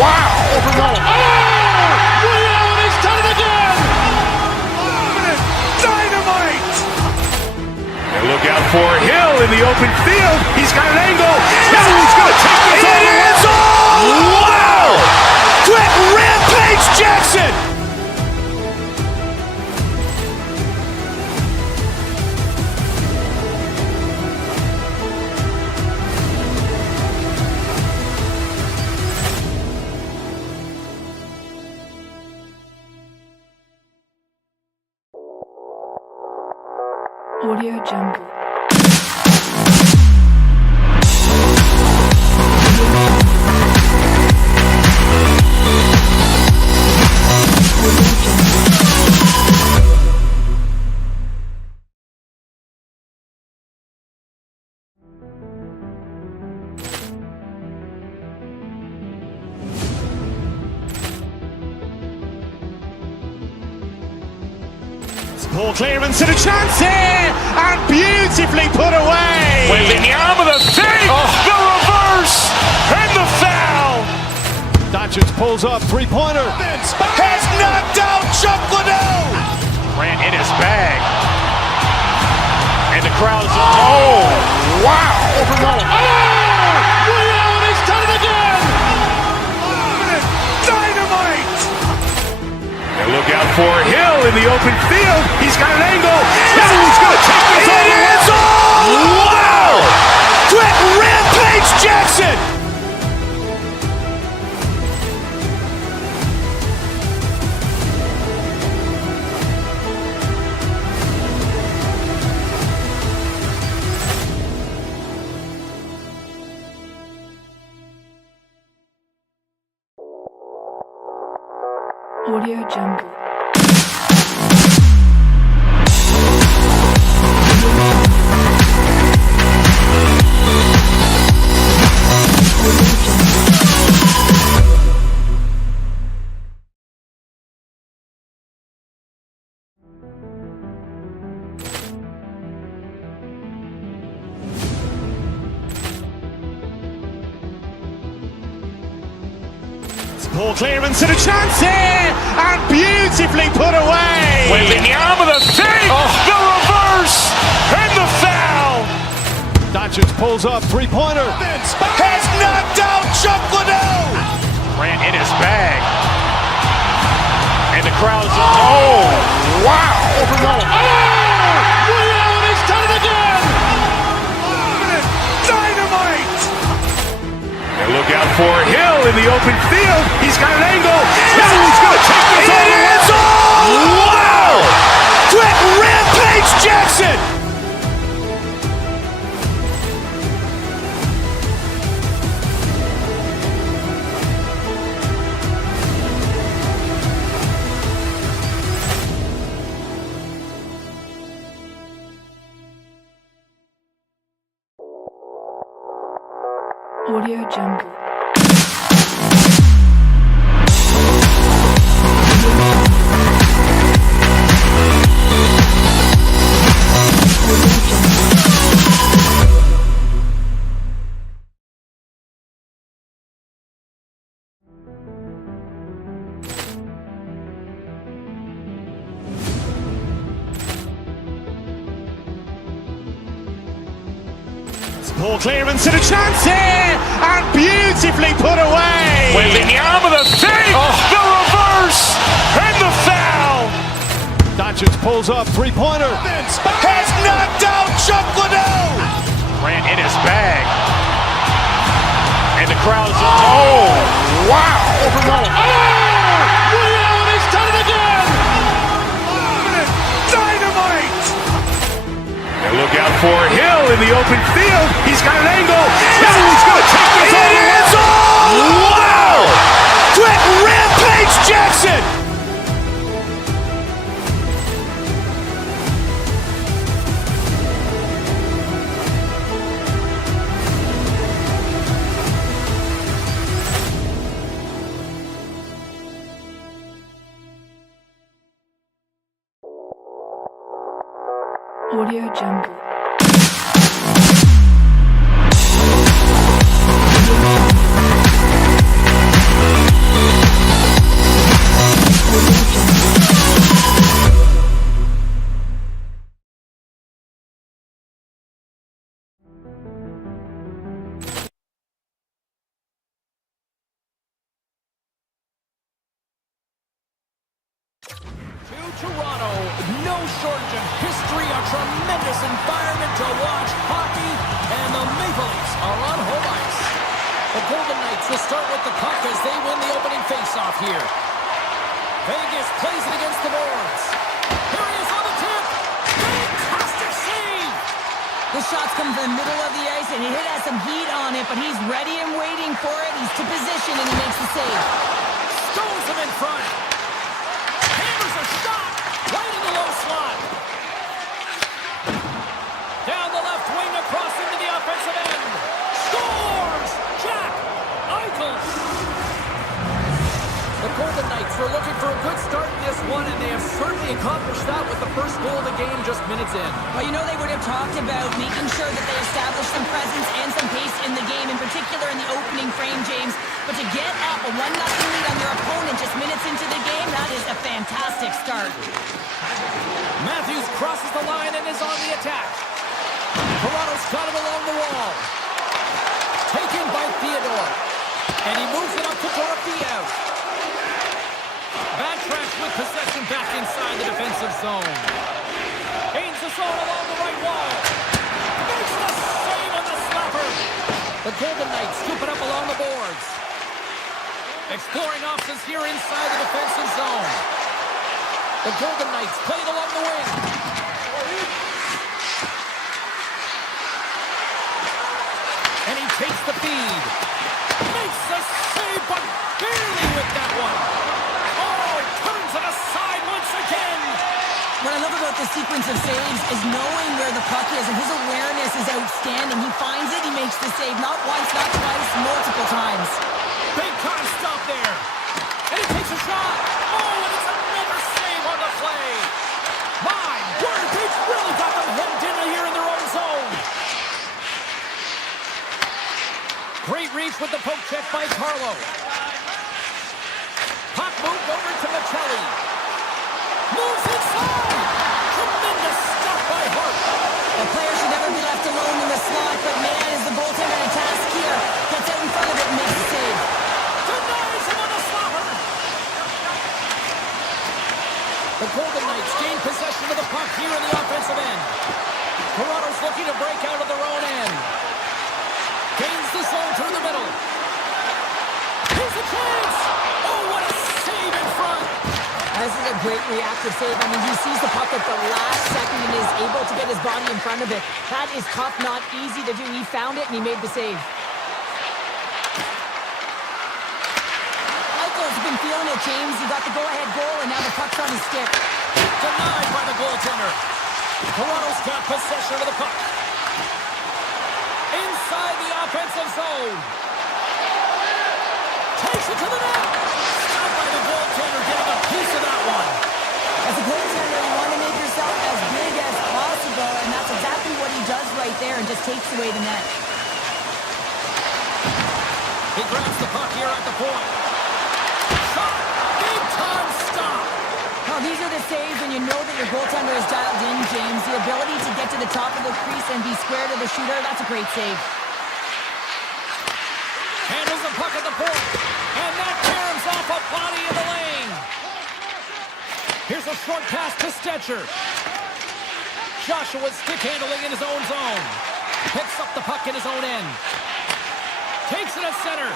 wow! Overruled. Oh! He's done it again! Dynamite! And look out for Hill in the open field. He's got an angle. Hill's going to take this all the way. Wow! Quick Rampage Jackson! Audio Jungle. Ball clearance and a chance here, and beautifully put away. With the arm of the fake, the reverse, and the foul. Doncic pulls up, three-pointer. Has knocked out Chuck Liddell. Ran in his bag. And the crowd is... Oh, wow. Overruled. He's done it again! Dynamite! And look out for Hill in the open field. He's got an angle. Hill's going to take this all the way. Wow! Quick Rampage Jackson! Audio Jungle. Ball clearance and a chance here, and beautifully put away. With the arm of the fake, the reverse, and the foul. Doncic pulls up, three-pointer. Has knocked out Chuck Liddell. Ran in his bag. And the crowd is... Oh, wow. Overruled. He's done it again! Dynamite! And look out for Hill in the open field. He's got an angle. Hill's going to take this all the way. Wow! Quick Rampage Jackson! Audio Jungle. Ball clearance and a chance here, and beautifully put away. With the arm of the fake, the reverse, and the foul. Doncic pulls up, three-pointer. Has knocked out Chuck Liddell. Ran in his bag. And the crowd is... Oh, wow. Overruled. He's done it again! Dynamite! And look out for Hill in the open field. He's got an angle. Hill's going to take this all the way. Wow! Quick Rampage Jackson! Audio Jungle. Toronto, no shortage of history, a tremendous environment to watch hockey, and the Maple Leafs are on home ice. The Golden Knights will start with the puck as they win the opening faceoff here. Vegas plays it against the boards. Here he is on the tip. Fantastic save! The shot's coming from the middle of the ice, and it has some heat on it, but he's ready and waiting for it. He's to position, and he makes the save. Stones him in front. Hammers a shot right in the low slot. Down the left wing across into the offensive end. Scores! Jack Eichel. The Golden Knights were looking for a good start in this one, and they have certainly accomplished that with the first goal of the game just minutes in. Well, you know they would have talked about making sure that they establish some presence and some pace in the game, in particular in the opening frame, James. But to get up a 1-0 lead on your opponent just minutes into the game, that is a fantastic start. Matthews crosses the line and is on the attack. Toronto's got him along the wall. Taken by Theodore. And he moves it up to Torofeo. Backtracks with possession back inside the defensive zone. Gains the zone along the right wall. Makes the save on the slapper. The Golden Knights scoop it up along the boards. Exploring options here inside the defensive zone. The Golden Knights played along the wing. And he takes the feed. Makes the save, but barely with that one. Oh, turns it aside once again. What I love about this sequence of saves is knowing where the puck is, and his awareness is outstanding. He finds it, he makes the save, not once, not twice, multiple times. Big time stop there. And he takes a shot. Oh, and it's another save on the play. My word, they've really got them hemmed in here in their own zone. Great reach with the poke check by Carlo. Puck moved over to Michelli. Moves inside. Tremendous stuff by Hart. The player should never be left alone in the slot, but man, is the goaltender in a task here. Gets out in front of it and makes the save. Denies him on the slapper. The Golden Knights gain possession of the puck here in the offensive end. Toronto's looking to break out of their own end. Gains the zone through the middle. Here's a chance. Oh, what a save in front. This is a great reactive save. I mean, he sees the puck at the last second and is able to get his body in front of it. That is tough, not easy to do. He found it and he made the save. Eichel's been feeling it, James. He got the go-ahead goal and now the puck's on his stick. Denied by the goaltender. Toronto's got possession of the puck. Inside the offensive zone. Takes it to the net. Stopped by the goaltender, getting a piece of that one. As a goaltender, you want to make yourself as big as possible, and that's exactly what he does right there and just takes away the net. He grabs the puck here at the point. Shot! Big time stop! Now, these are the saves when you know that your goaltender is dialed in, James. The ability to get to the top of the crease and be square to the shooter, that's a great save. Handles the puck at the point. And that caroms off a body in the lane. Here's a short pass to Stetcher. Joshua stick handling in his own zone. Picks up the puck in his own end. Takes it at center.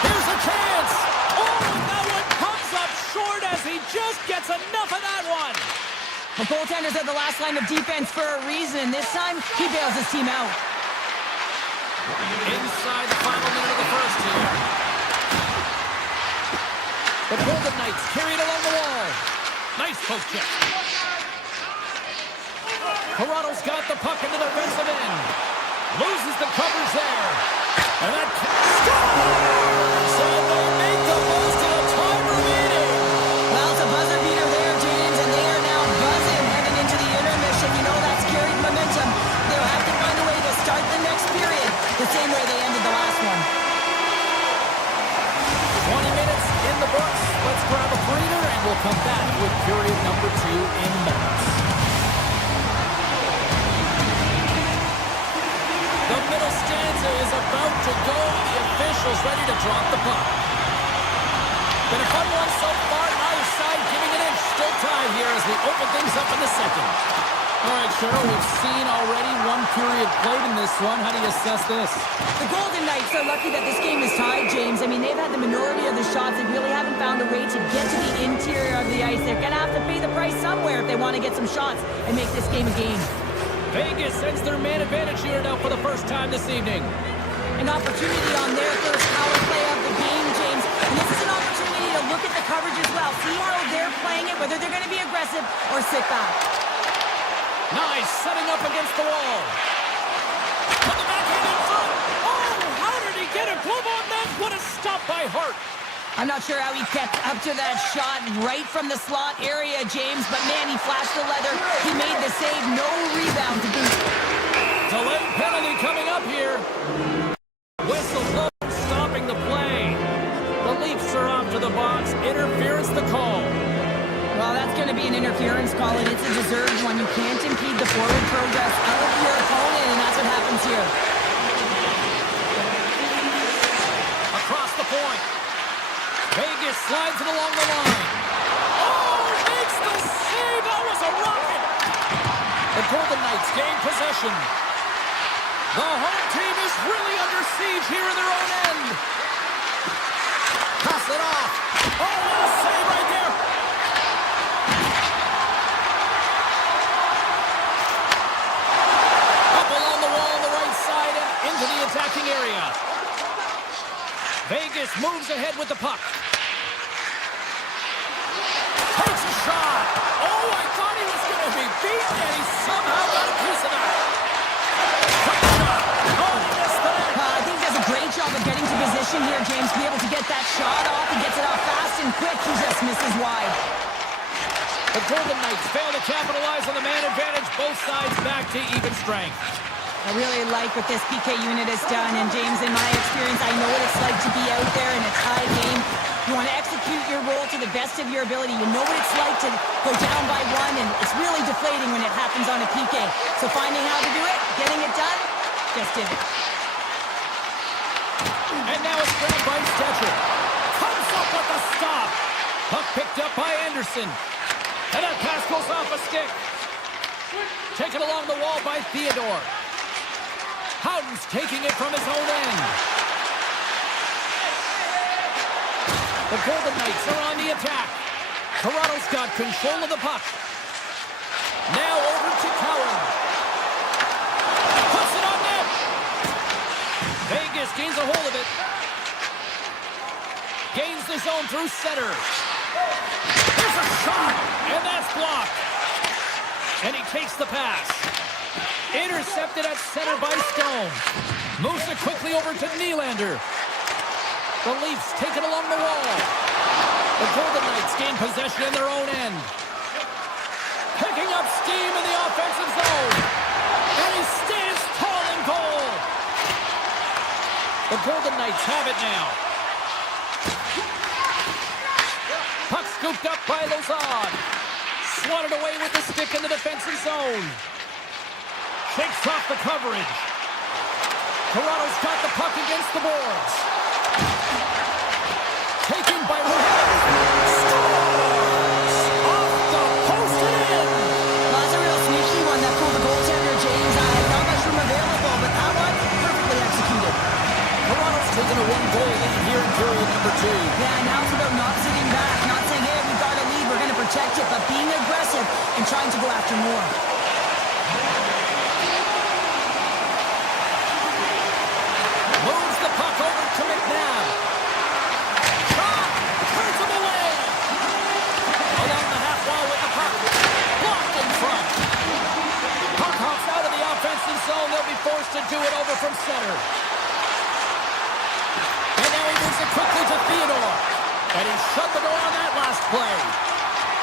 Here's a chance. Oh, and that one comes up short as he just gets enough of that one. The goaltenders are the last line of defense for a reason. This time, he bails his team out. Inside the final minute of the first here. The Golden Knights carried along the wall. Nice poke check. Toronto's got the puck in the defensive end. Loses the coverage there. And that scores! And they make the most of the time remaining. Well, it's a buzzer beater there, James, and they are now buzzing heading into the intermission. You know that's carried momentum. They'll have to find a way to start the next period the same way they ended the last one. 20 minutes in the books. ready to drop the puck. Been a fun one so far. Neither side giving an inch. Still tied here as we open things up in the second. All right, Cheryl, we've seen already one period played in this one. How do you assess this? The Golden Knights are lucky that this game is tied, James. I mean, they've had the minority of the shots. They really haven't found a way to get to the interior of the ice. They're going to have to pay the price somewhere if they want to get some shots and make this game a game. Vegas sends their man advantage unit out for the first time this evening. An opportunity on their first power play of the game, James. And this is an opportunity to look at the coverage as well. See how they're playing it, whether they're going to be aggressive or sit back. Nice, setting up against the wall. Put the backhand in front. Oh, how did he get a glove on that? What a stop by Hart. I'm not sure how he kept up to that shot right from the slot area, James, but man, he flashed the leather. He made the save, no rebound to boot. Delayed penalty coming up here. Whistle blows, stopping the play. The Leafs are off to the box. Interference the call. Well, that's going to be an interference call, and it's a deserved one. You can't impede the forward progress of your opponent, and that's what happens here. Across the point. Vegas slides it along the line. Oh, makes the save. That was a rocket. The Golden Knights gain possession. The home team is really under siege here in their own end. Pass it off. Oh, what a save right there. Up along the wall on the right side and into the attacking area. Vegas moves ahead with the puck. Takes a shot. Oh, I thought he was going to be beaten, and he somehow got a piece of that. Quick shot. Oh, he missed the net. I think he does a great job of getting to position here, James, to be able to get that shot off. He gets it off fast and quick. He just misses wide. The Golden Knights fail to capitalize on the man advantage. Both sides back to even strength. I really like what this PK unit has done, and James, in my experience, I know what it's like to be out there in a tie game. You want to execute your role to the best of your ability. You know what it's like to go down by one, and it's really deflating when it happens on a PK. So finding how to do it, getting it done, just did it. And now it's grabbed by Stetcher. Comes up with a stop. Puck picked up by Anderson. And that pass goes off a stick. Taken along the wall by Theodore. Howden's taking it from his own end. The Golden Knights are on the attack. Toronto's got control of the puck. Now over to Cowan. Puts it on net. Vegas gains a hold of it. Gains the zone through center. There's a shot, and that's blocked. And he takes the pass. Intercepted at center by Stone. Moves it quickly over to Nylander. The Leafs take it along the wall. The Golden Knights gain possession in their own end. Picking up steam in the offensive zone. And he stands tall in goal. The Golden Knights have it now. Puck scooped up by Lozad. Swatted away with the stick in the defensive zone. Shakes off the coverage. Toronto's got the puck against the boards. Taken by Scores! Off the post and in! Well, that's a real sneaky one that pulled the goaltender, James. Not much room available, but that one, perfectly executed. Toronto's taken a one-goal lead here in period number 2. Yeah, now it's about not sitting back, not saying, hey, we've got a lead, we're going to protect it, but being aggressive and trying to go after more. Moves the puck over to McNabb. Shot! Turns him away! Along the half wall with the puck. Blocked in front. Puck hops out of the offensive zone. They'll be forced to do it over from center. And now he moves it quickly to Theodore. And he shut the door on that last play.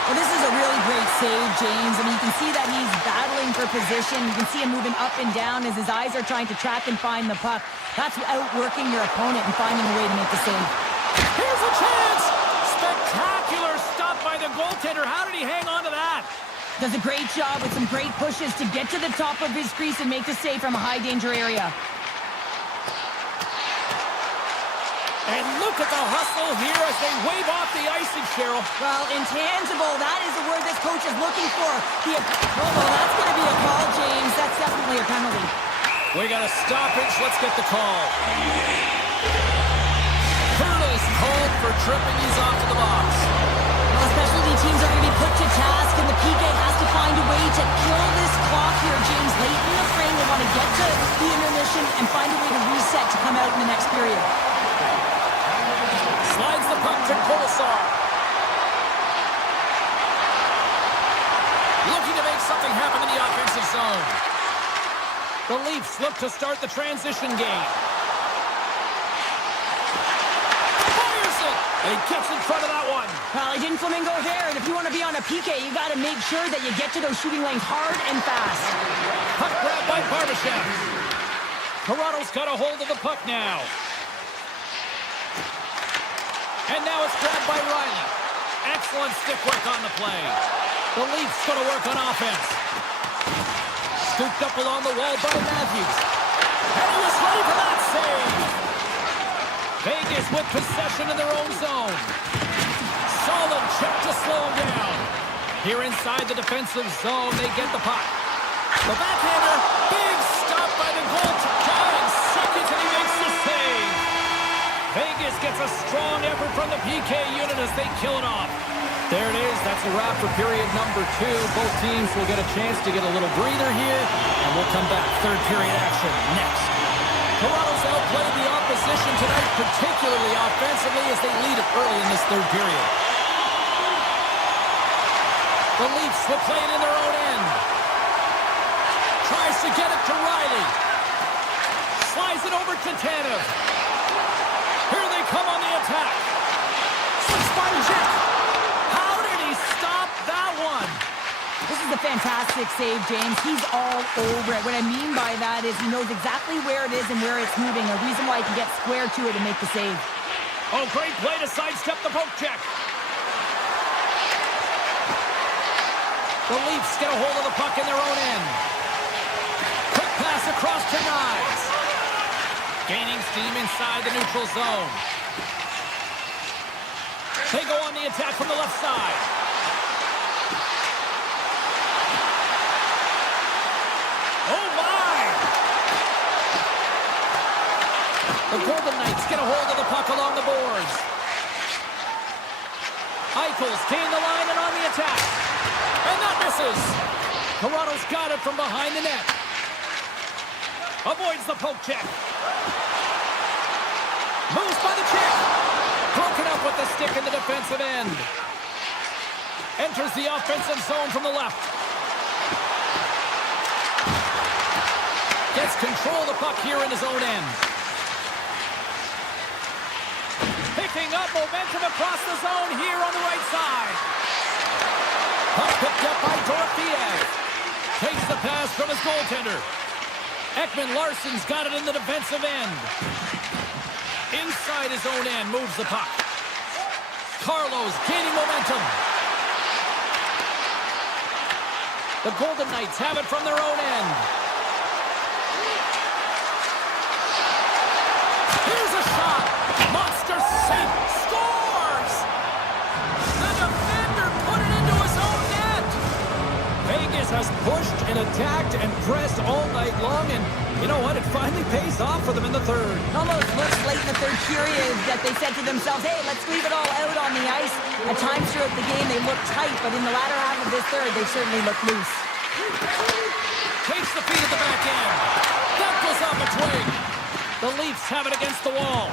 Well, this is a really great save, James. I mean, you can see that he's battling for position. You can see him moving up and down as his eyes are trying to track and find the puck. That's outworking your opponent and finding a way to make the save. Here's a chance! Spectacular stop by the goaltender. How did he hang on to that? Does a great job with some great pushes to get to the top of his crease and make the save from a high-danger area. And look at the hustle here as they wave off the icing, Cheryl. Well, intangible, that is the word this coach is looking for. That's going to be a call, James. That's definitely a penalty. We got a stoppage. Let's get the call. Curtis called for tripping. He's off to the box. Well, specialty teams are going to be put to task, and the PK has to find a way to kill this clock here, James. Late in the frame, they want to get to the intermission and find a way to reset to come out in the next period. Slides the puck to Kolosar. Looking to make something happen in the offensive zone. The Leafs look to start the transition game. Fires it! And he gets in front of that one. Well, he didn't flamingo there, and if you want to be on a PK, you got to make sure that you get to those shooting lanes hard and fast. Puck grabbed by Barbashev. Toronto's got a hold of the puck now. And now it's grabbed by Riley. Excellent stick work on the play. The Leafs going to work on offense. Scooped up along the wall by Matthews. And he was ready for that save. Vegas with possession in their own zone. Solid check to slow him down. Here inside the defensive zone, they get the puck. The backhander, big stop by the goaltender. In seconds, and he makes the save. Vegas gets a strong effort from the PK unit as they kill it off. There it is. That's a wrap for period number 2. Both teams will get a chance to get a little breather here, and we'll come back. Third period action next. Toronto's outplayed the opposition tonight, particularly offensively, as they lead it early in this third period. The Leafs will play it in their own end. Tries to get it to Riley. Slides it over to Tanev. Here they come on the attack. Six-by check. How did he stop that one? This is a fantastic save, James. He's all over it. What I mean by that is he knows exactly where it is and where it's moving. A reason why he can get square to it and make the save. Oh, great play to sidestep the poke check. The Leafs get a hold of the puck in their own end. Quick pass across to Knives. Gaining steam inside the neutral zone. They go on the attack from the left side. Oh, my! The Golden Knights get a hold of the puck along the boards. Eichel's gained the line and on the attack. And that misses. Toronto's got it from behind the net. Avoids the poke check. Moves by the check. Broken up with the stick in the defensive end. Enters the offensive zone from the left. Gets control of the puck here in his own end. Picking up momentum across the zone here on the right side. Puck picked up by Dorofiev. Takes the pass from his goaltender. Ekman Larsson's got it in the defensive end. Inside his own end, moves the puck. Carlos gaining momentum. The Golden Knights have it from their own end. Here's a shot. Monster save. Scores! The defender put it into his own net. Vegas has pushed and attacked and pressed all night long, and you know what? It finally pays off for them in the third. Almost looks late in the third period that they said to themselves, hey, let's leave it all out on the ice. At times throughout the game, they looked tight, but in the latter half of this third, they certainly looked loose. Takes the feet at the back end. That goes off a twig. The Leafs have it against the wall.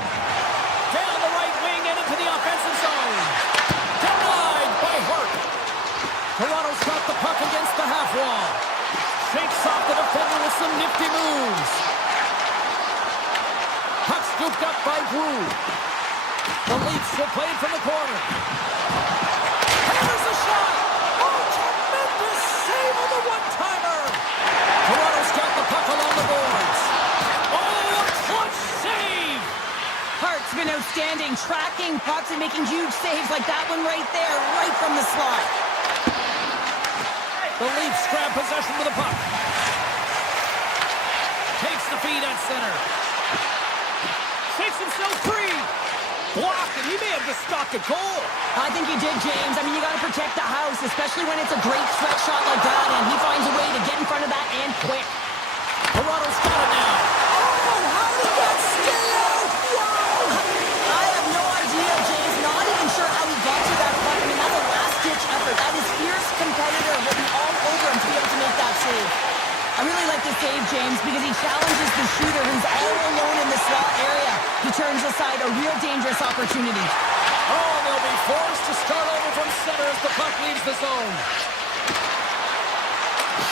Down the right wing and into the offensive zone. Denied by Hart. Toronto's got the puck against the half wall. Shakes off the defender with some nifty moves. Puck scooped up by Drew. The Leafs will play it from the corner. Here's a shot. Oh, tremendous save on the one-timer. Toronto's got the puck along the boards. Oh, a clutch save. Hart's been outstanding, tracking pucks and making huge saves like that one right there, right from the slot. The Leafs grab possession with the puck. Takes the feed at center. Shakes himself free. blocked, and he may have just stopped a goal. I think he did, James. I mean, you got to protect the house, especially when it's a great stretch shot like that, and he finds a way to get in front of that and quick. Toronto's got it now. Oh, how did that stay out? Wow! I have no idea, James. Not even sure how he got to that puck. I mean, that's a last-ditch effort. That is fierce competitor will be all over him to be able to make that save. I really like this save, James, because he challenges the shooter who's all alone in the slot area. He turns aside a real dangerous opportunity. Oh, they'll be forced to start over from center as the puck leaves the zone.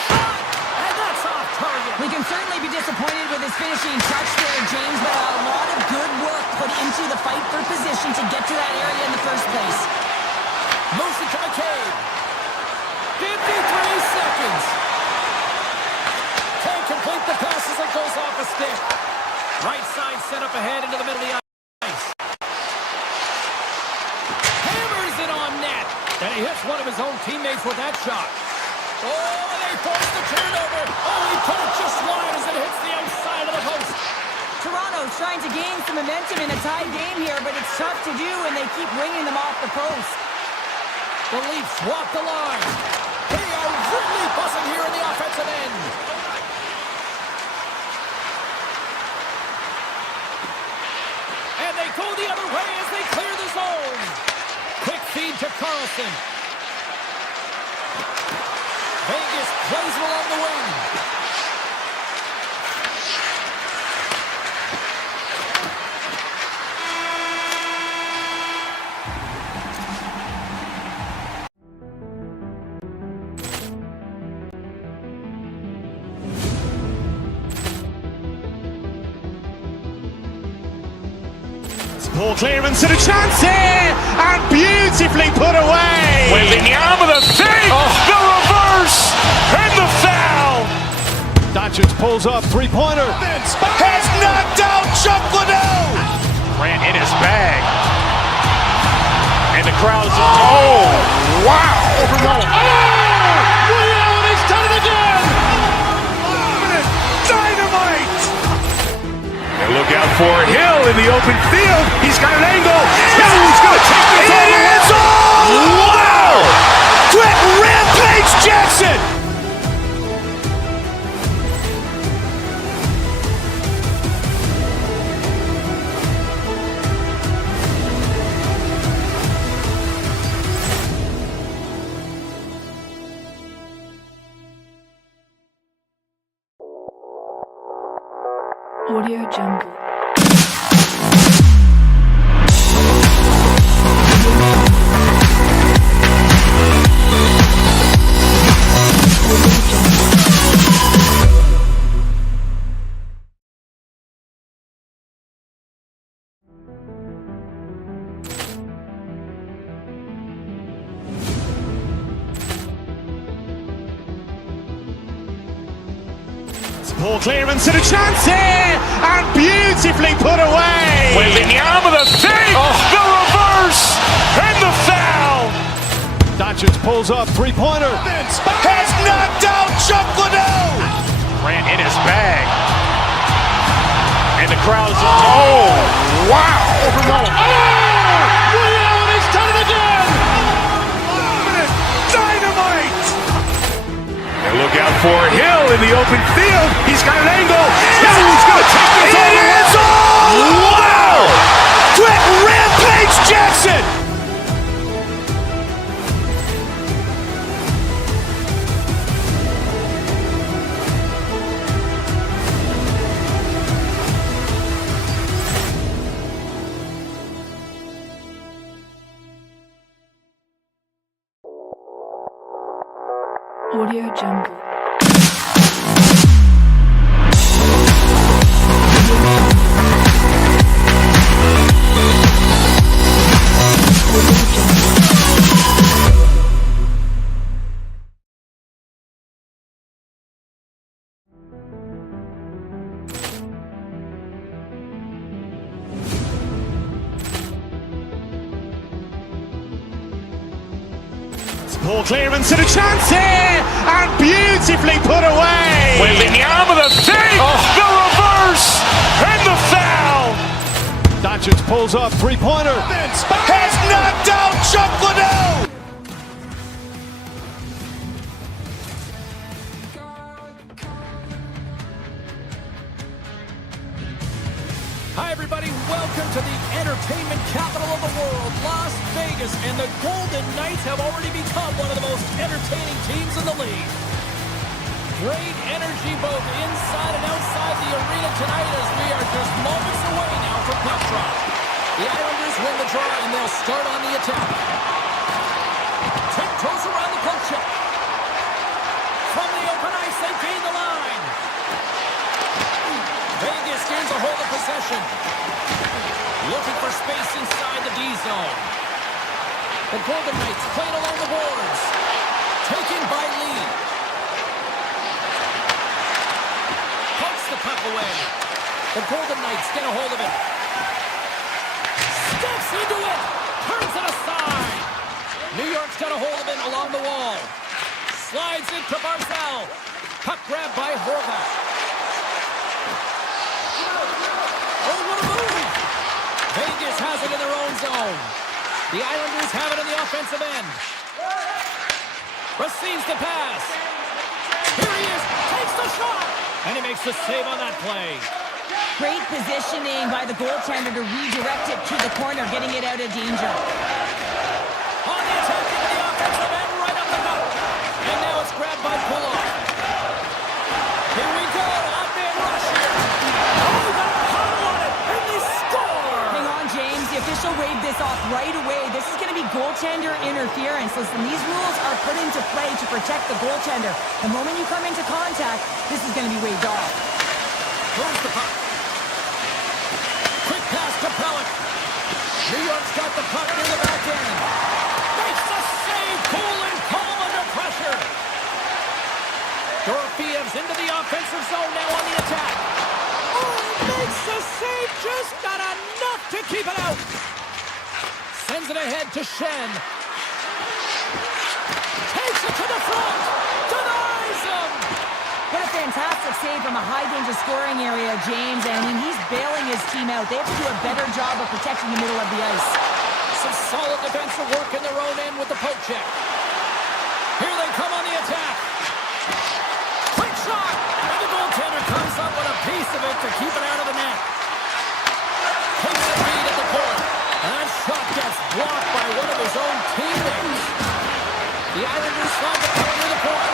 Shot! And that's off target. We can certainly be disappointed with his finishing touch there, James, but a lot of good work put into the fight for position to get to that area in the first place. Moves it to McCabe. 53 seconds. Can't complete the pass as it goes off a stick. Right side set up ahead into the middle of the ice. Hammers it on net. And he hits one of his own teammates with that shot. Oh, they forced the turnover. Oh, he put it just wide as it hits the outside of the post. Toronto's trying to gain some momentum in a tied game here, but it's tough to do when they keep winging them off the post. The Leafs walk the line. They are really buzzing here in the offensive end. And they go the other way as they clear the zone. Quick feed to Carlson. Vegas plays along the wing. Ball clearance and a chance here, and beautifully put away. Waving the arm of the thing, the reverse, and the foul. Doncic pulls up, three-pointer. Has knocked out Chuck Liddell. Grant in his bag. And the crowd's, oh, wow. And he's done it again. Dynamite. And look out for Hill in the open field. He's got an angle. He's going to take this all the way. Wow! Quick rampage Jackson. Audio Jungle. Ball clearance and a chance here, and beautifully put away. Waving the arm of the thing, the reverse, and the foul. Doncic pulls up, three-pointer. Has knocked out Chuck Liddell. Grant in his bag. And the crowd's, oh, wow. And he's done it again. Dynamite. And look out for Hill in the open field. He's got an angle. He's going to take this all the way. Wow! Quick rampage Jackson. Audio Jungle. Ball clearance and a chance here, and beautifully put away. Waving the arm of the thing, the reverse, and the foul. Doncic Doncic pulls up, three-pointer. Has knocked out Chuck Liddell. Hi, everybody. Welcome to the entertainment capital of the world, Las Vegas. And the Golden Knights have already become one of the most entertaining teams in the league. Great energy both inside and outside the arena tonight as we are just moments away now from puck drop. The Islanders win the draw and they'll start on the attack. Tiptoes around the poke check. From the open ice, they gain the line. Vegas gains a hold of possession. Looking for space inside the D zone. The Golden Knights playing along the boards. Taken by Lee. Pokes the puck away. The Golden Knights get a hold of it. Steps into it. Turns it aside. New York's got a hold of it along the wall. Slides it to Barzal. Puck grabbed by Horvath. Oh, what a move! Vegas has it in their own zone. The Islanders have it in the offensive end. Receives the pass. Here he is, takes the shot, and he makes the save on that play. Great positioning by the goaltender to redirect it to the corner, getting it out of danger. On the attack into the offensive end, right up the gut. And now it's grabbed by Puloff. Here we go, off-man rush here. Oh, he got a huddle on it, and they score! Hang on, James. The official waved this off right away. This is going to be goaltender interference. Listen, these rules are put into play to protect the goaltender. The moment you come into contact, this is going to be waved off. Moves the puck. Quick pass to Pellick. New York's got the puck near the back end. Makes the save, cool and calm under pressure. Dorofeyev's into the offensive zone now on the attack. Oh, makes the save, just not enough to keep it out. Sends it ahead to Shen. Takes it to the front. Denies him. What a fantastic save from a high-danger scoring area, James. And I mean, he's bailing his team out. They have to do a better job of protecting the middle of the ice. Some solid defensive work in their own end with the poke check. Here they come on the attack. Quick shot! And the goaltender comes up with a piece of it to keep it out of the net. Takes the lead at the point. And that shot gets blocked by one of his own teammates. The Islanders slide the puck near the point.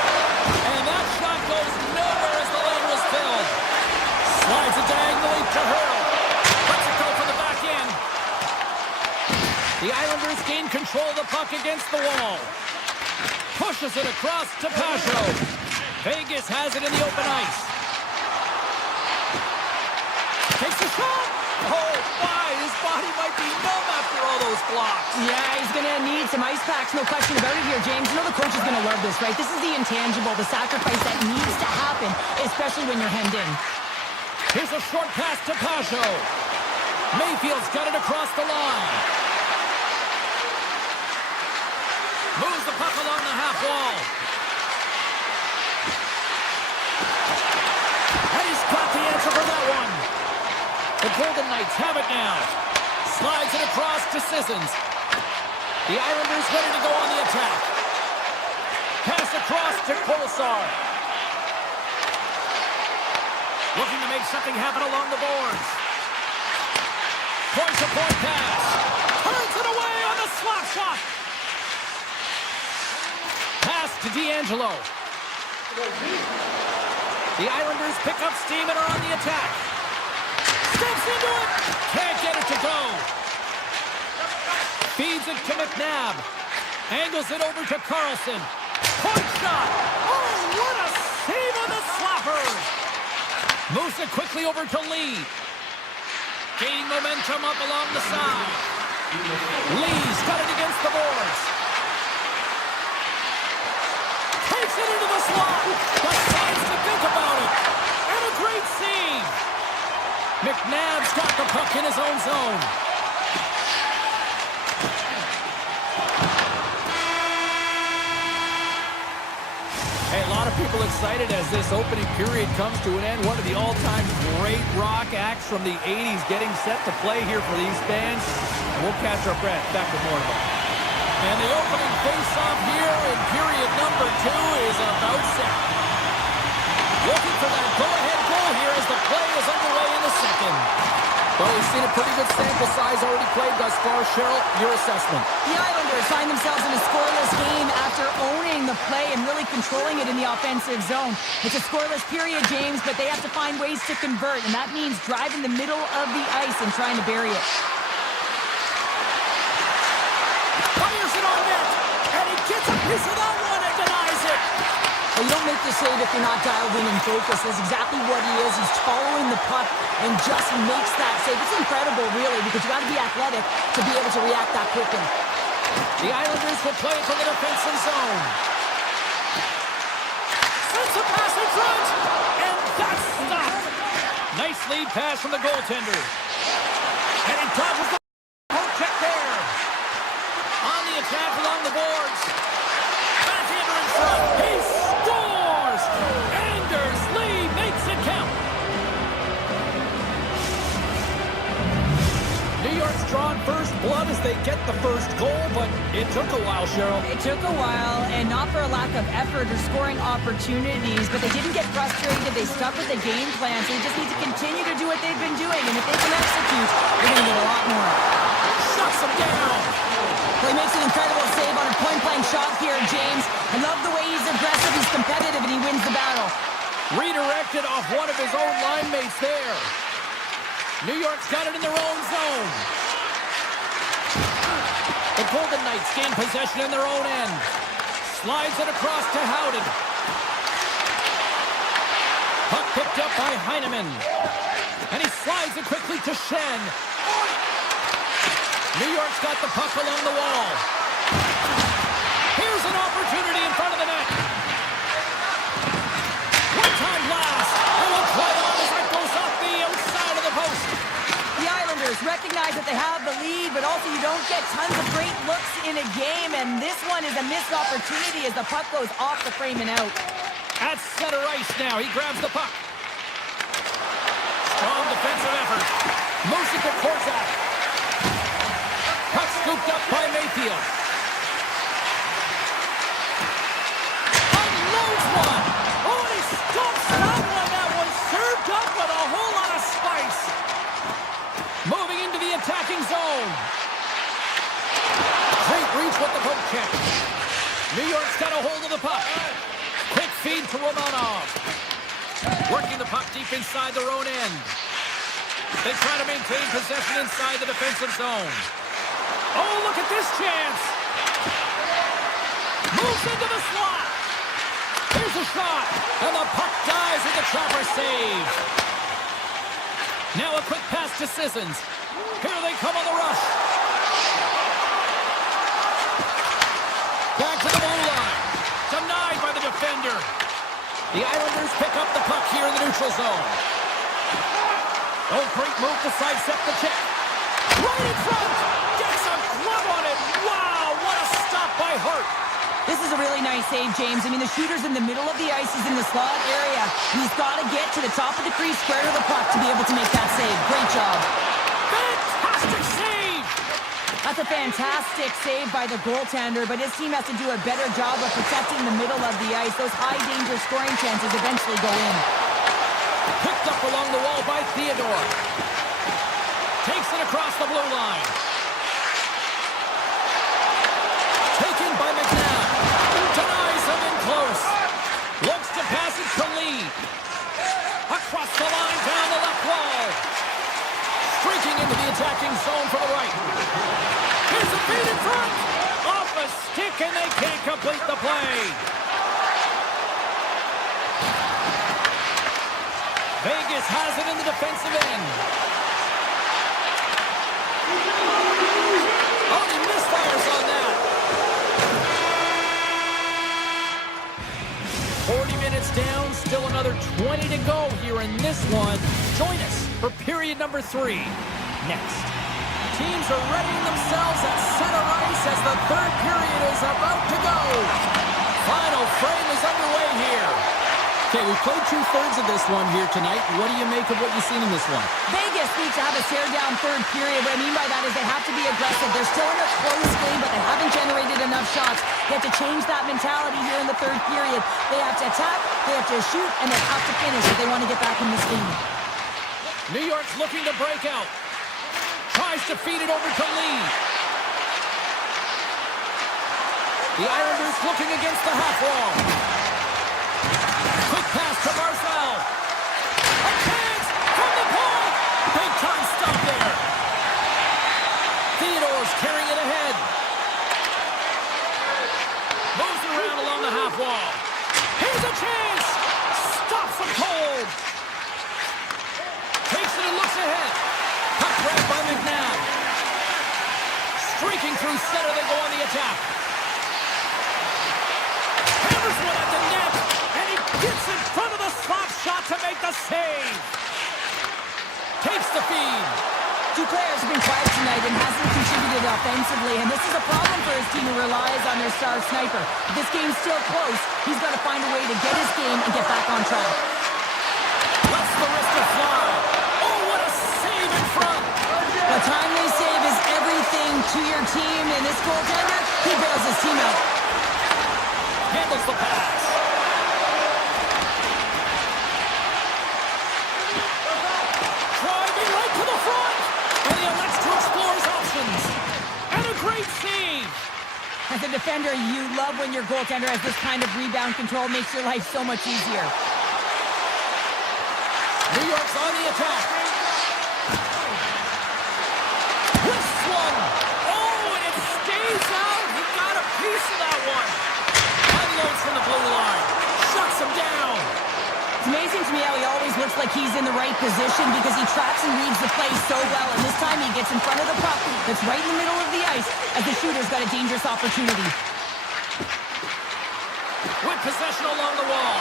And that shot goes nowhere as the lane was filled. Slides it diagonally to Hurl. Lets it go from the back end. The Islanders gain control of the puck against the wall. Pushes it across to Pajot. Vegas has it in the open ice. Takes the shot. Oh, my. His body might be numb after all those blocks. Yeah, he's going to need some ice packs, no question about it here, James. You know the coach is going to love this, right? This is the intangible, the sacrifice that needs to happen, especially when you're hemmed in. Here's a short pass to Pajot. Mayfield's got it across the line. Moves the puck along the half wall. And he's got the answer for that one. The Golden Knights have it now. Slides it across to Sissons. The Islanders ready to go on the attack. Pass across to Kolesar. Looking to make something happen along the boards. Point-to-point pass. Turns it away on the slap shot. Pass to D'Angelo. The Islanders pick up steam and are on the attack. Steps into it. Can't get it to go. Feeds it to McNabb. Angles it over to Carlson. Point shot. Oh, what a save on the slapper. Moves it quickly over to Lee. Gaining momentum up along the side. Lee's got it against the boards. Takes it into the slot. Decides to think about it. And a great save. McNabb's got the puck in his own zone. Hey, a lot of of people excited as this opening period comes to an end. One of the all-time great rock acts from the 80s getting set to play here for these fans. We'll catch our breath. Back with more of it. And the opening face-off here in period number 2 is about set. Looking for that go-ahead goal here as the play is underway in the second. Well, we've seen a pretty good sample size already played thus far. Cheryl, your assessment. The Islanders find themselves in a scoreless game after owning the play and really controlling it in the offensive zone. It's a scoreless period, James, but they have to find ways to convert, and that means driving the middle of the ice and trying to bury it. Fires it on net, and he gets a piece of that one and denies it. Well, you don't make the save if you're not dialed in and focused. That's exactly what he is. He's following the puck and just makes that save. It's incredible, really, because you got to be athletic to be able to react that quickly. The Islanders will play it to the defensive zone. Sends a pass in front, and that's stopped. Nice lead pass from the goaltender. And he dodges the poke check there. On the attack along the boards. Backhander in front. He scores! Anders Lee makes it count. New York's drawn first blood as they get the first goal, but it took a while, Cheryl. It took a while, and not for a lack of effort or scoring opportunities, but they didn't get frustrated. They stuck with the game plan, so they just need to continue to do what they've been doing, and if they can execute, they're going to get a lot more. Shuts him down. Well, he makes an incredible save on a point-blank shot here, James. I love the way he's aggressive, he's competitive, and he wins the battle. Redirected off one of his own line mates there. New York's got it in their own zone. The Golden Knights gain possession in their own end. Slides it across to Howden. Puck picked up by Heineman. And he slides it quickly to Shen. New York's got the puck along the wall. Here's an opportunity in front of the net. One-time blast. And we'll play on as that goes off the outside of the post. The Islanders recognize that they have the lead, but also you don't get tons of great looks in a game, and this one is a missed opportunity as the puck goes off the frame and out. At center ice now, he grabs the puck. Strong defensive effort. Moves it to Korzak. Puck scooped up by Mayfield. Unloads one. Oh, and he stumps that one. That was served up with a whole lot of spice. Moving into the attacking zone. Great reach with the poke check. New York's got a hold of the puck. Quick feed to Romanov. Working the puck deep inside their own end. They try to maintain possession inside the defensive zone. Oh, look at this chance. Moves into the slot. Here's a shot. And the puck dies with the chopper save. Now a quick pass to Sissons. Here they come on the rush. Back to the blue line. Denied by the defender. The Islanders pick up the puck here in the neutral zone. Oh, great move to sidestep the check. Right in front. Gets a glove on it. Wow, what a stop by Hart. This is a really nice save, James. I mean, the shooter's in the middle of the ice. He's in the slot area. He's got to get to the top of the crease, square to the puck to be able to make that save. Great job. Fantastic save. That's a fantastic save by the goaltender, but his team has to do a better job of protecting the middle of the ice. Those high-danger scoring chances eventually go in. Picked up along the wall by Theodore. Takes it across the blue line. Taken by McNabb. Denies him in close. Looks to pass it to Lee. Across the line, down the left wall. Streaking into the attacking zone for the right. Here's a feed in front. Off a stick, and they can't complete the play. Vegas has it in the defensive end. Oh, he misfires on that. 40 minutes down, still another 20 to go here in this one. Join us for period number 3 next. Teams are readying themselves at center ice as the third period is about to go. Final frame is underway here. Okay, we played two-thirds of this one here tonight. What do you make of what you've seen in this one? Vegas needs to have a tear-down third period. What I mean by that is they have to be aggressive. They're still in a close game, but they haven't generated enough shots. They have to change that mentality here in the third period. They have to attack, they have to shoot, and they have to finish if they want to get back in this game. New York's looking to break out. Tries to feed it over to Lee. The Islanders looking against the half wall. Quick pass to Barzal. A chance from the point. Big time stop there. Theodore's carrying it ahead. Moves it around along the half wall. Here's a chance. Stops him cold. Takes it and looks ahead. Puck grabbed by McNabb. Streaking through center, they go on the attack. Hammers one at the net. Gets in front of the slap shot to make the save. Takes the feed. Two players have been quiet tonight and hasn't contributed offensively, and this is a problem for his team who relies on their star sniper. If this game's still close, he's got to find a way to get his game and get back on track. Lets the wrist fly. Oh, what a save in front. The timely save is everything to your team, and this goaltender, he bails his team out. Handles the pass. As a defender, you love when your goaltender has this kind of rebound control. Makes your life so much easier. New York's on the attack. Wrist one. Oh, and it stays out. He got a piece of that one. Unloads from the blue line. Shuts him down. It's amazing to me how he always looks like he's in the right position because he tracks and reads the play so well. And this time he gets in front of the puck that's right in the middle of the ice as the shooter's got a dangerous opportunity. With possession along the wall.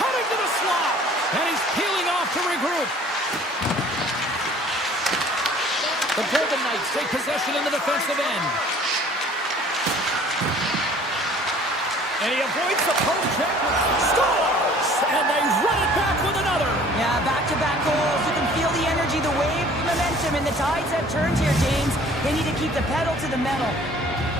Cutting to the slot. And he's peeling off to regroup. The Golden Knights take possession in the defensive end. And he avoids the poke check. Scores! And they run it back with another. Yeah, back-to-back goals. You can feel the energy, the wave, the momentum, and the tides have turned here, James. They need to keep the pedal to the metal.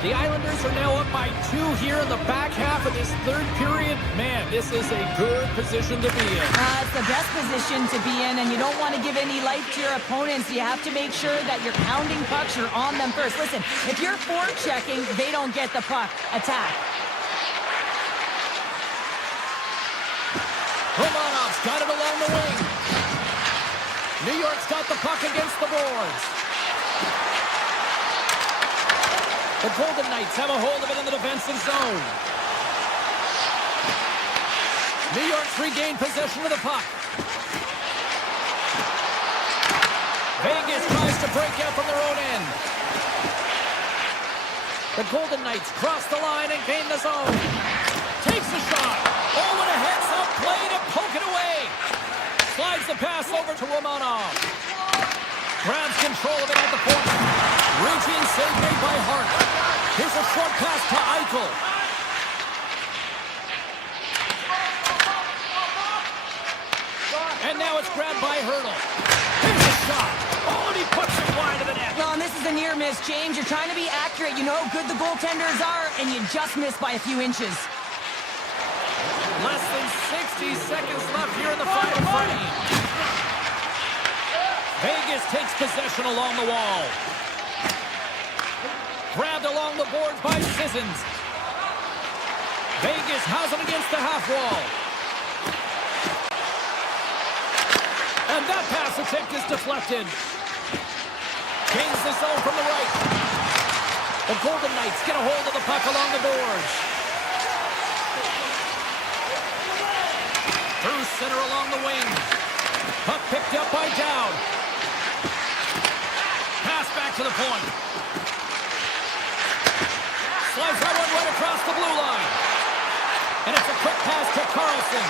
The Islanders are now up by 2 here in the back half of this third period. Man, this is a good position to be in. It's the best position to be in, and you don't want to give any life to your opponents. You have to make sure that you're pounding pucks, you're on them first. Listen, if you're forechecking, they don't get the puck. Attack. Romanov's got it along the wing. New York's got the puck against the boards. The Golden Knights have a hold of it in the defensive zone. New York's regained possession of the puck. Vegas tries to break out from their own end. The Golden Knights cross the line and gain the zone. Takes the shot. Oh, what a heads-up play to poke it away. Slides the pass over to Romanov. Grabs control of it at the point. Reaching, save made by Hart. Here's a short pass to Eichel. And now it's grabbed by Hurdle. Here's a shot. Oh, and he puts it wide of the net. Well, and this is a near miss, James. You're trying to be accurate. You know how good the goaltenders are, and you just miss by a few inches. Less than 60 seconds left here in the final frame. Vegas takes possession along the wall. Grabbed along the boards by Sissons. Vegas has him against the half wall. And that pass attempt is deflected. Gains the zone from the right. The Golden Knights get a hold of the puck along the boards. Through center along the wing. Puck picked up by Dowd. Pass back to the point. Slides that one right across the blue line. And it's a quick pass to Carlson.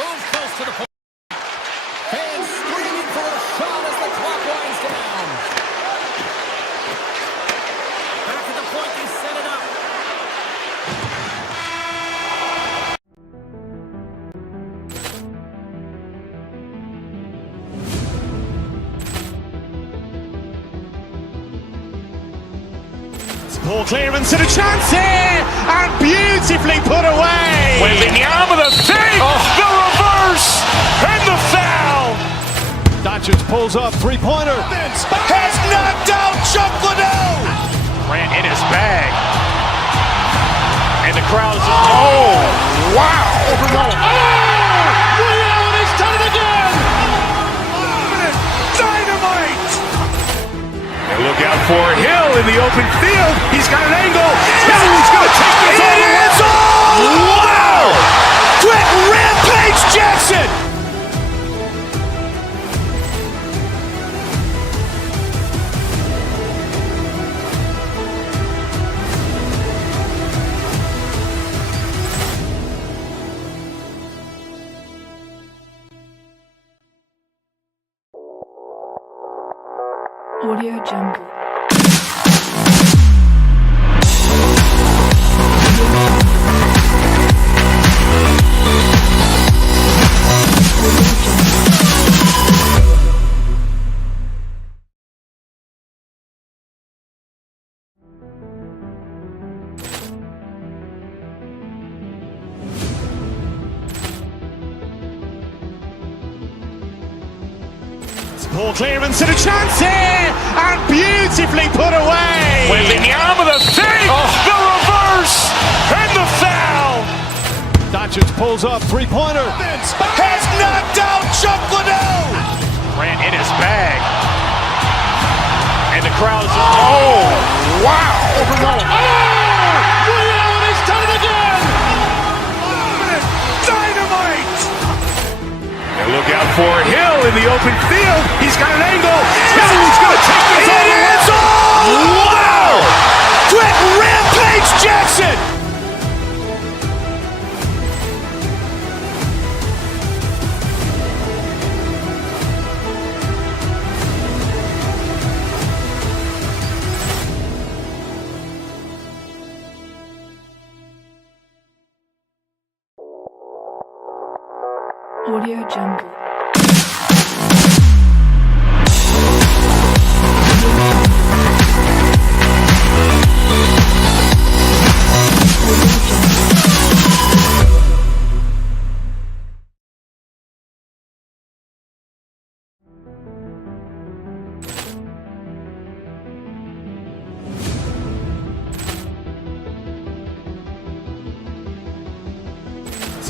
Moves close to the point. Fans screaming for a shot as the clock winds down. Ball clearance and a chance here, and beautifully put away. Waving the arm of the thing, the reverse, and the foul. Doncic pulls up, three-pointer. Has knocked out Chuck Liddell. Grant in his bag. And the crowd's, wow. Reality's done it again. Dynamite! And look out for Hill in the open field. He's got an angle. He's going to take this all the way. Wow! Quick Rampage Jackson! Audio Jungle. Ball clearance and a chance here, and beautifully put away. Waving the arm of the thing, the reverse, and the foul. Doncic pulls up, three-pointer. Has knocked out Chuck Liddell. Grant in his bag. And the crowd's, wow. Reality's done it again. Dynamite! And look out for Hill in the open field. He's got an angle. He's going to take this all the way. Wow! Quick Rampage Jackson! Audio Jungle.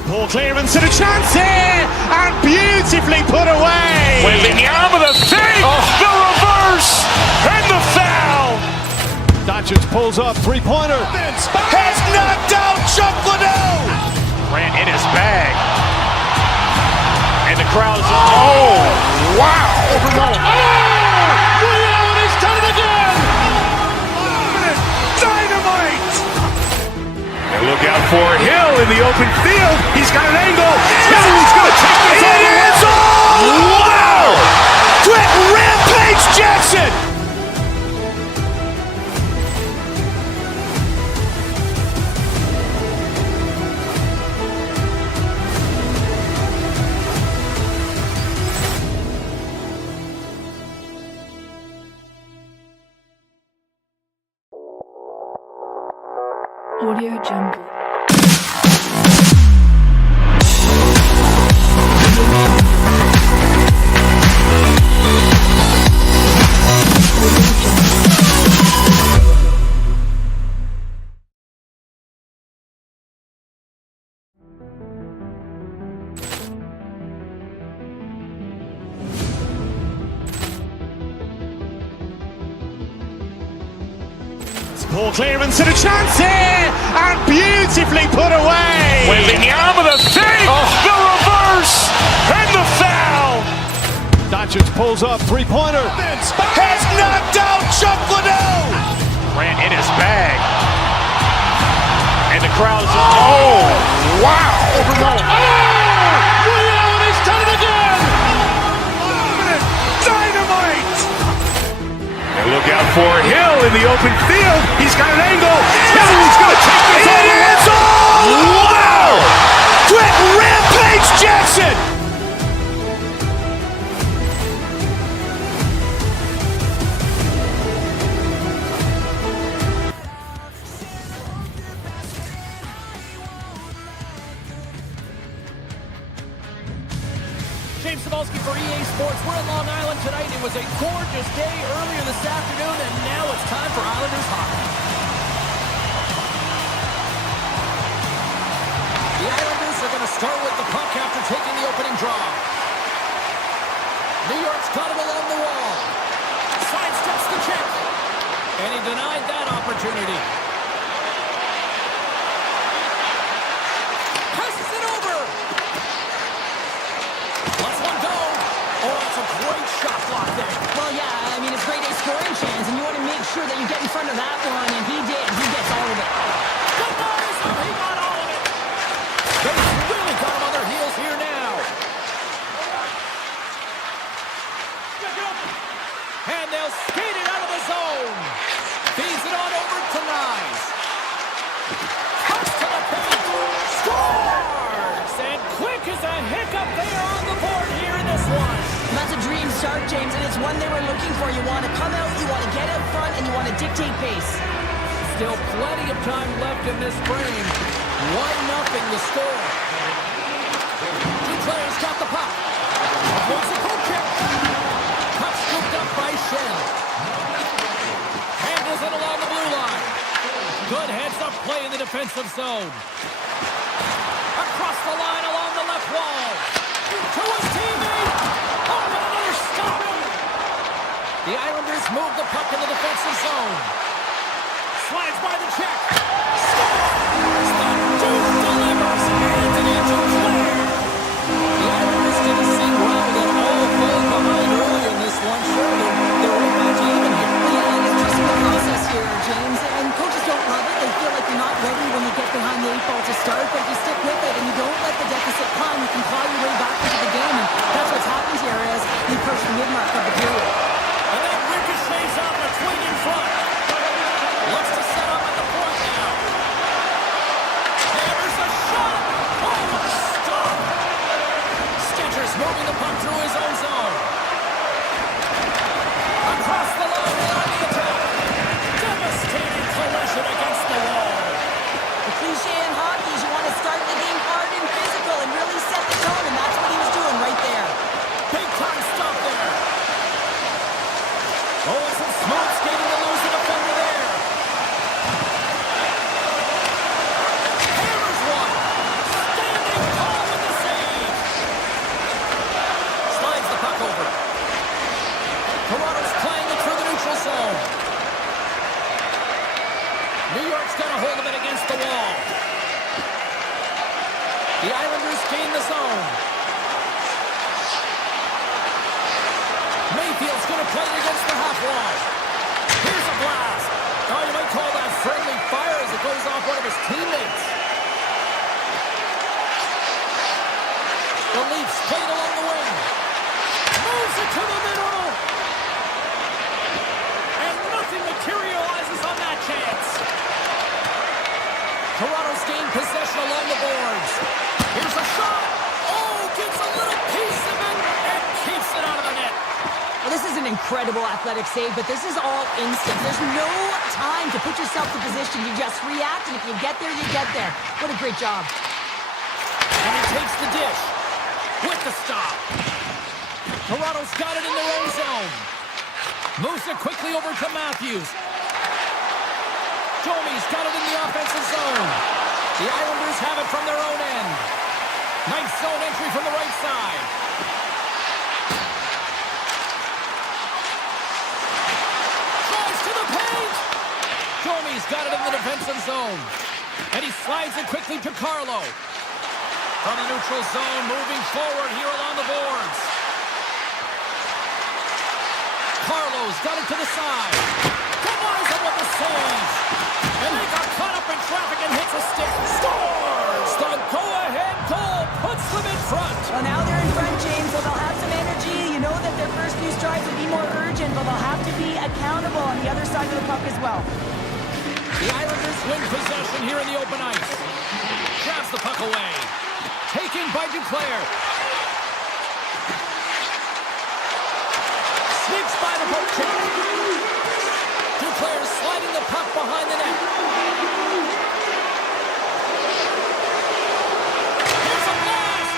Ball clearance and a chance here, and beautifully put away. Waving the arm of the thing, the reverse, and the foul. Doncic pulls up, three-pointer. Has knocked out Chuck Liddell. Grant in his bag. And the crowd's, wow. Reality's done it again. Dynamite! And look out for Hill in the open field. He's got an angle. He's going to take this all the way. Wow! Quick Rampage Jackson! Audio Jungle. Ball clearance and a chance here, and beautifully put away. Waving the arm of the thing, the reverse, and the foul. Doncic pulls up, three-pointer. Has knocked out Chuck Liddell. Grant in his bag. And the crowd's, wow. Reality's done it again. Dynamite! And look out for Hill in the open field. He's got an angle. He's going to take this all the way. Wow! Quick Rampage Jackson! James Cebulski for EA Sports. We're in Long Island tonight. It was a gorgeous day earlier this afternoon, and now it's time for Islanders hockey. The Islanders are going to start with the puck after taking the opening draw. New York's got it along the wall. Sidesteps the check. And he denied that opportunity. Passes it over. Lets one go. Oh, that's a great shot block there. Well, yeah, I mean, it's grade A scoring chance, and you want to make sure that you get in front of that one, and he did. He gets all of it. Good boys. Oh, he got all of it. They've really got him on their heels here now. And they'll skate it out of the zone. Feeds it on over to Nyes. Cuts to the paint. Scores! And quick as a hiccup, they are on the board here in this one. And that's a dream start, James, and it's one they were looking for. You want to come out, you want to get out front, and you want to dictate pace. Still plenty of time left in this frame. 1-0 the score. Duclair's got the puck. Wants a poke check. Puck scooped up by Shen. Handles it along the blue line. Good heads-up play in the defensive zone. Across the line along the left wall. To his teammate. Oh, and another stop. The Islanders move the puck in the defensive zone. Slides by the check. Scores! The Duke delivers. Anthony Duclair. The Islanders didn't seem well at all falling behind earlier in this one. Sure, they're right back to even here. Yeah, and it's just the process here, James. And coaches don't love it. They feel like you're not ready when you get behind the 8 ball to start. But if you stick with it and you don't let the deficit climb, you can claw your way back into the game. And that's what's happened here as you approach the mid-mark of the period. And then ricochets out the twin in front. Looks to set up at the point now. Hammers a shot. Oh, stop. Stitcher's moving the puck through his own zone. Across the line on the attack. Devastating collision against the wall. The cliche in hockey is you want to start the game hard and physical and really set the tone, and that's what he was doing right there. Big time stop there. Oh, and some smooth skating to lose the defender there. Hammers one. Standing tall with the save. Slides the puck over. Toronto's playing it through the neutral zone. New York's got a hold of it against the wall. The Islanders gain the zone. Mayfield's going to play it against the half wall. Here's a blast. Oh, you might call that friendly fire as it goes off one of his teammates. The Leafs play it along the wing. Moves it to the middle. And nothing materializes on that chance. Toronto's gained possession along the boards. Here's a shot. Oh, gets a little piece of it and keeps it out of the net. Well, this is an incredible athletic save, but this is all instant. There's no time to put yourself to position. You just react, and if you get there, you get there. What a great job. And he takes the dish with the stop. Toronto's got it in their own zone. Moves it quickly over to Matthews. Domi's got it in the offensive zone. The Islanders have it from their own end. Nice zone entry from the right side. Tries to the paint. Domi's got it in the defensive zone. And he slides it quickly to Carlo. From the neutral zone, moving forward here along the boards. Carlo's got it to the side. Combines it with the save. And they got caught up in traffic and hits a stick. Scores! The go-ahead goal puts them in front. Well, now they're in front, James, so they'll have some energy. You know that their first few strides will be more urgent, but they'll have to be accountable on the other side of the puck as well. The Islanders win possession here in the open ice. Grabs the puck away. Taken by Duclair. Sneaks by the poke check. Duclair sliding the puck behind the net. Here's a blast!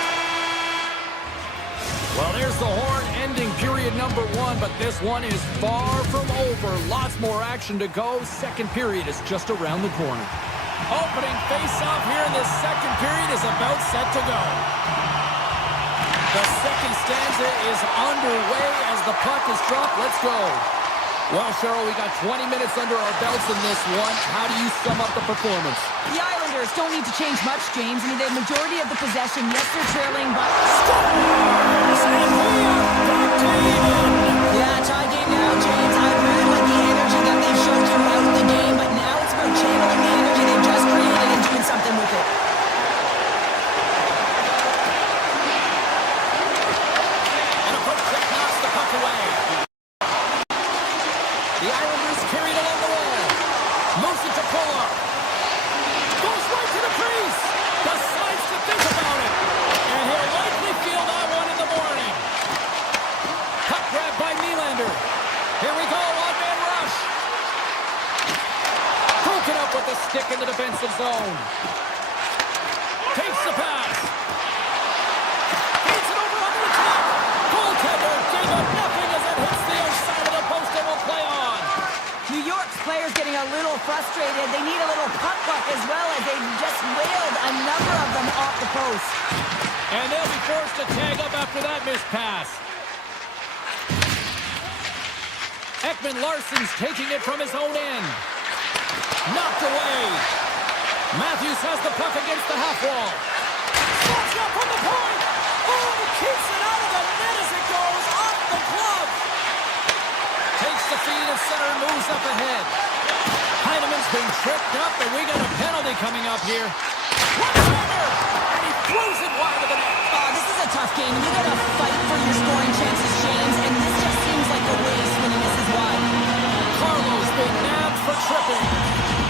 Well, number one, but this one is far from over. Lots more action to go. Second period is just around the corner. Opening face-off here in this second period is about set to go. The second stanza is underway as the puck is dropped. Let's go. Well, Cheryl, we got 20 minutes under our belts in this one. How do you sum up the performance? The Islanders don't need to change much, James. I mean, the majority of the possession, yes, they're trailing, but... Yeah, tie game now, James. I really like the energy that they've shown throughout the game, but now it's about channeling the energy they've just created and doing something with it. And a quick quick knocks the puck away. The Islanders carry it along the wall. Moves it to Polar. Goes right to the crease. Decides to think about it. And he'll likely feel that one in the morning. Puck grab by Nylander. Here we go, one-man rush. Broken up with the stick in the defensive zone. Takes the pass. Feeds it over the top. Goaltender gave up nothing as it hits the outside of the post and will play on. New York's players getting a little frustrated. They need a little puck luck as well as they just wailed a number of them off the post. And they'll be forced to tag up after that missed pass. Ekman Larsson's taking it from his own end. Knocked away. Matthews has the puck against the half wall. Slots up from the point. Oh, he keeps it out of the net as it goes off the glove. Takes the feed and center moves up ahead. Heineman's been tripped up, and we got a penalty coming up here. One-timer, and he throws it wide of the net. Oh, this is a tough game. You got to fight for your scoring chances, James, and this just seems like a waste when he misses wide. Carlo's been nabbed for tripping.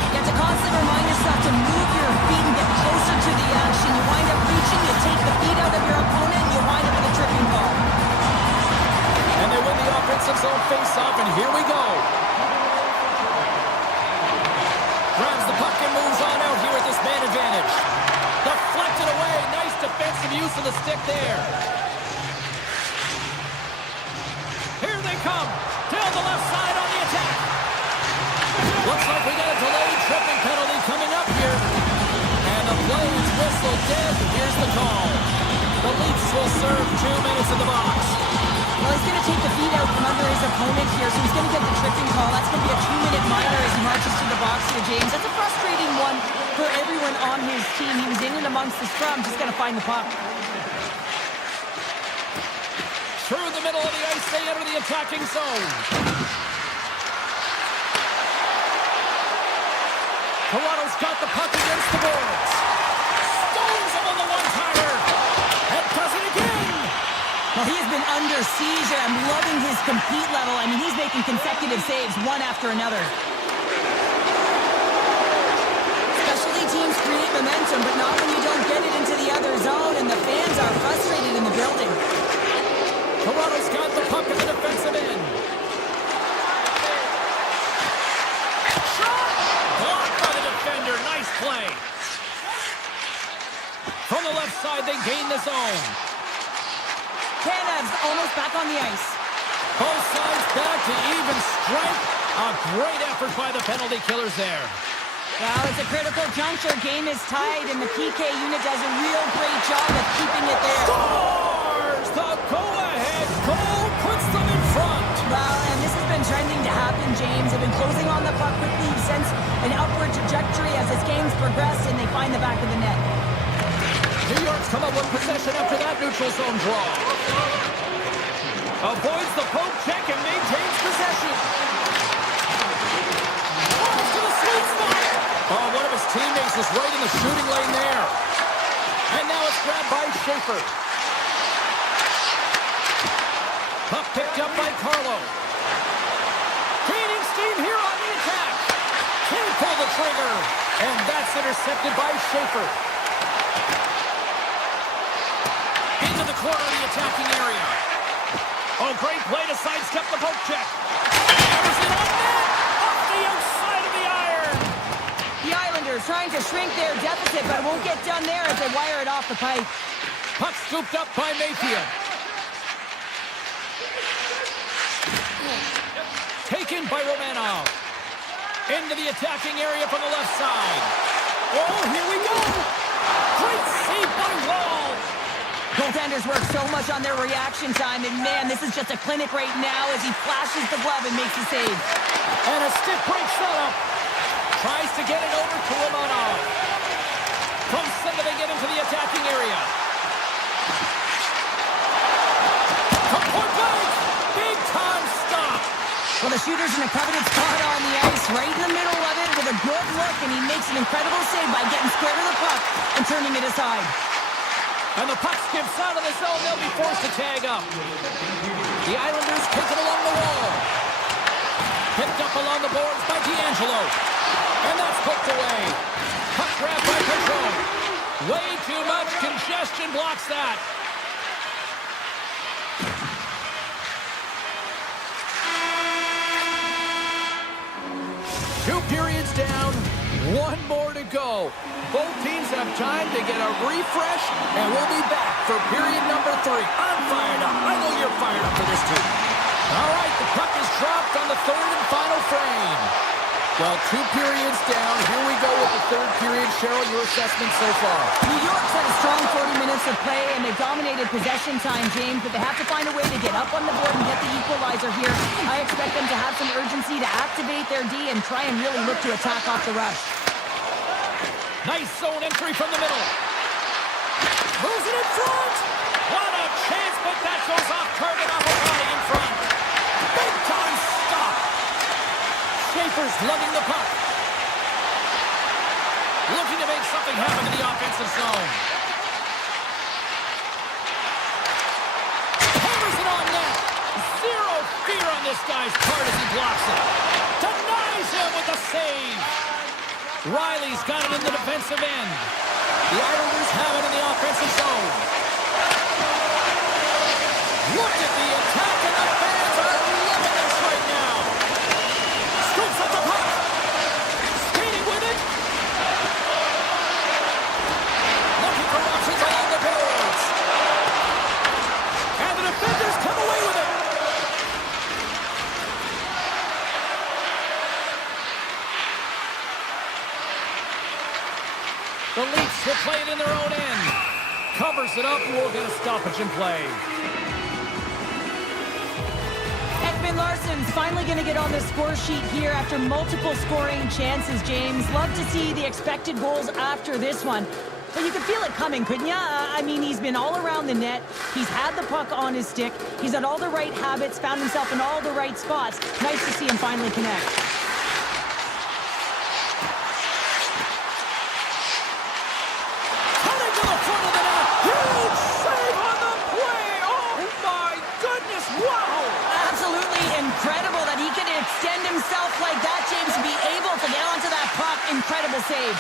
You have to constantly remind yourself to move your feet and get closer to the action. You wind up reaching, you take the feet out of your opponent, and you wind up with a tripping call. And they win the offensive zone face-off, and here we go. Grabs the puck and moves on out here at this man advantage. Deflected away. Nice defensive use of the stick there. Here they come. Down the left side on the attack. Looks like we got a delayed tripping penalty coming up here. And the play is whistled dead. Here's the call. The Leafs will serve 2 minutes in the box. Well, he's going to take the feet out from under his opponent here, so he's going to get the tripping call. That's going to be a 2-minute minor as he marches to the box here, James. That's a frustrating one for everyone on his team. He was in and amongst the scrum, just got to find the puck. Through the middle of the ice, they enter the attacking zone. Toronto's got the puck against the boards. Stones him on the one-timer. And does it again. Well, he has been under siege, and I'm loving his compete level. I mean, he's making consecutive saves one after another. Specialty teams create momentum, but not when you don't get it into the other zone, and the fans are frustrated in the building. Toronto's got the puck at the defensive end. Shot! Blocked by the defender. Nice play. From the left side, they gain the zone. Canada's almost back on the ice. Both sides back to even strength. A great effort by the penalty killers there. Well, it's a critical juncture. Game is tied, and the PK unit does a real great job of keeping it there. Scores! The go-ahead goal puts them in front. Well, and this has been trending to happen, James. They've been closing on the puck quickly since an upward trajectory as this game's progressed, and they find the back of the net. New York's come up with possession after that neutral zone draw. Avoids the poke check and maintains possession. Balls to the sweet spot. Oh, one of his teammates is right in the shooting lane there. And now it's grabbed by Schaefer. Puck picked up by Carlo. Gaining steam here on the attack. Can't pull the trigger. And that's intercepted by Schaefer. Into the corner of the attacking area. Oh, great play to sidestep the poke check. There's it on net. Off the outside of the iron. The Islanders trying to shrink their deficit, but it won't get done there as they wire it off the pipe. Puck scooped up by Mayfield. Taken by Romanov. Into the attacking area from the left side. Oh, here we go. Great save by Wall. Goaltenders work so much on their reaction time, and man, this is just a clinic right now as he flashes the glove and makes the save. And a stick break setup. Tries to get it over to Romanov. From center, they get into the attacking area. From point blank. Big time stop. Well, the shooter's in a coveted spot on the ice, right in the middle of it with a good look, and he makes an incredible save by getting square to the puck and turning it aside. And the puck skips out of the zone. They'll be forced to tag up. The Islanders take it along the wall. Picked up along the boards by D'Angelo. And that's poked away. Puck grab by Pedro. Way too much congestion blocks that. Two periods down, one more to go. Both teams have time to get a refresh, and we'll be back for period number 3. I'm fired up. I know you're fired up for this too. All right, the puck is dropped on the third and final frame. Well, 2 periods down. Here we go with the third period. Cheryl, your assessment so far? New York's had a strong 40 minutes of play, and they dominated possession time, James, but they have to find a way to get up on the board and get the equalizer here. I expect them to have some urgency to activate their D and try and really look to attack off the rush. Nice zone entry from the middle. Moves it in front. What a chance, but that goes off target off a body in front. Big time stop. Schaefer's lugging the puck. Looking to make something happen in the offensive zone. Hammers it on net. Zero fear on this guy's part as he blocks it. Denies him with a save. Riley's got it in the defensive end. The Islanders have it in the offensive zone. Look at the attack, and the fans are loving this right now. Scoops up the puck. Skating with it. Looking for options along the boards. And the defenders come away with it. The Leafs will play it in their own end. Covers it up, and we'll get a stoppage in play. Larson's finally going to get on the score sheet here after multiple scoring chances, James. Love to see the expected goals after this one. But you could feel it coming, couldn't you? I mean, he's been all around the net. He's had the puck on his stick. He's had all the right habits, found himself in all the right spots. Nice to see him finally connect. Coming to the front of the net. Huge save on the play. Oh, my goodness. Wow. Absolutely incredible that he can extend himself like that, James, to be able to get onto that puck. Incredible save.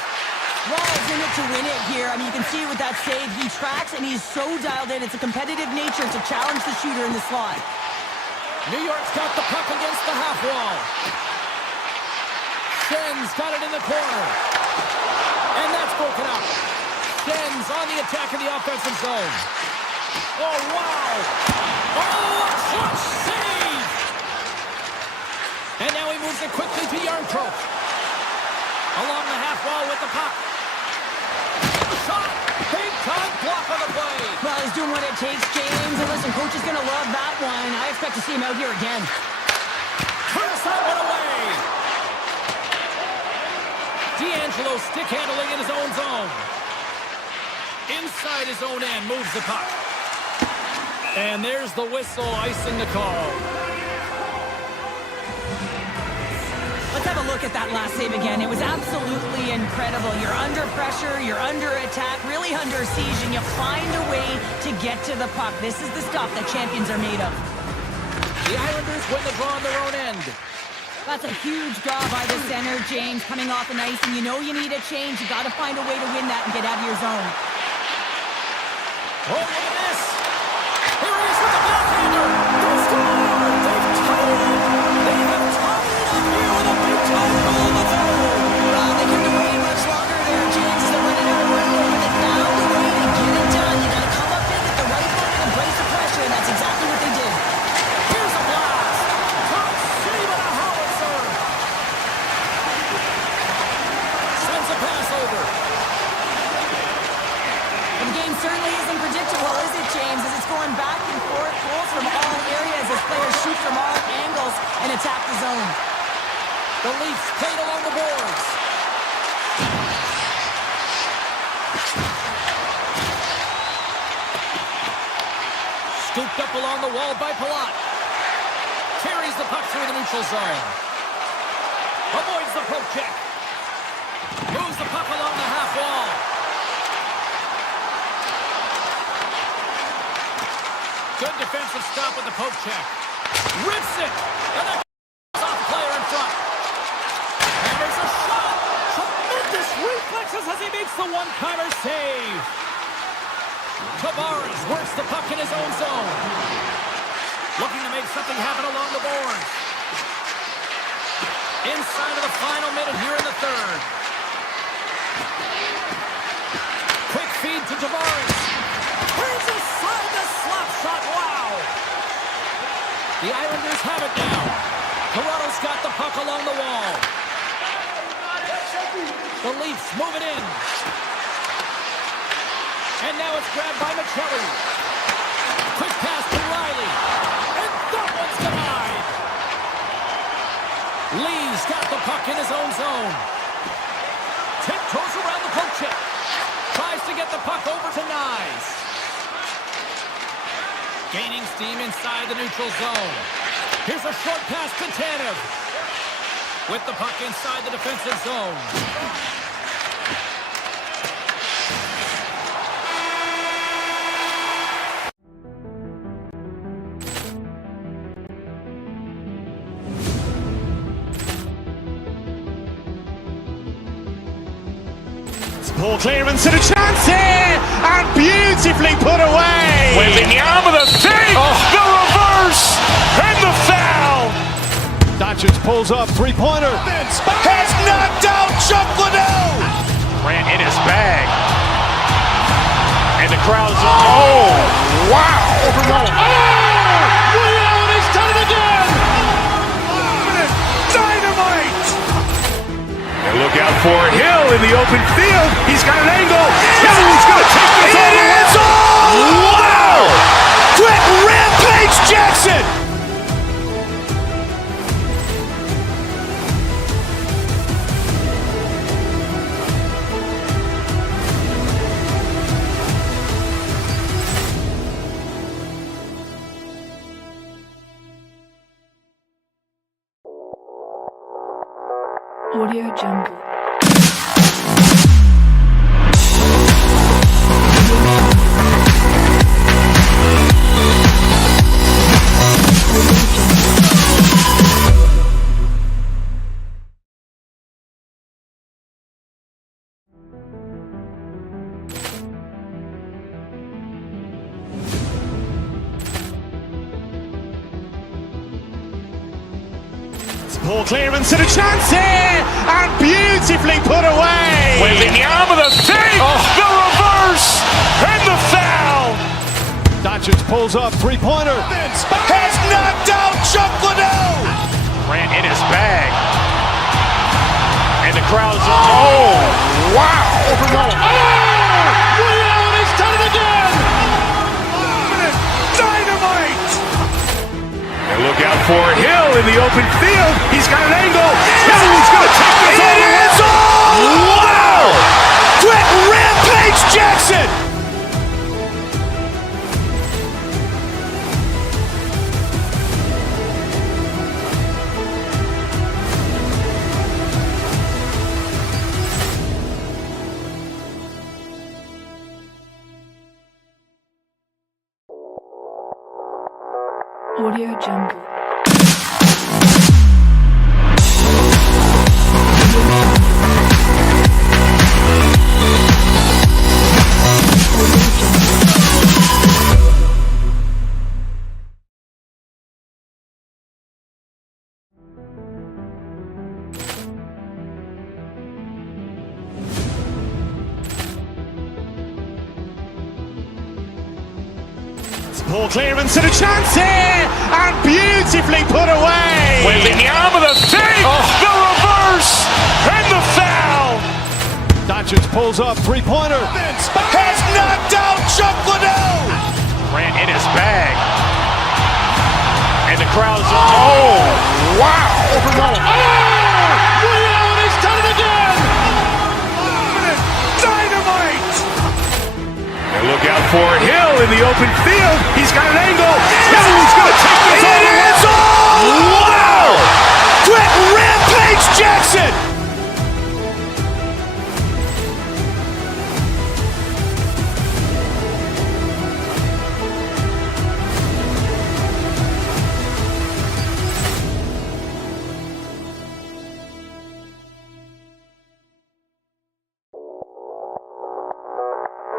Wall's in it to win it here. I mean, you can see with that save, he tracks and he's so dialed in. It's a competitive nature to challenge the shooter in the slot. New York's got the puck against the half wall. Schen's got it in the corner. And that's broken up. Schen's on the attack in the offensive zone. Oh, wow. Oh, a clutch save. And now he moves it quickly to Yarntrope. Along the half wall with the puck. Shot. Big time block on the play. Well, he's doing what it takes, James. And listen, coach is going to love that one. I expect to see him out here again. Turns that one away. D'Angelo stick handling in his own zone. Inside his own end, moves the puck. And there's the whistle, icing the call. Let's have a look at that last save again. It was absolutely incredible. You're under pressure, you're under attack, really under siege, and you find a way to get to the puck. This is the stuff that champions are made of. The Islanders win the draw on their own end. That's a huge draw by the center, James, coming off an ice, and you know you need a change. You got to find a way to win that and get out of your zone. Oh, look at this. Here he is with the backhander. They score! They've tied it up. They have tied it up here with a big time goal in the zone. Well, they couldn't have waited much longer there, James. They're running out of room, but they found a way to get it done. You got to come up big at the right moment and brace the pressure, and that's exactly what they did. Here's a blast. certainly isn't predictable, is it, James? As it's going back and forth, goals from all areas as players shoot from all angles and attack the zone. The Leafs played along the boards. Scooped up along the wall by Palat. Carries the puck through the neutral zone. Avoids the poke check. Moves the puck along the half wall. Good defensive stop with the poke check. Rips it. And that off player in front. And there's a shot. Tremendous reflexes as he makes the one-timer save. Tavares works the puck in his own zone. Looking to make something happen along the boards. Inside of the final minute here in the third. Quick feed to Tavares. Turns aside the slap shot. Wow! The Islanders have it now. Toronto's got the puck along the wall. The Leafs move it in. And now it's grabbed by Michelli. Quick pass to Riley. And that one's denied. Lee's got the puck in his own zone. Tiptoes around the poke check. Tries to get the puck over to Nyes. Gaining steam inside the neutral zone. Here's a short pass to Tanev. With the puck inside the defensive zone. Poor clearance and a chance here, and beautifully put away. Wembanyama the save, the reverse, and the foul. Doncic pulls up, three-pointer. Has knocked out Chuck Liddell. Ran in his bag. And the crowd's, oh, wow. Leon has done it again. Dynamite. And look out for Hill in the open field. He's got an angle. He's going to take this all the way. Wow! Quick rampage Jackson. Audio Jungle. Poor clearance and a chance here, and beautifully put away. Wembanyama the save, the reverse, and the foul. Doncic pulls up, three-pointer. Has knocked out Chuck Liddell. Ran in his bag. And the crowd's, oh, wow. Leon has done it again. Dynamite. And look out for Hill in the open field. He's got an angle. He's going to take this all the way. Wow! Quick rampage Jackson. Audio Jungle. Poor clearance and a chance here, and beautifully put away. Wembanyama the save, the reverse, and the foul. Doncic pulls up, three-pointer. Has knocked out in his bag. And the crowd is, oh, wow. Overrun. And he's done it again. Dynamite! And look out for Hill in the open field. He's got an angle. No, he's going to take this all the way. Wow! Quick Rampage Jackson!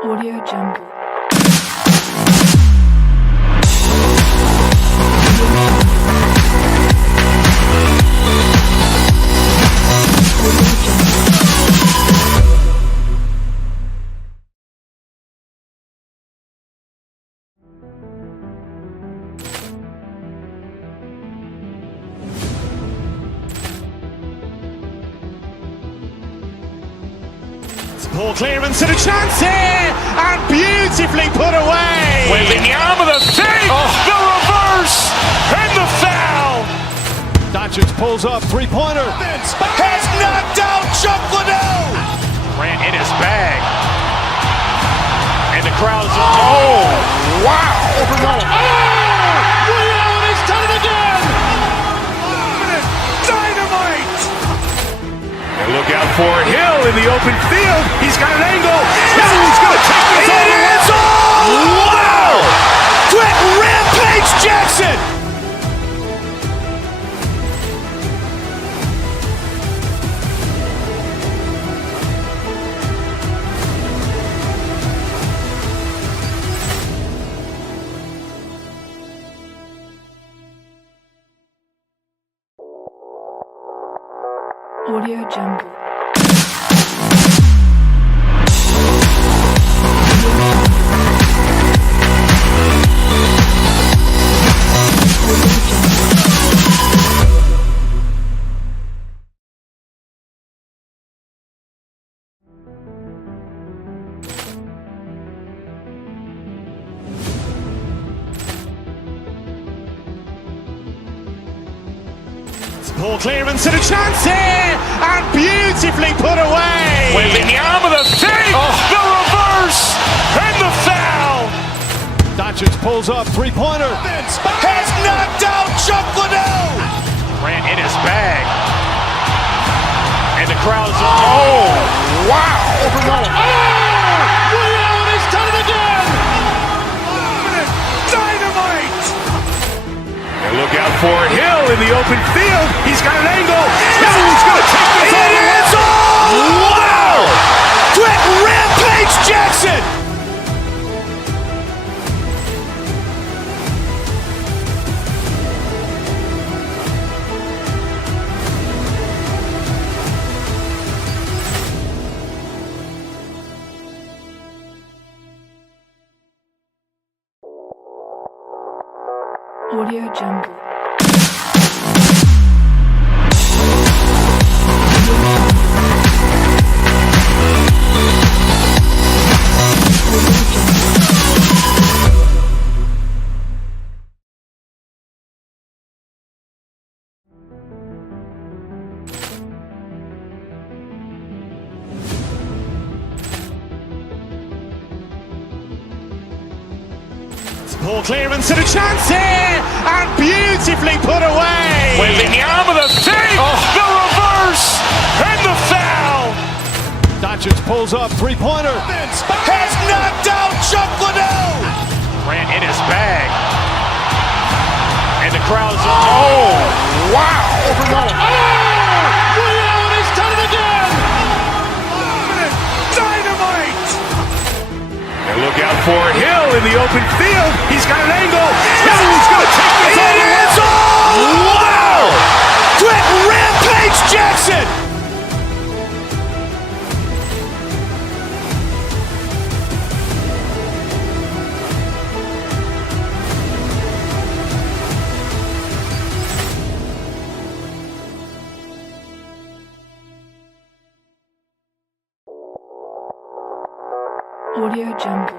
Audio Jungle. Poor clearance and a chance here, and beautifully put away. With the arm of the thing, the reverse, and the foul. Doncic pulls up, three-pointer. Has knocked out Chuck Liddell. Grant in his bag. And the crowd is, oh, wow. Overrun. And he's done it again. Dynamite! And look out for Hill in the open field. He's got an angle. No, he's going to take this all the way. Wow! Quick Rampage Jackson! Audio Jungle. Poor clearance and a chance here, and beautifully put away. With the arm of the thing, the reverse, and the foul. Doncic pulls up, three-pointer. Has knocked out Chuck Liddell. Grant in his bag. And the crowd is, oh, wow. Overrun. And he's done it again. Dynamite! And look out for Hill in the open field. He's got an angle. No, he's going to take this all the way. Wow! Quick Rampage Jackson! Audio Jungle. Poor clearance and a chance here, and beautifully put away. With the arm of the thing, the reverse, and the foul. Doncic pulls up, three-pointer. Has knocked out Chuck Liddell. Grant in his bag. And the crowd is, oh, wow. Overrun. And he's done it again. Dynamite! And look out for Hill in the open field. He's got an angle. No, he's going to take this all the way. Wow! Quick Rampage Jackson! Audio Jungle.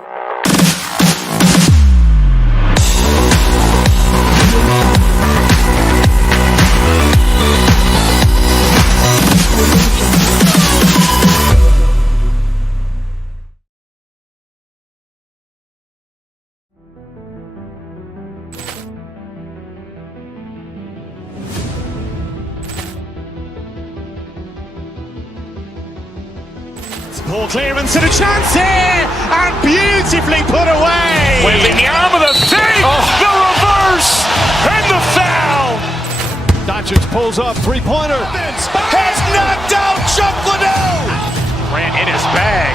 Ball clearance and a chance here, and beautifully put away. Waving the arm of the thing, the reverse, and the foul. Doncic pulls up, three-pointer. Has knocked out Chuck Liddell. Ran in his bag.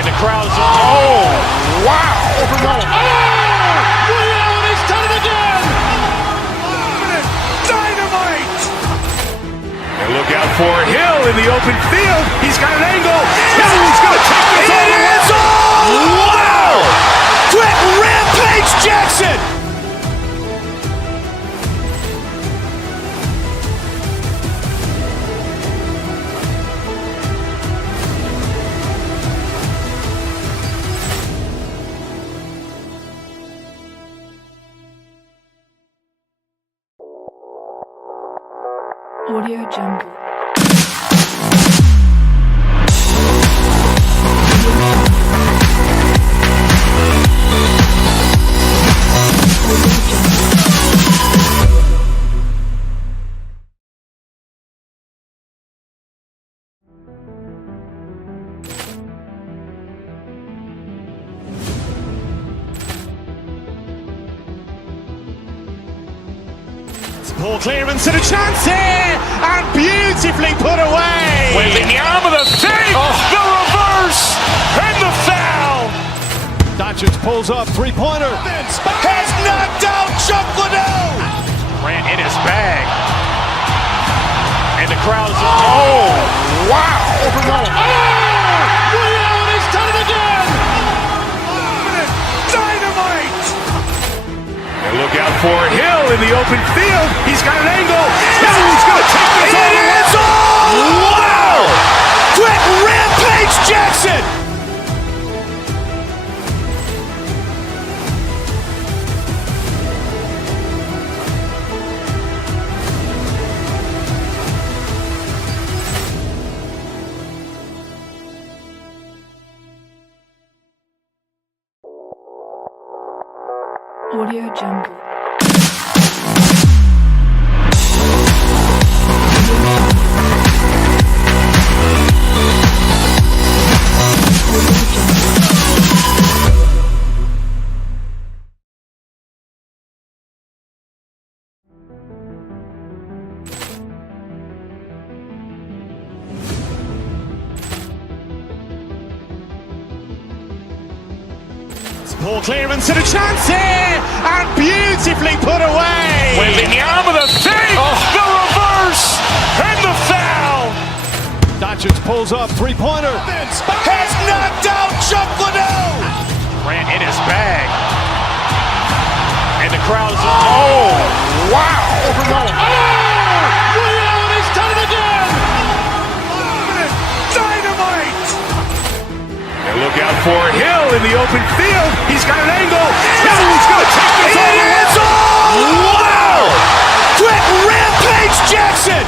And the crowd's, oh, wow. Liddell, he's done it again. Dynamite. And look out for Hill in the open field. He's got an angle. He's going to take this all the way. Wow. Quick Rampage Jackson. Audio Jungle. Ball clearance and a chance here, and beautifully put away. Waving the arm of the thing, the reverse, and the foul. Doncic pulls up, three-pointer. Has knocked out Chuck Liddell. Ran in his bag. And the crowd's, oh, wow. Liddell, he's done it again. Dynamite. And look out for Hill in the open field. He's got an angle. He's going to take this all the way. Wow. Quick Rampage Jackson. Audio Jungle. Ball clearance and a chance here, and beautifully put away. Waving the arm of the thing, the reverse, and the foul. Doncic pulls up, three-pointer. Has knocked out Chuck Liddell. Ran in his bag. And the crowd's, oh, wow. Liddell, he's done it again. Dynamite. And look out for Hill in the open field. He's got an angle. He's going to take this all the way. Wow. Quick Rampage Jackson.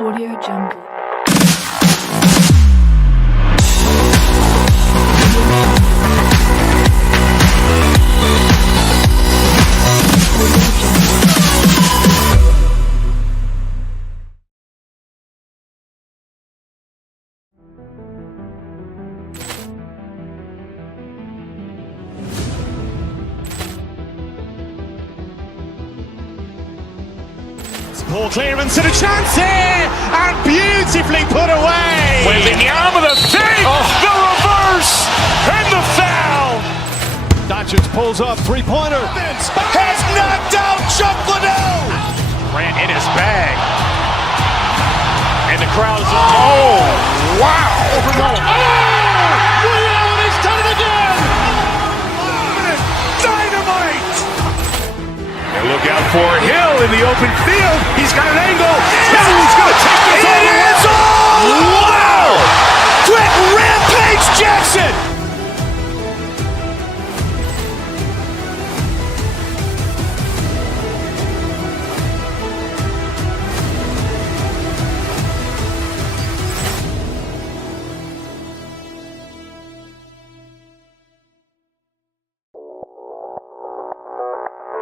Audio Jungle. Ball clearance and a chance here, and beautifully put away. Waving the arm of the thing, the reverse, and the foul. Doncic pulls up, three-pointer. Has knocked out Chuck Liddell. Ran in his bag. And the crowd's, oh, wow. Liddell, he's done it Look out for Hill in the open field. He's got an angle. He's going to take this all the way. Wow! Quick rampage Jackson!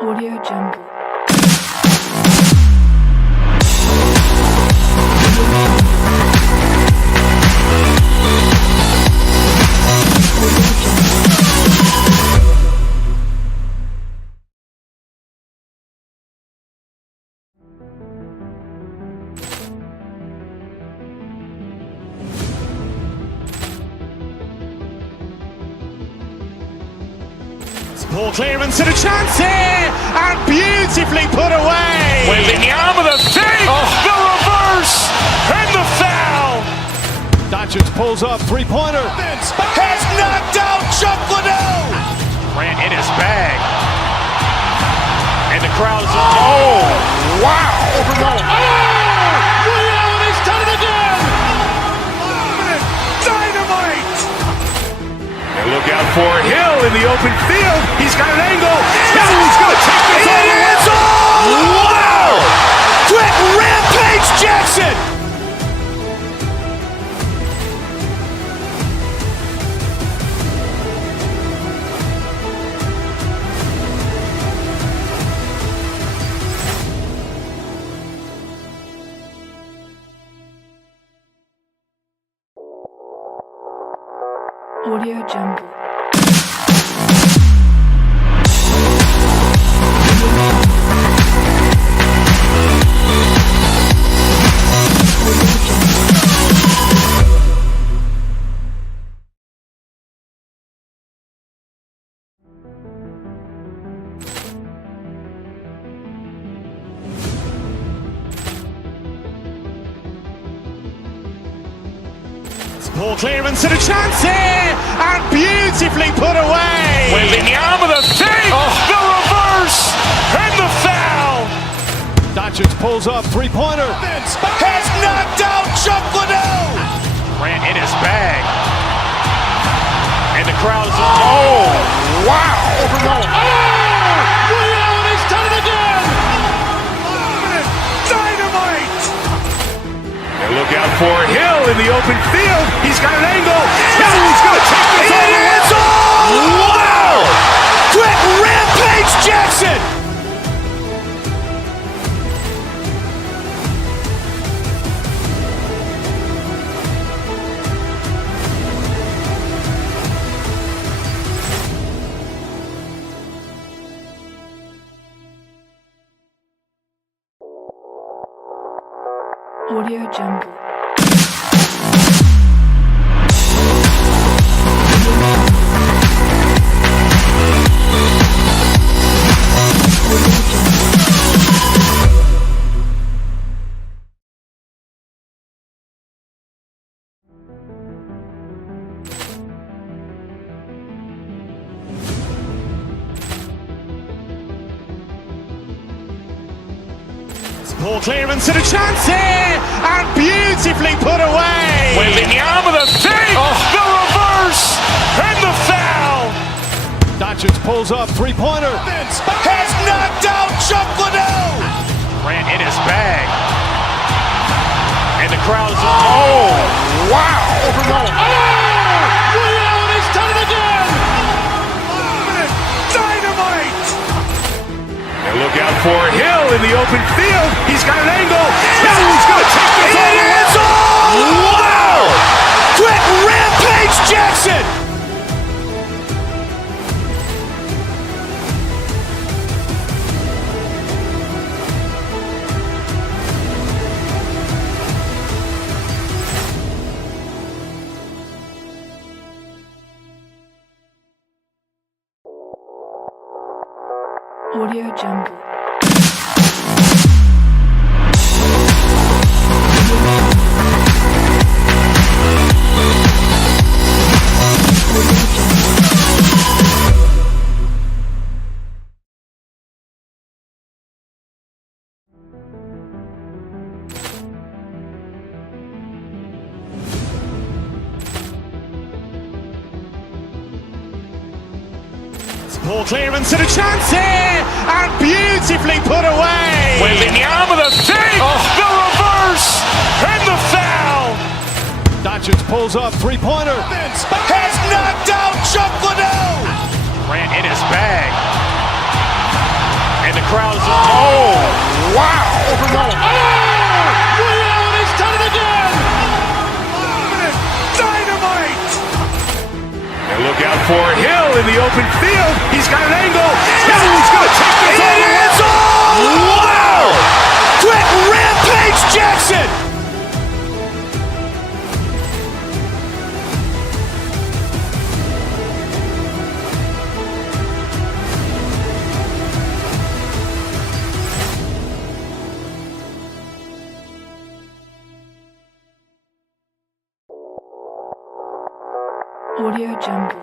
Audio Jungle. Ball clearance and a chance here, and beautifully put away. With the arm of the fake, the reverse, and the foul. Doncic pulls up, three-pointer. Has knocked out Chuck Liddell. Grant in his bag. And the crowd is, oh, wow. Rio, he's done it again. Dynamite! And look out for Hill in the open field. He's got an angle. He's going to take this all the way. Wow! Quick rampage Jackson! Audio Jungle. Ball clearance and a chance here, and beautifully put away. With the arm of the fake, the reverse, and the foul. Doncic pulls up, three-pointer. Has knocked out Chuck Liddell. Grant in his bag. And the crowd is, oh, wow. Rio, he's done it again. Dynamite! And look out for Hill in the open field. He's got an angle. He's going to take this all the way. Wow! Quick rampage Jackson! Audio Jungle. Ball clearance and a chance here, and beautifully put away. With the arm of the fake, the reverse, and the foul. Doncic pulls up, three-pointer. Has knocked out Chuck Liddell. Grant in his bag. And the crowd is, oh, wow. Rio, he's done it again. Dynamite! And look out for Hill in the open field. He's got an angle. He's going to take this all the way. Wow! Quick rampage Jackson! Audio Jungle. Ball clearance and a chance here, and beautifully put away. With in the arm of the thief, the reverse, and the foul. Dodgers pulls up, three-pointer. Has knocked out Chuck Liddell. Grant in his bag. And the crowd's, oh, wow. Leon has done it again. Dynamite. And look out for Hill in the open field. He's got an angle. Hill's going to take this all the way. Wow. Quick Rampage Jackson. Audio Jungle.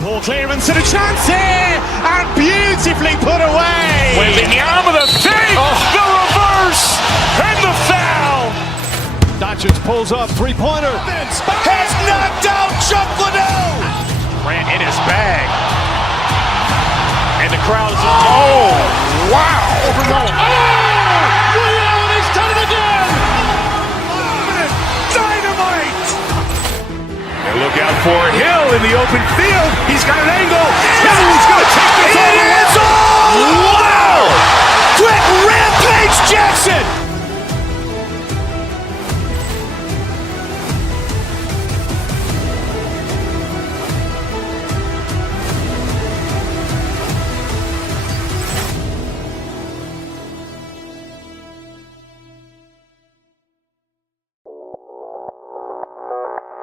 Ball clearance and a chance here, and beautifully put away. With in the arm of the thief, the reverse, and the foul. Dodgers pulls up, three-pointer. Has knocked out Chuck Liddell. Grant in his bag. And the crowd's, oh, wow. Leon has done it again. Dynamite. And look out for Hill in the open field. He's got an angle. Hill's going to take this all the way. Wow. Quick Rampage Jackson.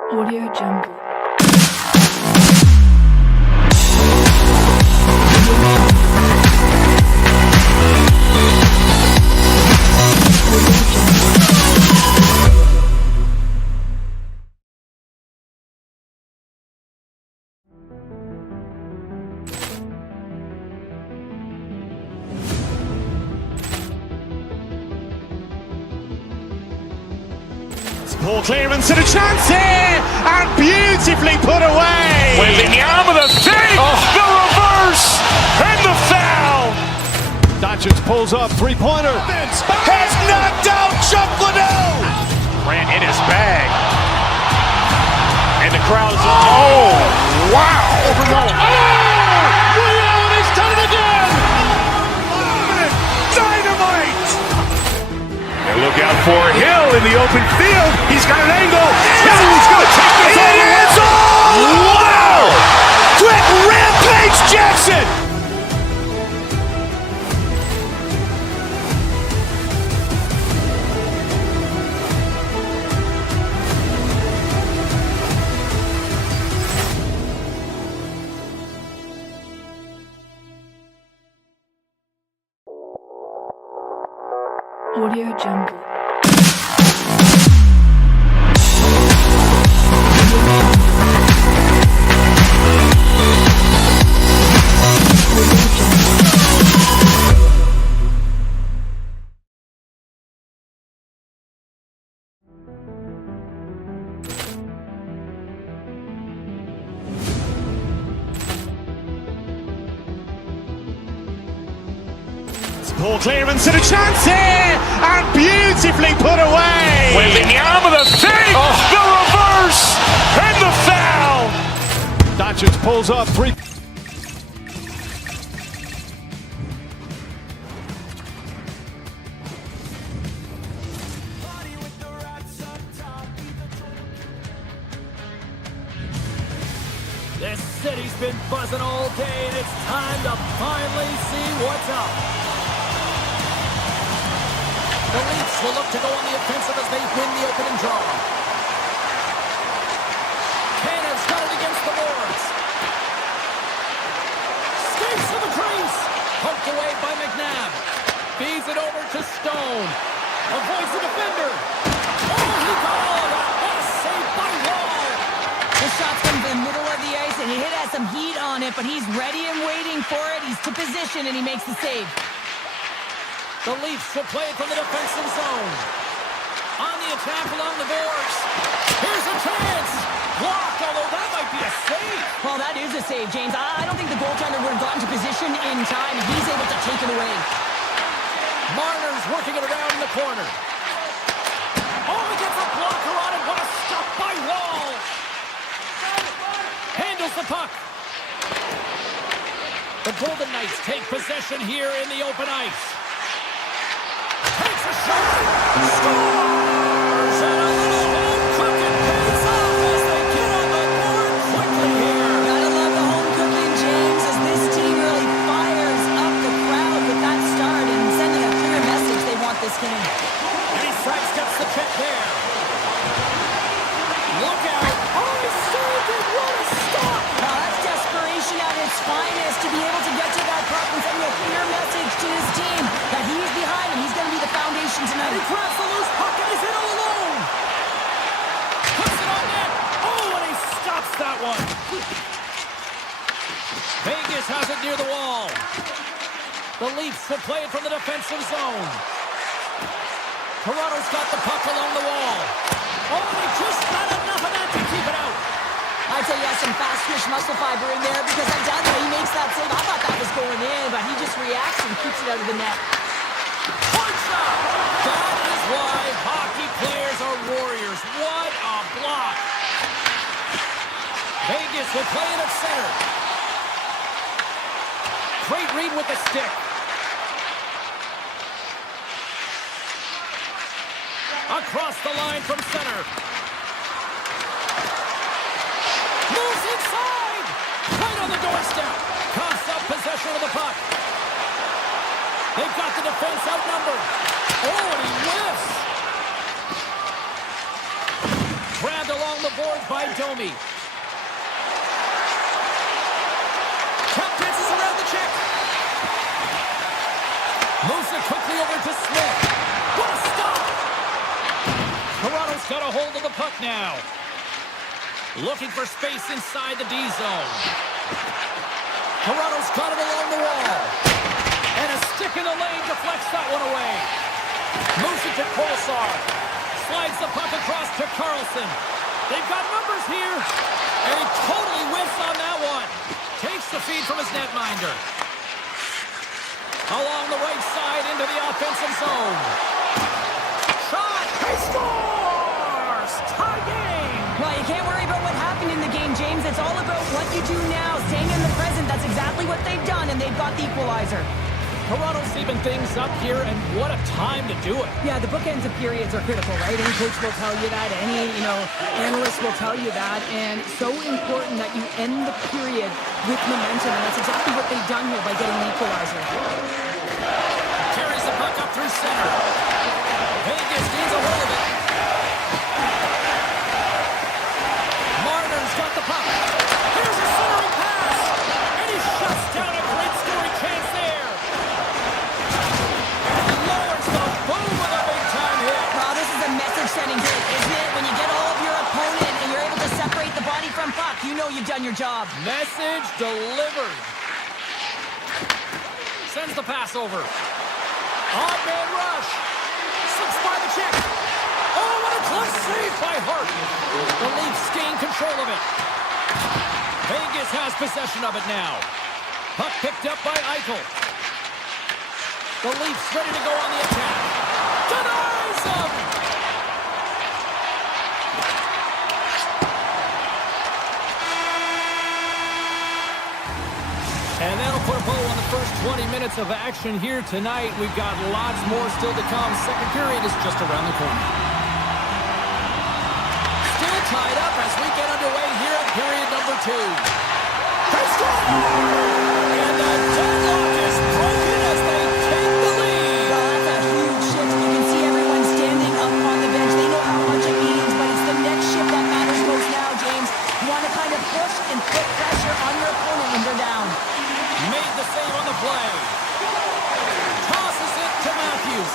Audio Jungle. Ball clearance and a chance here, and beautifully put away. With in the arm of the thief, the reverse, and the foul. Dodgers pulls up, three-pointer. Has knocked out Chuck Liddell. Grant in his bag. And the crowd's, oh, wow. Leon has done it again. Dynamite. And look out for Hill in the open field. He's got an angle. Hill's going to take this all the way. Wow. Quick Rampage Jackson. Audio Jungle. Ball clearance and a chance here, and beautifully put away. With in the arm of the thief, the reverse, and the foul. Dodgers pulls up, three. This city's been buzzing all day, and it's time to finally see what's up. The Leafs will look to go on the offensive as they win the opening draw. Canada's got it against the boards. Skates to the crease. Poked away by McNabb. Feed Avoids the defender. Oh, he got all of that. What a save by Wall. The shot's from the middle of the ice, and it has some heat on it, but he's ready and waiting for it. He's to position, and he makes the save. The Leafs should play it from the defensive zone. On the attack along the boards. Here's a chance. Blocked, although that might be a save. Well, that is a save, James. I don't think the goaltender would have gotten to position in time, and he's able to take it away. Marner's working it around in the corner. Oh, he gets a blocker on it. What a stop by Wall. Handles the puck. The Golden Knights take possession here in the open ice. Takes a shot. Scores! And a little home cooking pays off as they get on the board quickly here. Gotta love the home cooking, James, as this team really fires up the crowd with that start and sending a clear message they want this game. And he sidesteps the check there. Look out. Oh, he saved it. What a stop. Now that's desperation at its finest to be able to get to that puck and send a clear message to his team that he's behind and he's going to be the foundation tonight. He grabs the loose puck and he's in all alone. Puts it on net. Oh, and he stops that one. Vegas has it near the wall. The Leafs will play it from the defensive zone. Toronto's got the puck along the wall. Oh, and he just got enough of that to keep it out. I'd say he has some fast twitch muscle fiber in there because I'm telling you, he makes that save. I thought that was going in, but he just reacts and keeps it out of the net. Hard shot! That is why hockey players are warriors. What a block! Vegas will play it at center. Great read with the stick. Across the line from center. Moves inside! Right on the doorstep. Coughs up possession of the puck. They've got the defense outnumbered. Oh, and he whiffs. Grabbed along the boards by Domi. Trap dances around the check. Moves it quickly over to Smith. What a stop! Toronto's got a hold of the puck now. Looking for space inside the D zone. Toronto's got it along the wall. And a stick in the lane deflects that one away. Moves it to Kolesar. Slides the puck across to Carlson. They've got numbers here. And he totally whiffs on that one. Takes the feed from his netminder. Along the right side into the offensive zone. Shot. He scores! Tie game! Well, you can't worry about what happened in the game, James. It's all about what you do now, staying in the present. That's exactly what they've done, and they've got the equalizer. Toronto's even things up here, and what a time to do it. Yeah, the bookends of periods are critical, right? Any coach will tell you that. Any, analyst will tell you that. And it's so important that you end the period with momentum, and that's exactly what they've done here by getting the equalizer. Carries the puck up through center. Vegas needs a hold of it. Marner's got the puck. Here's a centering pass. And he shuts down a great scoring chance there. And lowers the boom with a big-time hit. Wow, this is a message-sending hit, isn't it? When you get all of your opponent and you're able to separate the body from puck, you know you've done your job. Message delivered. Sends the pass over. Odd man rush. Slips by the check. Oh, what a close save by Hart. The Leafs gain control of it. Vegas has possession of it now. Puck picked up by Eichel. The Leafs ready to go on the attack. Denies him! And that'll put a bow on the first 20 minutes of action here tonight. We've got lots more still to come. Second period is just around the corner. Still tied up as we get underway here at period number 2. They score! And the deadlock is broken as they take the lead. Well, that's a huge shift. You can see everyone standing up on the bench. They know how much it means, but it's the next shift that matters most now, James. You want to kind of push and put pressure on your opponent when they're down. Made the save on the play. Tosses it to Matthews.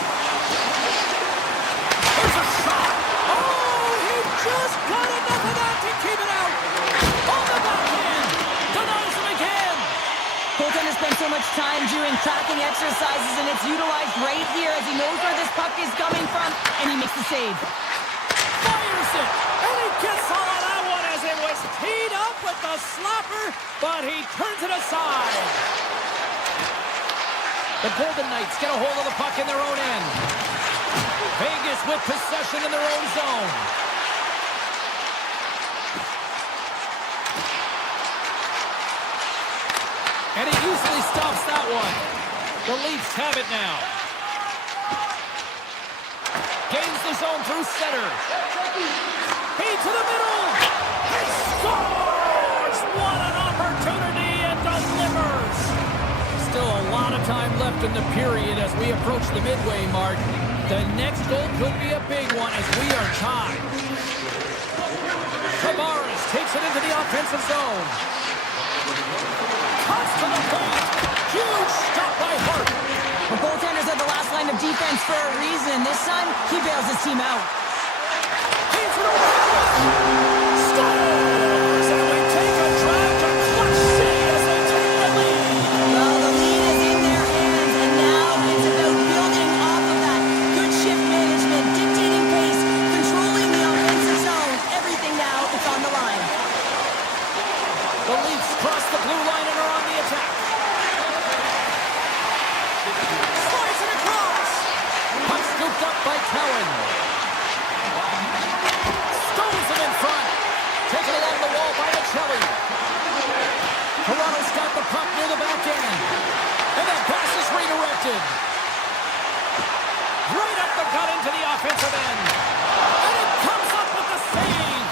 much time doing tracking exercises, and it's utilized right here as he knows where this puck is coming from, and he makes the save. Fires it, and he gets all of that one as it was teed up with the slapper, but he turns it aside. The Golden Knights get a hold of the puck in their own end. Vegas with possession in their own zone. And he easily stops that one. The Leafs have it now. Gains the zone through center. He to the middle. He scores! What an opportunity and delivers. Still a lot of time left in the period as we approach the midway mark. The next goal could be a big one as we are tied. Tavares takes it into the offensive zone. Cuts to the paint. Huge stop by Hart. The goaltenders are the last line of defense for a reason. This time, he bails his team out. He's scores! And we take a drive to Clutch City as they take the lead. Well, the lead is in their hands, and now it's about building off of that. Good shift management, dictating pace, controlling the offensive zone. Everything now is on the line. The Leafs cross the blue line and are on the attack. Slides it across. Puck scooped up by Cowan. Stones him in front. Taken along the wall by Achilli. Toronto's got the puck near the back end. And that pass is redirected. Right up the gut into the offensive end. And it comes up with the save.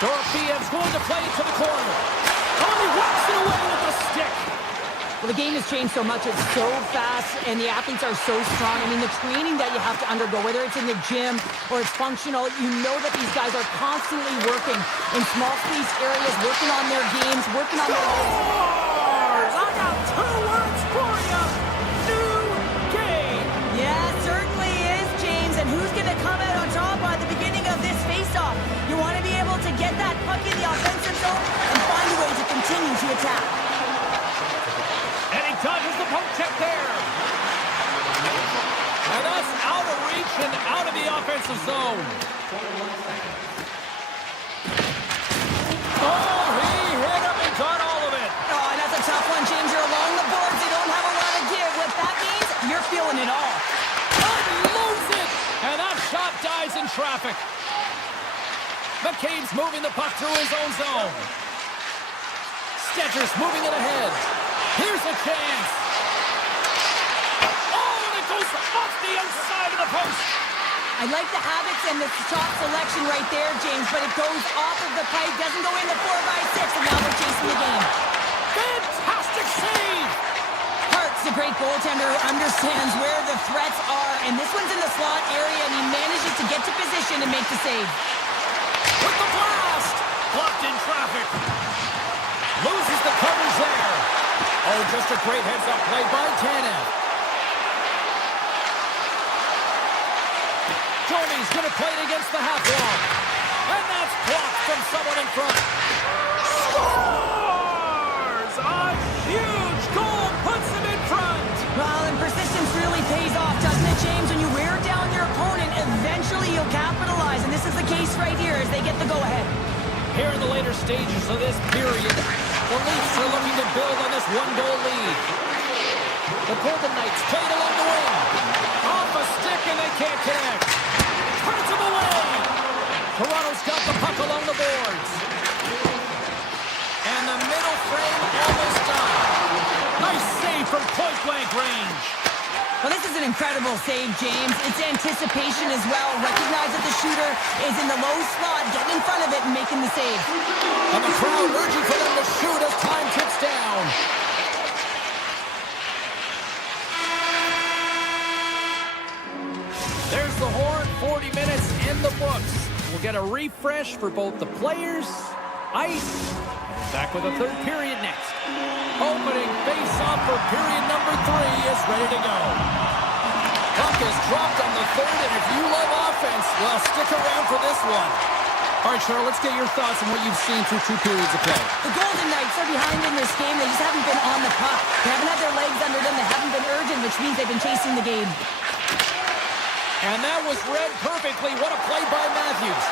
Dorofeyev's going to play it to the corner. Oh, he walks it away with the stick. Well, the game has changed so much. It's so fast, and the athletes are so strong. I mean, the training that you have to undergo, whether it's in the gym or it's functional, you know that these guys are constantly working in small space areas, working on their games, working on their goals. Scores! I got 2 words for you. New game. Yeah, certainly is, James. And who's going to come out on top at the beginning of this face-off? You want to be able to get that puck in the offensive zone and find a way to continue to attack. And he dodges the poke check there. And that's out of reach and out of the offensive zone. Oh, he hit him and got all of it. Oh, and that's a tough one, James. You're along the boards. They don't have a lot of give. What that means, you're feeling it all. Unloads it. And that shot dies in traffic. McCabe's moving the puck through his own zone. Stetcher's moving it ahead. Here's a chance. Oh, and it goes off the outside of the post. I like the habits and the shot selection right there, James, but it goes off of the pipe, doesn't go in the 4x6, and now they're chasing the game. Fantastic save. Hart's a great goaltender who understands where the threats are, and this one's in the slot area, and he manages to get to position and make the save. With the blast. Blocked in traffic. Loses the coverage there. Oh, just a great heads-up play by Tanev. Johnny's going to play it against the half wall. And that's blocked from someone in front. Scores! A huge goal puts him in front. Well, and persistence really pays off, doesn't it, James? When you wear down your opponent, eventually you'll capitalize, and this is the case right here as they get the go-ahead. Here in the later stages of this period, the Leafs are looking to build on this 1-goal lead. The Golden Knights played along the wing. Off a stick and they can't connect. Turns him away. Toronto's got the puck along the boards. And the middle frame almost done. Nice save from point-blank range. Well, this is an incredible save, James. It's anticipation as well. Recognize that the shooter is in the low slot, getting in front of it and making the save. And the crowd urging for them to shoot as time ticks down. There's the horn, 40 minutes in the books. We'll get a refresh for both the players, ice, and back with a third period next. Opening face-off for period number 3 is ready to go. Puck is dropped on the third, and if you love offense, well, stick around for this one. All right, Cheryl, let's get your thoughts on what you've seen through 2 periods of play. The Golden Knights are behind in this game. They just haven't been on the puck. They haven't had their legs under them. They haven't been urgent, which means they've been chasing the game. And that was read perfectly. What a play by Matthews.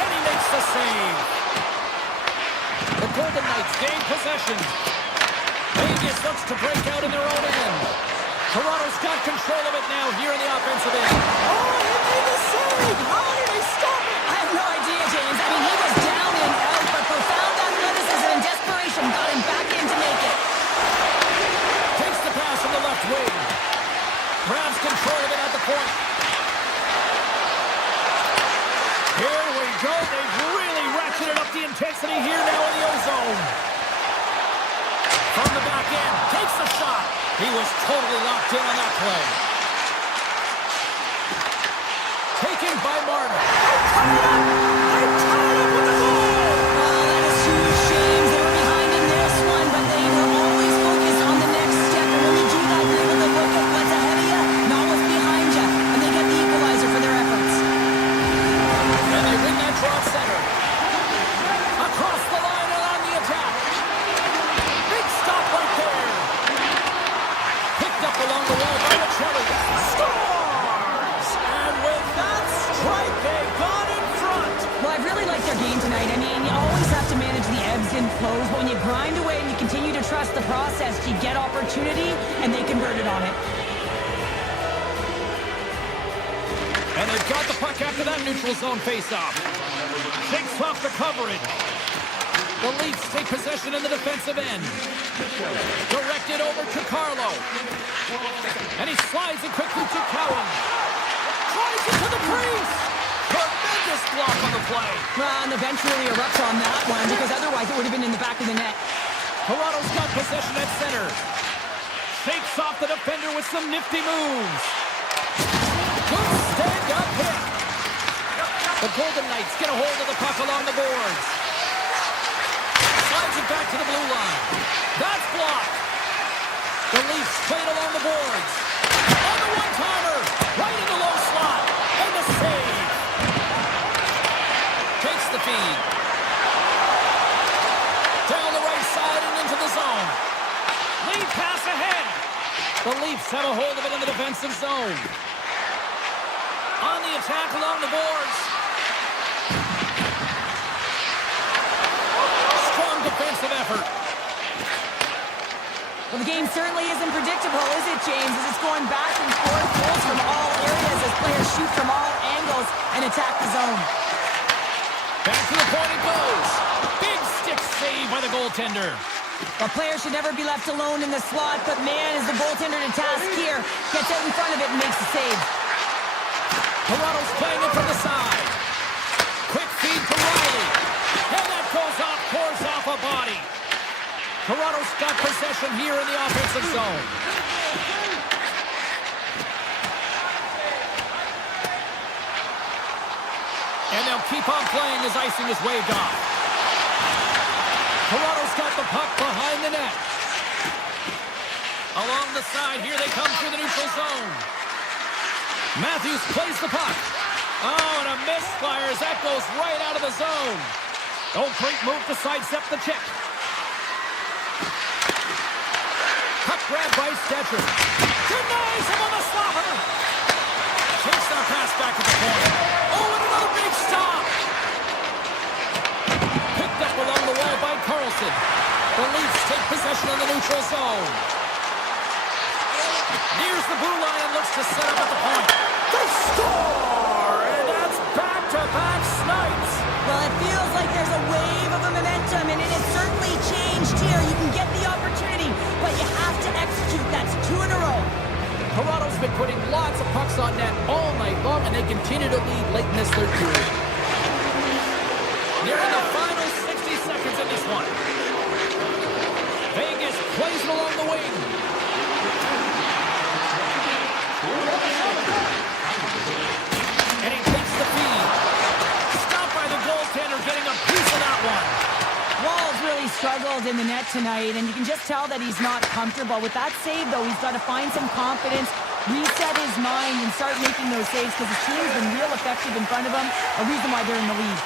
And he makes the save. The Golden Knights gain possession. Vegas looks to break out in their own end. Toronto's got control of it now here in the offensive end. Oh, he made the save. How did they stop it? I have no idea, James. I mean, he was down and out, but profound athleticism and desperation got him back in to make it. Takes the pass from the left wing. Grabs control of it at the point. Here we go. They've really ratcheted up the intensity here now in the O-zone. From the back end, takes the shot. He was totally locked in on that play. Taken by Martin. That is huge, James. They were behind in this one, but they were always focused on the next step. And when you do that, you're able to look at what's ahead of you, not what's behind you. And they get the equalizer for their efforts. And they win that draw center. Across the line and on the attack. Big stop right there. Picked up along the wall by Cherry. Scores! And with that strike, they got in front. Well, I really like their game tonight. I mean, you always have to manage the ebbs and flows. But when you grind away and you continue to trust the process, you get opportunity, and they converted on it. And they've got the puck after that neutral zone faceoff. Shakes off the coverage. The Leafs take possession in the defensive end. Directed over to Carlo. And he slides it quickly to Cowan. Tries it to the crease. Tremendous block on the play. Well, and the bench really erupts on that one, because otherwise it would have been in the back of the net. Toronto's got possession at center. Shakes off the defender with some nifty moves. Good stand-up hit. The Golden Knights get a hold of the puck along the boards. Slides it back to the blue line. That's blocked. The Leafs play it along the boards. On the one-timer. Right in the low slot. And the save. Takes the feed. Down the right side and into the zone. Lead pass ahead. The Leafs have a hold of it in the defensive zone. On the attack along the boards. Strong defensive effort. Well, the game certainly isn't predictable, is it, James? As it's going back and forth, goals from all areas as players shoot from all angles and attack the zone. Back to the point it goes. Big stick save by the goaltender. Well, players should never be left alone in the slot, but man, is the goaltender to task here. Gets out in front of it and makes the save. Toronto's playing it from the side. Quick feed to Riley. And that goes off, pours off a body. Toronto's got possession here in the offensive zone. And they'll keep on playing as icing is waved off. Toronto's got the puck behind the net. Along the side, here they come through the neutral zone. Matthews plays the puck. Oh, and a misfire as that goes right out of the zone. Oh, great move to sidestep the check. Puck grab by Stetcher. Denies him on the slaughter. Takes that pass back to the point. Oh, and another big stop. Picked up along the wall by Carlson. The Leafs take possession in the neutral zone. Nears the blue line and looks to set up at the point. They score! And that's back-to-back snipes. Well, it feels like there's a wave of a momentum, and it has certainly changed here. You can get the opportunity, but you have to execute. That's 2 in a row. Toronto's been putting lots of pucks on net all night long, and they continue to lead late in this third period. Nearing the final 60 seconds of this one. Vegas plays it along the wing. And he takes the feed. Stopped by the goaltender, getting a piece of that one. Wall's really struggled in the net tonight, and you can just tell that he's not comfortable. With that save, though, he's got to find some confidence, reset his mind and start making those saves because his team's been real effective in front of him. A reason why they're in the lead.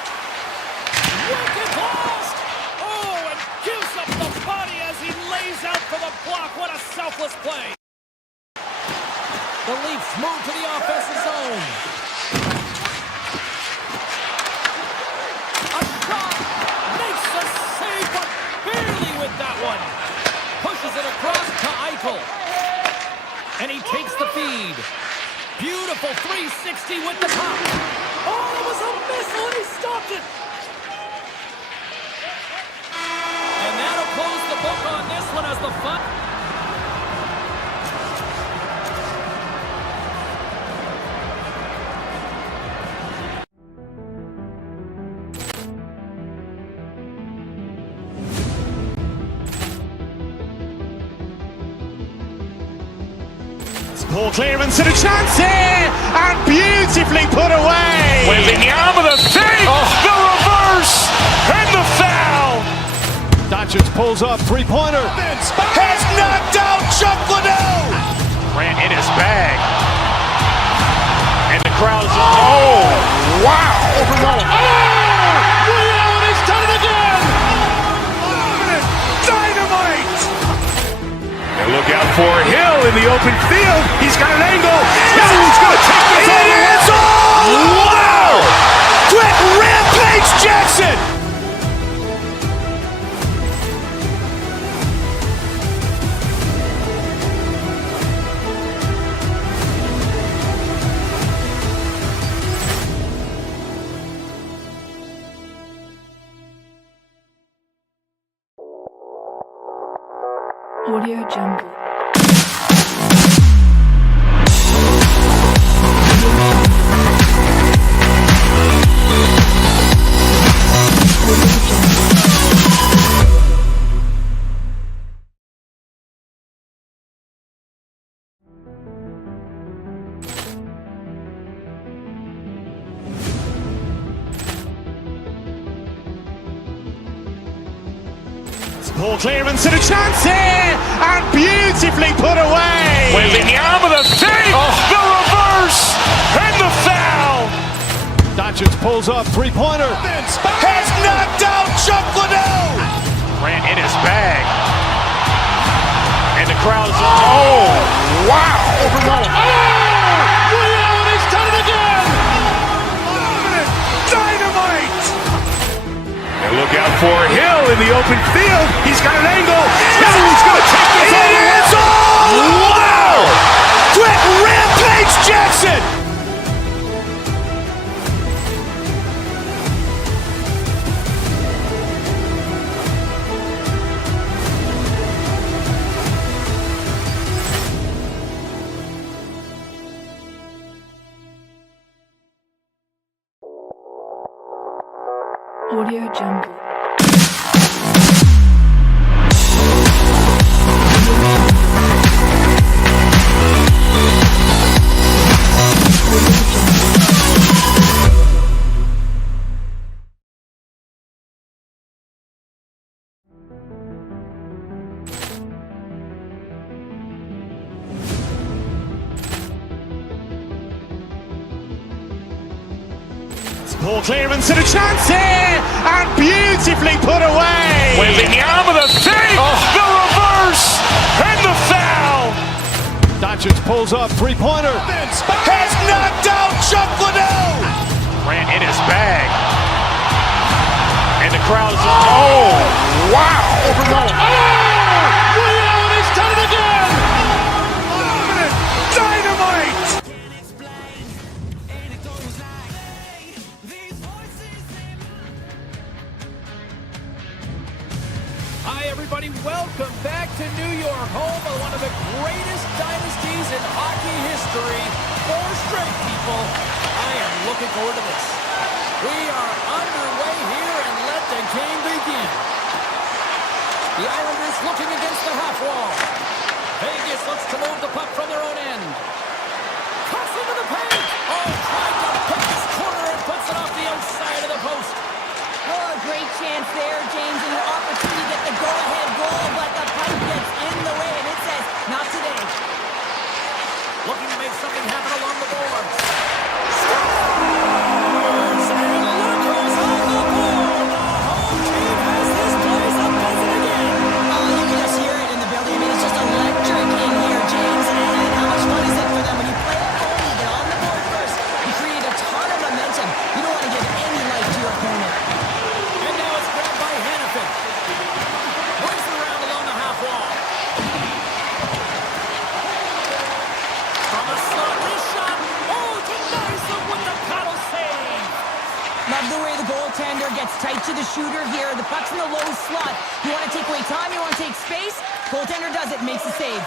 Wicked blast! Oh, and gives up the body as he lays out for the block. What a selfless play. The Leafs move to the offensive zone. A shot! Makes the save, but barely with that one. Pushes it across to Eichel. And he takes the feed. Beautiful 360 with the puck. Oh, it was a missile and he stopped it. And that'll close the book on this one as the fun. Poor clearance and a chance here, and beautifully put away. With the arm of the feet, the reverse, and the foul. Dodgers pulls up, three-pointer. Has knocked out Chuck Liddell. Grant in his bag. And the crowd's, oh, wow. He's done it again. Dynamite. And look out for Hill in the open field. He's got an angle. Hill's going to take this all the way. It's all. Wow. Quick rampage Jackson. Audio Jungle. Poor clearance and a chance here, and beautifully put away. With the arm of the feet, the reverse, and the foul. Dodgers pulls up, three-pointer. Has knocked out Chuck Liddell. Grant in his bag. And the crowd's, oh, wow. He's done it again. Dynamite. And look out for Hill in the open field. He's got an angle. Hill's going to take this all the way. It's all. Wow. Quick rampage Jackson. Audio Jungle. Poor clearance and a chance here, and beautifully put away. With the arm of the feet, the reverse, and the foul. Dodgers pulls up, three-pointer. Has knocked out Chuck Liddell. Grant in his bag. And the crowd's, oh, wow. He's done it again. Dynamite. Hi, everybody. Welcome back to New York, home of one of the greatest dynasties in hockey history. 4 straight, people. I am looking forward to this. We are underway here, and let the game begin. The Islanders looking against the half wall. Vegas looks to move the puck from their own end. Cuts into the paint. Oh, tried to pick his corner and puts it off the outside of the post. Oh, a great chance there, James, and an opportunity to get the go-ahead goal, but the puck gets in the way, and it says, not today. Looking Love the way the goaltender gets tight to the shooter here. The puck's in the low slot. You want to take away time, you want to take space. Goaltender does it, makes a save.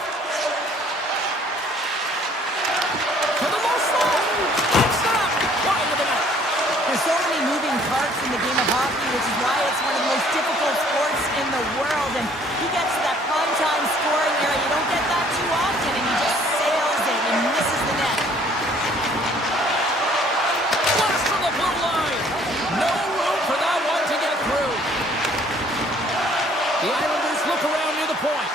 To the low slot. It's up. Wide of the net. There's so many moving parts in the game of hockey, which is why it's one of the most difficult sports in the world. And he gets to that prime time scoring area. You don't get that too often, and he just sails it and misses the net. Blast from the blue line. No room for that one to get through. The Islanders look around near the point.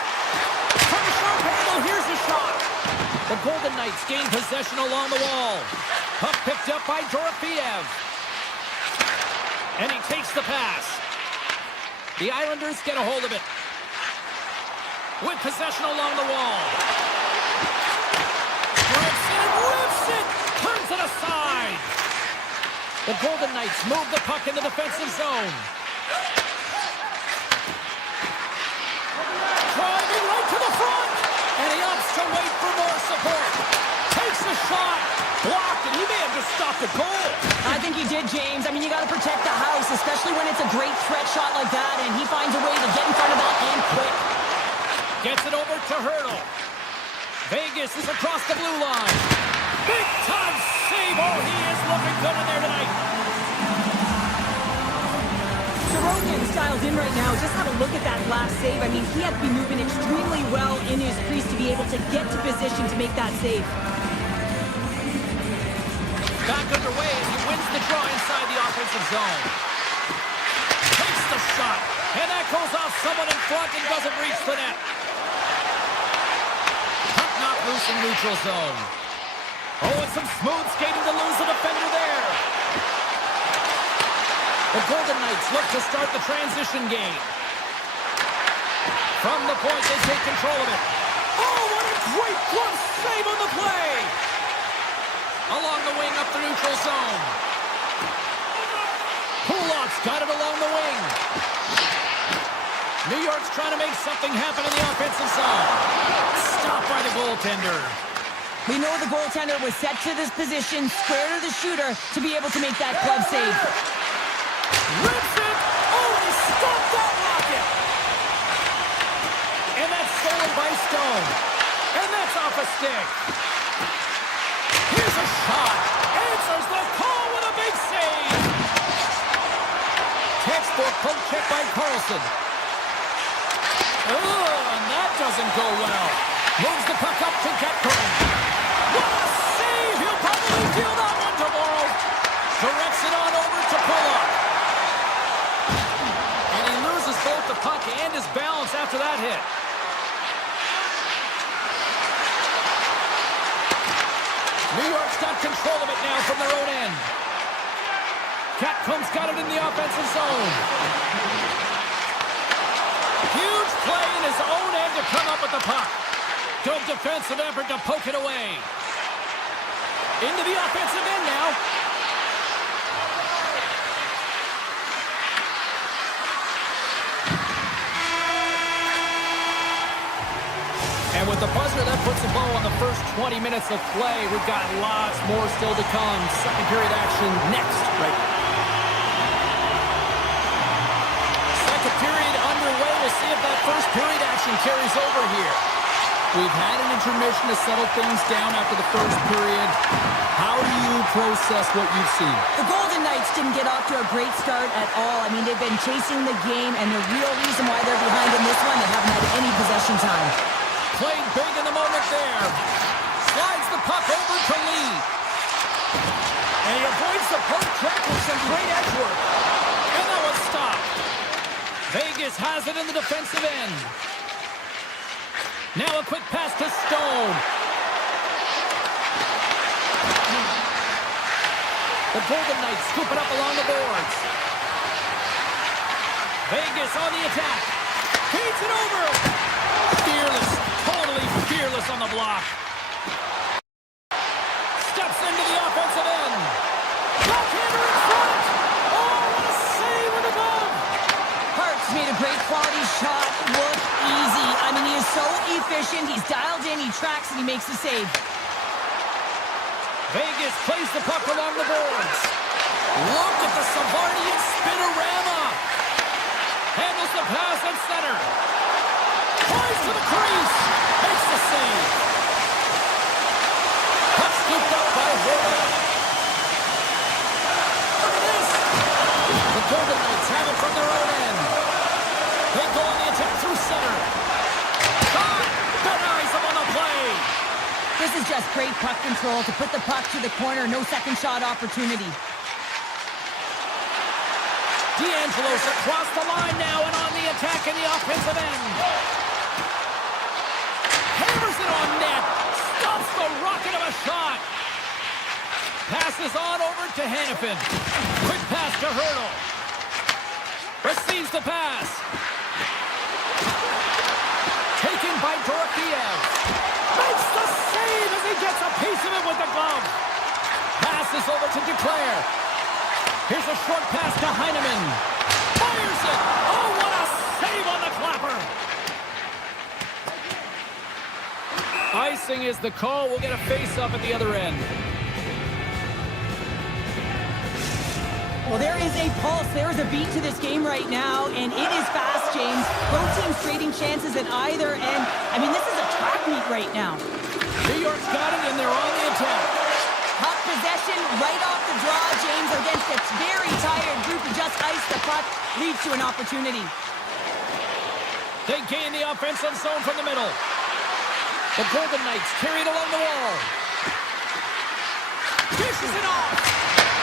From the sharp angle, here's the shot. The Golden Knights gain possession along the wall. Puck picked up by Dorofeev. And he takes the pass. The Islanders get a hold of it. With possession along the wall. Breaks it and rips it. Turns it aside. The Golden Knights move the puck in the defensive zone. Driving right to the front. And he opts to wait for more support. Takes a shot. Blocked, and he may have just stopped the goal. I think he did, James. I mean, you got to protect the house, especially when it's a great threat shot like that, and he finds a way to get in front of that and quick. Gets it over to Hurdle. Vegas is across the blue line. Big time save. Oh, he is looking good in there tonight. Sorokin's dialed in right now. Just have a look at that last save. I mean, he had to be moving extremely well in his crease to be able to get to position to make that save. Back underway as he wins the draw inside the offensive zone. Takes the shot. And that goes off someone in front and doesn't reach the net. Puck not loose in neutral zone. Oh, and some smooth skating to lose the defender there. The Golden Knights look to start the transition game. From the point, they take control of it. Oh, what a great glove save on the play! Along the wing up the neutral zone. Kulak's got it along the wing. New York's trying to make something happen in the offensive zone. Stopped by the goaltender. We know the goaltender was set to this position, square to the shooter, to be able to make that glove save. Rips it! Oh, he stopped that rocket! And that's stolen by Stone. And that's off a stick. Here's a shot. Answers the call with a big save. Textbook poke check by Carlson. Oh, and that doesn't go well. Moves the puck up to Getcomb. What a save! He'll probably deal that one tomorrow. Directs it on over to Pulock. And he loses both the puck and his balance after that hit. New York's got control of it now from their own end. Catcomb's got it in the offensive zone. Huge play in his own end to come up with the puck. Good defensive effort to poke it away. Into the offensive end now. And with the buzzer, that puts a bow on the first 20 minutes of play. We've got lots more still to come. Second period action next. Right. Second period underway. We'll see if that first period action carries over here. We've had an intermission to settle things down after the first period. How do you process what you've seen? The Golden Knights didn't get off to a great start at all. I mean, they've been chasing the game, and the real reason why they're behind in this one, they haven't had any possession time. Played big in the moment there. Slides the puck over to Lee. And he avoids the poke check with some great edge work. And that was stopped. Vegas has it in the defensive end. Now a quick pass to Stone. The Golden Knights scoop it up along the boards. Vegas on the attack. Feeds it over. Fearless. Totally fearless on the block. Steps into the offensive end. Backhander in front. Oh, what a save with the glove. Hart's made a great quality shot look easy. I mean, he is so efficient. He's dialed in, he tracks, and he makes the save. Vegas plays the puck along the boards. Look at the Shooter-rama. Handles the pass at center. Flies to the crease. Makes the save. Puck scooped up by Horton. Look at this. The Golden Knights have it from their own end. They go on the attack through center. Shot. Denies them on the play. This is just great puck control to put the puck to the corner. No second shot opportunity. D'Angelo's across the line now and on the attack in the offensive end. Hammers it on net. Stops the rocket of a shot. Passes on over to Hannafin. Quick pass to Hurdle. Receives the pass. Taken by Dorofeev. Makes the save as he gets a piece of it with the glove. Passes over to Duclair. Here's a short pass to Heineman. Fires it. Oh, what a save on the clapper. Icing is the call. We'll get a face-off at the other end. Well, there is a pulse. There is a beat to this game right now, and it is fast, James. Both teams trading chances at either end. I mean, this is a track meet right now. New York's got it, and they're on the attack. Puck possession right off the draw, James, against a very tired group who just iced the puck, leads to an opportunity. They gain the offensive zone from the middle. The Golden Knights carry it along the wall. Dishes it off.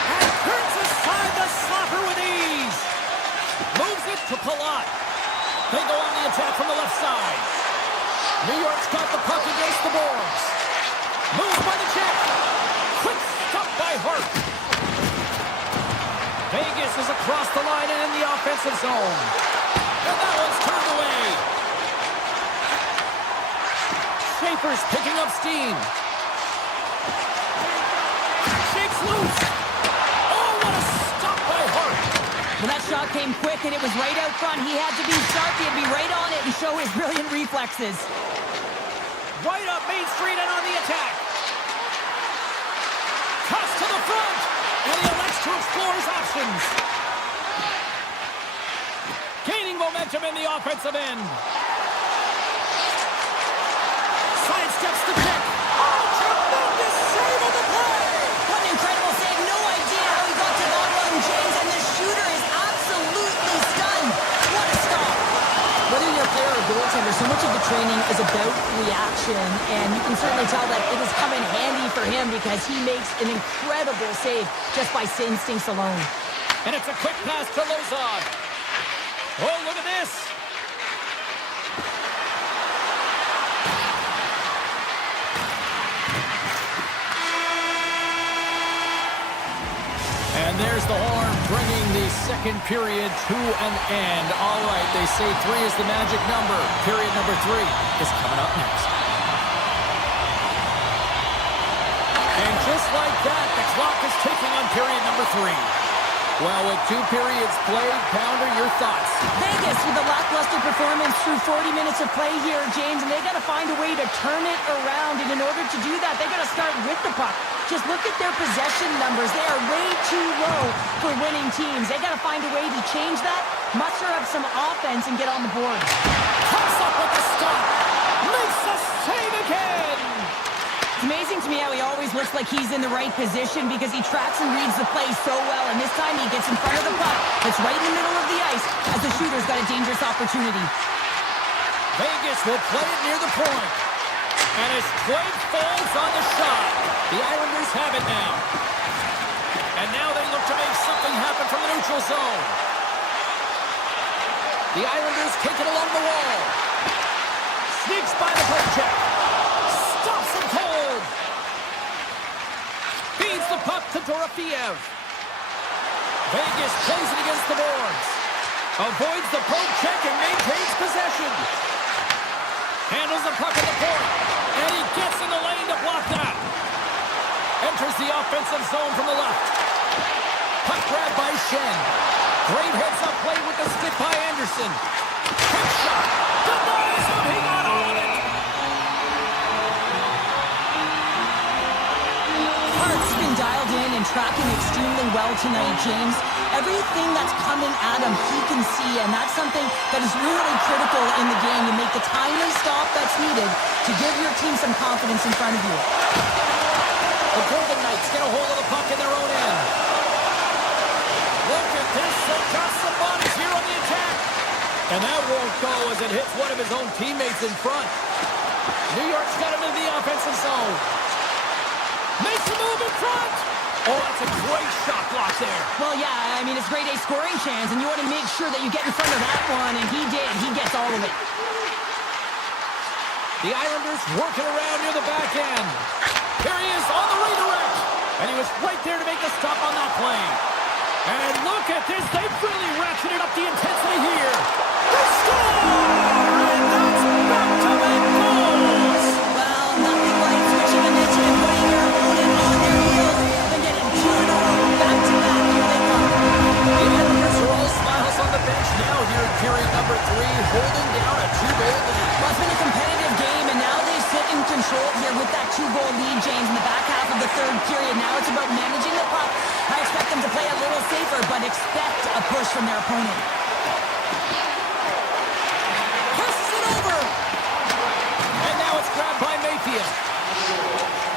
And turns aside the slapper with ease. Moves it to Palat. They go on the attack from the left side. New York's got the puck against the boards. Moves by the check. Quick stop by Hart. Vegas is across the line and in the offensive zone. And that one's turned away. Schaefer's picking up steam. Shakes loose. Oh, what a stop by Hart. Well, that shot came quick, and it was right out front. He had to be sharp. He had to be right on it and show his brilliant reflexes. Right up Main Street and on the attack. Toss to the front, and he elects to explore his options. Gaining momentum in the offensive end. Sidesteps the pick. Oh, tremendous save on the play. What an incredible save. No idea how he got to that one, James, and the shooter is absolutely stunned. What a stop. Whether you're a player or goaltender, so much of the training is about reaction, and you can certainly tell that it has come in handy for him because he makes an incredible save just by instincts alone. And it's a quick pass to Lozon. Oh, look at this. And there's the horn, bringing the second period to an end. All right, they say 3 is the magic number. Period number 3 is coming up next. And just like that, the clock is ticking on period number 3. Well, with 2 periods played, Pounder, your thoughts? Vegas with a lackluster performance through 40 minutes of play here, James, and they got to find a way to turn it around. And in order to do that, they got to start with the puck. Just look at their possession numbers. They are way too low for winning teams. They got to find a way to change that, muster up some offense, and get on the board. Comes up with the stop. Makes the save again. It's amazing to me how he always looks like he's in the right position because he tracks and reads the play so well. And this time he gets in front of the puck that's right in the middle of the ice as the shooter's got a dangerous opportunity. Vegas will play it near the point. And as Blake falls on the shot, the Islanders have it now. And now they look to make something happen from the neutral zone. The Islanders take it along the wall. Sneaks by the poke check. Stops him cold. Feeds the puck to Dorofeev. Vegas plays it against the boards. Avoids the poke check and maintains possession. Handles the puck at the point. And he gets in the lane to block that. Enters the offensive zone from the left. Puck grab by Shen. Great heads-up play with the stick by Anderson. Quick shot. Denies him. He got on it. Hart's been dialed in and been tracking extremely well tonight, James. Everything that's coming at him, he can see, and that's something that is really critical in the game. You make the timely stop that's needed to give your team some confidence in front of you. The Golden Knights get a hold of the puck in their own end. Look at this. They've got some bodies here on the attack. And that won't go as it hits one of his own teammates in front. New York's got him in the offensive zone. Makes a move in front. Oh, that's a great shot block there. Well, yeah, I mean, it's grade A scoring chance, and you want to make sure that you get in front of that one, and he did. He gets all of it. The Islanders working around near the back end. Here he is on the redirect. And he was right there to make the stop on that play. And look at this. They've really ratcheted up the intensity here. They score! And that's back-to-back goals. Well, nothing like switching the niche and putting your opponent on their heels. Then getting two in a row, back-to-back. Here they come. The Islanders are all smiles on the bench now here in period number 3, holding down a 2-goal lead. Well, it's been a competitive game, and now they sit in control here with that 2-goal lead, James, in the back half of the third period. Now it's about managing the puck. I expect them to play a little safer, but expect a push from their opponent. Passes it over. And now it's grabbed by Mayfield.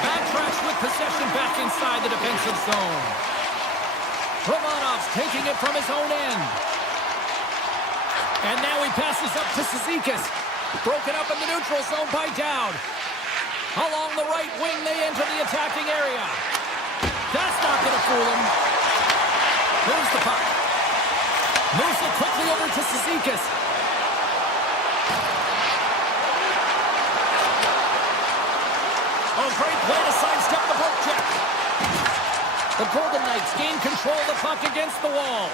Backtracks with possession back inside the defensive zone. Romanov's taking it from his own end. And now he passes up to Cizikas. Broken up in the neutral zone by Dowd. Along the right wing, they enter the attacking area. That's not going to fool him. Moves the puck. Moves it quickly over to Cizikas. Oh, great play to sidestep the poke check. The Golden Knights gain control of the puck against the wall.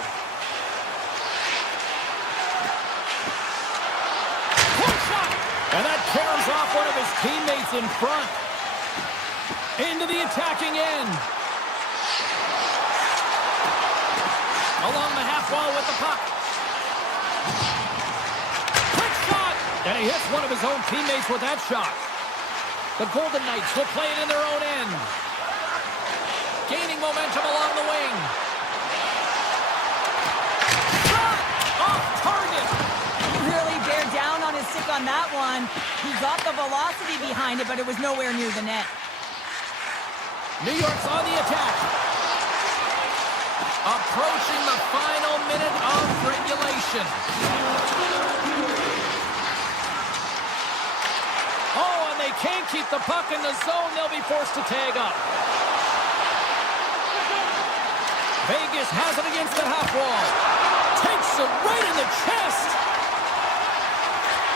And that tears off one of his teammates in front. Into the attacking end. Along the half wall with the puck. Quick shot! And he hits one of his own teammates with that shot. The Golden Knights will play it in their own end. Gaining momentum along the wing. Shot! Off target! Really bear down on his stick on that one. He got the velocity behind it, but it was nowhere near the net. New York's on the attack. Approaching the final minute of regulation. Oh, and they can't keep the puck in the zone. They'll be forced to tag up. Vegas has it against the half wall. Takes it right in the chest.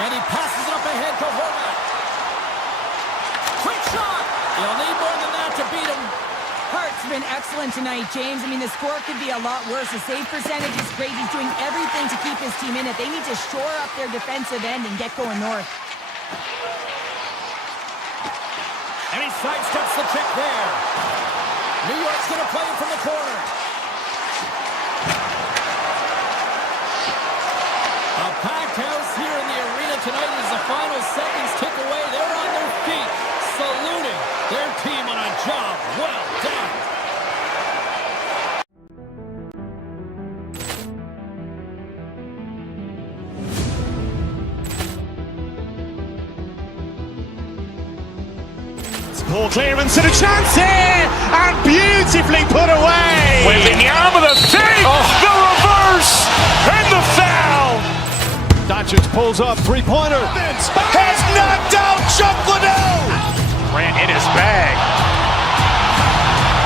And he passes it up ahead to Horvat. Quick shot! He'll need more than that to beat him. Hart's been excellent tonight, James. I mean, the score could be a lot worse. The save percentage is great. He's doing everything to keep his team in it. They need to shore up their defensive end and get going north. And he sidesteps the check there. New York's going to play it from the corner. A packed house here in the arena tonight as the final seconds tick away. They're on their feet, saluting their team on a job well done. Ball clearance and a chance here, and beautifully put away. With the arm of the fake, the reverse, and the foul. Doncic pulls up, three-pointer. Has knocked out Chuck Liddell. Grant in his bag.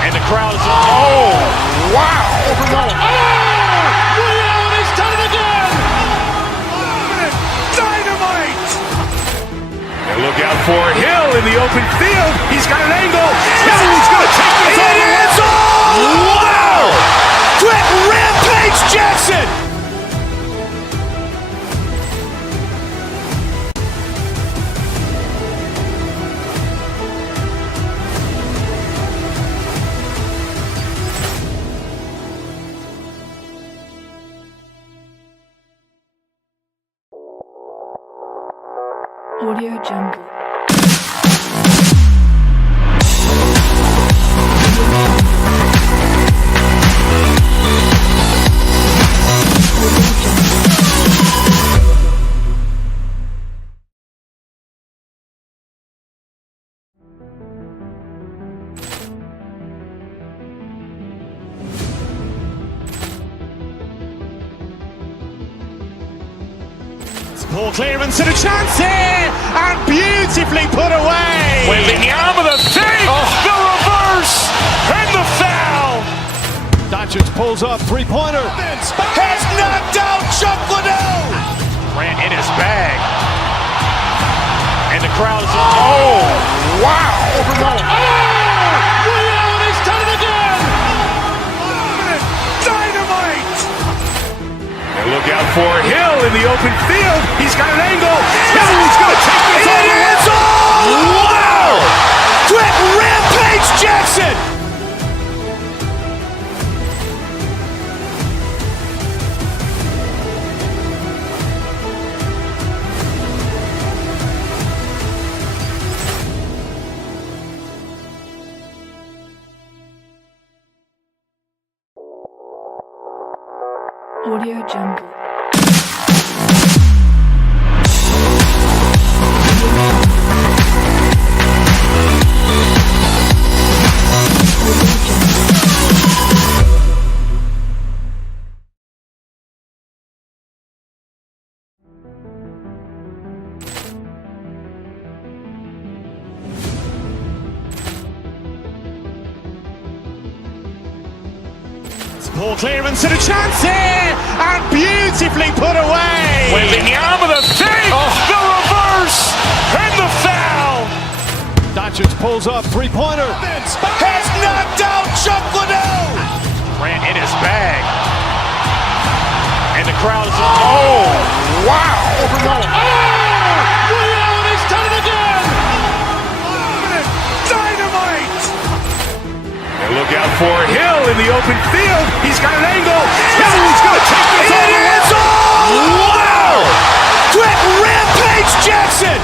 And the crowd is... Oh, wow. He's done it again. Dynamite. And look out for Hill in the open field. He's got an angle. He's going to take this all the way. It's all! Wow! Quick rampage Jackson. Audio Jungle. Ball clearance and a chance here, and beautifully put away. Waving the arm of the save, the reverse, and the foul. Doncic pulls up, three-pointer. Has knocked out Chuck Liddell. Grant in his bag. And the crowd is, oh, wow. He's done it again! Dynamite. And look out for Hill in the open field. He's got an angle. He's going to take this all the way. It is all! Wow! Quick Rampage Jackson! Audio Jungle. Ball clearance and a chance here, and beautifully put away. Waving the arm of the save, the reverse, and the foul. Doncic pulls up, three-pointer. Has knocked out Chuck Liddell. Grant in his bag. And the crowd is, oh, wow. He's done it again! Dynamite. And look out for Hill in the open field. He's got an angle. He's going to take this all the way. It is all! Wow! Quick Rampage Jackson!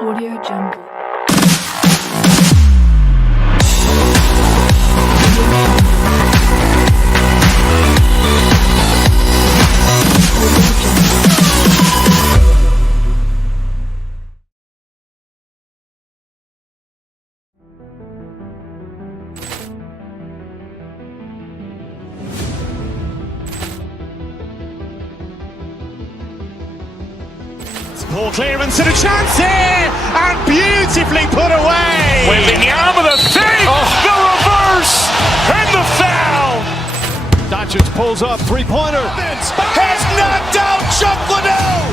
Audio Jungle. Ball clearance and a chance here, and beautifully put away. Waving the arm of the save, the reverse, and the foul. Doncic pulls up, three-pointer. Has knocked out Chuck Liddell.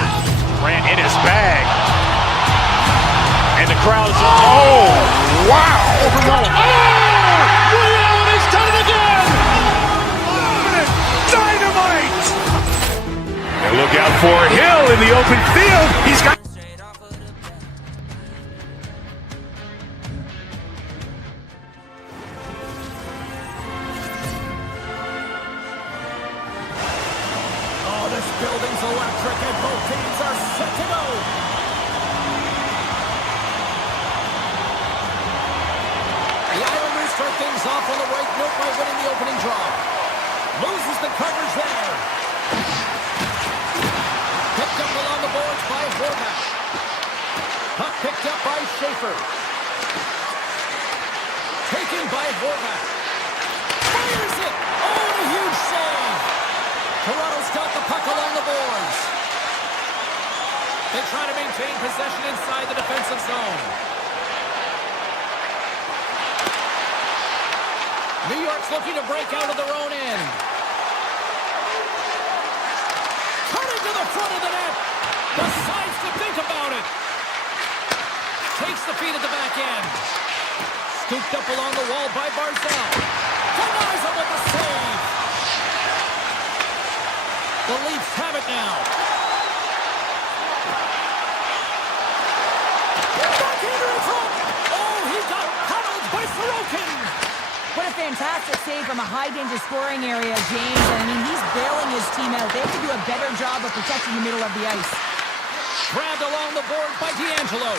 Grant in his bag. And the crowd is, oh, wow. He's done it again! Dynamite. And look out for Hill in the open field. He's got. Oh, this building's electric and both teams are set to go. The Islanders start things off on the right note by winning the opening draw. Loses the coverage there. Picked up along the boards by Horvath. Puck picked up by Schaefer. Taken by Horvath. Fires it! Oh, and a huge save! Toronto's got the puck along the boards. They try to maintain possession inside the defensive zone. New York's looking to break out of their own end. Cutting to the front of the net. Decides to think about it. Takes the feed at the back end. Scooped up along the wall by Barzal. Denies him with the save. The Leafs have it now. Backhander in front. Oh, he got huddled by Sorokin. What a fantastic save from a high-danger scoring area, James. And, I mean, he's bailing his team out. They have to do a better job of protecting the middle of the ice. Grabbed along the board by D'Angelo.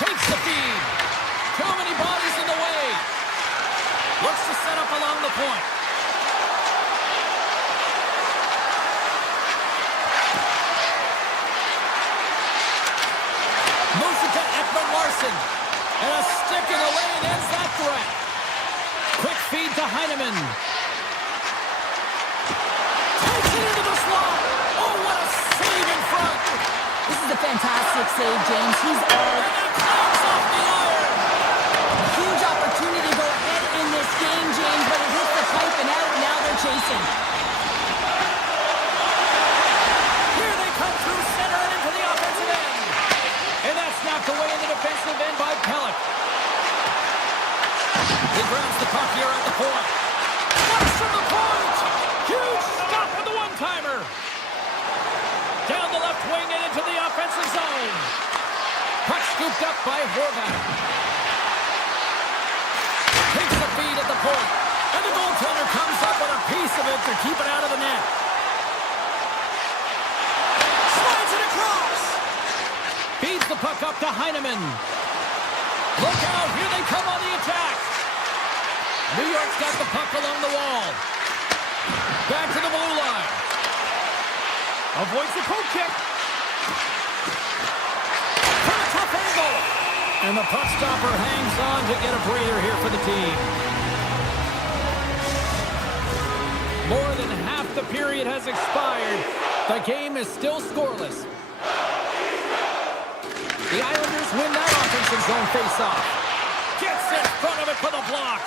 Takes the feed. Too many bodies in the way. Looks to set up along the point. Heineman. Takes it into the slot. Oh, what a save in front. This is a fantastic save, James. He's all... And that comes off the iron. Huge opportunity to go ahead in this game, James, but it hits the pipe and out. Now they're chasing. Here they come through center and into the offensive end. And that's knocked away in the defensive end by Pellick. He grabs the puck here at the point. Flash from the point. Huge stop with the one-timer. Down the left wing and into the offensive zone. Puck scooped up by Horvath. Takes the feed at the point. And the goaltender comes up with a piece of it to keep it out of the net. Slides it across. Feeds the puck up to Heineman. Look out, here they come on the attack. New York's got the puck along the wall. Back to the blue line. Avoids the poke check. From a tough angle. And the puck stopper hangs on to get a breather here for the team. More than half the period has expired. The game is still scoreless. The Islanders win that offensive zone face-off. Gets in front of it for the block.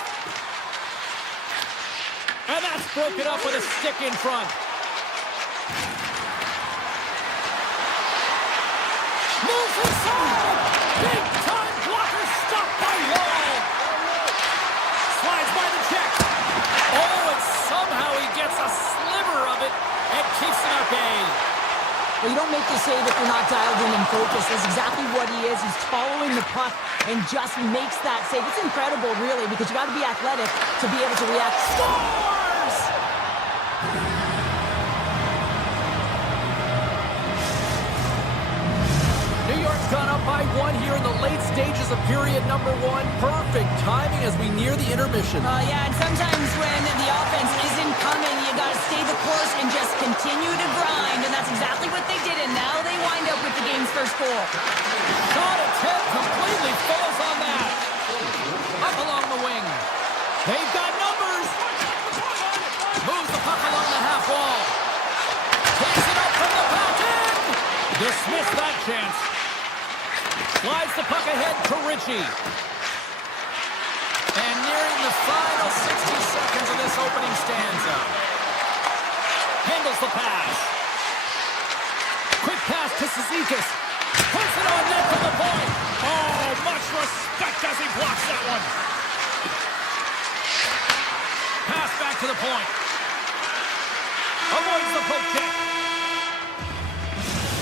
And that's broken up with a stick in front. Moves inside. Big-time blocker stopped by Wall. Slides by the check. Oh, and somehow he gets a sliver of it and keeps it at bay. Well, you don't make the save if you're not dialed in and focused. That's exactly what he is. He's following the puck and just makes that save. It's incredible, really, because you got to be athletic to be able to react. Scores! New York's gone up by one here in the late stages of period number one. Perfect timing as we near the intermission. Yeah, and sometimes when the offense isn't coming, you got to stay the course and just continue to grind, and that's exactly what they did, and now they wind up with the game's first goal. Shot attempt completely fails on that. Up along the wing. They've got numbers. Moves the puck along the half wall. Takes it up from the back end. Dismiss that chance. Slides the puck ahead to Ritchie. And nearing the final 60 seconds of this opening stanza. Handles the pass. Quick pass to Cizikas. Puts it on net from the point. Oh, much respect as he blocks that one. Pass back to the point. Avoids the poke check.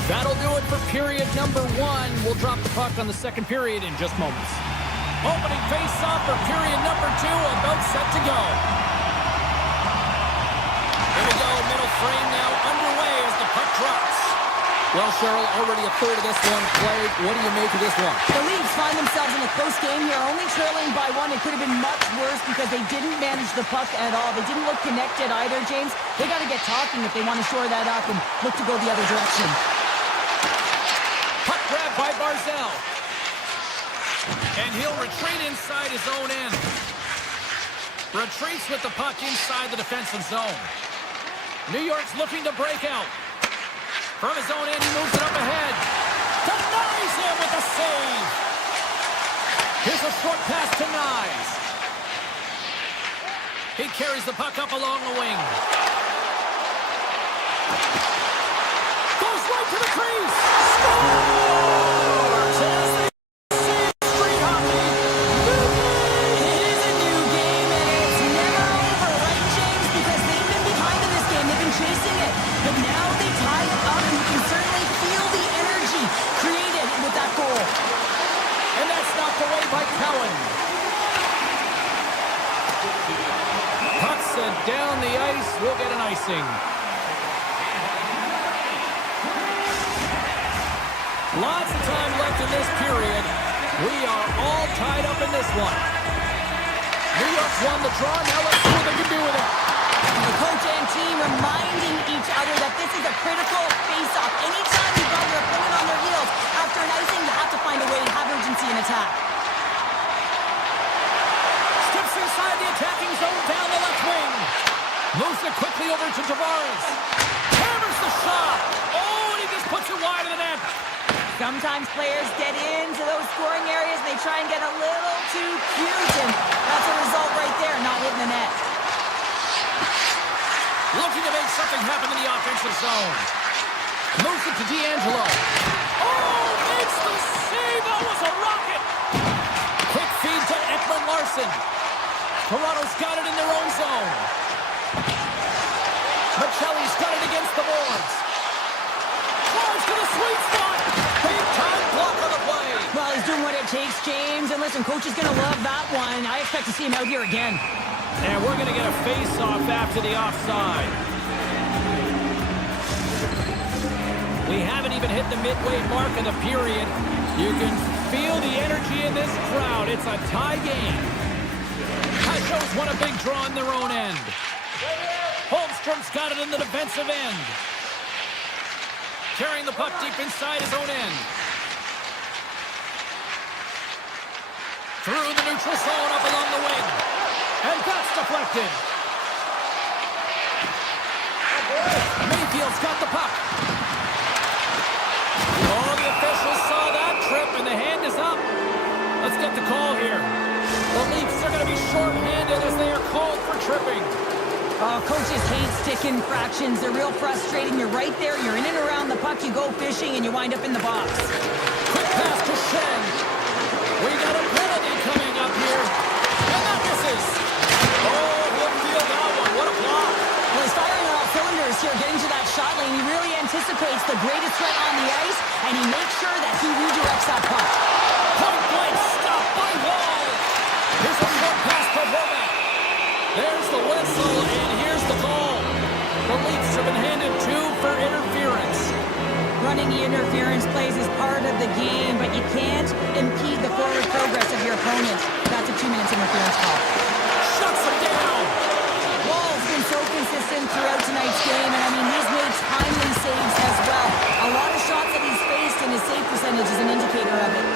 That'll do it for period number one. We'll drop the puck on the second period in just moments. Opening face-off for period number two, about set to go. Here we go, middle frame now underway as the puck drops. Well, Cheryl, already a third of this one played. What do you make of this one? The Leafs find themselves in a close game here, only trailing by one. It could have been much worse because they didn't manage the puck at all. They didn't look connected either, James. They got to get talking if they want to shore that up and look to go the other direction. Puck grab by Barzal. And he'll retreat inside his own end. Retreats with the puck inside the defensive zone. New York's looking to break out. From his own end, he moves it up ahead. Denies him with a save. Here's a short pass to Nyes. He carries the puck up along the wing. Goes right to the crease. Scores! As they say street hockey. It is a new game, and it's never over, right, James? Because they've been behind in this game. They've been chasing it. But now they tie it up, and you can certainly feel the energy created with that goal. And that's knocked away by Cowan. Puck sent down the ice. We'll get an icing. Lots of time left in this period. We are all tied up in this one. New York's won the draw. Now let's see what they can do with it. The coach and team reminding each other that this is a critical face-off. Anytime you've got your opponent on their heels, after an icing, you have to find a way to have urgency in attack. Steps inside the attacking zone down the left Quickly over to Tavares. Hammers the shot. Oh, and he just puts it wide of the net. Sometimes players get into those scoring areas and they try and get a little too cute, and that's a result right there, not hitting the net. Looking to make something happen in the offensive zone. Moves it to D'Angelo. Oh, makes the save. That was a rocket. Quick feed to Ekman Larson. Toronto's got it in their own zone. Michelli's got it against the boards. Drives to the sweet spot. Big time block on the play. Well, he's doing what it takes, James. And listen, coach is going to love that one. I expect to see him out here again. And we're going to get a face-off after the offside. We haven't even hit the midway mark of the period. You can feel the energy in this crowd. It's a tie game. Coyotes want a big draw on their own end. Holmstrom's got it in the defensive end. Carrying the puck deep inside his own end. Through the neutral zone, up along the wing. And that's deflected. Mayfield's got the puck. Oh, the officials saw that trip, and the hand is up. Let's get the call here. The Leafs are going to be short-handed as they are called for tripping. Oh, coaches hate stick infractions. They're real frustrating. You're right there. You're in and around the puck. You go fishing, and you wind up in the box. Quick pass to Shen. We got a penalty coming up here. And that misses. Oh, he'll feel that one. What a block. Well, he's firing on all cylinders here, getting to that shot lane. He really anticipates the greatest threat on the ice, and he makes sure that he redirects that puck. Point blank stop by Wall. Here's a short pass to Horvat. There's the whistle, and here's the call. The Leafs have been handed 2 for interference. Running interference plays is part of the game, but you can't impede the forward progress of your opponent. That's a 2-minute interference call. Shuts him down. Wall's been so consistent throughout tonight's game, and I mean, he's made timely saves as well. A lot of shots that he's faced, and his save percentage is an indicator of it.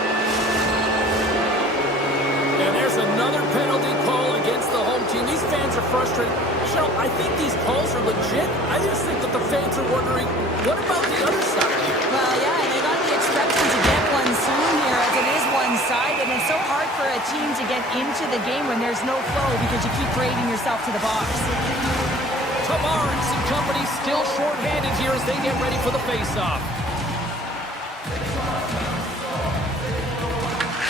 And there's another penalty call against the home team. These fans are frustrated. Cheryl, I think these calls are legit. I just think that the fans are wondering, what about the other side here? Well, yeah, and they got to be expecting to get one soon here, as it is one-sided, and it's so hard for a team to get into the game when there's no flow because you keep parading yourself to the box. Tavares and company still short-handed here as they get ready for the face-off.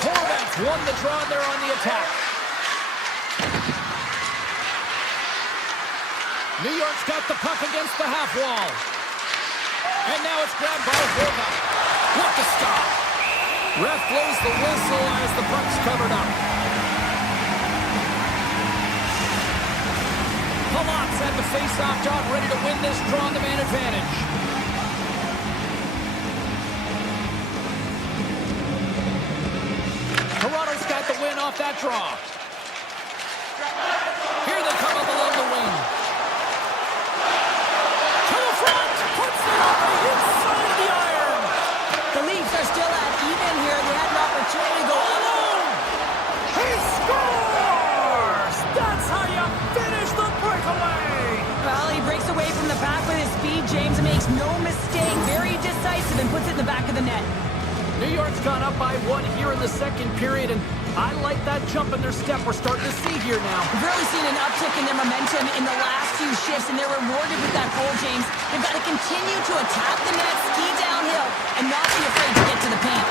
Horvat's won the draw there on the attack. New York's got the puck against the half wall. And now it's grabbed by Horvat. What the stop! Ref blows the whistle as the puck's covered up. Palat's at the face-off dot, ready to win this draw on the man advantage. Toronto's got the win off that draw. Here they come up along the wing. To the front! Puts it on the inside of the iron! The Leafs are still at even here. They had an opportunity to go alone. He scores! That's how you finish the breakaway! Well, he breaks away from the pack with his speed. James makes no mistake. Very decisive and puts it in the back of the net. New York's gone up by 1 here in the second period, and I like that jump in their step we're starting to see here now. We've really seen an uptick in their momentum in the last few shifts, and they're rewarded with that goal, James. They've got to continue to attack the net, ski downhill, and not be afraid to get to the paint.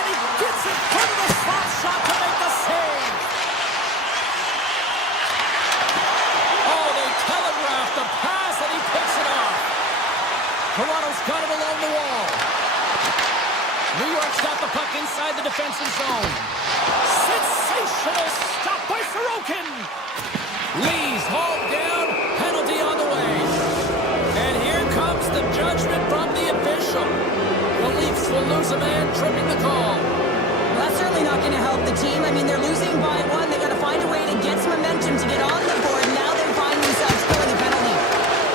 And he gets it front of the slot shot to make the save. Oh, they telegraphed the pass, and he picks it off. Toronto's got it along the wall. New York's got the puck inside the defensive zone. Sensational stop by Sorokin. Lee's hauled down, penalty on the way. And here comes the judgment from the official. The Leafs will lose a man, tripping the call. Well, that's certainly not going to help the team. I mean, they're losing by 1. They got to find a way to get some momentum to get on the board. Now they find themselves killing a penalty.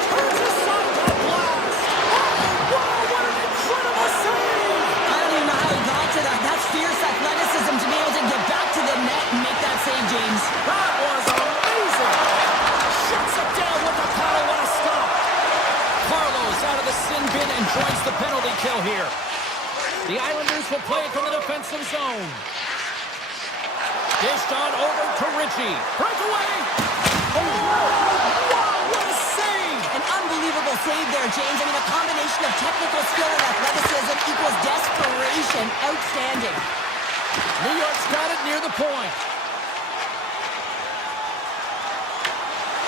Turns aside that blast. Oh, wow, what an incredible save. I don't even know how he got to that. That's fierce athleticism to be able to get back to the net and make that save, James. That was amazing. Shuts it down with the paddle. What a here. The Islanders will play it from the defensive zone. Dished on over to Ritchie. Breakaway! Oh, wow, what a save! An unbelievable save there, James. I mean, a combination of technical skill and athleticism equals desperation. Outstanding. New York's got it near the point.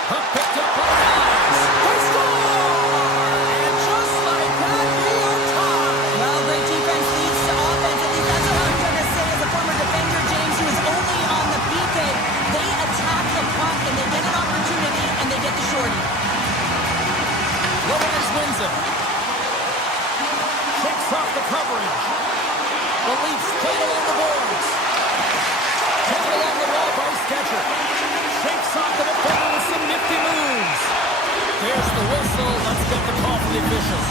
Puck picked up by Nice. They score! And just like that, New York ties. Well, great defense leads to offense. At least that's what I'm going to say as a former defender, James, who is only on the PK. They attack the puck, and they get an opportunity, and they get the shorty. Lopez wins it. Kicks off the coverage. The Leafs played along the boards. Taken along the wall by Sketcher. Shakes off the defender with some nifty moves. There's the whistle. Let's get the call from the officials.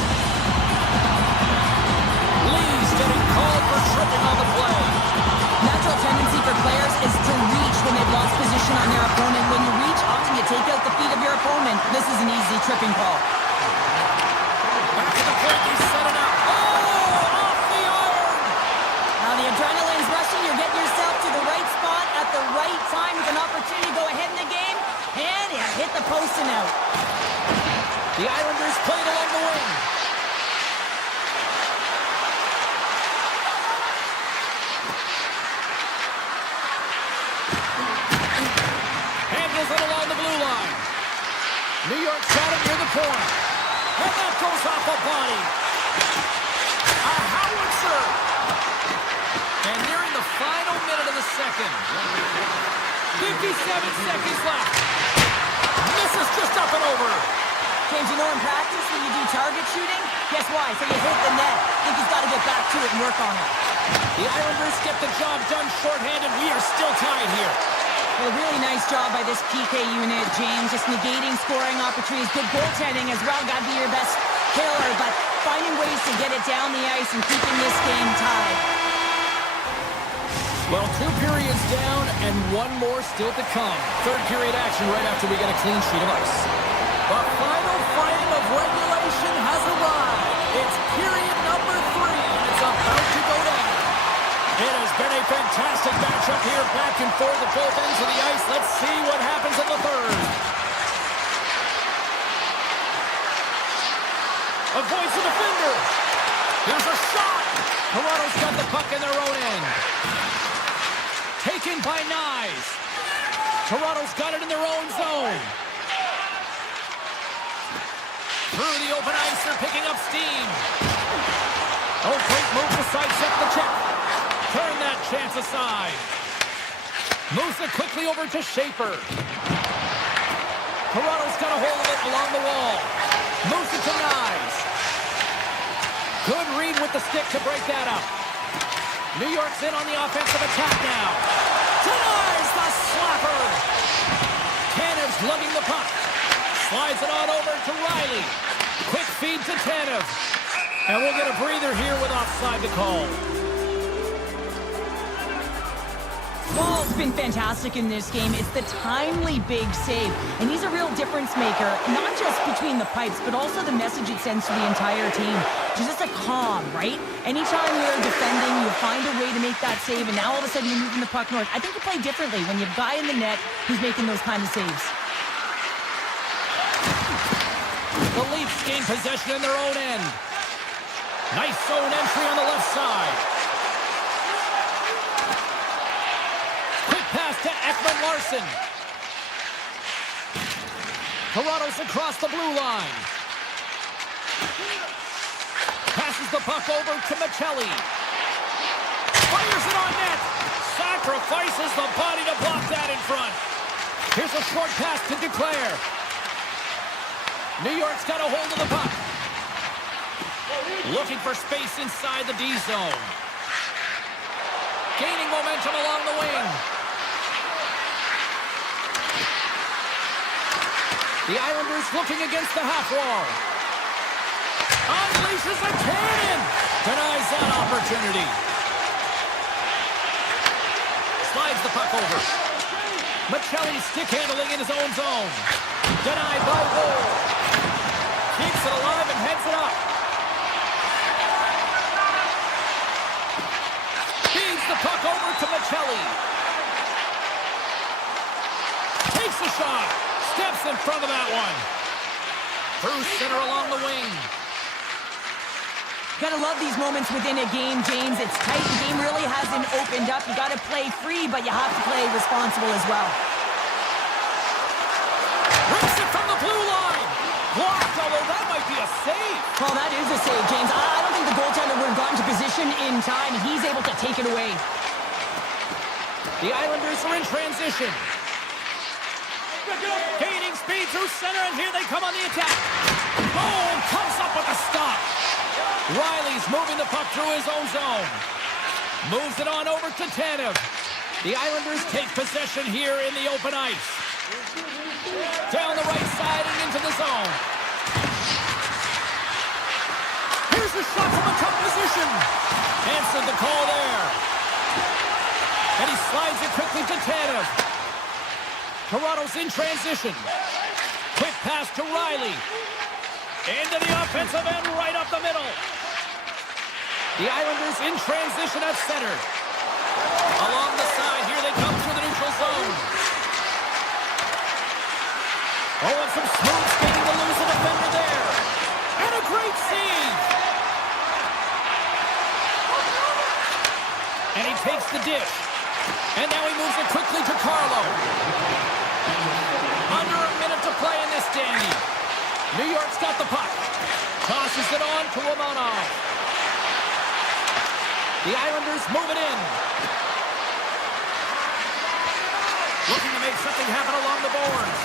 Lee's getting called for tripping on the play. Natural tendency for players is to reach when they've lost position on their opponent. When you reach, often you take out the feet of your opponent. This is an easy tripping call. Back to the point. He's set it up. Oh, off the iron. Now the adrenaline's rushing. You're getting yourself to the right spot at the right time with an opportunity to go ahead in the game. And it hit the post and out. The Islanders played along the wing. Handles it along the blue line. New York shot it near the point. And that goes off the body. A howitzer. And nearing the final minute of the second. 57 seconds left. This is just up and over. James, you know in practice when you do target shooting, guess why? So you hit the net. I think he's got to get back to it and work on it. The Islanders get the job done shorthanded. We are still tied here. Well, a really nice job by this PK unit, James. Just negating scoring opportunities. Good goaltending as well. Got to be your best killer, but finding ways to get it down the ice and keeping this game tied. Well, 2 periods down and 1 more still to come. Third period action right after we get a clean sheet of ice. The final frame of regulation has arrived. It's period number 3, and it's about to go down. It has been a fantastic matchup here, back and forth at both ends of the ice. Let's see what happens in the third. Avoids the defender. Here's a shot. Toronto's got the puck in their own end. Taken by Nyes. Toronto's got it in their own zone. Through the open ice, they're picking up steam. Oh, great move to sidestep the check. Turn that chance aside. Moves it quickly over to Schaefer. Toronto's got a hold of it along the wall. Moves it to Nyes. Good read with the stick to break that up. New York's in on the offensive attack now. Denies the slapper. Tanev's lugging the puck. Slides it on over to Riley. Quick feed to Tanev. And we'll get a breather here with offside to call. Wall's been fantastic in this game. It's the timely big save. And he's a real difference maker, not just between the pipes, but also the message it sends to the entire team. Just a calm, right? Anytime you're defending, you find a way to make that save, and now all of a sudden you're moving the puck north. I think you play differently when you have a guy in the net who's making those kind of saves. The Leafs gain possession in their own end. Nice zone entry on the left side. Quick pass to Ekman-Larsson. Toronto's across the blue line. Passes the puck over to Michelli. Fires it on net. Sacrifices the body to block that in front. Here's a short pass to Duclair. New York's got a hold of the puck. Looking for space inside the D zone. Gaining momentum along the wing. The Islanders looking against the half wall. Unleashes a cannon. Denies that opportunity. Slides the puck over. Michelli stick handling in his own zone. Denied by Ward. Keeps it alive and heads it up. the puck over to Michelli. Takes a shot. Steps in front of that one. Through center along the wing. Gotta love these moments within a game, James. It's tight. The game really hasn't opened up. You gotta play free, but you have to play responsible as well. Rips it from the blue line. Blocked, although that might be a save. Well, that is a save, James. I don't think the goaltender would have gotten to position in time, and he's able to take it away. The Islanders are in transition. Gaining speed through center, and here they come on the attack. Oh, and comes up with a stop. Riley's moving the puck through his own zone. Moves it on over to Tanev. The Islanders take possession here in the open ice. Down the right side and into the zone. Here's a shot from a tough position. Answered the call there. And he slides it quickly to Tanev. Toronto's in transition. Quick pass to Riley. Into the offensive end, right up the middle. The Islanders in transition at center. Along the side, here they come through the neutral zone. Oh, and some smooth skating to lose a defender there. And a great save. And he takes the dish. And now he moves it quickly to Carlo. Under a minute to play in this dandy. New York's got the puck. Tosses it on to Romanov. The Islanders move it in. Looking to make something happen along the boards.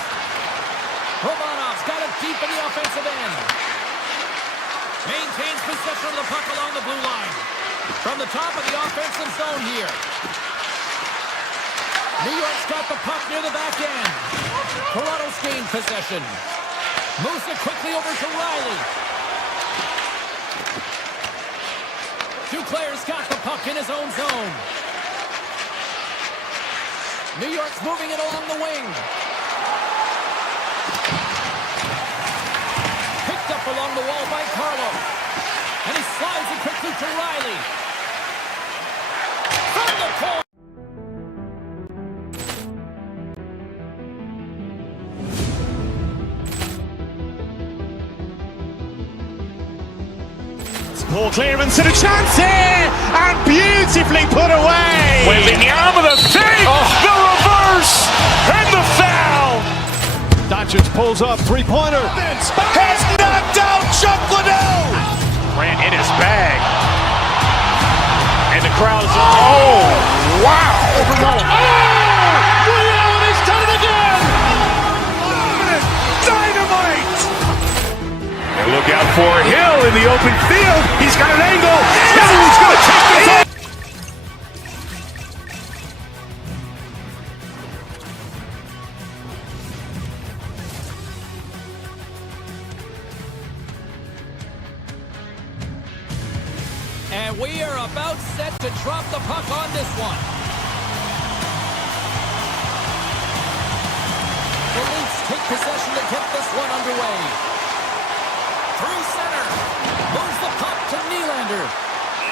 Romanov's got it deep in the offensive end. Maintains possession of the puck along the blue line. From the top of the offensive zone here. New York's got the puck near the back end. Toronto's gained possession. Moves it quickly over to Riley. Duclair's got the puck in his own zone. New York's moving it along the wing. Picked up along the wall by Carlo. And he slides it quickly to Riley. From the corner. Ball clearance and a chance here, and beautifully put away. Waving the arm of the fake, the reverse, and the foul. Doncic pulls up, three-pointer. Has knocked out Chuck Liddell. Grant in his bag. And the crowd is, oh, wow. Leon has done it again. Dynamite. And look out for Hill in the open field. He's got an angle. Now he's going to take this off. And we are about set to drop the puck on this one. The Leafs take possession to get this one underway. Through center. Moves the puck to Nylander.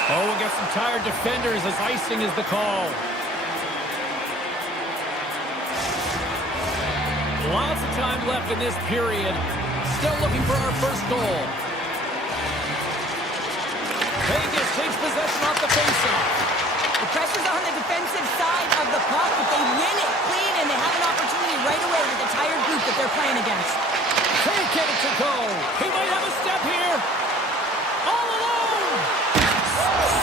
Oh, we got some tired defenders as icing is the call. Lots of time left in this period. Still looking for our first goal. Vegas takes possession off the faceoff. The pressure's on the defensive side of the puck, but they win it clean, and they have an opportunity right away with the tired group that they're playing against. Can't get it to go. He might have a step here. All alone.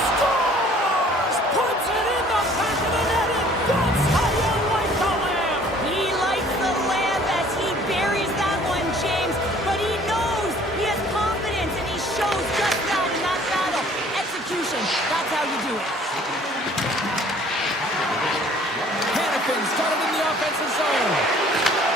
Scores! Puts it in the back of the net, and that's how you like the lamb. He likes the lamb as he buries that one, James, but he knows he has confidence, and he shows just that in that battle. Execution, that's how you do it. Hannifin's got it in the offensive zone.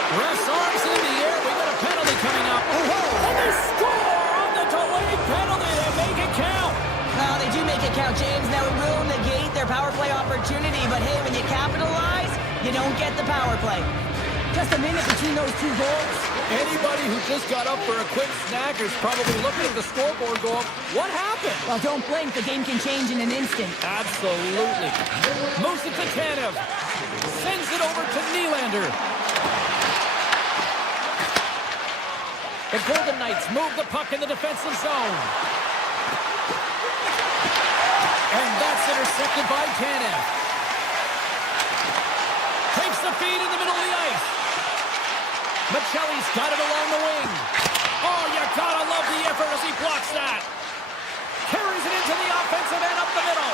Ref's arms in the air. We got a penalty coming up. And they score on the delayed penalty. They make it count. Well, they do make it count, James. Now it will negate their power play opportunity, but hey, when you capitalize, you don't get the power play. Just a minute between those two goals. Anybody who just got up for a quick snack is probably looking at the scoreboard going, what happened? Well, don't blink. The game can change in an instant. Absolutely. Moves it to Tanev. Sends it over to Nylander. The Golden Knights move the puck in the defensive zone. And that's intercepted by Tanev. Takes the feed in the middle of the ice. Michelli's got it along the wing. Oh, you gotta love the effort as he blocks that. Carries it into the offensive end up the middle.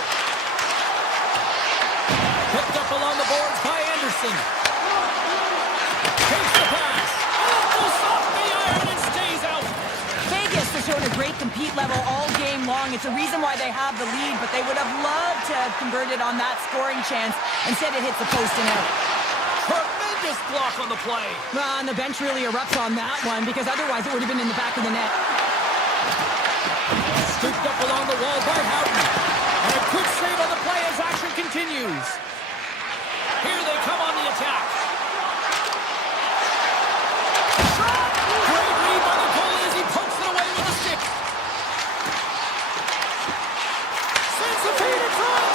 Picked up along the boards by Anderson. Takes the pass. Almost off the iron and stays out. Vegas has shown a great compete level all game long. It's a reason why they have the lead, but they would have loved to have converted on that scoring chance. Instead, it hits the post and out. Tremendous block on the play. Well, and the bench really erupts on that one because otherwise it would have been in the back of the net. Scooped up along the wall by Houghton. And a quick save on the play as action continues. Here they come on the attack. Shot! Great read by the goalie as he pokes it away with a stick. Sends the feed in front.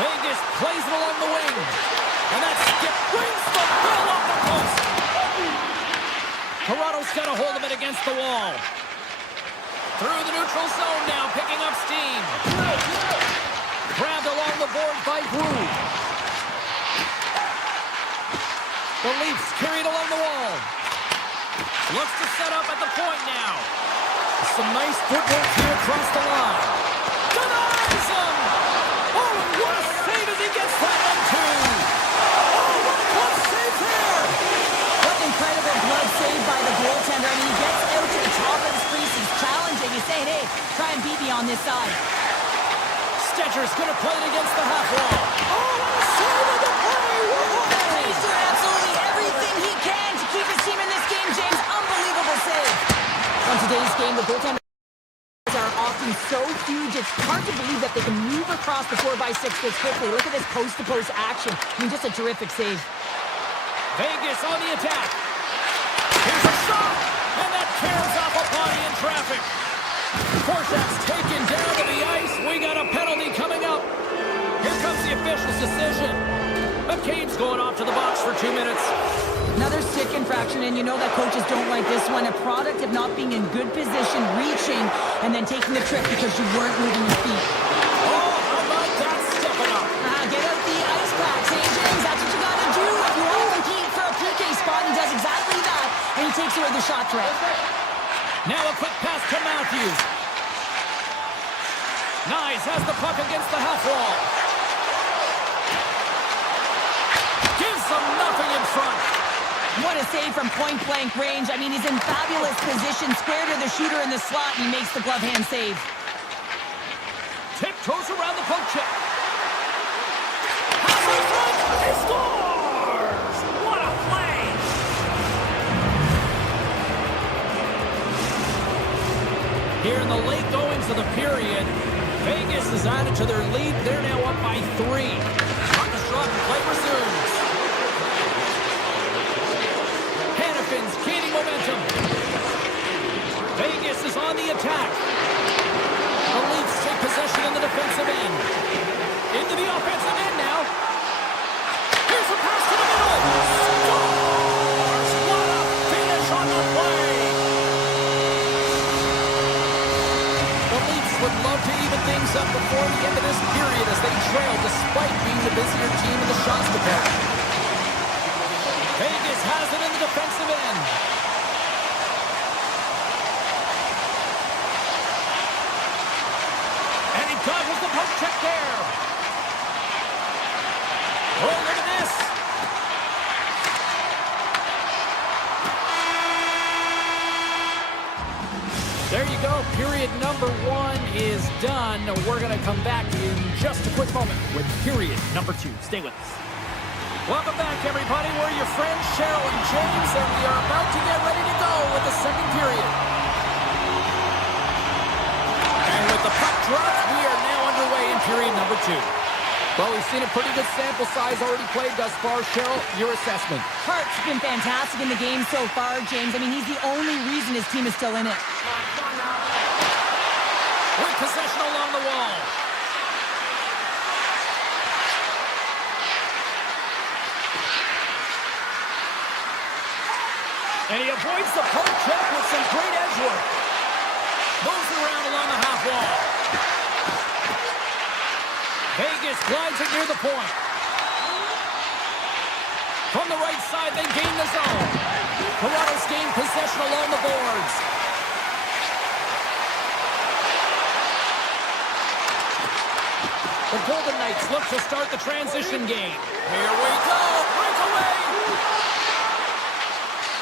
Vegas plays it along the wing. And that stick brings the ball off the post. Toronto's got a hold of it against the wall. Through the neutral zone now, picking up steam. Grabbed along the board by Brew. The Leafs carried along the wall. Looks to set up at the point now. Some nice footwork here across the line. Denies him! Oh, and what a save as he gets that one too! Oh, what a close save there! What incredible glove save by the goaltender. I mean, he gets out to the top of his crease. He's challenging. He's saying, hey, try and beat me on this side. Stetcher's going to play it against the half wall. Oh, what a save of the play! He's doing absolutely everything he can to keep his team in this game, James. Unbelievable save. On today's game, the goaltenders are often so huge, it's hard to believe that they can move across the 4x6 this quickly. Look at this post-to-post action. I mean, just a terrific save. Vegas on the attack. Here's a shot, and that tears off a body in traffic. Korshak's taken down to the ice. We got a penalty coming up. Here comes the official's decision. McCabe's going off to the box for 2 minutes. Another stick infraction, and you know that coaches don't like this one. A product of not being in good position, reaching, and then taking the trick because you weren't moving your feet. Oh, how about that stepping up? Get out the ice packs, hey James, that's what you gotta do. If you want to compete for a PK spot, he does exactly that, and he takes away the shot threat. Now a quick pass to Matthews. Nyes has the puck against the half wall. Gives them nothing in front. What a save from point-blank range. I mean, he's in fabulous position, square to the shooter in the slot, and he makes the glove hand save. Tiptoes around the poke check. Pass in front. He scores! What a play! Here in the late goings of the period, Vegas is added to their lead. They're now up by 3. On the shot, play resumes. Hannafin's gaining momentum. Vegas is on the attack. The Leafs take possession in the defensive end. Into the offensive end now. Here's a pass to the middle. Scores! What a finish on the play! The Leafs would love to even things up before the end of this period as they trail despite being the busier team in the shots department. Vegas has it in the defensive end. And he dodges the poke check there. Oh, look at this. There you go. Period number 1 is done. We're going to come back in just a quick moment with period number 2. Stay with us. Welcome back, everybody. We're your friends, Cheryl and James, and we are about to get ready to go with the second period. And with the puck dropped, we are now underway in period number 2. Well, we've seen a pretty good sample size already played thus far. Cheryl, your assessment. Hart's been fantastic in the game so far, James. I mean, he's the only reason his team is still in it. With possession along the wall. And he avoids the poke check with some great edge work. Moves around along the half wall. Vegas glides it near the point. From the right side, they gain the zone. Toronto's gained possession along the boards. The Golden Knights look to start the transition game. Here we go. Breakaway.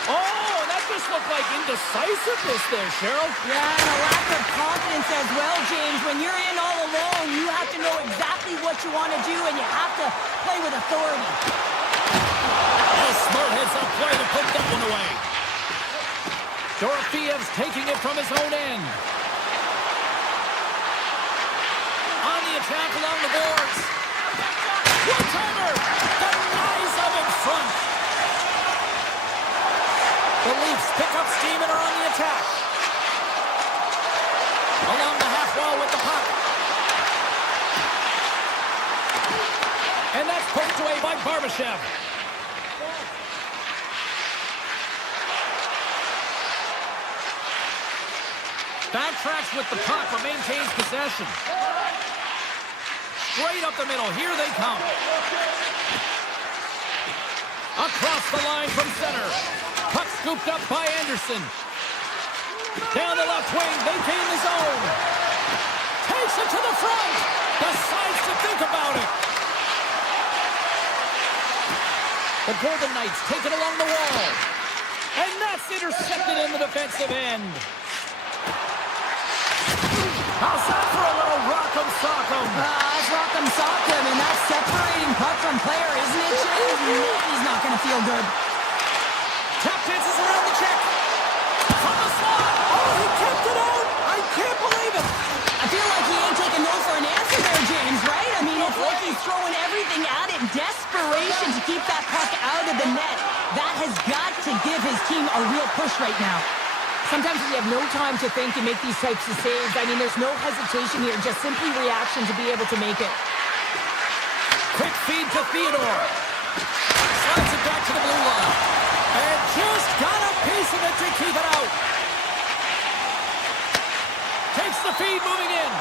Oh, that just looked like indecisiveness there, Cheryl. Yeah, and a lack of confidence as well, James. When you're in all alone, you have to know exactly what you want to do, and you have to play with authority. A smart heads-up play to put that one away. Dorofiev's taking it from his own end. On the attack along the boards. One-timer! Denies him in front. The Leafs pick up steam and are on the attack. Along the half wall with the puck. And that's poked away by Barbashev. Backtracks with the puck but maintains possession. Straight up the middle. Here they come. Across the line from center. Puck scooped up by Anderson. Down the left wing. They gain the zone. Takes it to the front. Decides to think about it. The Golden Knights take it along the wall. And that's intercepted in the defensive end. How's that for a little rock'em sock'em? That's rock'em sock'em, and that's separating puck from player, isn't it, James? He's not going to feel good. Tap dances around the check. From the slot. Oh, he kept it out. I can't believe it. I feel like he ain't taking no for an answer there, James, right? I mean, it's like he's throwing everything at it. Desperation to keep that puck out of the net. That has got to give his team a real push right now. Sometimes when you have no time to think, you make these types of saves. I mean, there's no hesitation here, just simply reaction to be able to make it. Quick feed to Theodore. Slides it back to the blue line. And just got a piece of it to keep it out. Takes the feed, moving in.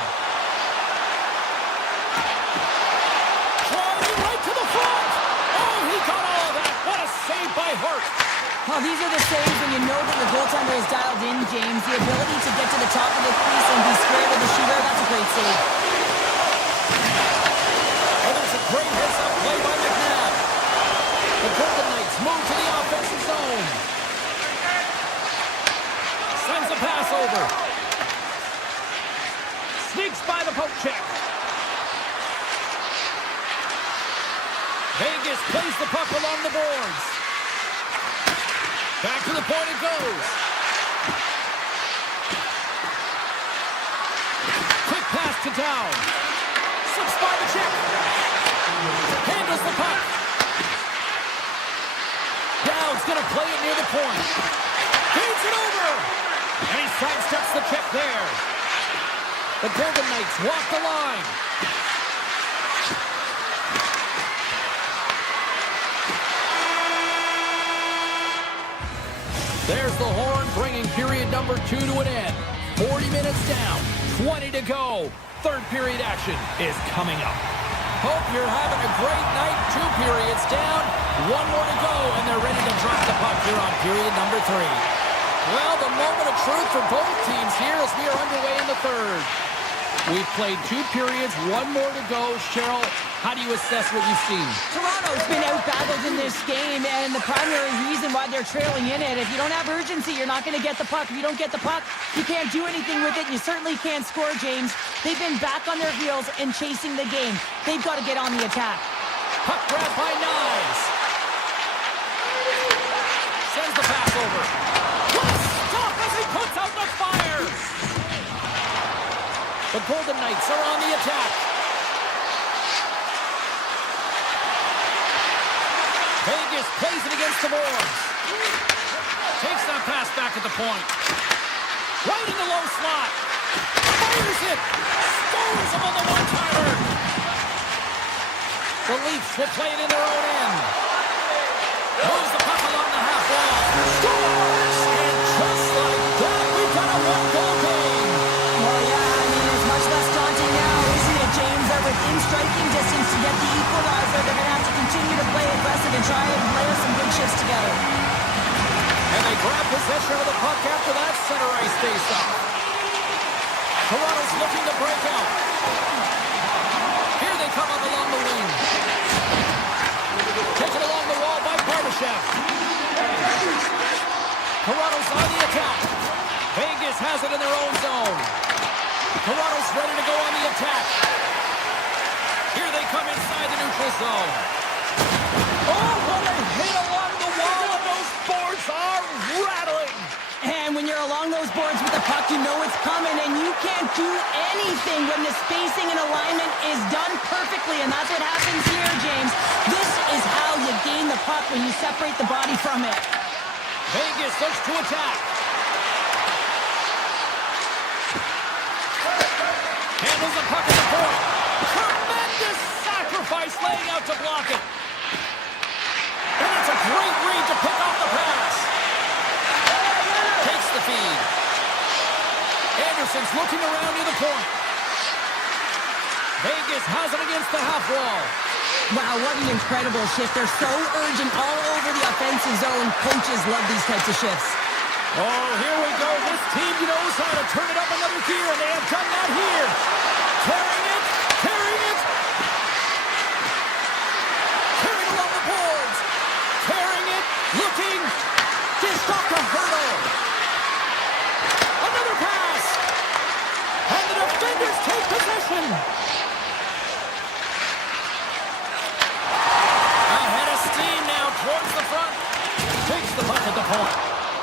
Driving right to the front. Oh, he got all of that. What a save by Hart. Well, these are the saves when you know that the goaltender is dialed in, James. The ability to get to the top of the crease and be square with the shooter, that's a great save. And that's a great heads-up play by McNabb. The Golden Knights move to the offensive zone. Sends a pass over. Sneaks by the poke check. Vegas plays the puck along the boards. Back to the point it goes. Quick pass to Down. Slips by the check. Handles the puck. Down's going to play it near the point. Feeds it over. And he sidesteps the check there. The Golden Knights walk the line. There's the horn, bringing period number 2 to an end. 40 minutes down, 20 to go. Third period action is coming up. Hope you're having a great night. 2 periods down, 1 more to go, and they're ready to drop the puck here on period number 3. Well, the moment of truth for both teams here as we are underway in the third. We've played 2 periods, 1 more to go. Cheryl, how do you assess what you've seen? Toronto's been out-battled in this game, and the primary reason why they're trailing in it, if you don't have urgency, you're not going to get the puck. If you don't get the puck, you can't do anything with it, and you certainly can't score, James. They've been back on their heels and chasing the game. They've got to get on the attack. Puck grab by Knies. Sends the pass over. What a stop as he puts out the fire! The Golden Knights are on the attack. Vegas plays it against the boards. Takes that pass back at the point. Right in the low slot. Fires it. Scores him on the one-timer. The Leafs will play it in their own end. Moves the puck along the half wall. Scores! And just like that, we've got a one-goal game. Well, yeah, I mean, it's much less daunting now, isn't it, James? They're within striking distance to get the equalizer. They're going to have to continue to play aggressive and try and layer some good shifts together. And they grab possession of the puck after that center ice face-off. Toronto's looking to break out. Here they come up along the wing. Taken along the wall by Barbashev. Toronto's on the attack. Vegas has it in their own zone. Toronto's ready to go on the attack. Here they come inside the neutral zone. Oh, what a hit along the wall, and those boards are rattling. And when you're along those boards with the puck, you know it's coming, and you can't do anything when the spacing and alignment is done perfectly, and that's what happens here, James. This is how you gain the puck, when you separate the body from it. Vegas looks to attack. Handles the puck at the point. Tremendous sacrifice laying out to block it. And it's a great read to pick off the pass. Takes the feed. Anderson's looking around near the point. Vegas has it against the half wall. Wow, what an incredible shift. They're so urgent all over the offensive zone. Coaches love these types of shifts. Oh, here we go. This team knows how to turn it up another gear, and they have done that here. Carrying it, carrying it. Carrying along the boards. Carrying it, looking. Dished off to Hurdle. Another pass. And the defenders take possession. Ahead of steam now towards the front. Takes the puck at the point.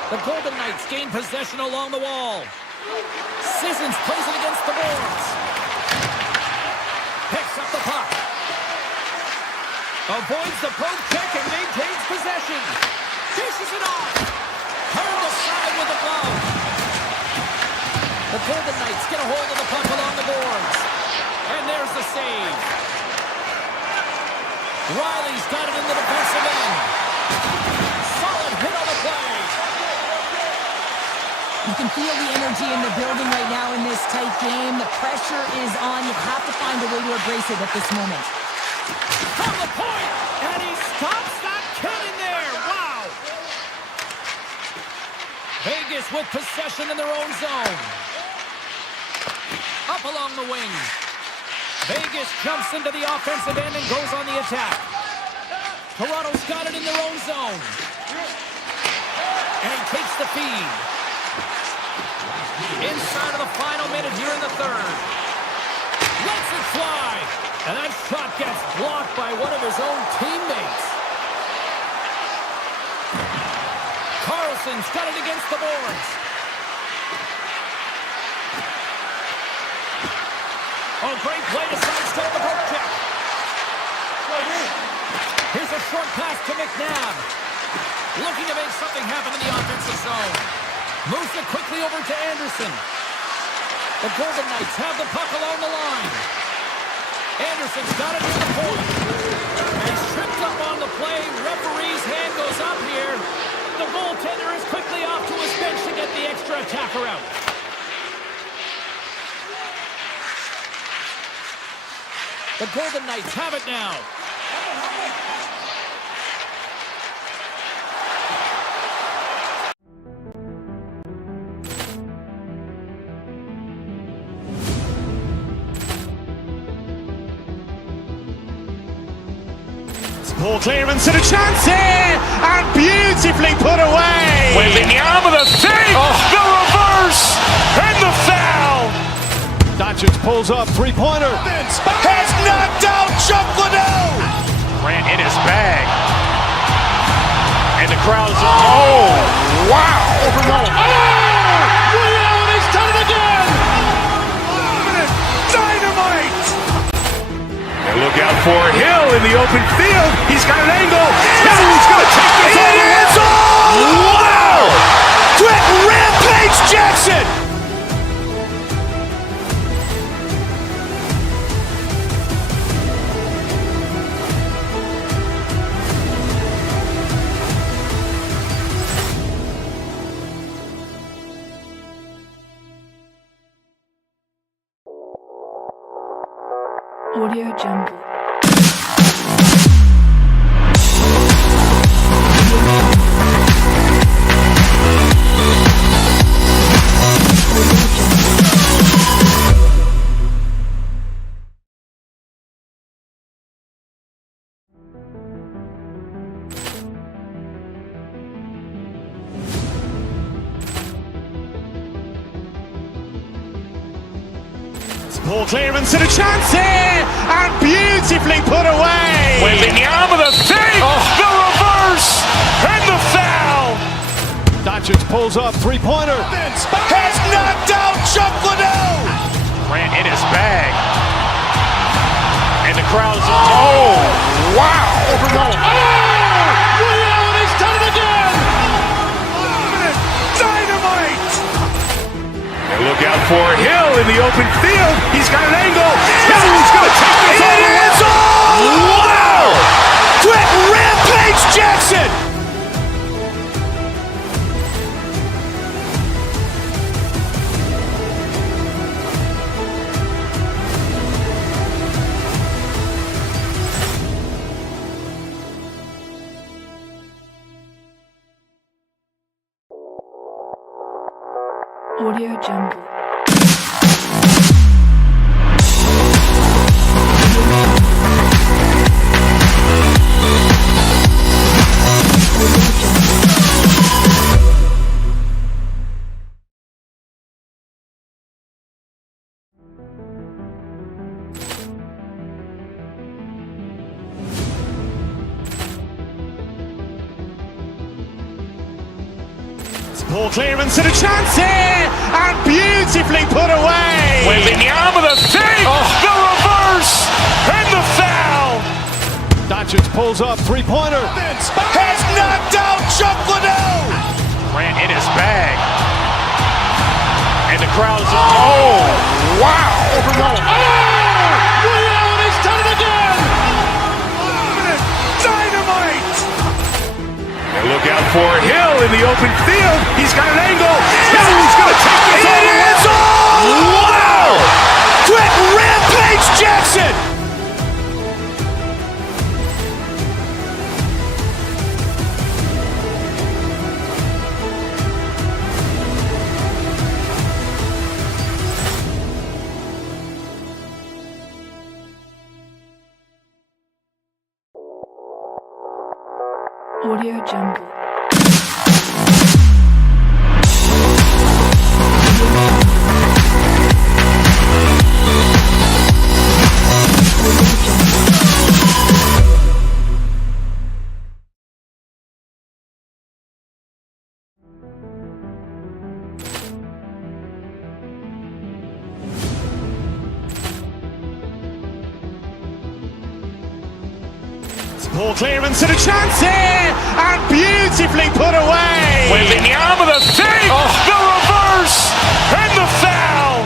The Golden Knights gain possession along the wall. Sissons plays it against the boards. Picks up the puck. Avoids the poke check and maintains possession. Dishes it off. Turned aside with the glove. The Golden Knights get a hold of the puck along the boards. And there's the save. Riley's got it in the defensive end. Solid hit on the play. You can feel the energy in the building right now in this tight game. The pressure is on. You have to find a way to embrace it at this moment. From the point, and he stops that cannon there. Wow. Vegas with possession in their own zone. Up along the wing. Vegas jumps into the offensive end and goes on the attack. Toronto's got it in their own zone. And he takes the feed. Inside of the final minute here in the third. Lets it fly. And that shot gets blocked by one of his own teammates. Carlson's got it against the boards. Oh, great play to sidestep the poke check. Here's a short pass to McNabb. Looking to make something happen in the offensive zone. Moves it quickly over to Anderson. The Golden Knights have the puck along the line. Anderson's got it near the point. And he's tripped up on the play. Referee's hand goes up here. The goaltender is quickly off to his bench to get the extra attacker out. The Golden Knights have it now. Ball clearance and a chance here, and beautifully put away. With the arm of the save, the reverse, and the foul. Doncic pulls up, three-pointer. Has knocked out Chuck Liddell. Grant in his bag. And the crowd is, oh, wow. He's done it again. Dynamite. And look out for Hill in the open field. He's got an angle. Hill's going to take this all the way. Wow! Quick rampage Jackson! Audio Jungle. Ball clearance and a chance here, and beautifully put away. Waving the arm of the thing, the reverse, and the foul. Doncic pulls up, three-pointer. Has knocked out Chuck Liddell. Grant in his bag. And the crowd's, oh, wow. Liddell, and he's done it again. Dynamite! And look out for Hill in the open field. He's got an angle. Hill's going to take this all the way. Wow! Quick rampage Jackson! Audio Jungle. Ball clearance and a chance here, and beautifully put away. Waving the arm of the thing, the reverse, and the foul. Doncic pulls up, three-pointer. Has knocked out Chuck Liddell. Grant in his bag. And the crowd's, oh, wow. Liddell, and he's done it again. Dynamite! And look out for Hill in the open field. He's got an angle. Hill's going to take this all the way. Wow! Quick rampage Jackson! Audio Jungle. Ball clearance and a chance here, and beautifully put away. Waving the arm of the thing, the reverse, and the foul.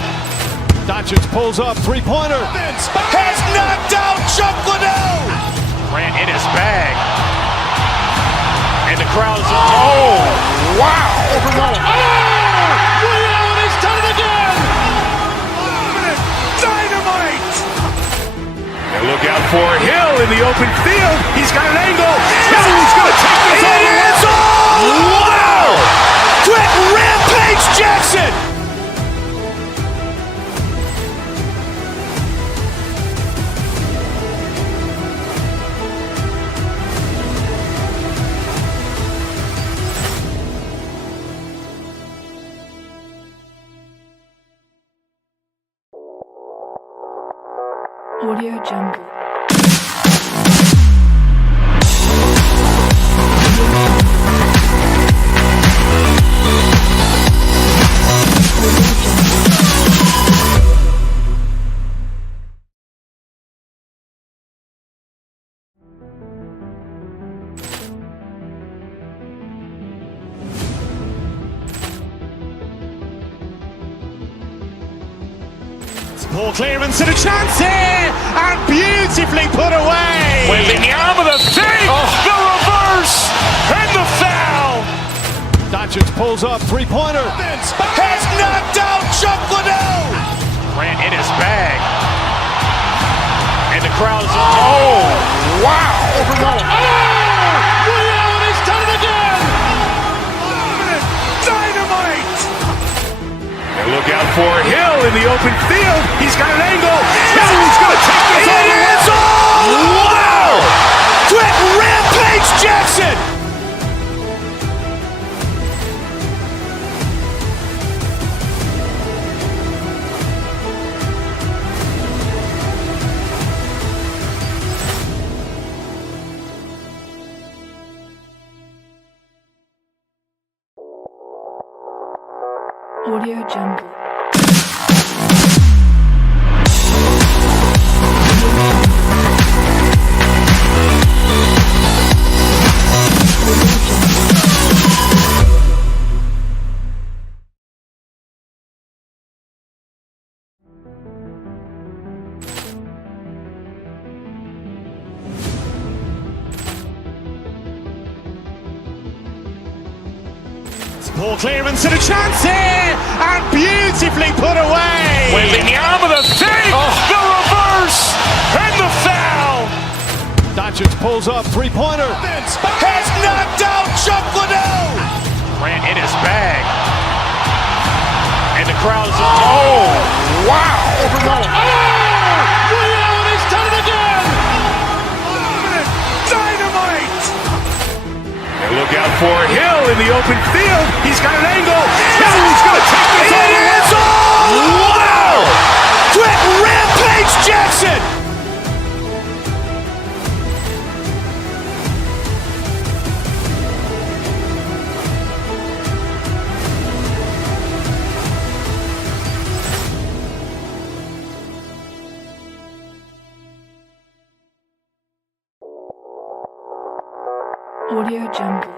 Doncic pulls up, three-pointer. Has knocked out Chuck Liddell. Grant in his bag. And the crowd's, oh, wow. Liddell, and he's done it again. Dynamite! And look out for Hill in the open field. He's got an angle. Hill's going to take this all the way. Wow! Quick rampage Jackson! Audio Jungle. Ball clearance and a chance here, and beautifully put away. Waving the arm of the thing, the reverse, and the foul. Doncic pulls up, three-pointer. Has knocked out Chuck Liddell. Grant in his bag. And the crowd is, oh, wow. Allen has done it again. Dynamite. And look out for Hill in the open field. He's got an angle. He's going to take this all the way. Wow. Quick Rampage Jackson. Audio Jungle. Ball clearance and a chance here, and beautifully put away. Waving the arm of the thing, the reverse, and the foul. Doncic pulls up, three-pointer. Has knocked out Chuck Liddell. Grant in his bag. And the crowd is, oh, wow. Allen has done it again. Dynamite. And look out for Hill in the open field. He's got an angle. He's going to take this all the way. Wow. Quick Rampage Jackson. Audio Jungle.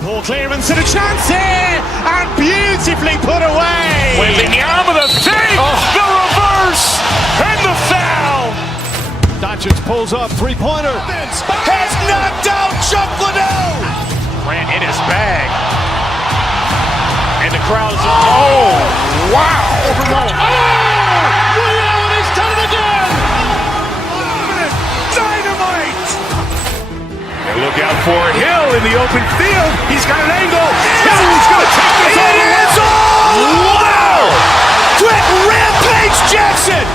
Ball clearance and a chance here, and beautifully put away. Waving the arm of the thing, the reverse, and the foul. Doncic pulls up, three-pointer. Has knocked out Chuck Liddell. Grant in his bag. And the crowd is, oh, wow. Allen has done it again. Dynamite. And look out for Hill in the open field. He's got an angle. He's going to take this all the way. Wow. Quick Rampage Jackson.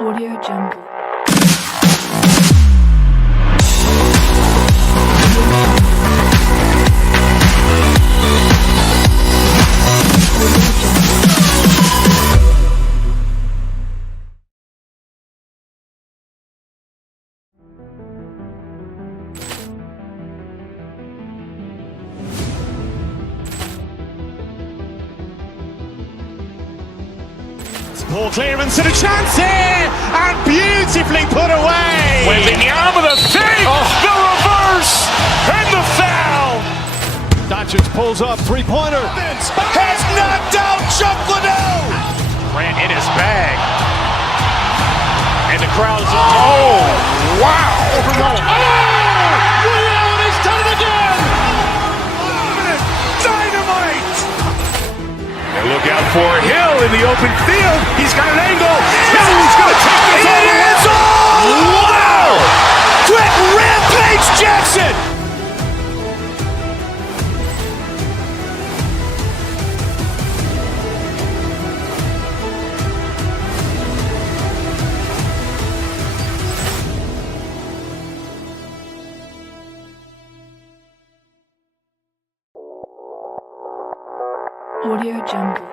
Audio Jungle. Ball clearance and a chance here, and beautifully put away. Waving the arm of the thing, the reverse, and the foul. Doncic pulls up, three-pointer. Has knocked out Chuck Liddell. Grant in his bag. And the crowd is, oh, wow. Allen has done it again. Dynamite. And look out for Hill in the open field. He's got an angle. He's going to take this all the way. Wow. Quick Rampage Jackson. Audio Jungle.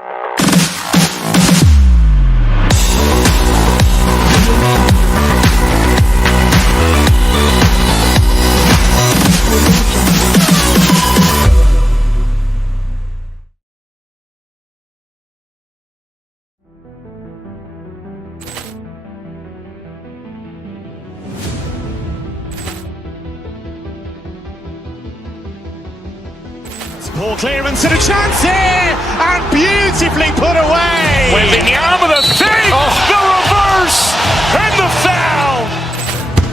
Poor clearance and a chance here, and beautifully put away. With the arm of the thing, the reverse, and the foul.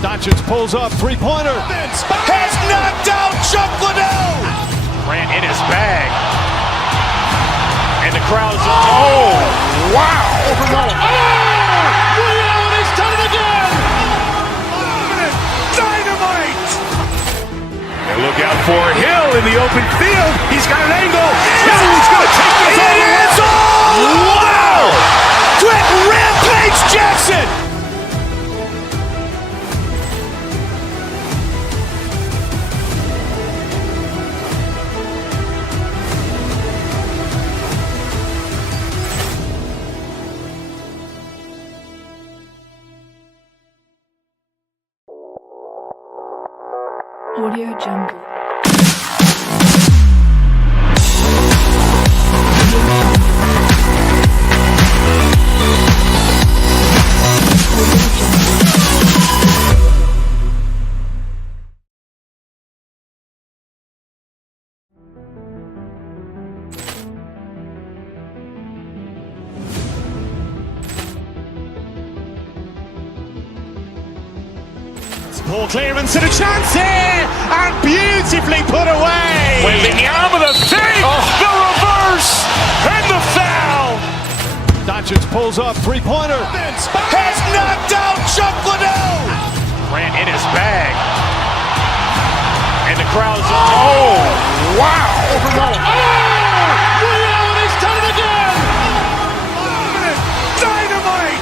Datchins pulls up, three-pointer. Has knocked out Chuck Liddell. Grant in his bag. And the crowd's, oh, wow. Liddell has done it again. Dynamite. And look out for Hill in the open field. He's got an angle. Hill's going to take this all the way. Wow. Quick Rampage Jackson. Audio Jungle. Poor clearance and a chance here, and beautifully put away. With the arm of the thing, the reverse, and the foul. Datchins pulls up, three-pointer. Has knocked out Chuck Liddell. Grant in his bag. And the crowd's, oh, wow. Liddell has done it again. Dynamite.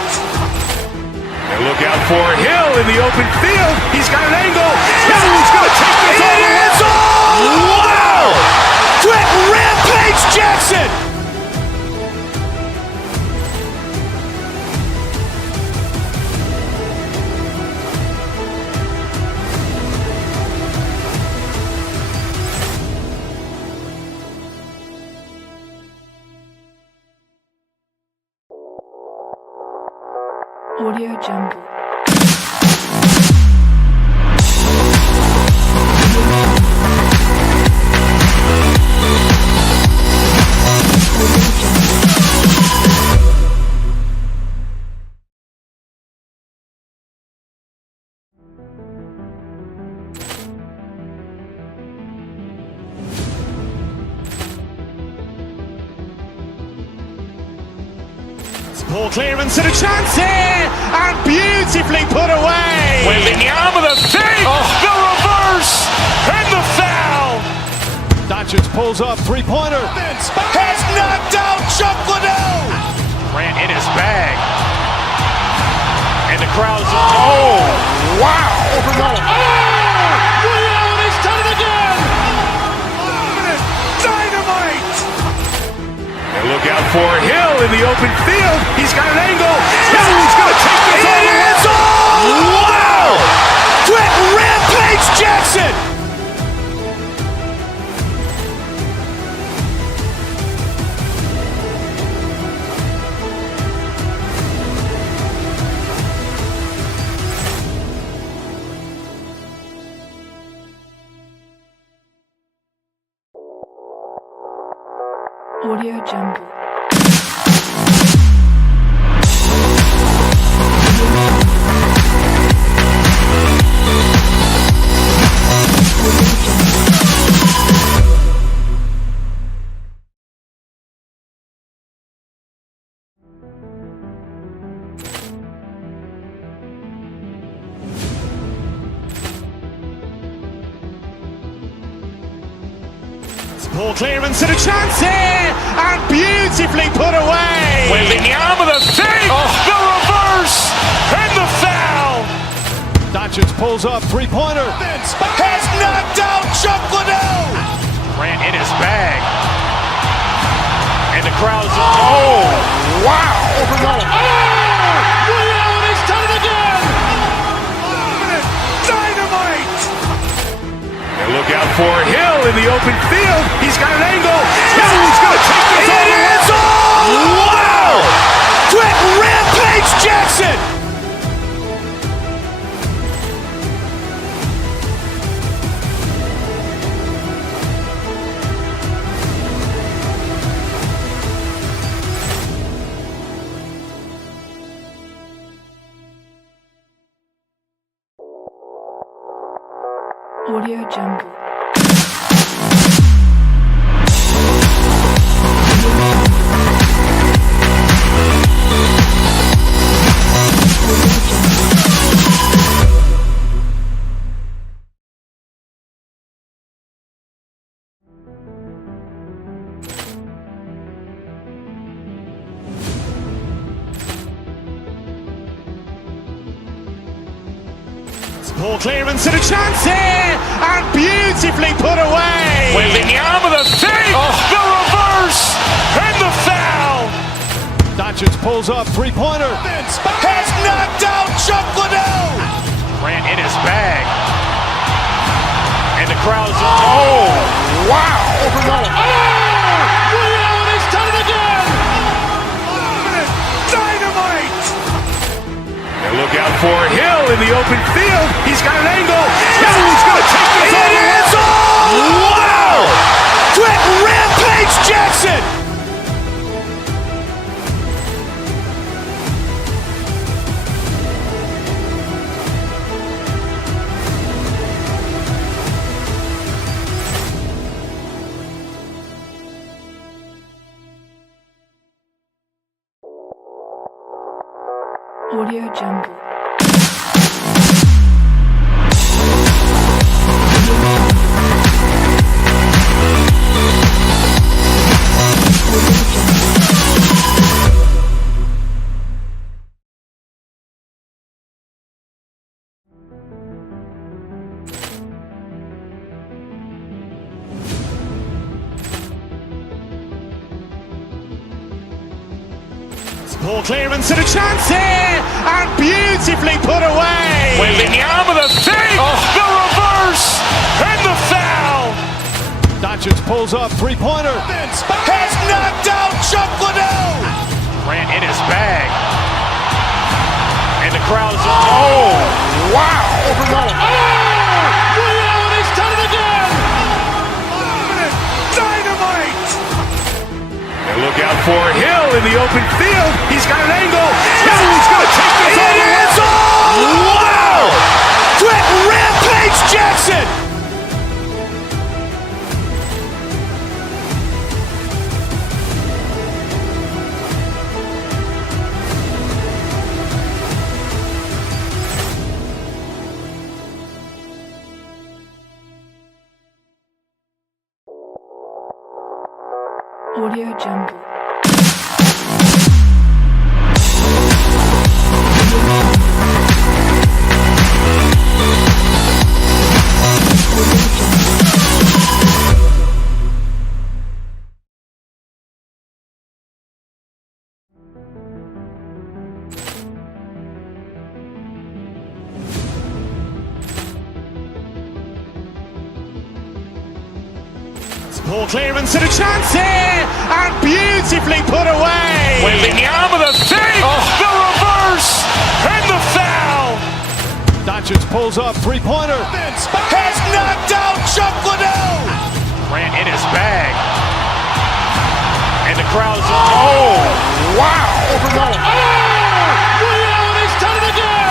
And look out for Hill in the open field. He's got an angle. Hill's going to take this all the way. Wow. Quick Rampage Jackson. Audio Jungle. Poor clearance and a chance here, and beautifully put away. With the arm of the thing, the reverse, and the foul. Datchins pulls up, three-pointer. Has knocked out Chuck Liddell. Grant in his bag. And the crowd's, oh, wow. Liddell has done it again. Dynamite. And look out for Hill in the open field. He's got an angle. Hill's going to take this all the way. Wow. Quick Rampage Jackson. Audio Jungle. Poor clearance and a chance here, and beautifully put away. With the arm of the thing, the reverse, and the foul. Datchins pulls up, three-pointer. Has knocked out Chuck Liddell. Grant in his bag. And the crowd's, oh, wow. He's done it again! Dynamite! And look out for Hill in the open field. He's got an angle. Hill's going to take this all the way. Wow! Quick Rampage Jackson! Audio Jungle. Poor clearance and a chance here, and beautifully put away. Waving the arm of the fake, the reverse, and the foul. Dodgers pulls up, three-pointer. Has knocked out Chuck Liddell. Grant in his bag. And the crowd's, oh, wow. He's done it again! Dynamite! And look out for Hill in the open field. He's got an angle. Hill's going to take this all the way. Wow! Quick Rampage Jackson! Audio Jungle. Poor clearance and a chance here, and beautifully put away. Waving the arm of the fake, the reverse, and the foul. Dodgers pulls up, three-pointer. Has knocked out Chuck Liddell. Grant in his bag. And the crowd's, oh, wow. He's done it again! Dynamite! And look out for Hill in the open field. He's got an angle. Hill's going to take this all the way. Wow! Quick Rampage Jackson! Audio Jungle. Poor clearance and a chance here, and beautifully put away. Waving the arm of the fake, the reverse, and the foul. Dodgers pulls up, three-pointer. Has knocked out Chuck Liddell. Grant in his bag. And the crowd's, oh, wow. He's done it again!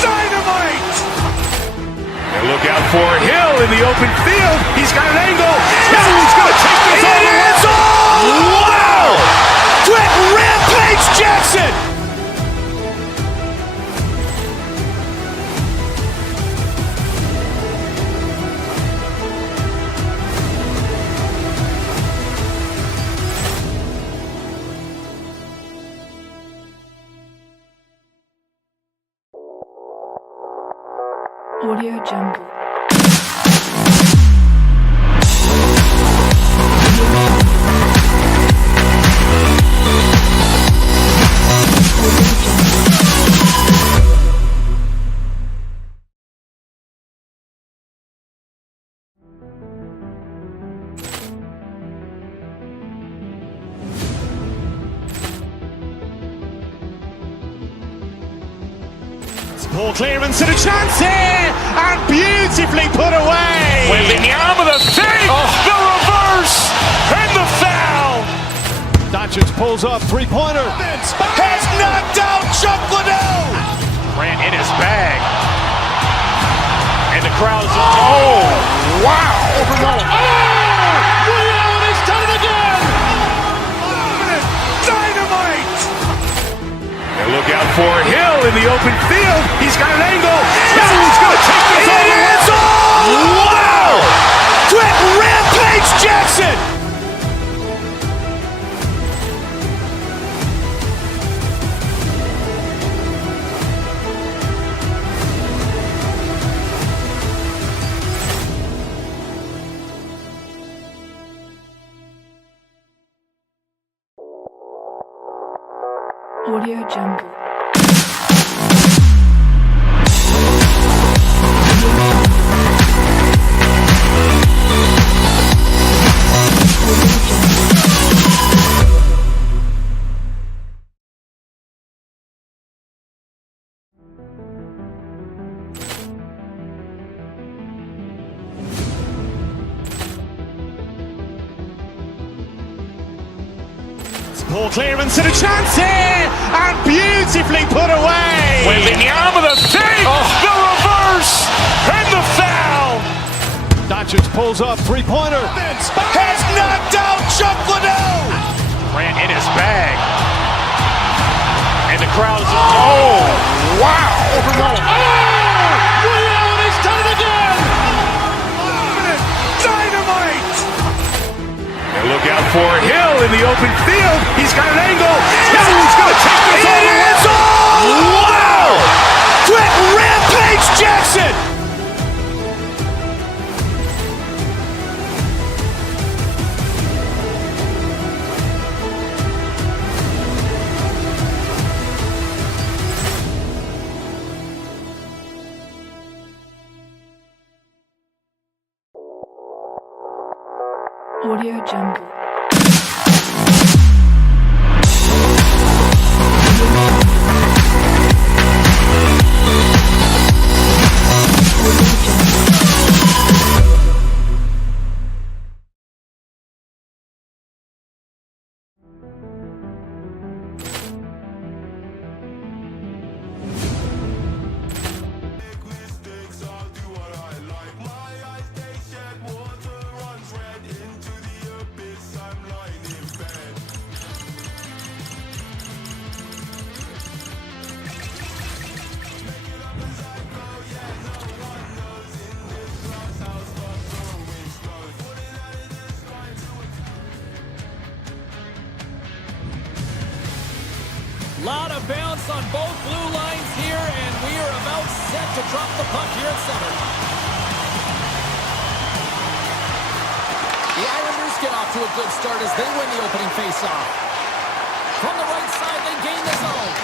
Dynamite! And look out for Hill in the open field. He's got an angle. Hill's going to take this all the way. Wow! Quick Rampage Jackson! Audio Jungle. Poor clearance and a chance here, and beautifully put away. With the arm of the thing, the reverse, and the foul. Doncic pulls up, three-pointer. Has knocked out Chuck Liddell. Grant in his bag. And the crowd is, oh, wow. Liddell has done it again. Dynamite. And look out for Hill in the open field. He's got an angle. He's going to take this all the way. It is all! Wow! Quick Rampage Jackson. Audio Jungle. Poor clearance and a chance here, and beautifully put away. With the arm of the thing, the reverse, and the foul. Doncic pulls up, three-pointer. Has knocked out Chuck Liddell. Grant in his bag. And the crowd is, oh, wow. Liddell has done it again. Dynamite. And look out for Hill in the open field. He's got an angle. He's going to take this all the way. It is all! Wow! Quick Rampage Jackson. Audio Jungle. Lot of bounce on both blue lines here, and we are about set to drop the puck here at center. The Islanders get off to a good start as they win the opening faceoff. From the right side, they gain the zone.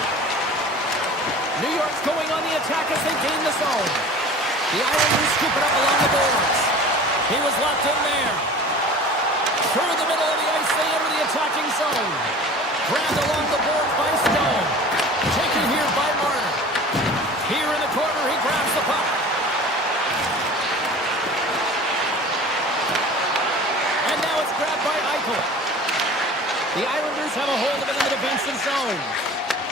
New York's going on the attack as they gain the zone. The Islanders scoop it up along the boards. He was locked in there. Through the middle of the ice, they enter the attacking zone. Grabbed along the boards by Stone. Taken here by Marner. Here in the corner, he grabs the puck. And now it's grabbed by Eichel. The Islanders have a hold of it in the defensive zone.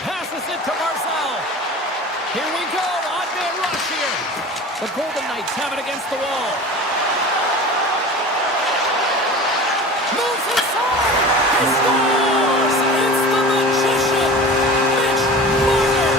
Passes it to Barzal. Here we go. Odd man rush here. The Golden Knights have it against the wall. Moves inside. He scores. It's the magician, Mitch Marner.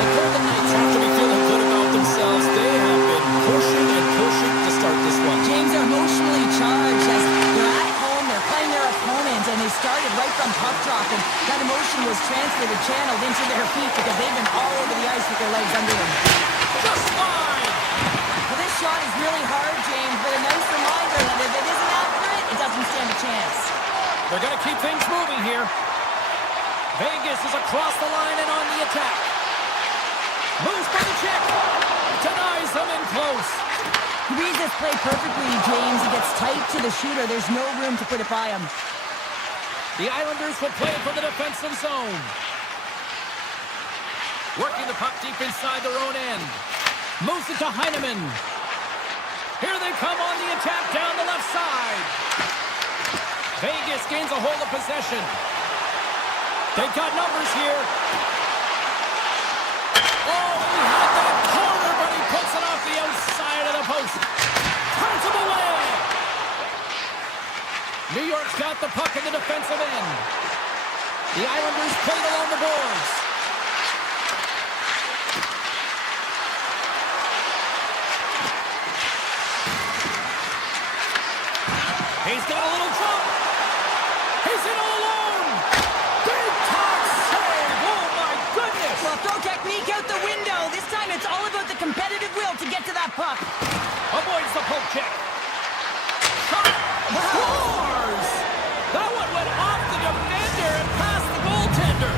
The Golden Knights have to be feeling good about themselves. They have been pushing and pushing to start this one. James, are emotionally charged as they're at home, they're playing their opponent, and they started right from puck drop, and that emotion was transferred or channeled into their feet because they've been all over the ice with their legs under them. Just fine. Well, this shot is really hard, James, but a nice reminder that if it isn't accurate, it doesn't stand a chance. They're going to keep things moving here. Vegas is across the line and on the attack. Moves for the check. Denies him in close. He reads this play perfectly, James. He gets tight to the shooter. There's no room to put it by him. The Islanders will play from the defensive zone. Working the puck deep inside their own end. Moves it to Heineman. Here they come on the attack down the left side. Vegas gains a hold of possession. They've got numbers here. Oh, he had that corner, but he puts it off the outside of the post. Turns him away. New York's got the puck in the defensive end. The Islanders played along the boards. He's got a little jump. He's in all alone. Big time save. Oh, my goodness. Well, throw technique out the window. This time it's all about the competitive will to get to that puck. Avoids the poke check. Shot. Scores. That one went off the defender and past the goaltender.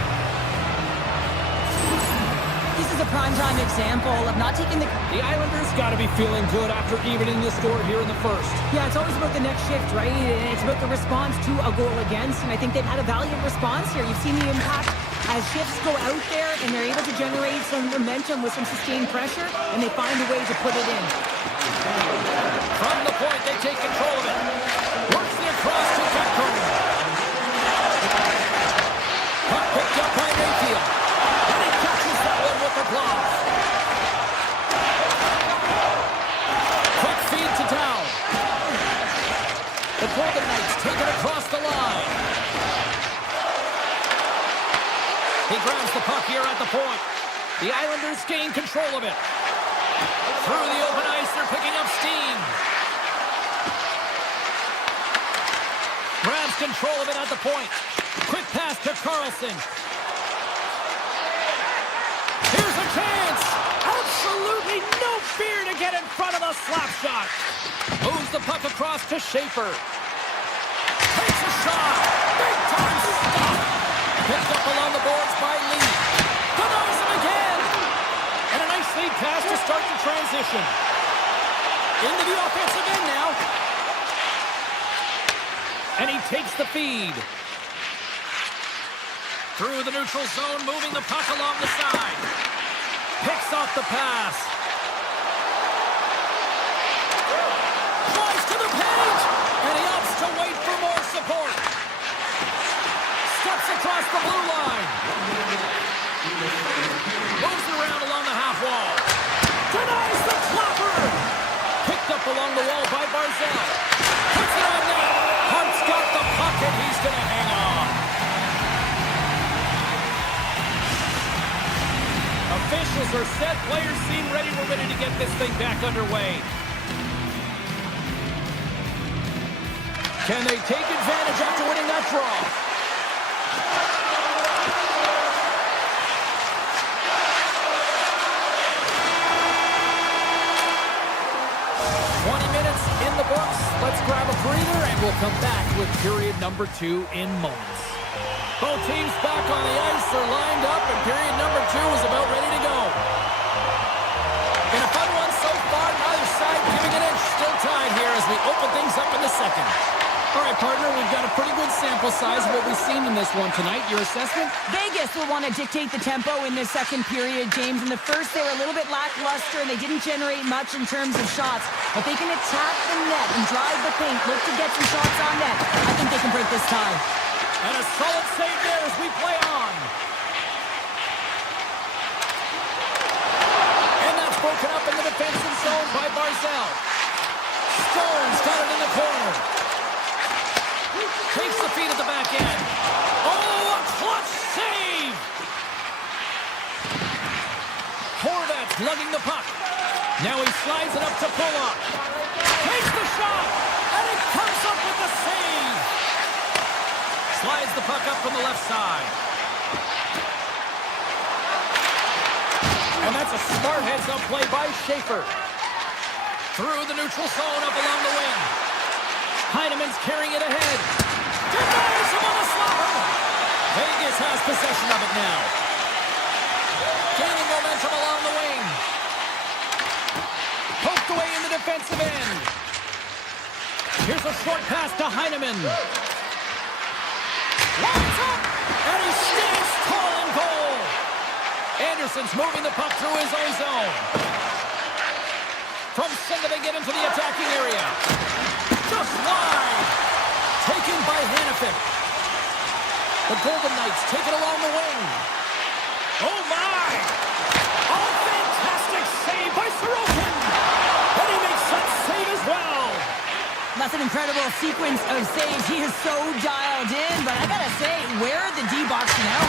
This is a primetime example of not taking the... The Islanders got to be feeling good after evening the score here in the first. Yeah, it's always about the next shift, right? And it's about the response to a goal against, and I think they've had a valiant response here. You've seen the impact as shifts go out there, and they're able to generate some momentum with some sustained pressure, and they find a way to put it in. From the point, they take control of it. Works it across to Petco. Puck picked up by Mayfield. And he catches that one with the glove. Quick feed to Dow. The Golden Knights take it across the line. He grabs the puck here at the point. The Islanders gain control of it. Through the open ice, they're picking up steam. Grabs control of it at the point. Quick pass to Carlson. Here's a chance. Absolutely no fear to get in front of the slap shot. Moves the puck across to Schaefer. Takes a shot. Big time stop. Picked up along the boards by Lee. Denies him again. And a nice lead pass to start the transition. Into the offensive end now. And he takes the feed. Through the neutral zone, moving the puck along the side. Picks off the pass. Flies to the page. And he opts to wait for more support. Steps across the blue line. Moves around along the half wall. Denies the clapper. Picked up along the wall by Barzal. Puts it on net. Hart's got the puck and he's going to hang on. Officials are set. Players seem ready. We're ready to get this thing back underway. Can they take advantage after winning that draw? In the books. Let's grab a breather and we'll come back with period number 2 in moments. Both teams back on the ice are lined up and period number 2 is about ready to go. In a fun one so far, neither side giving an inch. Still tied here as we open things up in the second. All right, partner, we've got a pretty good sample size of what we've seen in this one tonight. Your assessment? Vegas will want to dictate the tempo in this second period, James. In the first, they were a little bit lackluster, and they didn't generate much in terms of shots. If they can attack the net and drive the paint, look to get some shots on net, I think they can break this tie. And a solid save there as we play on. And that's broken up in the defensive zone by Barzal. Stone's got it in the corner. Takes the feed at the back end. Oh, a clutch save! Horvat lugging the puck. Now he slides it up to Pulock. Takes the shot, and he comes up with the save. Slides the puck up from the left side. And that's a smart heads-up play by Schaefer. Through the neutral zone, up along the wing. Heineman's carrying it ahead. Denies him on the slapper. Vegas has possession of it now. Gaining momentum along the wing. Poked away in the defensive end. Here's a short pass to Heineman. Lines up, and he stands tall in goal. Anderson's moving the puck through his own zone. From center, they get into the attacking area. Just wide. Taken by Hannafin. The Golden Knights take it along the wing. Oh, my! Oh, fantastic save by Sorokin! And he makes that save as well. That's an incredible sequence of saves. He is so dialed in, but I gotta say, where are the D-box now?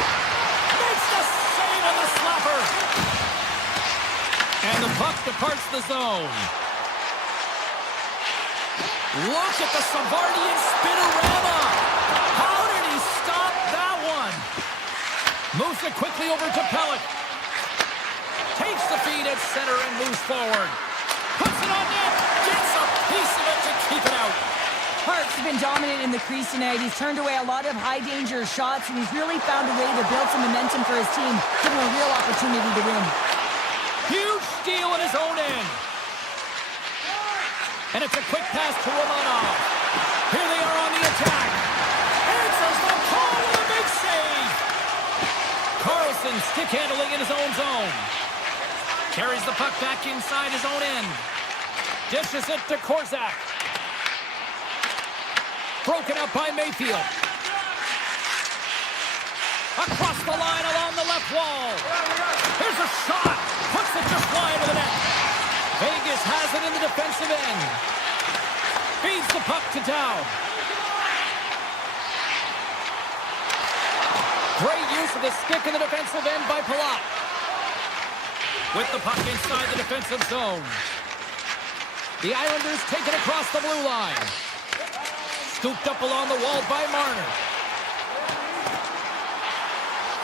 Makes the save on the slapper. And the puck departs the zone. Look at the Savardian spinorama. How did he stop that one? Moves it quickly over to Pellick. Takes the feed at center and moves forward. Puts it on net. Gets a piece of it to keep it out. Hart's been dominant in the crease tonight. He's turned away a lot of high-danger shots, and he's really found a way to build some momentum for his team, giving him a real opportunity to win. Huge steal in his own end. And it's a quick pass to Romanov. Here they are on the attack. Answers the call with a big save. Carlson stick handling in his own zone. Carries the puck back inside his own end. Dishes it to Korzak. Broken up by Mayfield. Across the line along the left wall. Here's a shot. Puts it just wide of the net. Vegas has it in the defensive end. Feeds the puck to Dow. Great use of the stick in the defensive end by Palat. With the puck inside the defensive zone. The Islanders take it across the blue line. Scooped up along the wall by Marner.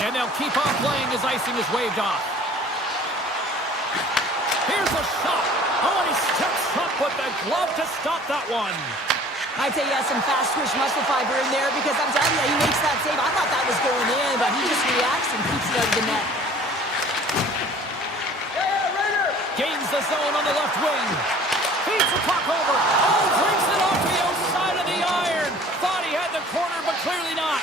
And they'll keep on playing as icing is waved off. Here's a shot. Oh, and he steps up with the glove to stop that one. I'd say he has some fast twitch muscle fiber in there because I'm telling you, he makes that save. I thought that was going in, but he just reacts and keeps it out of the net. Gains the zone on the left wing. Feeds the puck over. Oh, brings it off the outside of the iron. Thought he had the corner, but clearly not.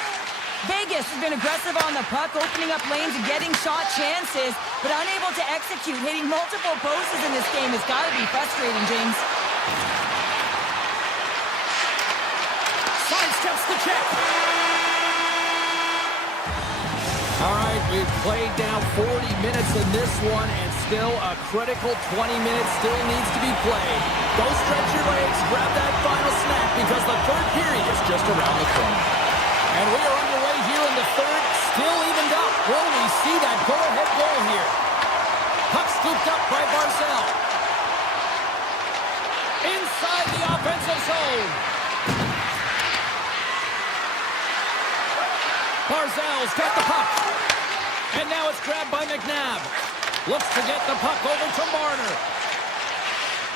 Vegas has been aggressive on the puck, opening up lanes and getting shot chances, but unable to execute. Hitting multiple posts in this game has got to be frustrating, James. Sidesteps the check. All right, we've played now 40 minutes in this one, and still a critical 20 minutes still needs to be played. Go stretch your legs, grab that final snack, because the third period is just around the corner. And we are underway here in the third, still evened up. Will we see that go-ahead goal here? Puck scooped up by Barzal. Inside the offensive zone. Barzal's got the puck. And now it's grabbed by McNabb. Looks to get the puck over to Marner.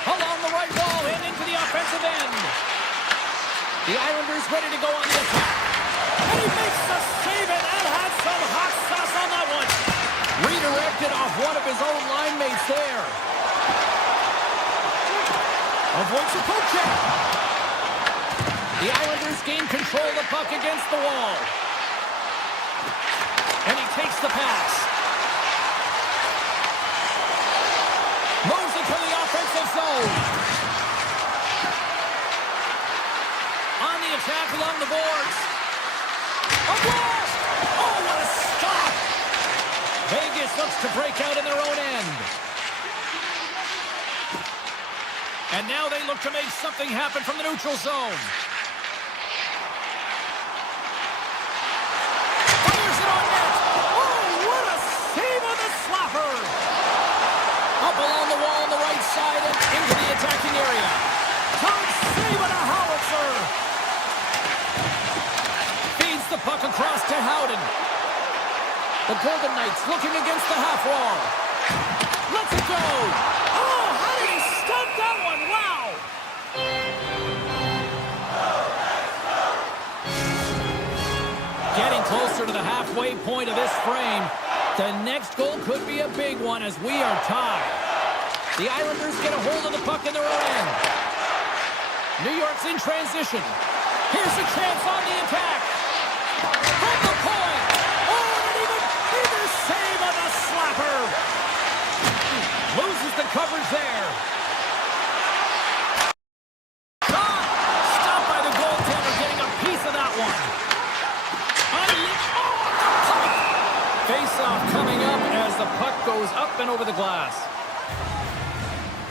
Along the right wall and into the offensive end. The Islanders ready to go on the attack. And he makes the save, and that had some hot sauce on that one. Redirected off one of his own line mates there. Avoids a poke check. The Islanders gain control of the puck against the wall. And he takes the pass. Moves it to the offensive zone. On the attack along the boards. A blast! Oh, what a stop! Vegas looks to break out in their own end. And now they look to make something happen from the neutral zone. Fires it on net! Oh, what a save on the slapper! Up along the wall on the right side and into the attacking area. Tom save on a howitzer! The puck across to Howden. The Golden Knights looking against the half wall. Let's it go! Oh, how did he stop that one? Wow! Getting closer to the half. point of this frame. The next goal could be a big one as we are tied. The Islanders get a hold of the puck in their own end. New York's in transition. Here's a chance on the attack. From the point. Oh, and even save on the slapper. Loses the coverage there. Shot. Stopped by the goaltender, getting a piece of that one. Face-off coming up as the puck goes up and over the glass.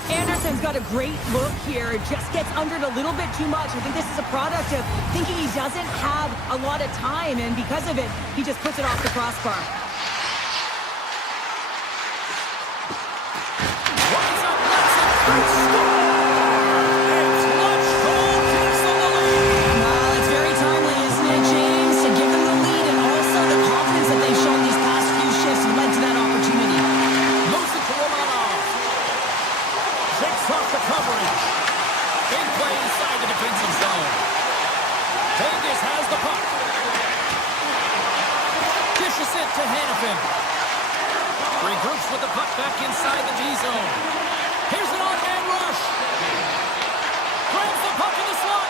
Anderson's got a great look here. It just gets under it a little bit too much. I think this is a product of thinking he doesn't have a lot of time, and because of it, he just puts it off the crossbar. Runs up, lets it, score! And clutch goal gives them the lead. Well, it's very timely, isn't it, James? To give them the lead and also the confidence that they've shown these past few shifts led to that opportunity. Moves it to Romanov. Shakes off the coverage. Big play inside the defensive zone. Vegas has the puck. Dishes it to Hannafin. Regroups with the puck back inside the D-zone. Here's an on-hand rush. Grabs the puck in the slot.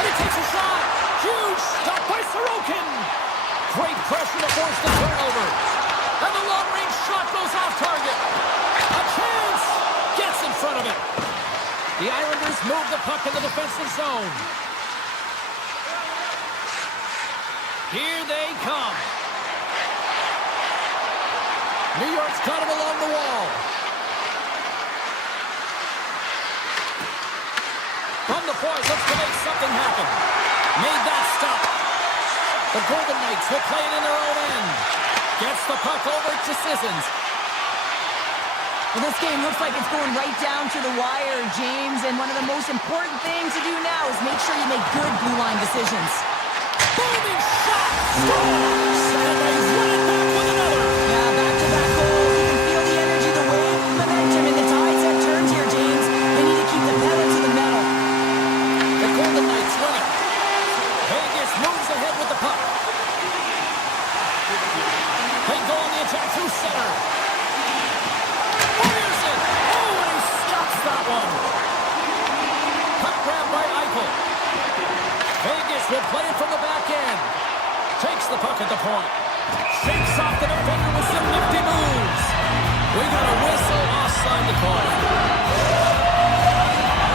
And he takes a shot. Huge stop by Sorokin. Great pressure to force the turnover. And the long-range shot goes off target. A chance. Gets in front of it. The Islanders move the puck in the defensive zone. Here they come. New York's got it along the wall. From the point, looks to make something happen. Made that stop. The Golden Knights will play it in their own end. Gets the puck over to Sissons. Well, this game looks like it's going right down to the wire, James, and one of the most important things to do now is make sure you make good blue line decisions. Booming shot! Scores! And they win it back with another. Yeah, back-to-back goals. You can feel the energy, the wave, the momentum, and the tides have turned here, James. They need to keep the pedal to the metal. The Golden Knights win it. Vegas moves ahead with the puck. They go on the attack through center. Fires it! Oh, and he stops that one. Puck grab by Eichel. Vegas will play it from the back end. Takes the puck at the point. Shakes off the defender with some nifty moves. We got a whistle offside the call.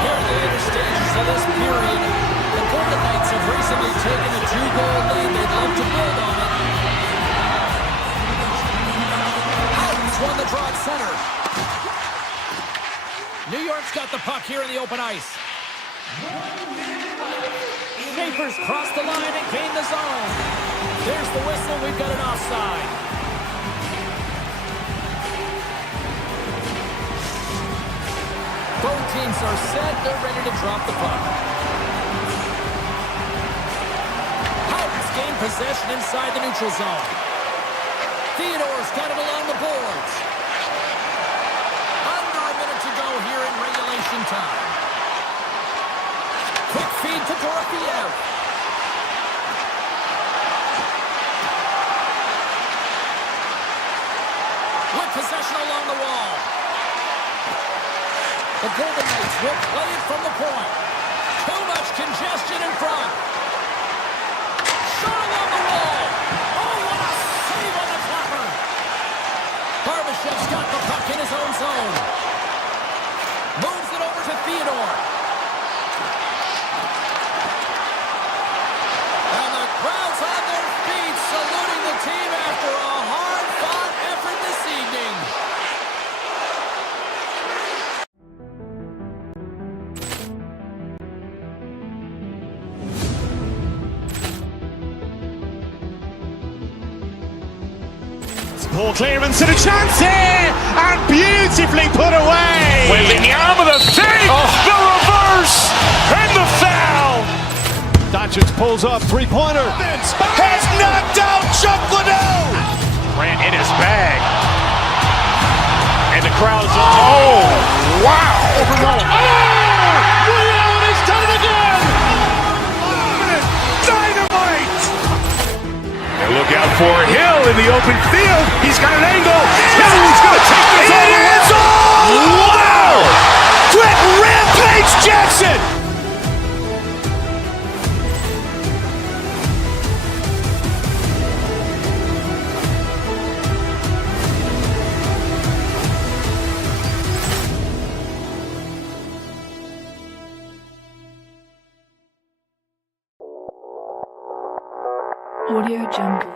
Here are the later stages of this period. The Golden Knights have recently taken a 2-goal lead. They'd love to build on it. Howden's won the draw at center. New York's got the puck here in the open ice. Schaefer's crossed the line and gained the zone. There's the whistle. We've got an offside. Both teams are set. They're ready to drop the puck. Howden's gained possession inside the neutral zone. Theodore's got it along the boards. Under a minute to go here in regulation time. Quick feed to Dorofiev. With possession along the wall. The Golden Knights will play it from the point. Too much congestion in front. Shot along the wall. Oh, what a save on the clapper. Barbashev's got the puck in his own zone. Moves it over to Theodore. And the crowd's on their feet, saluting the team after a hard-fought effort this evening. Poor clearance and a chance here, and beautifully put away. With the arm of the fake, the reverse, and the foul. Doncic pulls up, three-pointer. Has knocked out Chuck Liddell. Grant in his bag. And the crowd's oh, wow. Overrun. Leon has done it again. Dynamite. And look open field. He's got an angle. He's going to take this all the way. Wow! Quick Rampage Jackson! Audio Jungle.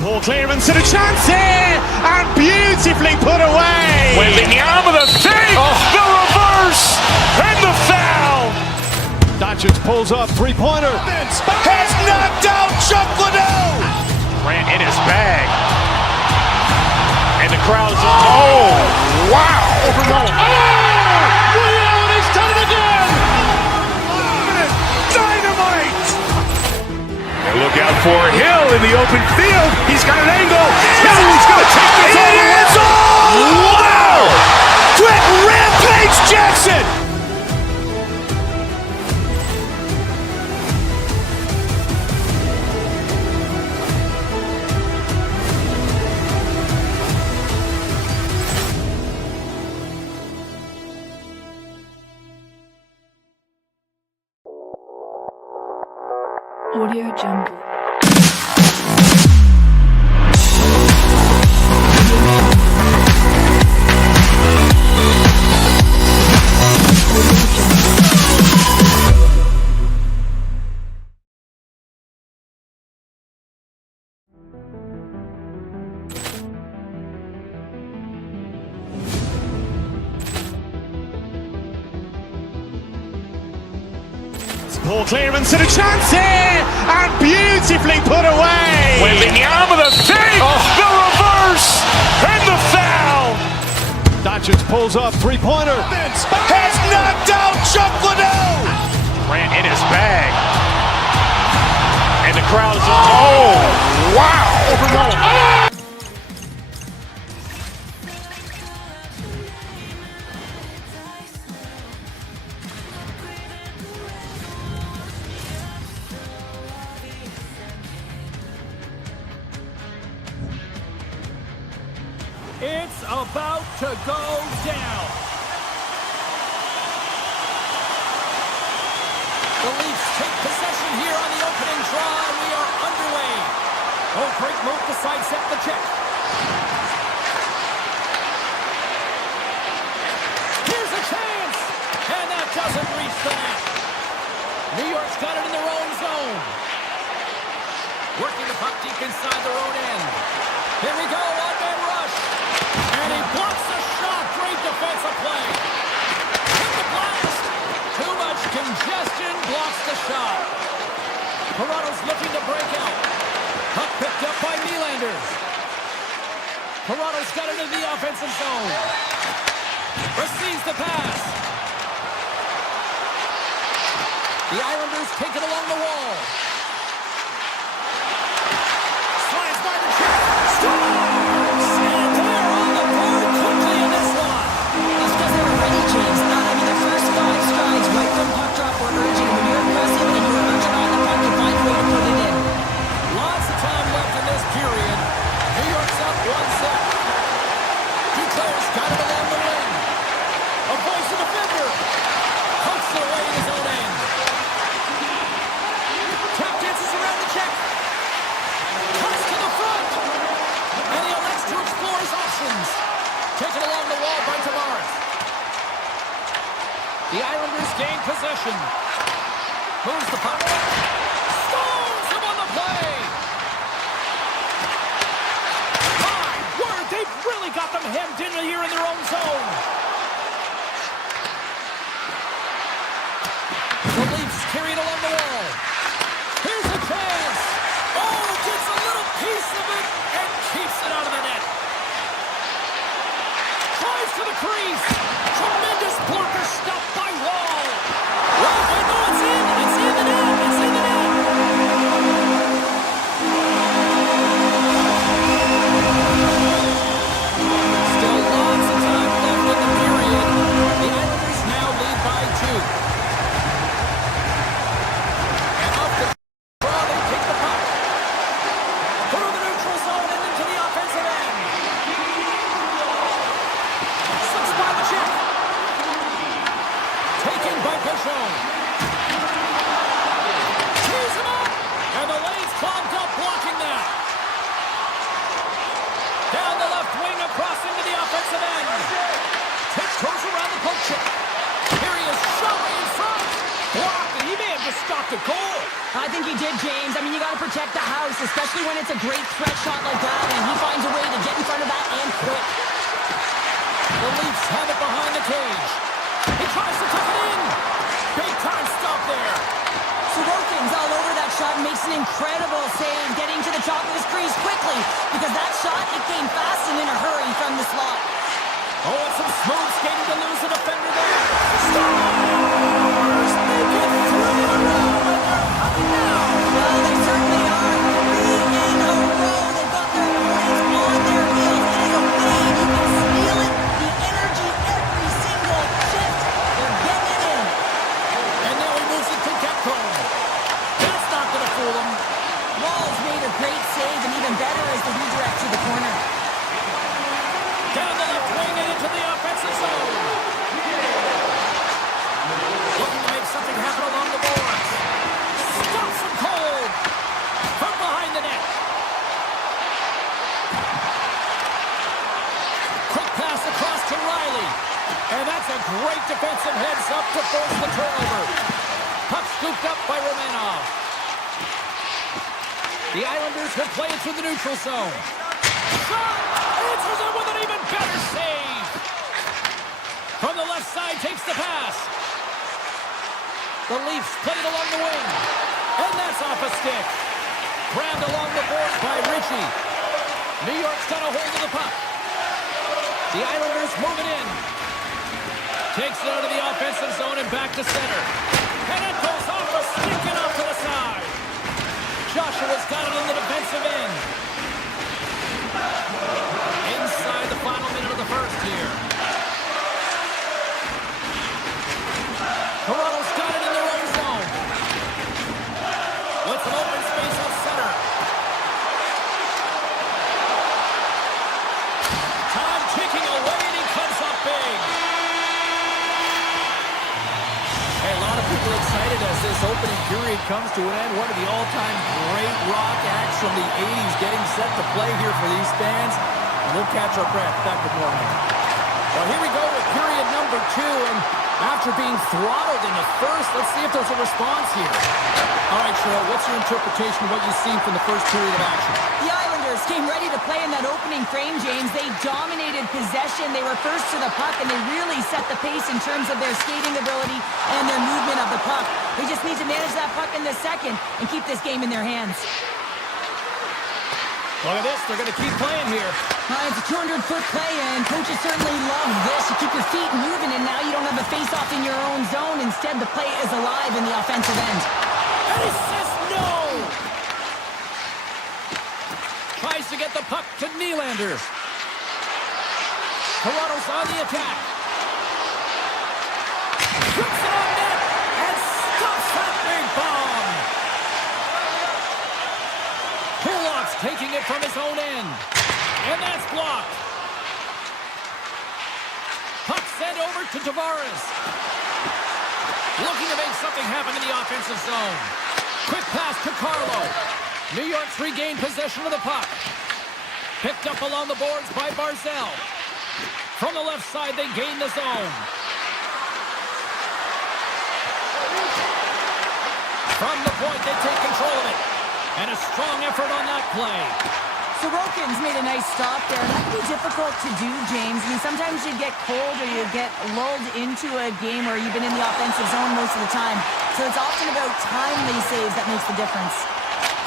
Poor clearance and a chance here, and beautifully put away. Waving the arm of the thing, the reverse, and the foul. Doncic pulls up, three-pointer. Has knocked out Chuck Liddell. Ran in his bag. And the crowd is, oh, wow. Overruled. He's done it again. Dynamite! And look out for Hill in the open field. He's got an angle. He's going to take this all the way. Wow! Quick Rampage Jackson! Audio Jungle. Poor clearance and a chance here, and beautifully put away. Waving the arm of the thing, the reverse, and the foul. Doncic pulls up, three-pointer. Has knocked out Chuck Liddell. Ran in his bag. And the crowd is, oh, wow. Overruled. It's about to go down. The Leafs take possession here on the opening draw. We are underway. Oh, great move to sidestep the check. Here's a chance. And that doesn't reach the net. New York's got it in their own zone. Working the puck deep inside their own end. Here we go, one-man rush. And he blocks the shot. Great defensive play. Hit the blast. Too much congestion. Blocks the shot. Toronto's looking to break out. Puck picked up by Nylander. Toronto's got it in the offensive zone. Receives the pass. The Islanders take it along the wall. Slides by the check. Scores! And they're on the board quickly in this one. That's because they were ready, James. I mean, the first 5 strides right from puck drop were urgent. When you're aggressive and you're urgent on the puck, you find a way to put it in. Lots of time left in this period. New York's up 1-0. Duclair's got it along the wing. Avoids the defender. Hunts it away in his own end. Tap dances around the check. Cuts to the front. And he elects to explore his options. Taken along the wall by Tavares. The Islanders gain possession. Moves the puck. Stones him on the play. My word, they've really got them hemmed in here in their own zone. The Leafs carry it along the wall. Here's a chance. Oh, gets a little piece of it and keeps it out of the net. Tries to job to stop the goal. I think he did, James. I mean, you got to protect the house, especially when it's a great threat shot like that, and he finds a way to get in front of that and quick. The Leafs have it behind the cage. He tries to tuck it in. Big time stop there. Sorokin's all over that shot and makes an incredible save, getting to the top of his crease quickly, because that shot, it came fast and in a hurry from the slot. Oh, and some smooth skating to lose a defender there. Stars make it 3 in a row, and they're coming now. Well, they certainly are. 3 in a row. They've got their opponents on their heels. It is a wave. You can feel it. The energy every single shift. They're getting it in. And now he moves it to Getcomb. That's not going to fool him. Wall's made a great save, and even better is the redirect to the corner. Down the left wing and into the offensive zone. Looking to make something happen along the boards. Stops him cold. From behind the net. Quick pass across to Riley. And that's a great defensive heads-up to force the turnover. Puck scooped up by Romanov. The Islanders will play it through the neutral zone. Shot! Answers it with an even better save. From the left side, takes the pass. The Leafs play it along the wing. And that's off a stick. Grabbed along the boards by Ritchie. New York's got a hold of the puck. The Islanders move it in. Takes it out of the offensive zone and back to center. And it goes off a stick and off to the side. Joshua's got it in the defensive end. Inside the final minute of the first here. Toronto's got it in their own zone. With some open space on center. Time ticking away and he comes up big. Hey, a lot of people excited as this opening period comes to an end. One of the all-time great rock acts from the 80s getting set to play here for these fans. We'll catch our breath. Back with more here. Well, here we go with period number 2, and after being throttled in the first, let's see if there's a response here. All right, Cheryl, what's your interpretation of what you've seen from the first period of action? The Islanders came ready to play in that opening frame, James. They dominated possession. They were first to the puck, and they really set the pace in terms of their skating ability and their movement of the puck. They just need to manage that puck in the second and keep this game in their hands. Look at this. They're going to keep playing here. It's a 200-foot play, and coaches certainly love this. You keep your feet moving, and now you don't have a face-off in your own zone. Instead, the play is alive in the offensive end. And he says no! Tries to get the puck to Nylander. Toronto's on the attack. Shoots it on net and stops that big bomb. Kulak's taking it from his own end. And that's blocked. Puck sent over to Tavares. Looking to make something happen in the offensive zone. Quick pass to Carlo. New York's regained possession of the puck. Picked up along the boards by Barzell. From the left side, they gain the zone. From the point, they take control of it. And a strong effort on that play. Sorokin's made a nice stop there. That can be difficult to do, James. I mean, sometimes you get cold or you get lulled into a game where you've been in the offensive zone most of the time. So it's often about timely saves that makes the difference.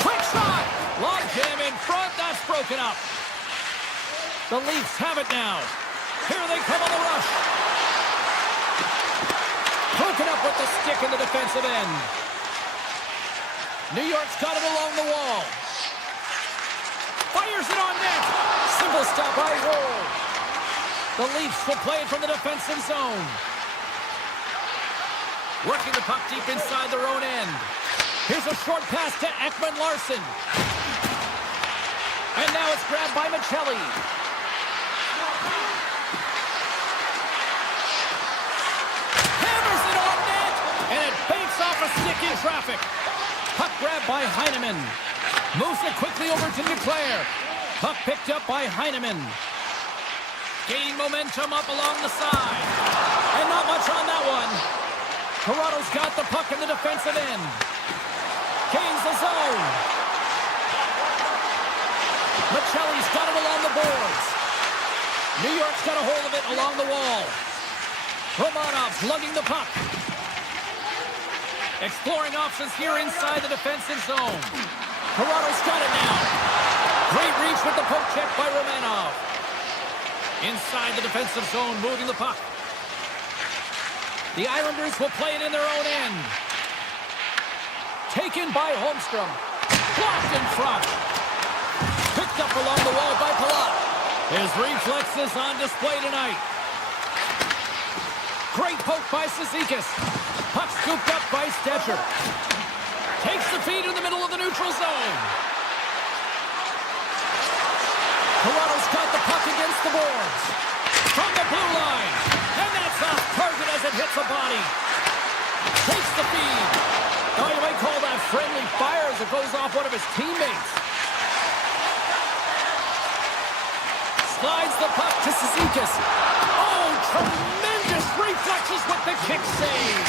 Quick shot! Log jam in front. That's broken up. The Leafs have it now. Here they come on the rush. Broken up with the stick in the defensive end. New York's got it along the wall. Fires it on net. Simple stop by Wool. The Leafs will play it from the defensive zone. Working the puck deep inside their own end. Here's a short pass to Ekman-Larsson. And now it's grabbed by Michelli. Hammers it on net. And it banks off a stick in traffic. Puck grabbed by Heineman. Moves it quickly over to Duclair. Puck picked up by Heineman. Gaining momentum up along the side. And not much on that one. Toronto's got the puck in the defensive end. Gains the zone. Michelli's got it along the boards. New York's got a hold of it along the wall. Romanov's lugging the puck. Exploring options here inside the defensive zone. Toronto's got it now. Great reach with the poke check by Romanov. Inside the defensive zone, moving the puck. The Islanders will play it in their own end. Taken by Holmstrom. Blocked in front. Picked up along the wall by Palat. His reflexes on display tonight. Great poke by Cizikas. Puck scooped up by Stetcher. Takes the feed in the middle of the neutral zone. Toronto's got the puck against the boards. From the blue line. And that's off target as it hits a body. Takes the feed. Oh, you might call that friendly fire as it goes off one of his teammates. Slides the puck to Cizikas. Oh, tremendous reflexes with the kick save.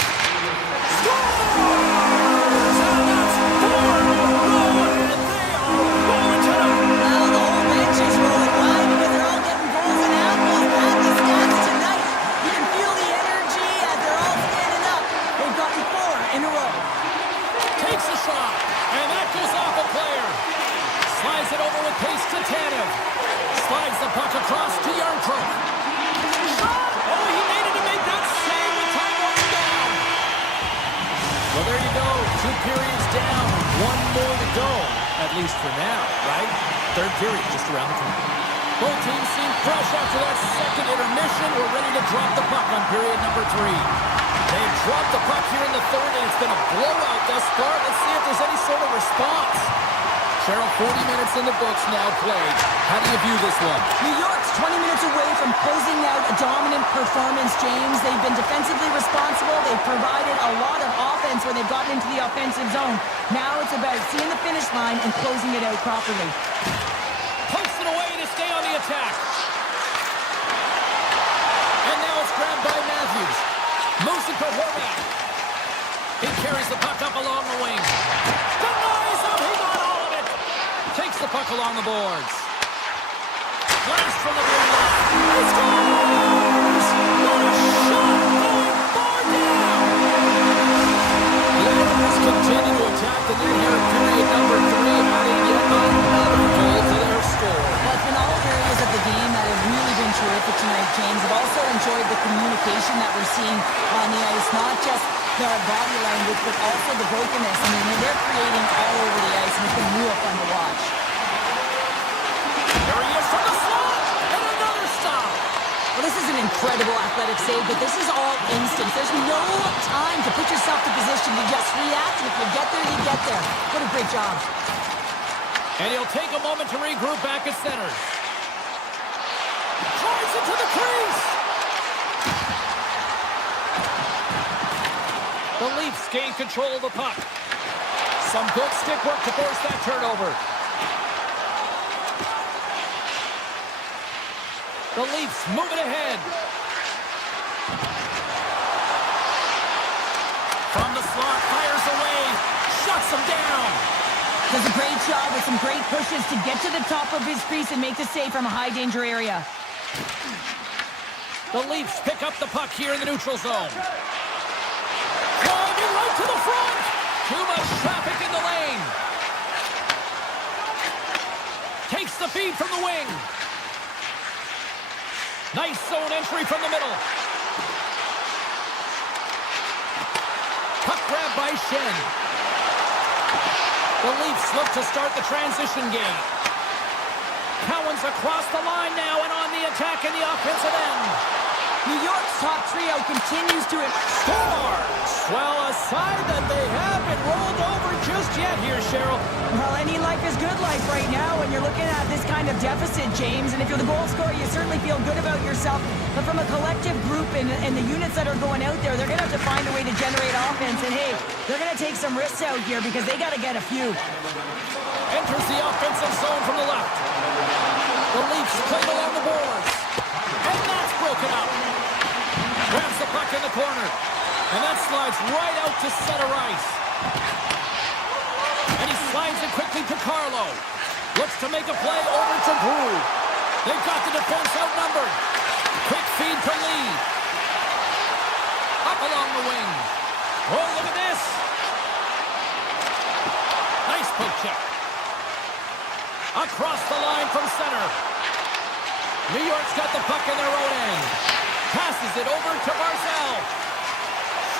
Scores! And that's 4 in a row, and they are rolling tonight. Well, the whole bench is rolling. Why? Because they're all getting goals and apples. At the stats tonight, you can feel the energy as they're all standing up. They've gotten 4 in a row. Takes a shot, and that goes off a player. Slides it over with pace to Tanev. Slides the puck across to Yarncrook. Shot! Oh, he made it to make that save with time running down. Well, there you go. 2 periods down. 1 more to go. At least for now, right? Third period just around the corner. Both teams seem fresh after that second intermission. We're ready to drop the puck on period number 3. They've dropped the puck here in the third, and it's been a blowout thus far. Let's see if there's any sort of response. Cheryl, 40 minutes in the books now played. How do you view this one? New York's 20 minutes away from closing out a dominant performance, James. They've been defensively responsible. They've provided a lot of offense when they've gotten into the offensive zone. Now it's about seeing the finish line and closing it out properly. Pokes it away to stay on the attack. And now it's grabbed by Matthews. Moves it to Horvath. He carries the puck up along the wing. Denies him. He got all of it. Takes the puck along the boards. Blast from the blue line. He scores! What a shot going far down! The Islanders continue to attack the net here in period number 3, adding yet another goal to their score. Well, it's been all areas of the game that have really been terrific tonight, James. I've also enjoyed the communication that we're seeing on the ice, not just their body language, but also the brokenness. I mean, they're creating all over the ice, and it's been real fun to watch. There he is from the slot, and another stop. Well, this is an incredible athletic save, but this is all instant. There's no time to put yourself in position to just react, and if you get there, you get there. What a great job. And he'll take a moment to regroup back at center. Drives it to the crease. The Leafs gain control of the puck. Some good stick work to force that turnover. The Leafs move it ahead. From the slot, fires away. Shuts him down. Does a great job with some great pushes to get to the top of his crease and make the save from a high-danger area. The Leafs pick up the puck here in the neutral zone. Driving right to the front. Too much traffic in the lane. Takes the feed from the wing. Nice zone entry from the middle. Puck grab by Shen. The Leafs look to start the transition game. Cowan's across the line now and on the attack in the offensive end. New York's top trio continues to Scores! Well, a sign that they haven't rolled over just yet here, Cheryl. Well, any life is good life right now when you're looking at this kind of deficit, James. And if you're the goal scorer, you certainly feel good about yourself. But from a collective group and the units that are going out there, they're going to have to find a way to generate offense. And, hey, they're going to take some risks out here because they got to get a few. Enters the offensive zone from the left. The Leafs play along the boards. And that's broken up. Grabs the puck in the corner. And that slides right out to center ice. And he slides it quickly to Carlo. Looks to make a play over to Brew. They've got the defense outnumbered. Quick feed to Lee. Up along the wing. Oh, look at this. Nice poke check. Across the line from center. New York's got the puck in their own end. Passes it over to Barzal.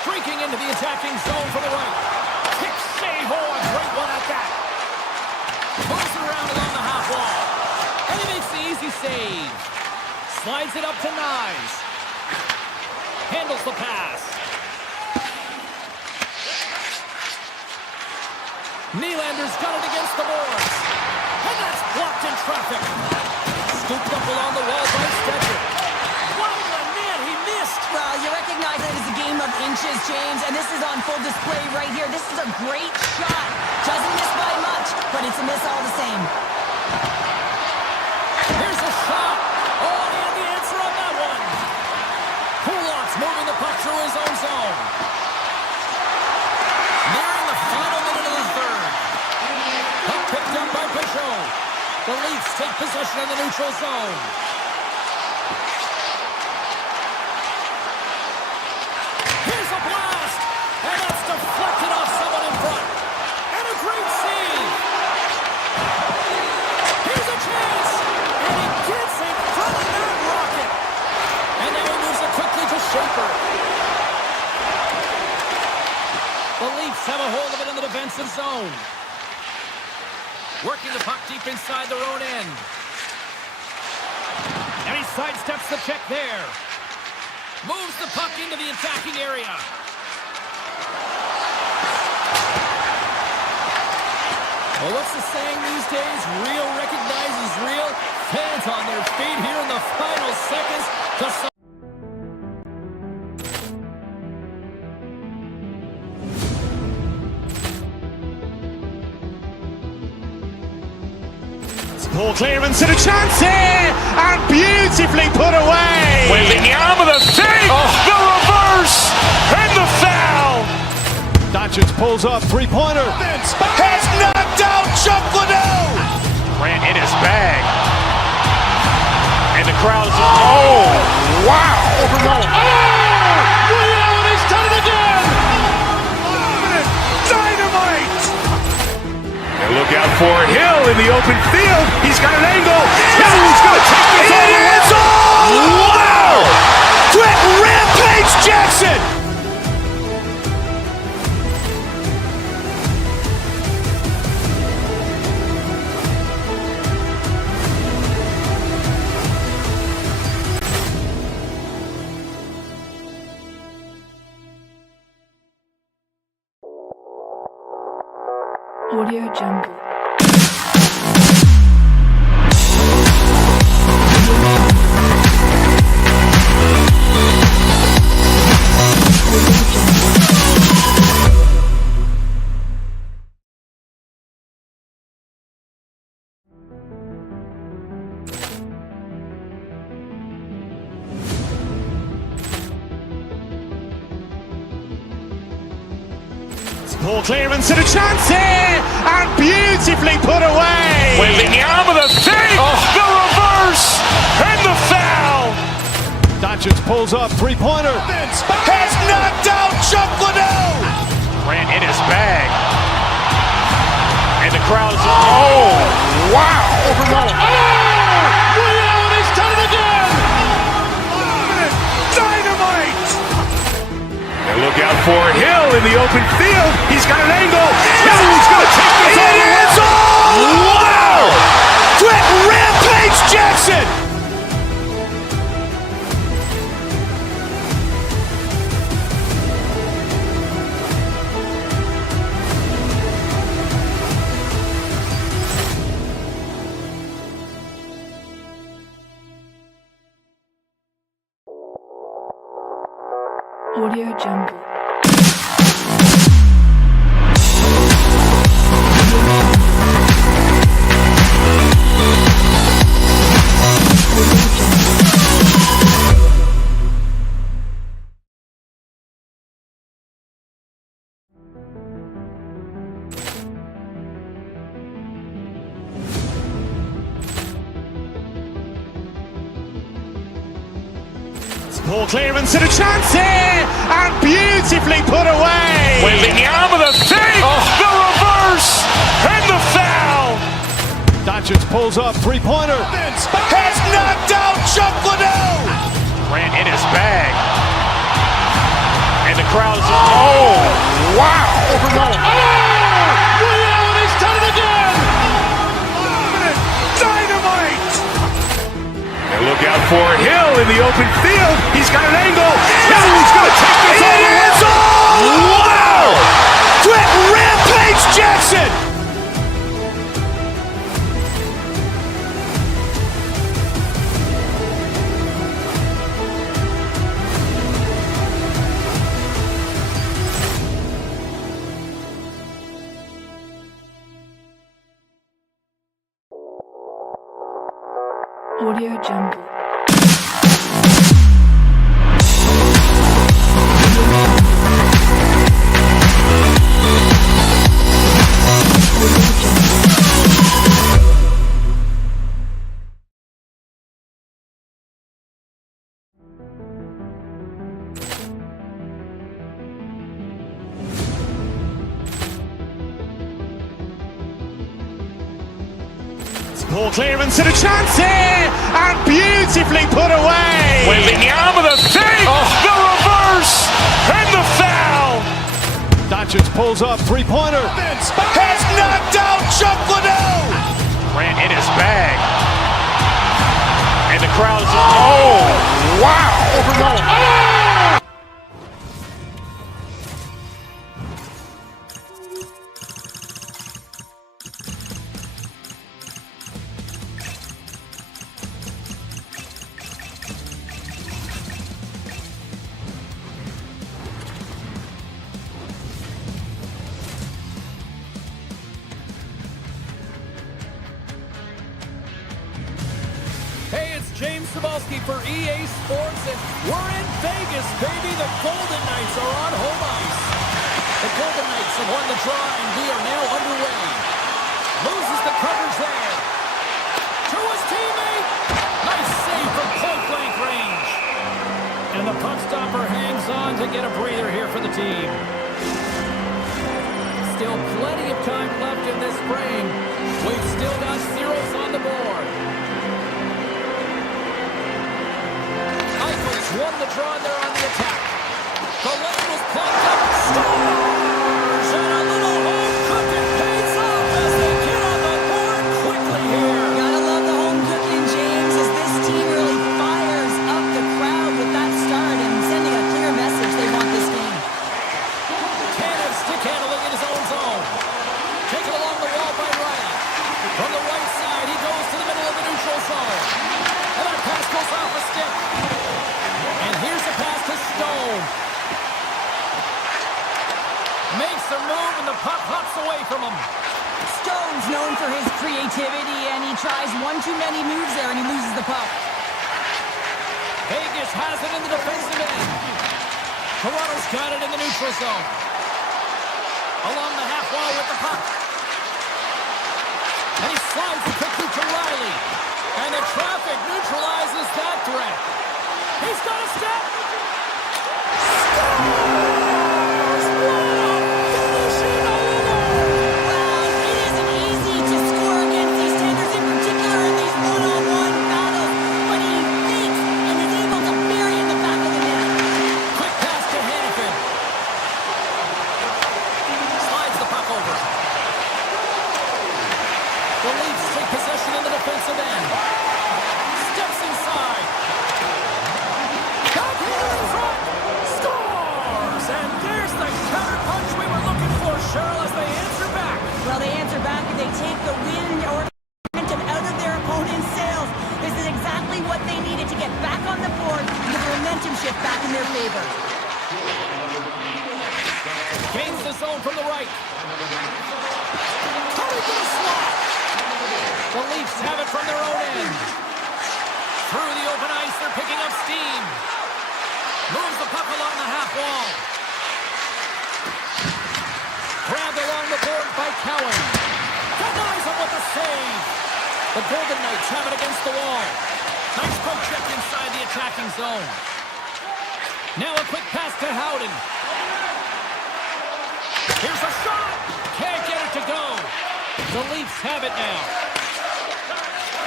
Streaking into the attacking zone for the right. Kick save. Oh, a great one at that. Moves it around along the half wall. And he makes the easy save. Slides it up to Nyes. Handles the pass. Nylander's got it against the boards. And that's blocked in traffic. Scooped up along the wall by Stetcher. Wide of the net, he missed. Well, you recognize that it's a game of inches, James, and this is on full display right here. This is a great shot. Doesn't miss by much, but it's a miss all the same. Here's a shot. Oh, and the answer on that one. Kulak's moving the puck through his own zone. Nearing the final minute of the third. Puck picked up by Peugeot. The Leafs take possession in the neutral zone. Here's a blast. And that's deflected off someone in front. And a great save. Here's a chance. And he gets in front of that rocket. And now he moves it quickly to Schaefer. The Leafs have a hold of it in the defensive zone. Working the puck deep inside their own end. And he sidesteps the check there. Moves the puck into the attacking area. Well, what's the saying these days? Real recognizes real. Fans on their feet here in the final seconds to... Poor clearance and a chance here, and beautifully put away. With the arm of the thing, the reverse, and the foul. Doncic pulls up, three-pointer. Has knocked out Chuck Liddell. Ran in his bag. And the crowd is, oh, wow. Overrun. Oh, he's done it again. Dynamite. And look out for Hill in the open field. He's got an angle. He's going to take this all the way. Wow! Quick rampage Jackson. Audio Jungle. Poor clearance and a chance here, and beautifully put away. With the arm of the thing, the reverse, and the foul. Doncic pulls up, three-pointer. Has knocked out Chuck Liddell. Ran in his bag. And the crowd is, oh, wow. Overrun. Oh, he's done it again. Dynamite. And look out for Hill in the open field. He's got an angle. He's going to take this all the way. Wow! Quick rampage Jackson. Audio Jungle. Ball clearance and a chance here, and beautifully put away. Waving the arm of the fake, the reverse, and the foul. Doncic pulls up, three-pointer. Has knocked out Chuck Liddell. Grant in his bag. And the crowd is, oh, wow. Over Nolan. Oh, and he's done it again. Dynamite. And look out for Hill in the open field. He's got an angle. Now he's going to take this all the way. Wow. Quick Rampage Jackson. Audio Jungle. Ball clearance and a chance here, and beautifully put away. Waving the arm of the fake, the reverse, and the foul. Doncic pulls up, three-pointer. Has knocked out Chuck Liddell. Grant in his bag. And the crowd is, oh, wow. Over Nolan. Oh! Hey, it's James Cebulski for EA Sports, and we're in Vegas, baby. The Golden Knights are on home ice. The Golden Knights have won the draw, and we are now underway. Loses the coverage there. To his teammate. Nice save from point-blank range. And the puck stopper hangs on to get a breather here for the team. Still plenty of time left in this frame. We've still got zeros on the board. Won the draw, and they're on the attack. The lane was plugged up. Stars! And a little home cooking pays off as they get on the board quickly here. Gotta love the home cooking, James, as this team really fires up the crowd with that start and sending a clear message they want this game. Tanev stick handling in his own zone. Taken along the wall by Riley. From the right side, he goes to the middle of the neutral zone. And that pass goes off a stick. And here's the pass to Stone. Makes the move, and the puck hops away from him. Stone's known for his creativity, and he tries one too many moves there, and he loses the puck. Vegas has it in the defensive end. Toronto's got it in the neutral zone. Along the half wall with the puck. And he slides it quickly to Riley. And the traffic neutralizes that threat. He's got a step. Scores! What a finishing all-in-all! Well, it isn't easy to score against these tenders, in particular in these one-on-one battles, but he fakes and is able to bury in the back of the net. Quick pass to Hannafin. Slides the puck over. The Leafs take possession in the defensive end. Steps inside. Back here in front. Scores! And there's the counter punch we were looking for, Cheryl, as they answer back. Well, they answer back and they take the wind or momentum out of their opponent's sails. This is exactly what they needed to get back on the board and get the momentum shift back in their favor. Gains the zone from the right. How do you slot? The Leafs have it from their own end. Through the open ice, they're picking up steam. Moves the puck along the half wall. Grabbed along the board by Cowan. Denies him with the save. The Golden Knights have it against the wall. Nice poke check inside the attacking zone. Now a quick pass to Howden. Here's a shot. Can't get it to go. The Leafs have it now.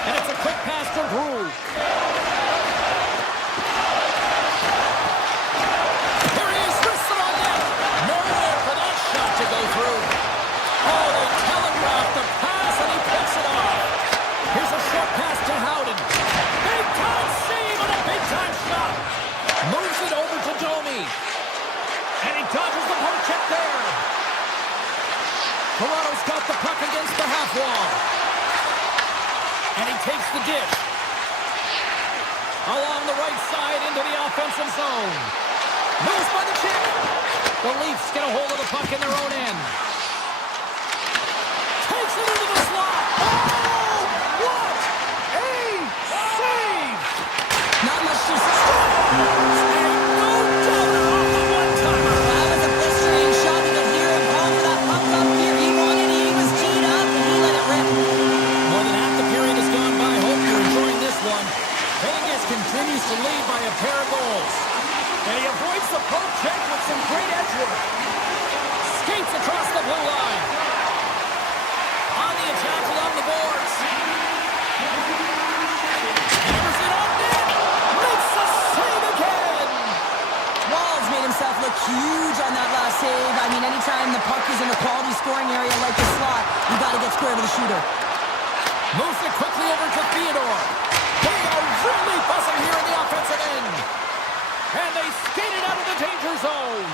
And it's a quick pass to Brew. Here he is, wristed on net. Nowhere for that shot to go through. Oh, they telegraphed the pass, and he picks it off. Here's a short pass to Howden. Big-time save and a big-time shot. Moves it over to Domi. And he dodges the poke check there. Toronto's got the puck against the half wall. And he takes the dish. Along the right side into the offensive zone. Moves by the chip. The Leafs get a hold of the puck in their own end. Takes it into the slot. Oh, what a save! Not much to say. No doubt about the one-timer. That was a blistering shot. You could hear him call for that puck up here. He wanted it. He was teed up, and he let it rip. More than half the period has gone by. Hope you're enjoying this one. Vegas continues to lead by a pair of goals. And he avoids the poke check with some great edge work. Skates across the blue line. On the attack along the boards. Hammers it on net. Makes a save again. Walls made himself look huge on that last save. I mean, anytime the puck is in a quality scoring area like the slot, you got to get square to the shooter. Moves it quickly over to Theodore. They are really buzzing here in the offensive end. And they skated out of the danger zone.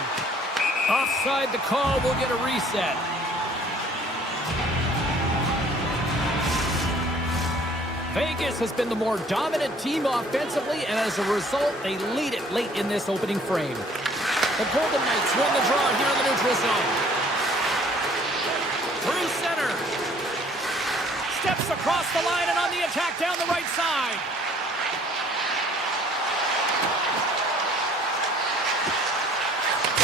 Offside the call will get a reset. Vegas has been the more dominant team offensively, and as a result, they lead it late in this opening frame. The Golden Knights win the draw here in the neutral zone. Through center. Steps across the line and on the attack down the right side.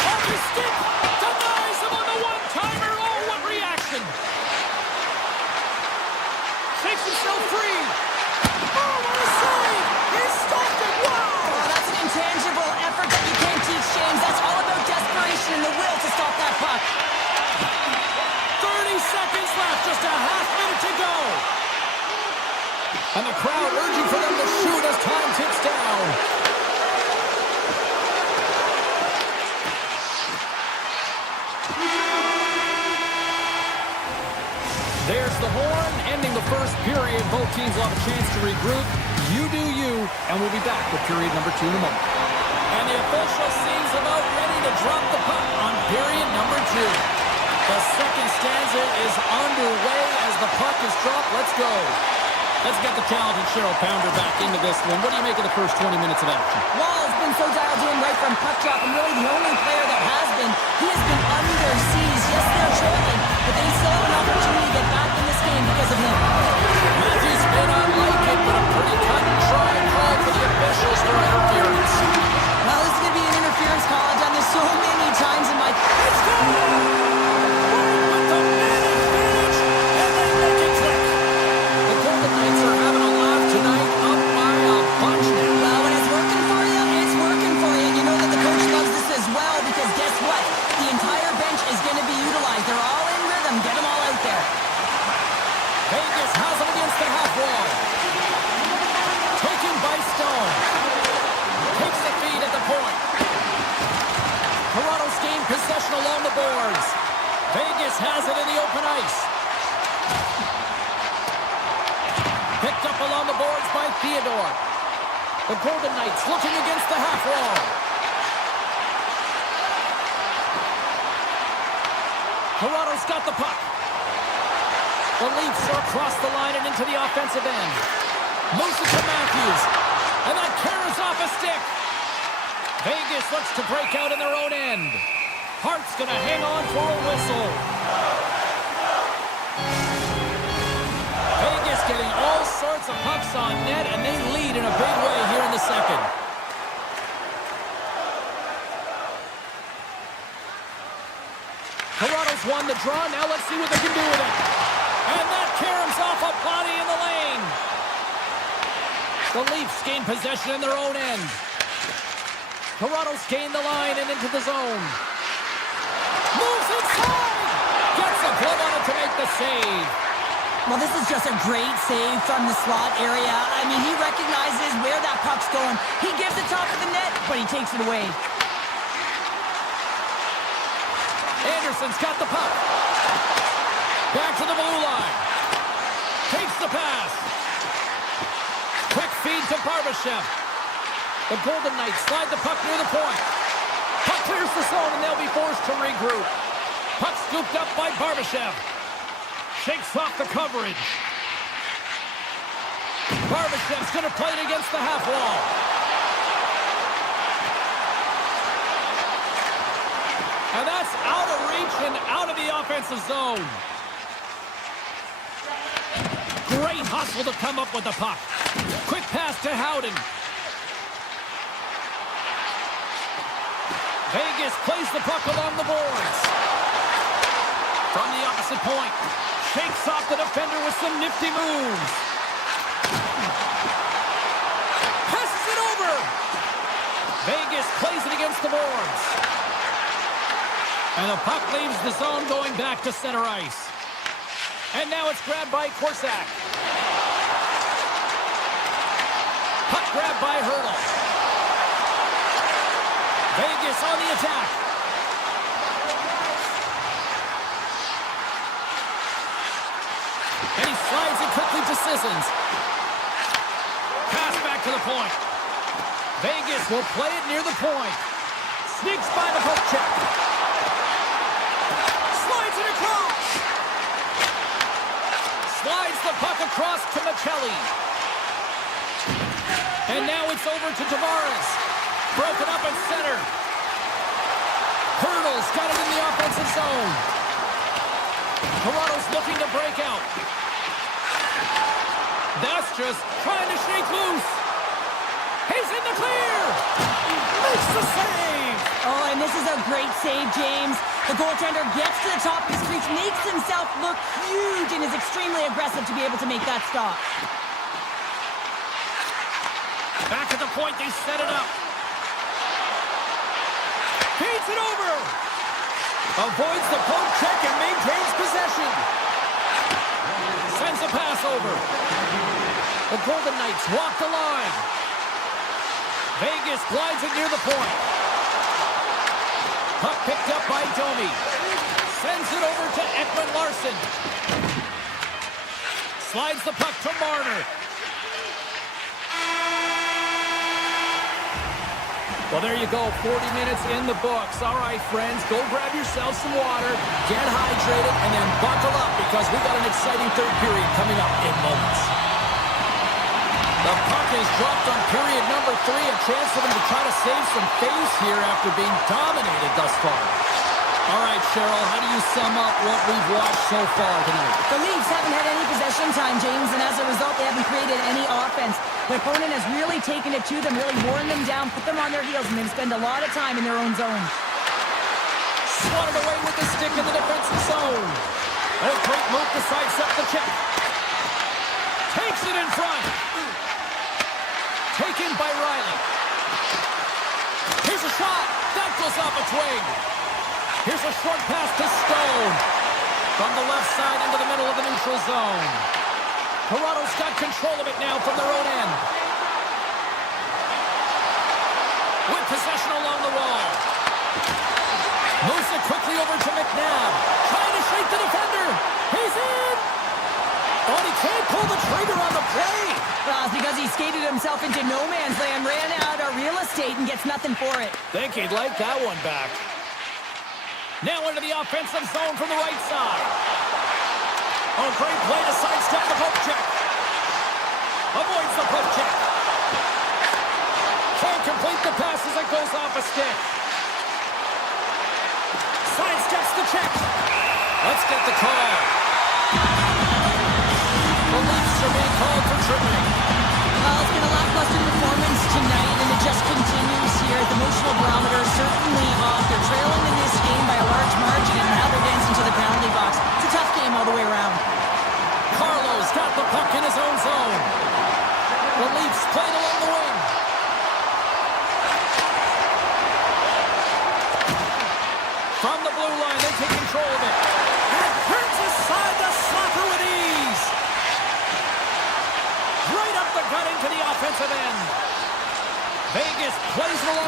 Off his stick. Denies him on the one-timer. Oh, what reaction. Takes himself free. Oh, what a save. He stopped it. Wow. Oh, that's an intangible effort that you can't teach, James. That's all about desperation and the will to stop that puck. 30 seconds left. Just a half minute to go. And the crowd urging for them to shoot as time ticks down. There's the horn, ending the first period. Both teams will have a chance to regroup. You do you, and we'll be back with period number 2 in a moment. And the official seems about ready to drop the puck on period number 2. The second stanza is underway as the puck is dropped. Let's go. Let's get the talented Cheryl Pounder back into this one. What do you make of the first 20 minutes of action? Wall's been so dialed in right from puck drop, and really the only player that has been. He has been under siege. Yes, they're trailing, but they still have an opportunity to get back in this game because of him. Matthews may not like it, but a pretty cut and dry call for the officials for interference. Well, this is going to be an interference call. I've done this so many times in my... Let's go! With the man advantage, and they make it click. The Golden Knights are having a laugh tonight, up by a bunch now. Well, when it's working for you, it's working for you. You know that the coach loves this as well, because guess what? The entire bench is going to be utilized. They're all in rhythm. Get them all out there. Vegas has it against the half wall. Taken by Stone. Takes the feed at the point. Toronto's gained possession along the boards. Vegas has it in the open ice. Picked up along the boards by Theodore. The Golden Knights looking against the half wall. Toronto's got the puck. The Leafs are across the line and into the offensive end. Moves it to Matthews. And that carries off a stick. Vegas looks to break out in their own end. Hart's going to hang on for a whistle. Vegas getting all sorts of pucks on net, and they lead in a big way here in the second. Toronto's won the draw. Now let's see what they can do with it. And that caroms off a body in the lane. The Leafs gain possession in their own end. Toronto's gained the line and into the zone. Moves inside! Gets a glove on it to make the save. Well, this is just a great save from the slot area. I mean, he recognizes where that puck's going. He gives it top of the net, but he takes it away. Anderson's got the puck. Back to the blue line. Takes the pass. Quick feed to Barbashev. The Golden Knights slide the puck near the point. Puck clears the zone, and they'll be forced to regroup. Puck scooped up by Barbashev. Shakes off the coverage. Barbashev's going to play it against the half wall. And that's out of reach and out of the offensive zone. Great hustle to come up with the puck. Quick pass to Howden. Vegas plays the puck along the boards. From the opposite point. Shakes off the defender with some nifty moves. Passes it over. Vegas plays it against the boards. And the puck leaves the zone going back to center ice. And now it's grabbed by Korsak. Puck grabbed by Hurdle. Vegas on the attack. And he slides it quickly to Sissons. Pass back to the point. Vegas will play it near the point. Sneaks by the poke check. Slides it across. Slides the puck across to Michelli. And now it's over to Tavares. Broken up in center. Hurdle's got it in the offensive zone. Toronto's looking to break out. That's just trying to shake loose. He's in the clear. Makes the save. Oh, and this is a great save, James. The goaltender gets to the top of his crease, makes himself look huge, and is extremely aggressive to be able to make that stop. Back at the point, they set it up. Feeds it over. Avoids the poke check and maintains possession. Sends a pass over. The Golden Knights walk the line. Vegas glides it near the point. Puck picked up by Domi. Sends it over to Ekman Larsson. Slides the puck to Marner. Well, there you go. 40 minutes in the books. All right, friends, go grab yourself some water, get hydrated, and then buckle up because we've got an exciting third period coming up in moments. The puck is dropped on period number 3. A chance for them to try to save some face here after being dominated thus far. All right, Cheryl, how do you sum up what we've watched so far tonight? The Leafs haven't had any possession time, James, and as a result, they haven't created any offense. The opponent has really taken it to them, really worn them down, put them on their heels, and they've spent a lot of time in their own zone. Swatted away with the stick in the defensive zone. A great move to sidestep the check. Takes it in front. Taken by Riley. Here's a shot. That goes off a twig. Here's a short pass to Stone. From the left side into the middle of the neutral zone. Toronto's got control of it now from their own end. With possession along the wall. Moves it quickly over to McNabb. Trying to shake the defender. He's in. Oh, he can't pull the trigger on the play. It's because he skated himself into no man's land, ran out of real estate, and gets nothing for it. Think he'd like that one back. Now into the offensive zone from the right side. Oh, great play to sidestep the poke check. Avoids the poke check. Can't complete the pass as it goes off a stick. Sidesteps the check. Let's get the call. The Leafs are being called for tripping. It's been a lackluster performance tonight, and it just continues here. The emotional barometer is certainly off. They're trailing in this game by a large margin, and now they're dancing to the penalty box. It's a tough game all the way around. Carlo's got the puck in his own zone. The Leafs played along the wing.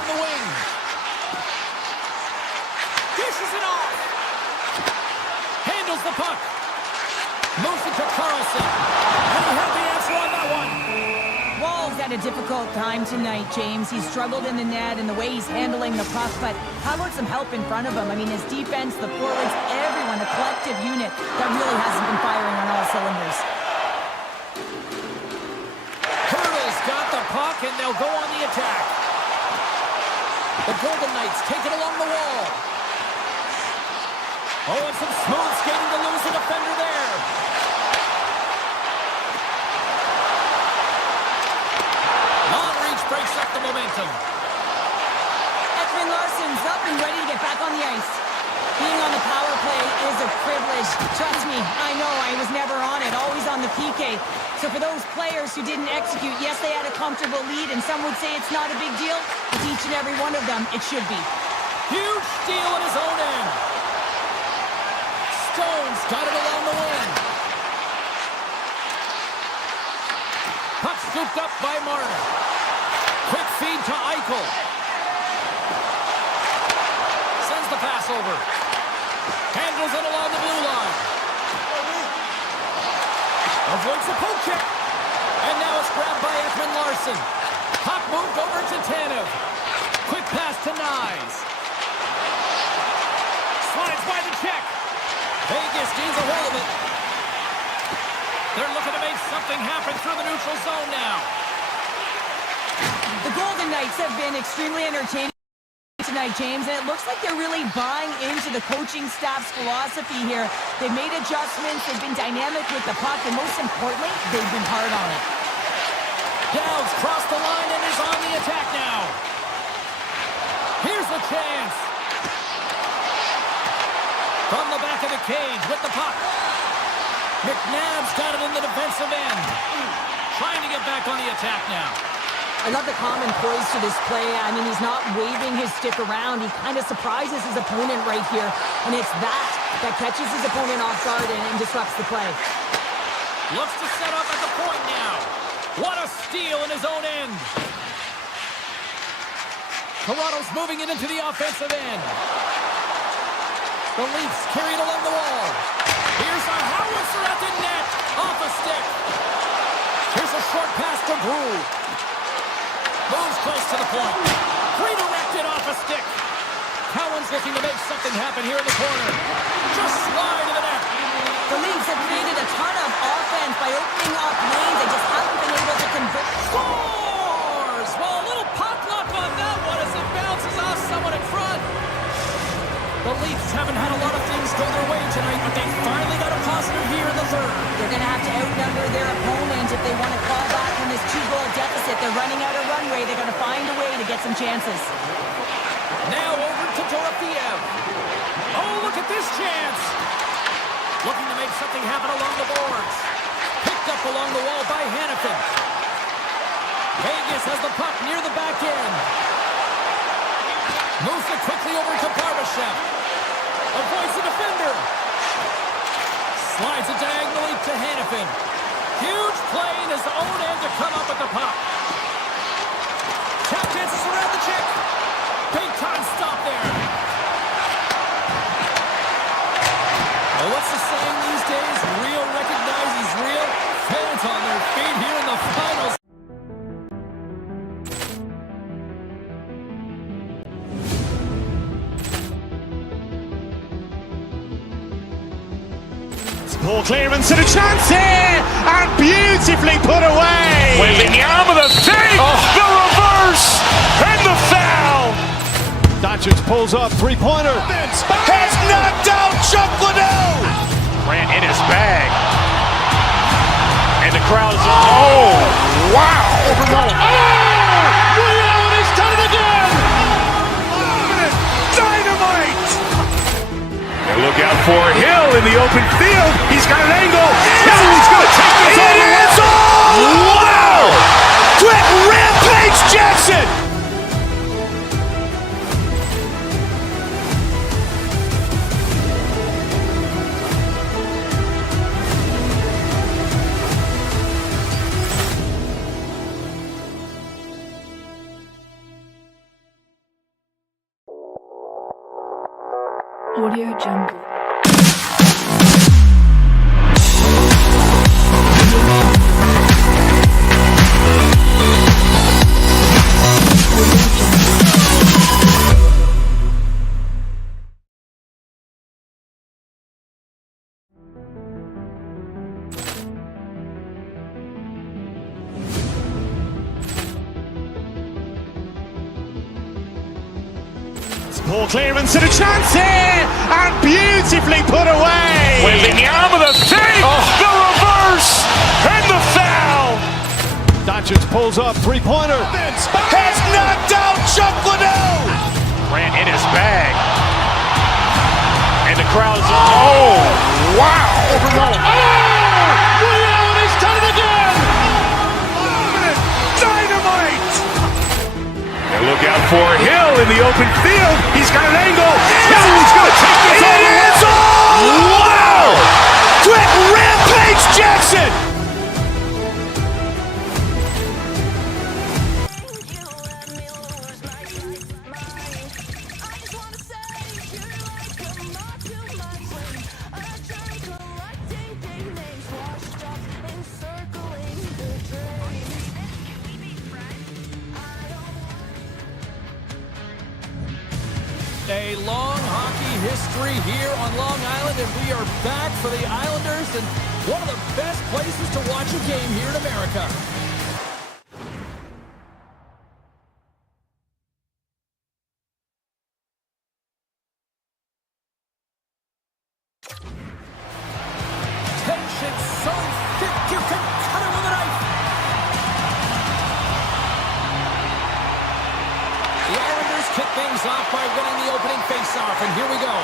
along the wing. Dishes it off. Handles the puck. Moves it to Carlson. And he had the answer on that one. Wall's had a difficult time tonight, James. He's struggled in the net and the way he's handling the puck, but how about some help in front of him? I mean, his defense, the forwards, everyone, a collective unit that really hasn't been firing on all cylinders. Hurdle's got the puck, and they'll go on the attack. The Golden Knights take it along the wall. Oh, and some smooth skating to lose a defender there. Long reach breaks up the momentum. Ekman Larsson's up and ready to get back on the ice. Being on the power play is a privilege. Trust me, I know I was never on it, always on the PK. So for those players who didn't execute, yes, they had a comfortable lead, and some would say it's not a big deal. With each and every one of them, it should be. Huge steal at his own end. Stone's got it along the wing. Puck scooped up by Marner. Quick feed to Eichel. Sends the pass over. Handles it along the blue line. Avoids the poke check. And now it's grabbed by Ekman Larsson. Puck moved over to Tanev. Quick pass to Nyes. Slides by the check. Vegas gains a hold of it. They're looking to make something happen through the neutral zone now. The Golden Knights have been extremely entertaining tonight, James, and it looks like they're really buying into the coaching staff's philosophy here. They've made adjustments, they've been dynamic with the puck, and most importantly, they've been hard on it. Dowds crossed the line and is on the attack now. Here's the chance. From the back of the cage with the puck. McNabb's got it in the defensive end. Trying to get back on the attack now. I love the calm and poise to this play. I mean, he's not waving his stick around. He kind of surprises his opponent right here. And it's that catches his opponent off guard and disrupts the play. Looks to set up at the point now. What a steal in his own end. Toronto's moving it into the offensive end. The Leafs carry it along the wall. Here's a howitzer at the net. Off a stick. Here's a short pass to Brew. Moves close to the point. Redirected off a stick. Cowan's looking to make something happen here in the corner. Just slide to the net. The Leafs have created a ton of offense by opening up lanes. They just haven't been able to convert. Scores! Well, a little pop luck on that one as it bounces off someone in front. The Leafs haven't had a lot of things go their way tonight, but they finally got a positive here in the third. They're going to have to outnumber their opponent if they want to claw back from this 2-goal deficit. They're running out of runway. They're going to find a way to get some chances. Now over to Dorofeev. Oh, look at this chance. Looking to make something happen along the boards. Picked up along the wall by Hannafin. Vegas has the puck near the back end. Moves it quickly over to Barbashev. Avoids the defender. Slides it diagonally to Hannafin. Huge play in his own end to come up with the puck. Tap dances around the check. Big time stop there. Well, what's the saying these days? Real recognizes real. Fans on their feet here in the finals. Poor clearance and a chance here, and beautifully put away. Wembanyama with a fake, the reverse, and the foul. Doncic pulls up, three-pointer. Has knocked out Chuck Liddell. Grant in his bag. And the crowd is, oh, wow. Reality's done it again. Dynamite. And look out for Hill in the open field. He's got an angle. Now he's going to take this all the way. Wow! Quick rampage Jackson. Audio Jungle. Poor clearance and a chance here, and beautifully put away. With the arm of the thing, the reverse, and the foul. Doncic pulls up, three-pointer. Has knocked out Chuck Liddell. Grant in his bag. And the crowd's, oh, wow. Liddell, he's done it again. Dynamite. And look out for Hill in the open field. He's got an angle. Hill's going to take this all the way. Wow. Quick rampage Jackson. A long hockey history here on Long Island, and we are back for the Islanders and one of the best places to watch a game here in America. Tension so thick you can cut it with a knife. The Islanders kick things off by winning the opening face-off, and here we go.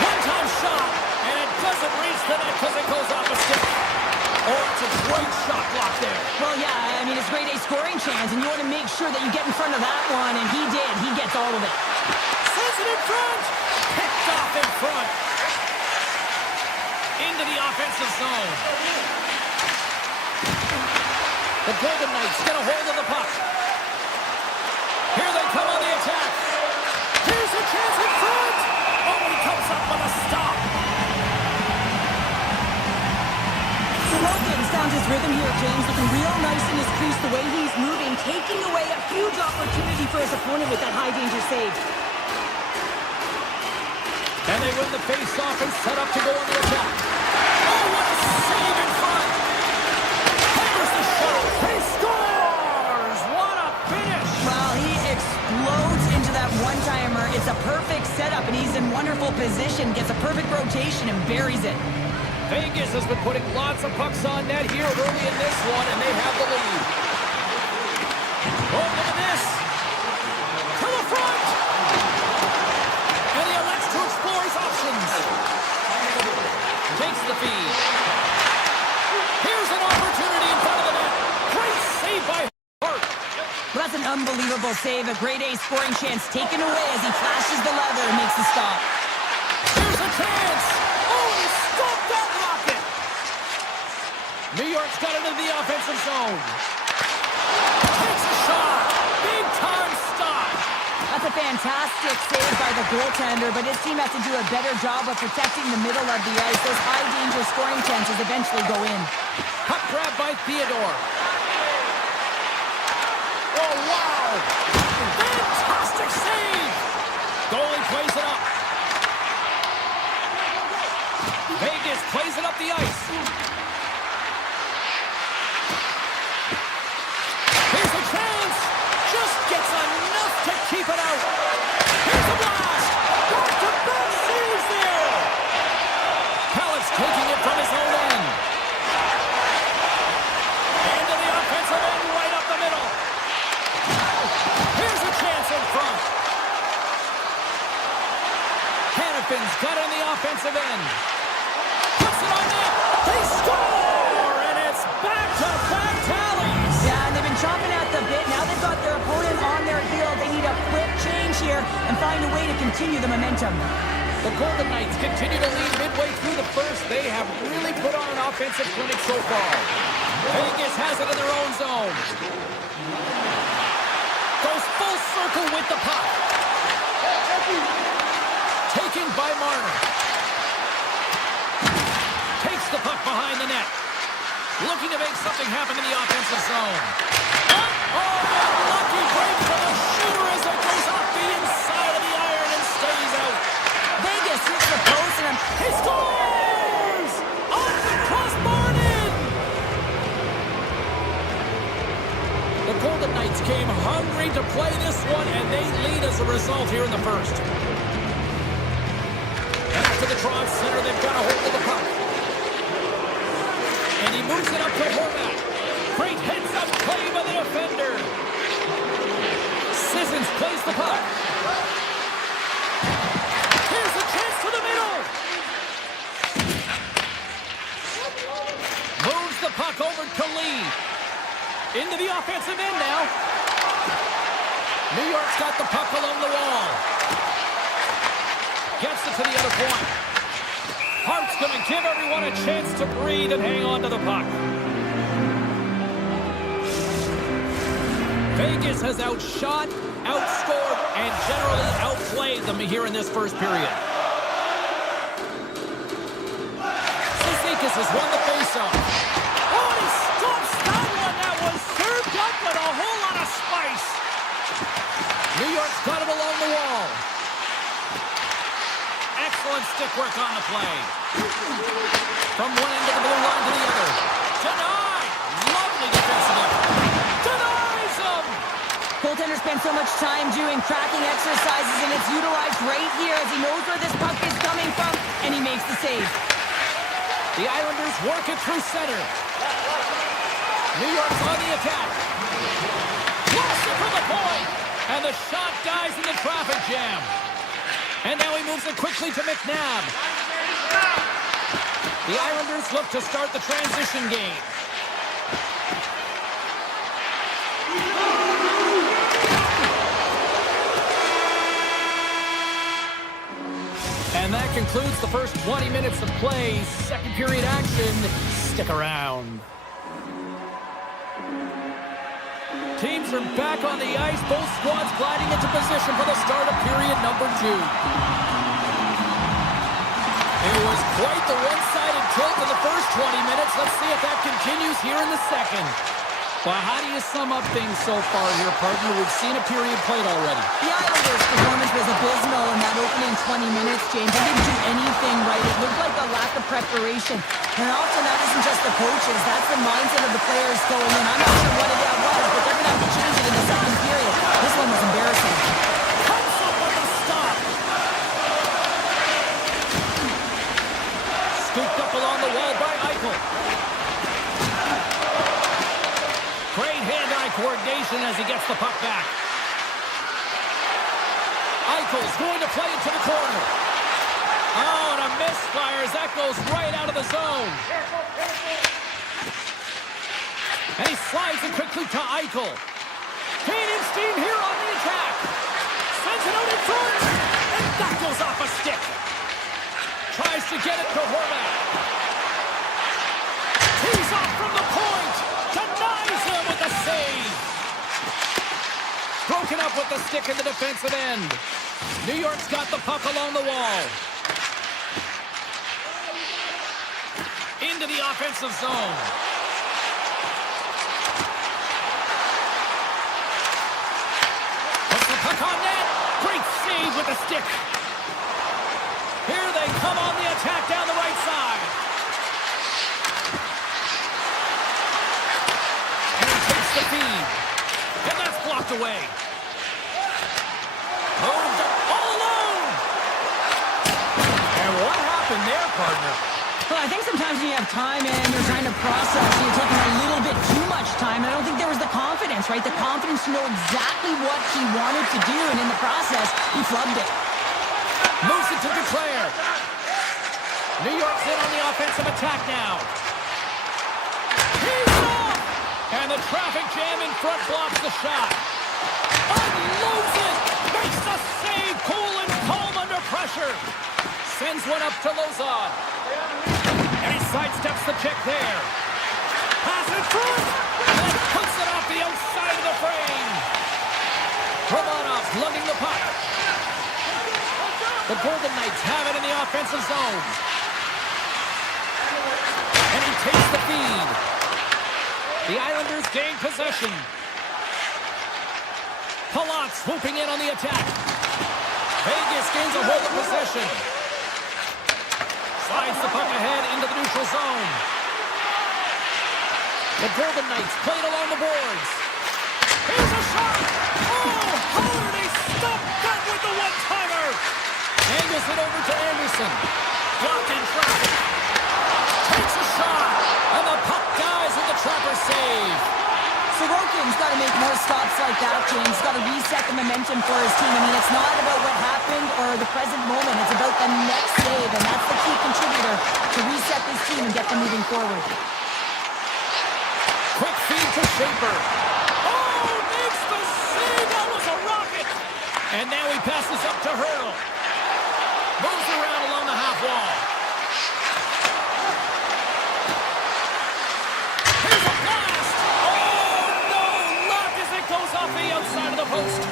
One-time shot, and it doesn't reach the net because it goes off a stick. Oh, it's a great shot block there. Well, yeah, I mean, it's grade A scoring chance, and you want to make sure that you get in front of that one, and he did. He gets all of it. Says it in front. Picked off in front. Into the offensive zone. The Golden Knights get a hold of the puck. Here they come on the attack. Here's a chance in front. Oh, he comes up with a stop. Sorokin's found his rhythm here, James, looking real nice in his crease, the way he's moving, taking away a huge opportunity for his opponent with that high-danger save. And they win the face-off and set up to go on the attack. Oh, what a save in front. Here's the shot. He scores! What a finish! Well, he explodes into that one-timer. It's a perfect setup, and he's in wonderful position, gets a perfect rotation, and buries it. Vegas has been putting lots of pucks on net here early in this one, and they have the lead. Oh, look at this. To the front! And he elects to explore his options. Takes the feed. Here's an opportunity in front of the net. Great save by Hart. Well, that's an unbelievable save. A grade A scoring chance taken away as he flashes the leather and makes the stop. Here's a chance. Oh, he stopped that rocket. New York's got into the offensive zone. Takes a shot. Big time stop. That's a fantastic save by the goaltender, but his team has to do a better job of protecting the middle of the ice. Those high-danger scoring chances eventually go in. Puck grab by Theodore. Oh, wow. Fantastic save. Goalie plays it up. Vegas plays it up the ice. Here's a chance. Just gets enough to keep it out. Here's a blast. Back-to-back saves there. Pallett's taking it from his own end. Into the offensive end, right up the middle. Here's a chance in front. Hannafin's got it on the offensive end. Puts it on net. They score! And it's back-to-back tallies. Yeah, and they've been chomping at the bit. Now they've got their opponent on their heel. They need a quick change here and find a way to continue the momentum. The Golden Knights continue to lead midway through the first. They have really put on an offensive clinic so far. Vegas has it in their own zone. Goes full circle with the puck. Taken by Marner. Takes the puck behind the net. Looking to make something happen in the offensive zone. Oh, lucky break for the shooter as it goes off the inside of the iron and stays out. Vegas hits the post and He scores! Off the crossbar and in! The Golden Knights came hungry to play this one, and they lead as a result here in the first. Back to the Toronto center, they've got a hold of the puck. And he moves it up to Horvat. Great heads-up play by the defender. Sissons plays the puck. Here's a chance to the middle. Moves the puck over to Lee. Into the offensive end now. New York's got the puck along the wall. Gets it to the other point. Hart's going to give everyone a chance to breathe and hang on to the puck. Vegas has outshot, outscored, and generally outplayed them here in this first period. Cizikas has won the faceoff. Oh, and he stops that one. That was served up with a whole lot of spice. New York's got it along the wall. Excellent stick work on the play. From one end of the blue line to the other. Denied. Lovely defensive effort. Denies him. goaltender spends so much time doing tracking exercises, and it's utilized right here as he knows where this puck is coming from, and he makes the save. The Islanders work it through center. New York's on the attack. Lost it from the point. And the shot dies in the traffic jam. And now he moves it quickly to McNabb. The Islanders look to start the transition game. And that concludes the first 20 minutes of play. Second period action. Stick around. Teams are back on the ice. Both squads gliding into position for the start of period number 2. It was quite the one-sided tilt in the first 20 minutes. Let's see if that continues here in the second. Well, how do you sum up things so far here, partner? We've seen a period played already. The Islanders' performance was abysmal in that opening 20 minutes, James. They didn't do anything right. It looked like a lack of preparation. And often that isn't just the coaches. That's the mindset of the players going in. I'm not sure what that was, but they're going to have to change it in the second period. This one was embarrassing. Comes up with a stop. Scooped up along the wall by Eichel. Great hand-eye coordination as he gets the puck back. Eichel's going to play it to the corner. Oh, and a misfire as that goes right out of the zone. And he slides it quickly to Eichel. Gaining steam here on the attack. Sends it out in front. And that goes off a stick. Tries to get it to Horvat. Tees off from the point. Denies him with the save. Broken up with the stick in the defensive end. New York's got the puck along the wall. Into the offensive zone. Puts the puck on net. Great save with the stick. Here they come on the attack down the right side. And he takes the feed. And that's blocked away. Moved up all alone. And what happened there, partner? Well, I think sometimes when you have time and you're trying to process, you're taking a little bit too much time. I don't think there was the confidence, right? The confidence to know exactly what he wanted to do, and in the process, he flubbed it. Moves it to Duclair. New York's in on the offensive attack now. He's off! And the traffic jam in front blocks the shot. Unloads it! Makes the save! Cool and calm under pressure. Sends one up to Lozon. And he sidesteps the check there. Pass it through! And puts it off the outside of the frame. lugging the puck. The Golden Knights have it in the offensive zone. And he takes the feed. The Islanders gain possession. Palat swooping in on the attack. Vegas gains a hold of possession. Slides the puck ahead into the neutral zone. The Golden Knights played along the boards. Here's a shot! Oh, how did they stop that with the one-timer? Angles it over to Anderson. Blocked in traffic. Takes a shot. And the puck dies with the trapper save. Sorokin's got to make more stops like that, James. He's got to reset the momentum for his team. I mean, it's not about what happened or the present moment. It's about the next save, and that's the key contributor to reset this team and get them moving forward. Quick feed to Schaefer. Oh, makes the save. That was a rocket. And now he passes up to Hurdle. Moves around along the half wall. Here's a blast. Oh, no. Luck as it goes off the outside of the post.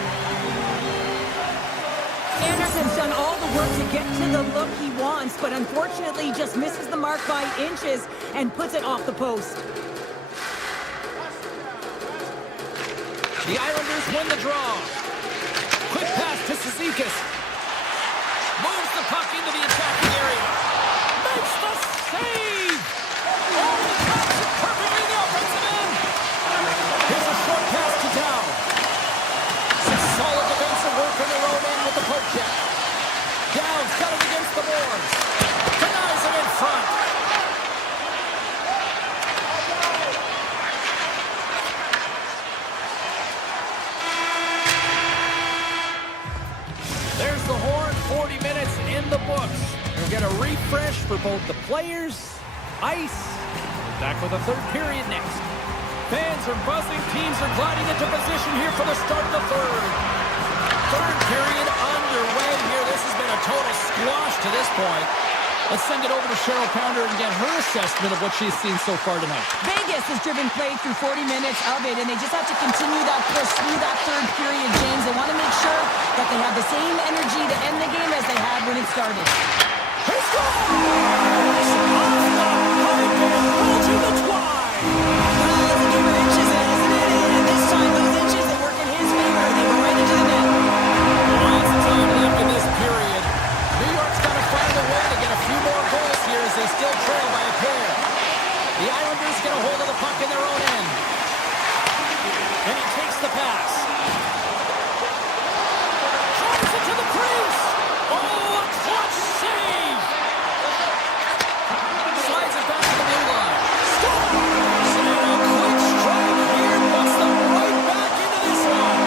Anderson's done all the work to get to the look he wants, but unfortunately just misses the mark by inches and puts it off the post. The Islanders win the draw. Quick pass to Cizikas. Moves the puck into the attacking area. Makes the save! Oh, he cuts it perfectly in the offensive end. Here's a short pass to Dow. Some solid defensive work in their own end with the poke check. Dow's got it against the boards. Denies it in front. There's the horn, 40 minutes in the books. We'll get a refresh for both the players, ice. Back with a third period next. Fans are buzzing, teams are gliding into position here for the start of the third. Third period underway here. This has been a total squash to this point. Let's send it over to Cheryl Pounder and get her assessment of what she's seen so far tonight. Vegas has driven play through 40 minutes of it, and they just have to continue that push through that third period, James. They want to make sure that they have the same energy to end the game as they had when it started. He scores! Off the high man, hold you the twine! Well, it's a game of inches, isn't it? And this time, those inches, they work in his favor. They go right into the net. Lots of time left in this period. New York's got to find a way to get a few more goals here as they still trail by a pair. The Islanders get a hold of the puck in their own end. And he takes the pass. Drives it to the crease. Oh, a clutch save. Slides it back to the blue line. Scores! And a quick strike here puts them right back into this one.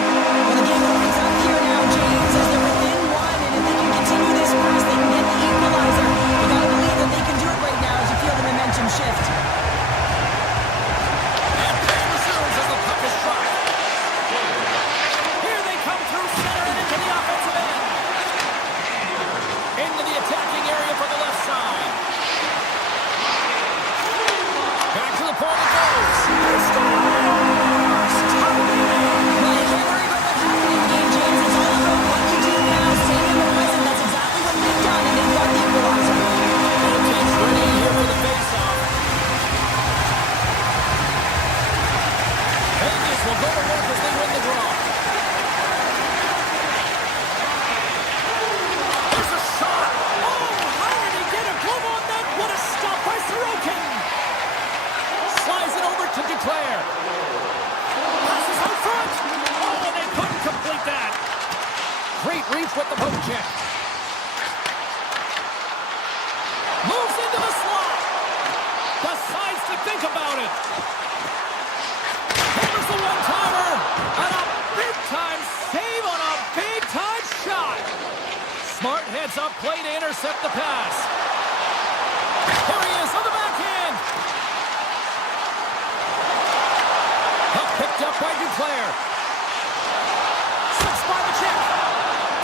Well, the game opens up here now, James, as they're within one, and if they can continue this course, they can get the equalizer. You got to believe that they can do it right now as you feel the momentum shift. And play resumes as the puck is dropped. Here they come through center and into the offensive end. Into the attacking area for the left side. Back to the point it goes. He scores! Well, you can't worry about what happened in the game, James. It's all about what you do now. Stay in the present. That's exactly what they've done, and they've got the equalizer. Both teams ready here for the face-off. Vegas will go to work as they win the draw. There's a shot. Oh, how did he get a glove on that? What a stop by Sorokin. Slides it over to Duclair. Passes out front. Oh, they couldn't complete that. Great reach with the poke check. Moves into the slot. Decides to think about it. Hammers the one-timer. And a big-time save on a big-time shot. Smart heads up play to intercept the pass. Here he is on the backhand. Puck picked up by Duclair. Slips by the check.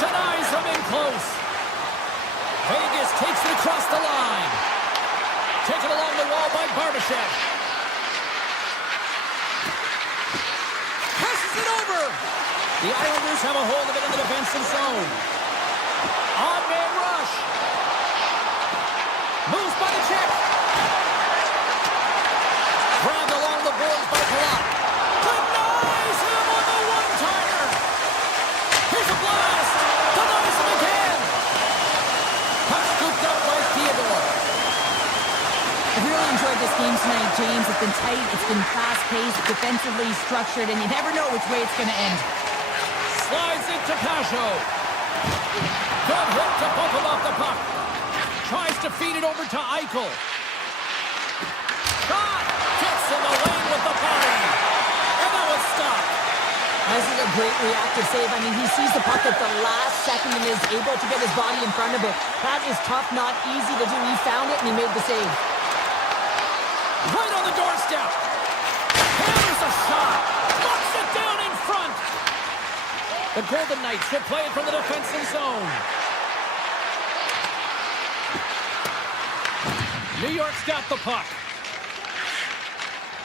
Denies him in close. Vegas takes it across the line. Taken along the wall by Barbashev. Passes it over. The Islanders have a hold of it in the defensive zone. Odd man rush. Moves by the check. Grabbed along the boards by Palat. Denies him on the one-timer. Here's a blast. Denies him again. Puck scooped up by Theodore. I've really enjoyed this game tonight, James. It's been tight, it's been fast-paced, defensively structured, and you never know which way it's going to end. Slides into Pasho. Good hit to bump him off the puck. Tries to feed it over to Eichel. Shot! Gets in the lane with the body. And that was stopped. This is a great reactive save. I mean, he sees the puck at the last second and is able to get his body in front of it. That is tough, not easy to do. He found it and he made the save. Right on the doorstep. Hammers a shot. Knocks it down in front. The Golden Knights should play it from the defensive zone. New York's got the puck.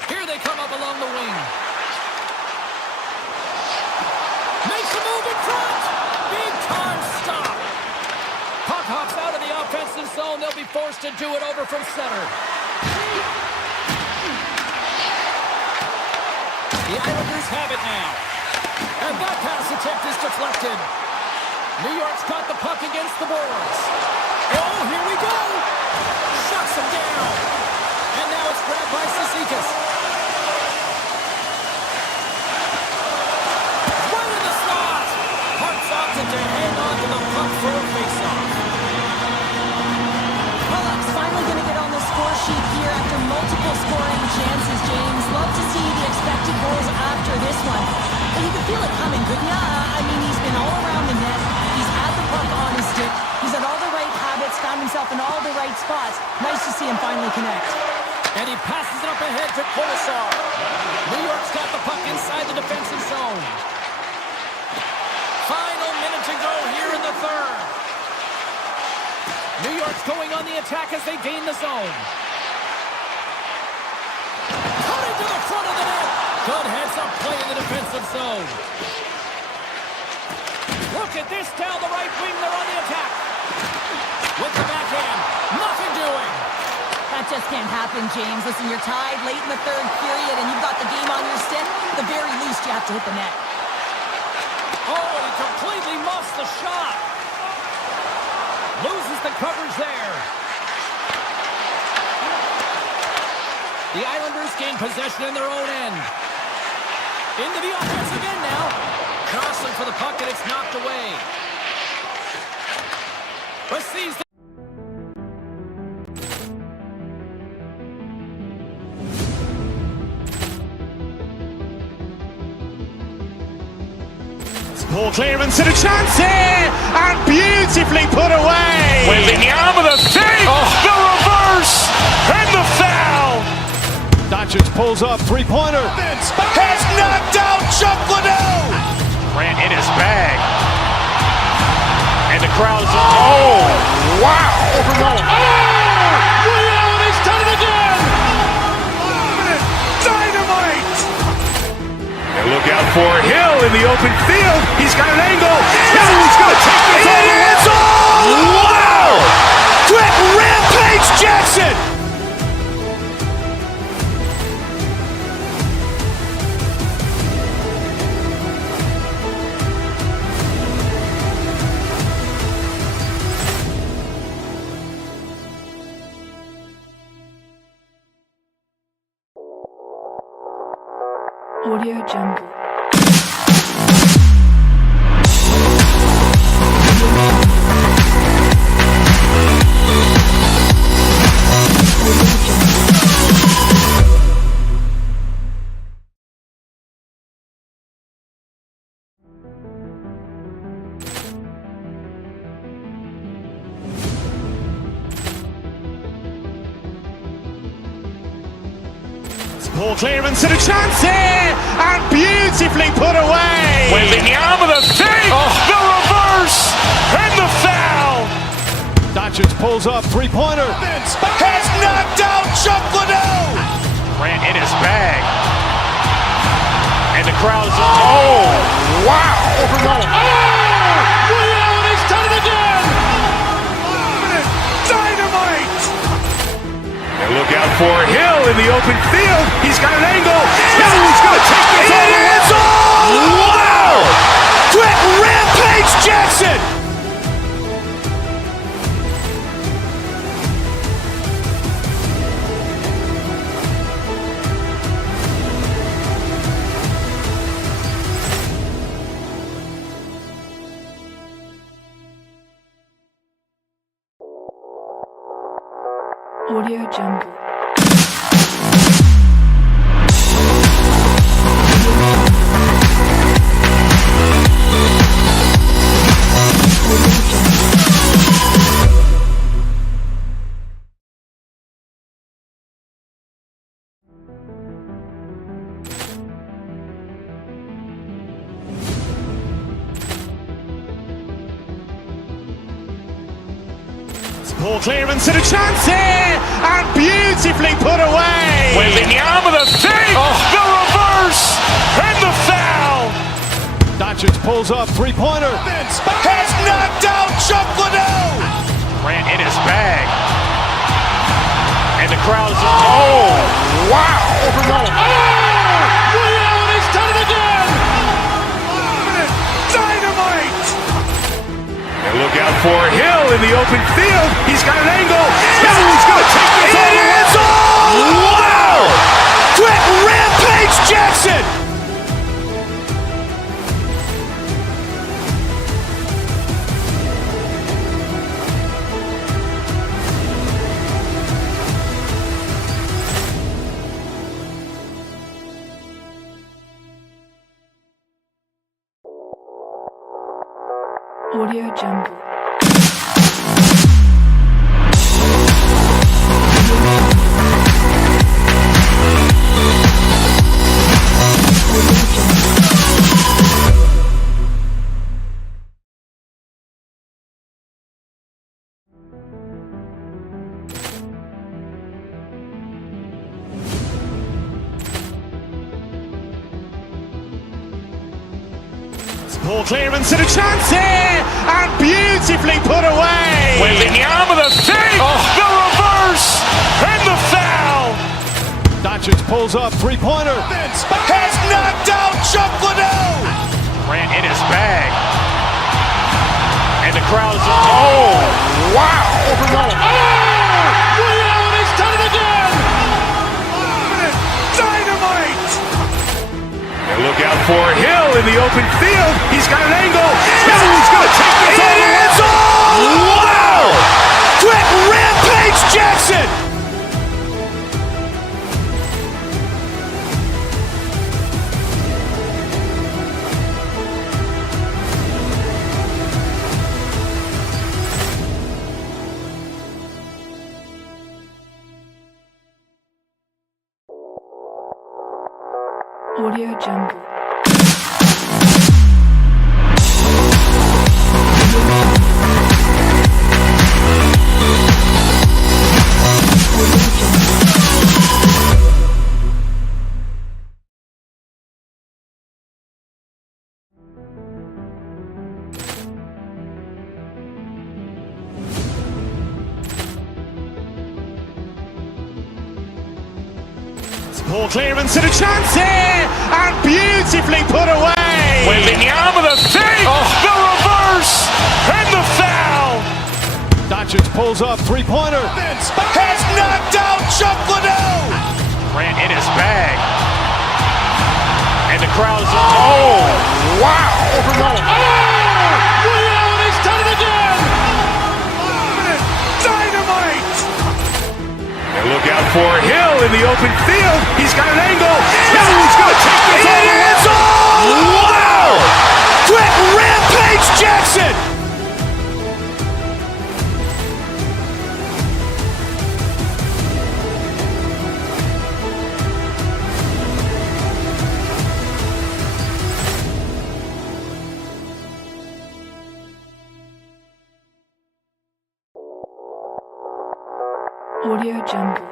Here they come up along the wing. Makes a move in front. Big time stop. Puck hops out of the offensive zone. They'll be forced to do it over from center. The Islanders have it now. And that pass attempt is deflected. New York's got the puck against the boards. Oh, here we go. Shuts him down. And now it's grabbed by Cizikas. Right in the slot. Hart's opted to hang on to the puck for a face-off. Puck's finally going to get on the score sheet here after multiple scoring chances, James. Love to see the expected goals after this one. But you can feel it coming, couldn't ya? I mean, he's been all around the net. He's had the puck on his stick. He's had all the right habits, found himself in all the right spots. Nice to see him finally connect. And he passes it up ahead to Kolesar. New York's got the puck inside the defensive zone. Final minute to go here in the third. New York's going on the attack as they gain the zone. Cutting to the front of the net. Good heads-up play in the defensive zone. Look at this down the right wing. They're on the attack. With the backhand. Nothing doing. That just can't happen, James. Listen, you're tied late in the third period and you've got the game on your stick. At the very least, you have to hit the net. Oh, he completely muffs the shot. Loses the coverage there. The Islanders gain possession in their own end. Into the offensive end now. Jostling for the puck and it's knocked away. Receives the... Ball clearance and a chance here, and beautifully put away. With the arm of the fake, the reverse, and the foul. Doncic pulls up, three-pointer. Has knocked out Chuck Liddell. Grant in his bag. And the crowd's, oh, wow. Overrun. Oh, Liddell has done it again. Dynamite. And look out for Hill in the open field. He's got an angle. He's going to take this all the way. Wow! Quick rampage Jackson. Audio Jungle. Ball clearance and a chance here, and beautifully put away. With the arm of the fake, the reverse, and the foul. Doncic pulls up, three-pointer. Has knocked out Chuck Liddell. Grant in his bag. And the crowd is, oh, wow! Overwhelmed. Oh! Will, he's done it again! Dynamite! And look out for Hill in the open field. He's got an angle. Hill is going to take this all the way. Wow! Quick Rampage Jackson! Audio Jungle. Ball clearance and a chance here, and beautifully put away. With the arm of the thing, the reverse, and the foul. Doncic pulls up, three-pointer. Has knocked out Chuck Liddell. Grant in his bag. And the crowd is, oh, wow. Overwhelmed. Oh, Will, he's done it again. Dynamite! And look out for Hill in the open field. He's got an angle. Hill is going to take this all the way. Wow! Quick Rampage Jackson! Audio Jungle. Ball clearance and a chance here, and beautifully put away. With the arm of the thing, the reverse, and the foul. Doncic pulls up, three-pointer. Has knocked out Chuck Liddell. Grant in his bag. And the crowd is, oh, wow. Overwhelmed. Oh, Will, he's done it again. Dynamite! And look out for Hill in the open field. He's got an angle. Hill is going to take this all the way. Wow! Quick Rampage Jackson! Audio Jungle. Ball clearance and a chance here, and beautifully put away. With the arm of the thing, the reverse, and the foul. Doncic pulls up, three-pointer. Has knocked out Chuck Liddell. Grant in his bag. And the crowd is, oh, wow. Overwhelmed. Oh, Will, he's done it again. Dynamite! And look out for Hill in the open field. He's got an angle. Hill is going to take this all the way. Wow! Quick Rampage Jackson! Audio Jungle.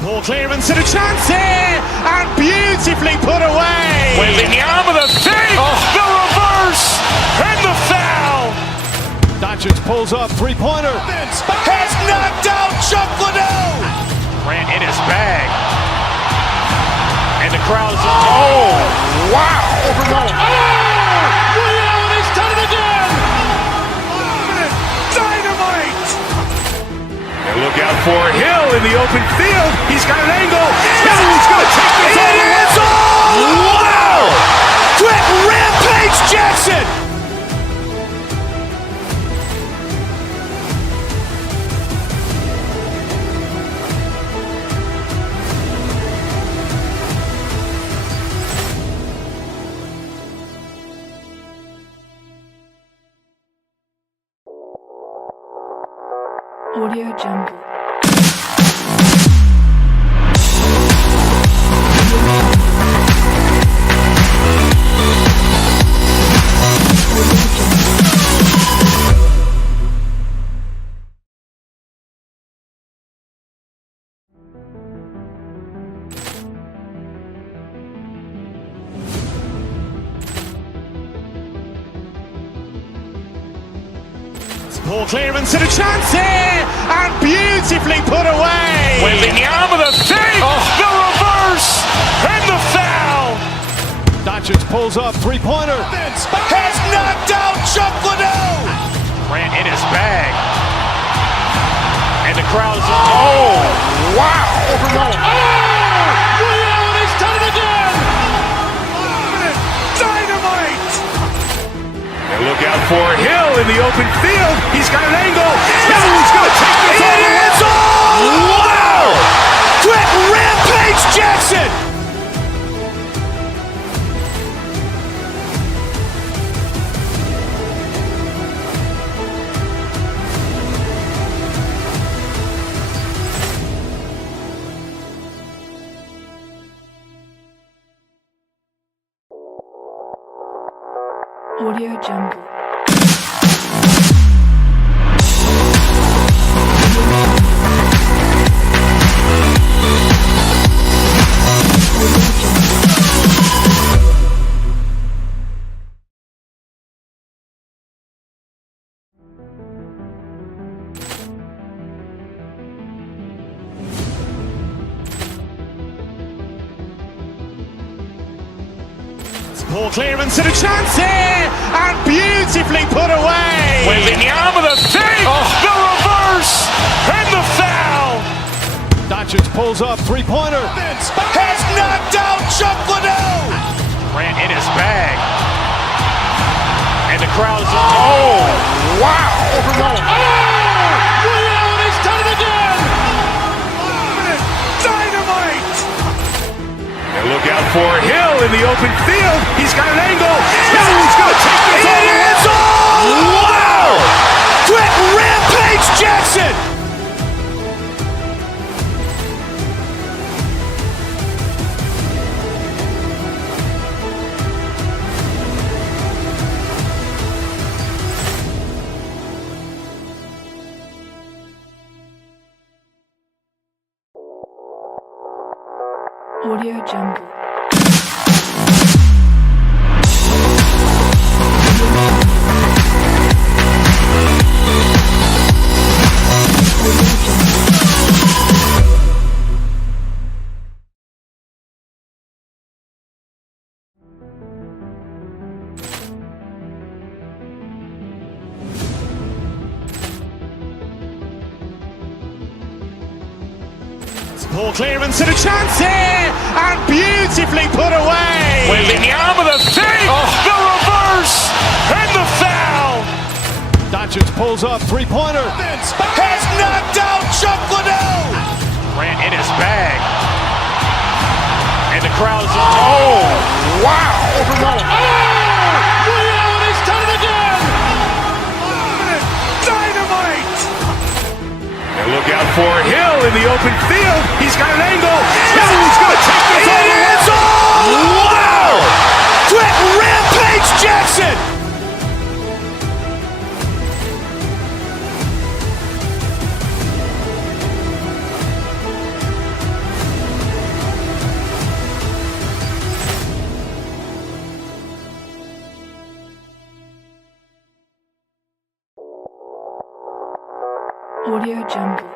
Poor clearance and a chance here, and beautifully put away. Waving the arm of the feet, the reverse, and the foul. Doncic pulls up, three-pointer. Has knocked out Chuck Liddell. Grant in his bag. And the crowd's, oh, wow. Liddell has done it again. Dynamite. And look out for Hill in the open field. He's got an angle. Hill's going to take this all the way. Wow. Quick Rampage Jackson. Audio Jungle. Poor clearance and a chance here, and beautifully put away. Waving the arm of the feet, the reverse, and the foul. Doncic pulls up, three-pointer. Has knocked out Chuck Liddell. Grant in his bag. And the crowd's, oh, wow. Liddell has done it again. Dynamite. And look out for Hill in the open field. He's got an angle. Hill's going to take this all the way. Wow. Quick Rampage Jackson. Audio Jungle. Poor clearance and a chance here, and beautifully put away. Waving the arm of the feet, the reverse, and the foul. Doncic pulls up, three-pointer. Has knocked out Chuck Liddell. Grant in his bag. And the crowd's, oh, wow. Liddell has done it again. Dynamite. And look out for Hill in the open field. He's got an angle. Hill's going to take this all the way. Wow. Quick Rampage Jackson. Audio Jungle. Poor clearance and a chance here, and beautifully put away. Waving the arm of the feet, the reverse, and the foul. Doncic pulls up, three-pointer. Has knocked out Chuck Liddell. Grant in his bag. And the crowd's, oh, wow. Liddell has done it again. Dynamite. And look out for Hill in the open field. He's got an angle. Hill's going to take this all the way. Wow. Quick Rampage Jackson. Audio Jungle.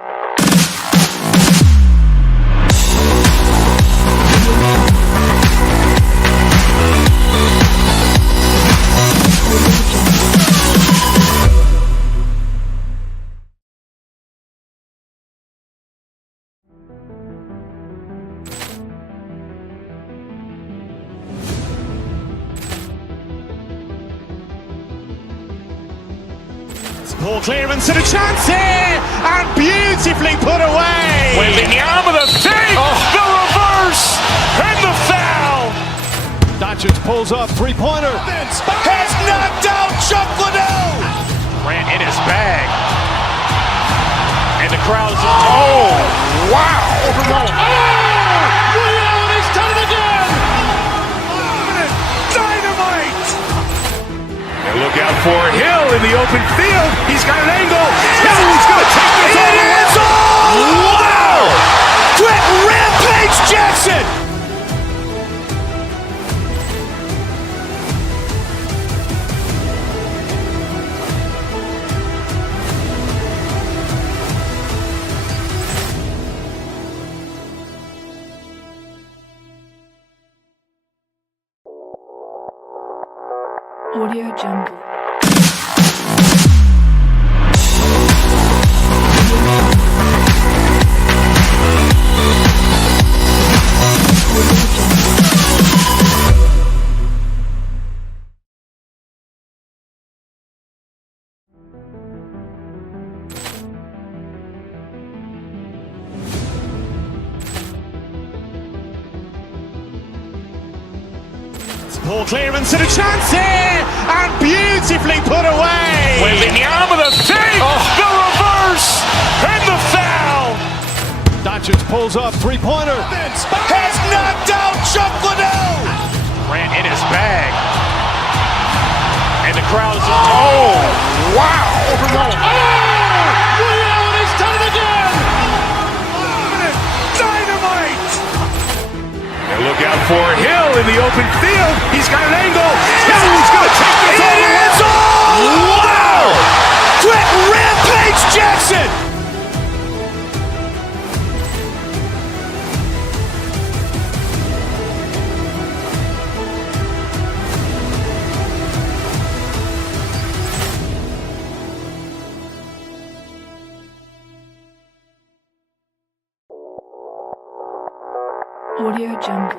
Poor clearance and a chance here, and beautifully put away. Waving the arm of the save, the reverse, and the foul. Doncic pulls up, three-pointer. Has knocked out Chuck Liddell. Grant in his bag. And the crowd's oh, wow. Overruled. Oh, Liddell, he's done it again. Dynamite. And look out for Hill in the open field. He's got an angle. He's going to take this all the way. Wow! Quick Rampage Jackson. Audio Jungle. Poor clearance and a chance here, and beautifully put away. Waving the arm of the save, the reverse, and the foul. Doncic pulls up, three-pointer. Has knocked out Chuck Liddell. Grant in his bag. And the crowd's oh, wow. Overruled. Oh, Liddell, he's done it again. Dynamite. And look out for Hill in the open field. He's got an angle. He's going to take this all the way. Wow. Quick Rampage Jackson. Audio Jungle.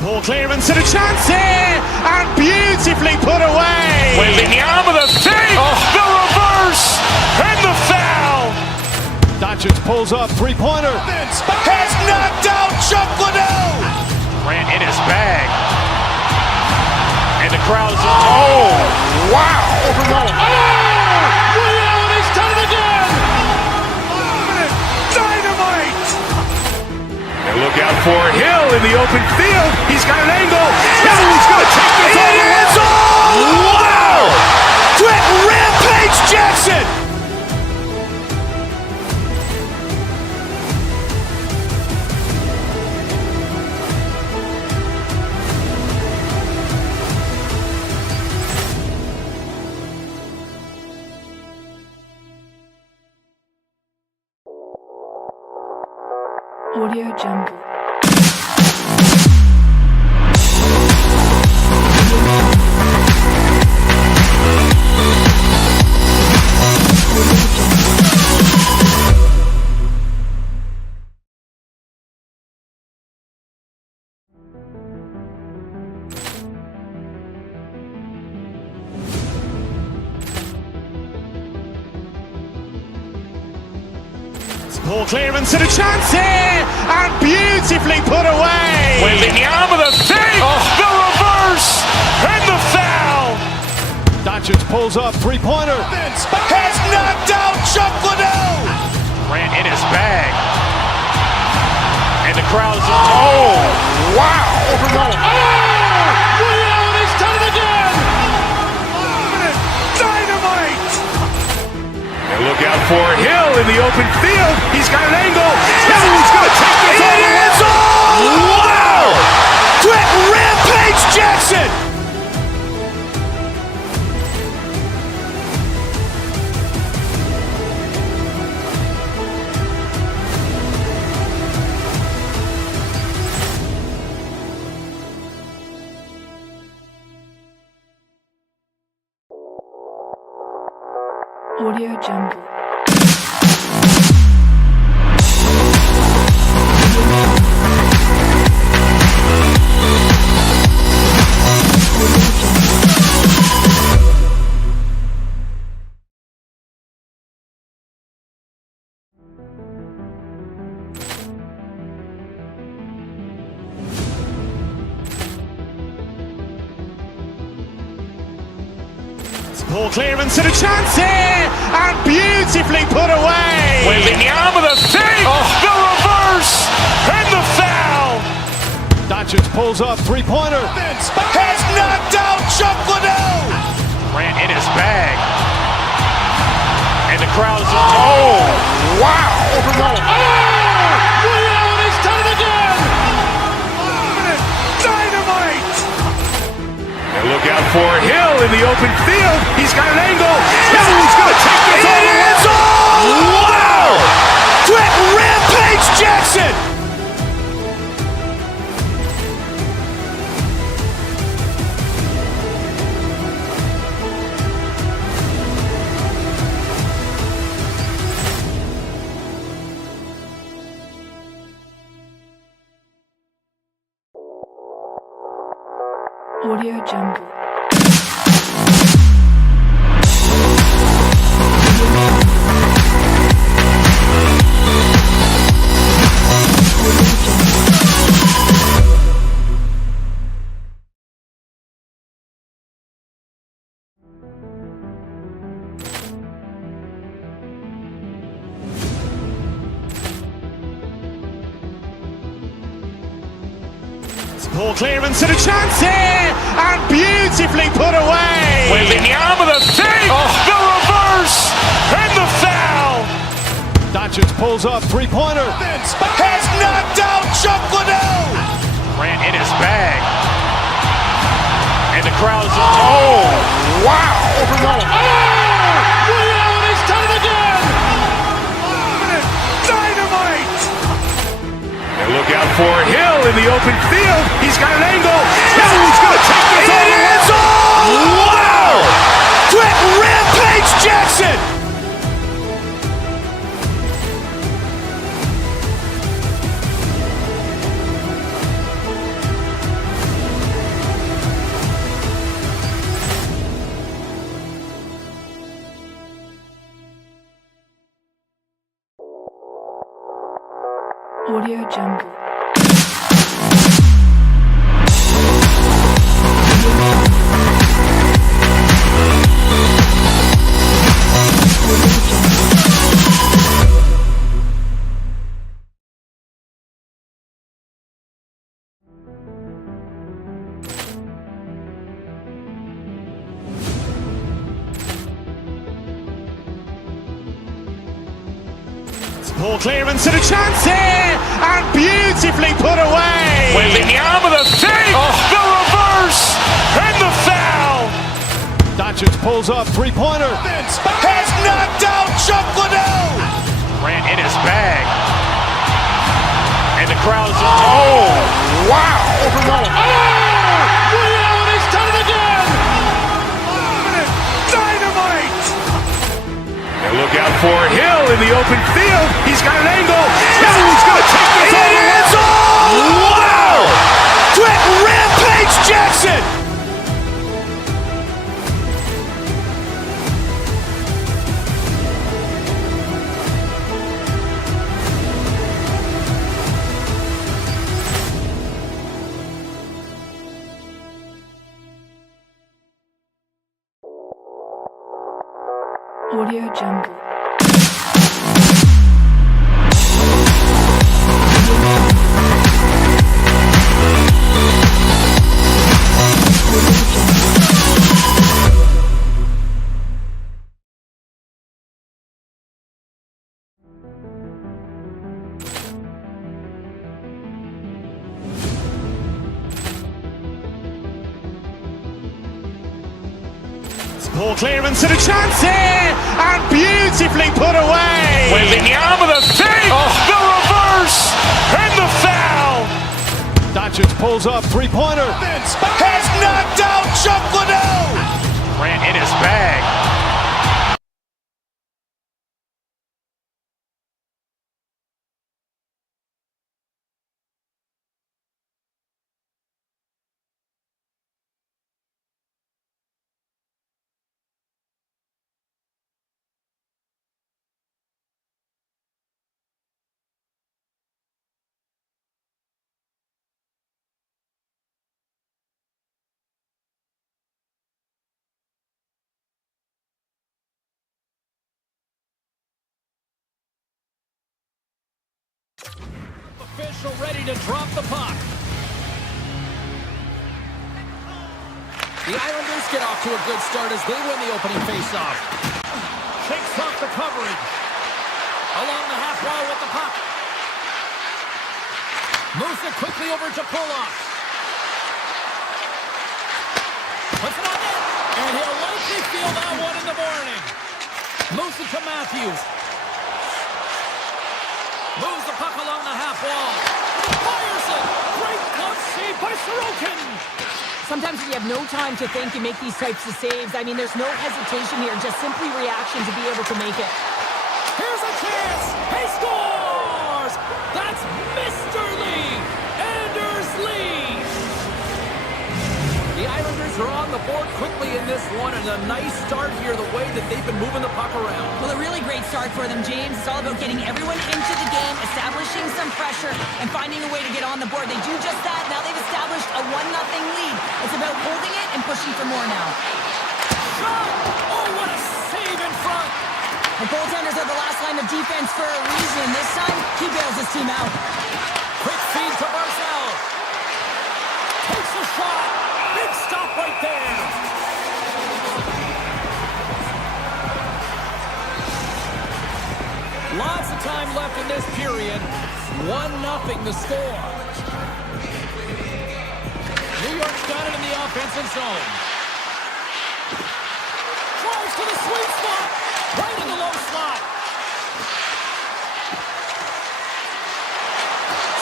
Poor clearance and a chance here, and beautifully put away. Waving the arm of the save, the reverse, and the foul. Doncic pulls up, three-pointer. Has knocked out Chuck Liddell. Grant in his bag. And the crowd's oh, wow. Overruled. Oh, Liddell, he's done it again. Dynamite. And look out for Hill in the open field. He's got an angle. He's going to take this all the way. Wow. Quick Rampage Jackson. Audio Jungle. Poor clearance and a chance here, and beautifully put away. Waving the arm of the save, the reverse, and the foul. Doncic pulls up, three-pointer. Has knocked out Chuck Liddell. Grant in his bag. crowd's oh, wow! Overrun. Oh! He's done it again! Dynamite! And look out for Hill in the open field. He's got an angle. Hill's going to take this all the way. Wow! Quick Rampage Jackson! Audio Jungle. Ball clearance and a chance here! And beautifully put away! Waving the arm of the thing! The reverse! And the foul! Doncic pulls up, three-pointer. Has knocked out Chuck Liddell! Ran in his bag. And the crowd's oh, wow! Overrun. Oh! He's done it again! Dynamite! And look out for Hill in the open field. He's got an angle. Hill's going to take this all the way. Wow! Quick Rampage Jackson! Audio Jungle. Ball clearance and a chance here! And beautifully put away! Waving the arm of the thing! The reverse! And the foul! Doncic pulls up, three-pointer. Has knocked out Chuck Liddell! Ran in his bag. And the crowd's oh, wow! Overrun. Oh! He's done it again! Dynamite! And look out for Hill in the open field. He's got an angle. Hill's going to take this all the way. Wow! Quick Rampage Jackson! Audio Jungle. Ball clearance and a chance here! And beautifully put away! Waving the arm of the thing! The reverse! And the foul! Doncic pulls up, three-pointer. Has knocked out Chuck Liddell! Ran in his bag. And the crowd's oh, wow! Overrun. Oh! He's done it again! Dynamite! And look out for Hill in the open field. He's got an angle. Hill's going to take this all the way. Wow! Quick Rampage Jackson! Audio Jungle. Poor clearance and a chance here, and beautifully put away. Wembanyama the save, the reverse, and the foul. Doncic pulls up, three-pointer. Has knocked out Chuck Liddell. Grant in his bag. Official ready to drop the puck. The Islanders get off to a good start as they win the opening faceoff. Shakes off the coverage. Along the half wall with the puck. Moves it quickly over to Pulock. Puts it on net. And he'll likely feel that one in the morning. Moves it to Matthews. Moves the puck along the half wall. Fires it. Great glove save by Sorokin. Sometimes when you have no time to think, you make these types of saves. I mean, there's no hesitation here, just simply reaction to be able to make it. Here's a chance. He scores. That's Mr. Lee. Anders Lee. The Islanders are on the board quickly in this one, and a nice start here the way that they've been moving the puck around. Well, a really great start for them, James. It's all about getting everyone into the game, establishing some pressure, and finding a way to get on the board. They do just that. Now they've established a 1-0 lead. It's about holding it and pushing for more now. Shot! Oh, what a save in front! The goaltenders are the last line of defense for a reason. This time, he bails his team out. Quick feed to Barzal. Takes a shot. Big stop right there. Lots of time left in this period. 1-0 the score. New York's got it in the offensive zone. Drives to the sweet spot. Right in the low slot.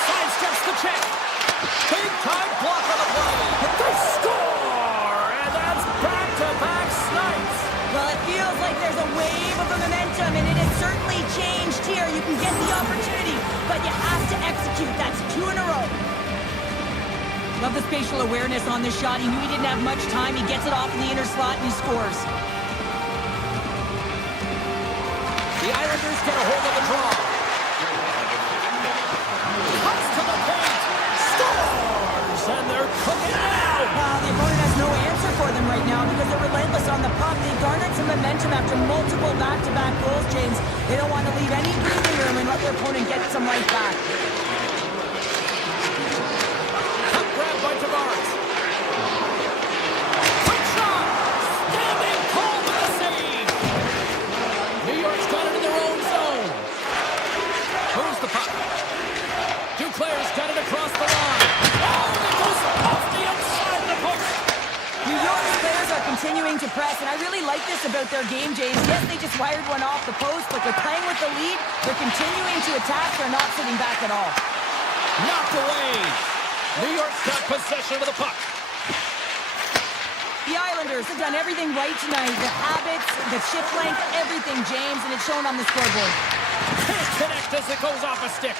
Sidesteps the check. Big time block on the play. They score! And that's back-to-back snipes. Well, it feels like there's a wave of momentum, and it has certainly changed here. You can get the opportunity, but you have to execute. That's 2 in a row. Love the spatial awareness on this shot. He knew he didn't have much time. He gets it off in the inner slot, and he scores. The Islanders get a hold of the draw. Cuts to the paint. Scores! And they're cooking now. The opponent has no answer for them right now because they're relentless on the puck. They garnered some momentum after multiple back-to-back goals, James. They don't want to leave any breathing room and let their opponent get some right back. Puck grab by Tavares. Quick shot! Standing tall with the save. New York's got it in their own zone. Moves the puck. Duclair's got it across the line. Oh, it goes off the outside of the post. New York's players are continuing to press, and I really like this about their game, James. Yes, they just wired one off the post, but they're playing with the lead. They're continuing to attack. They're not sitting back at all. Knocked away. New York's got possession of the puck. The Islanders have done everything right tonight. The habits, the chip length, everything, James, and it's shown on the scoreboard. Can't connect as it goes off a stick.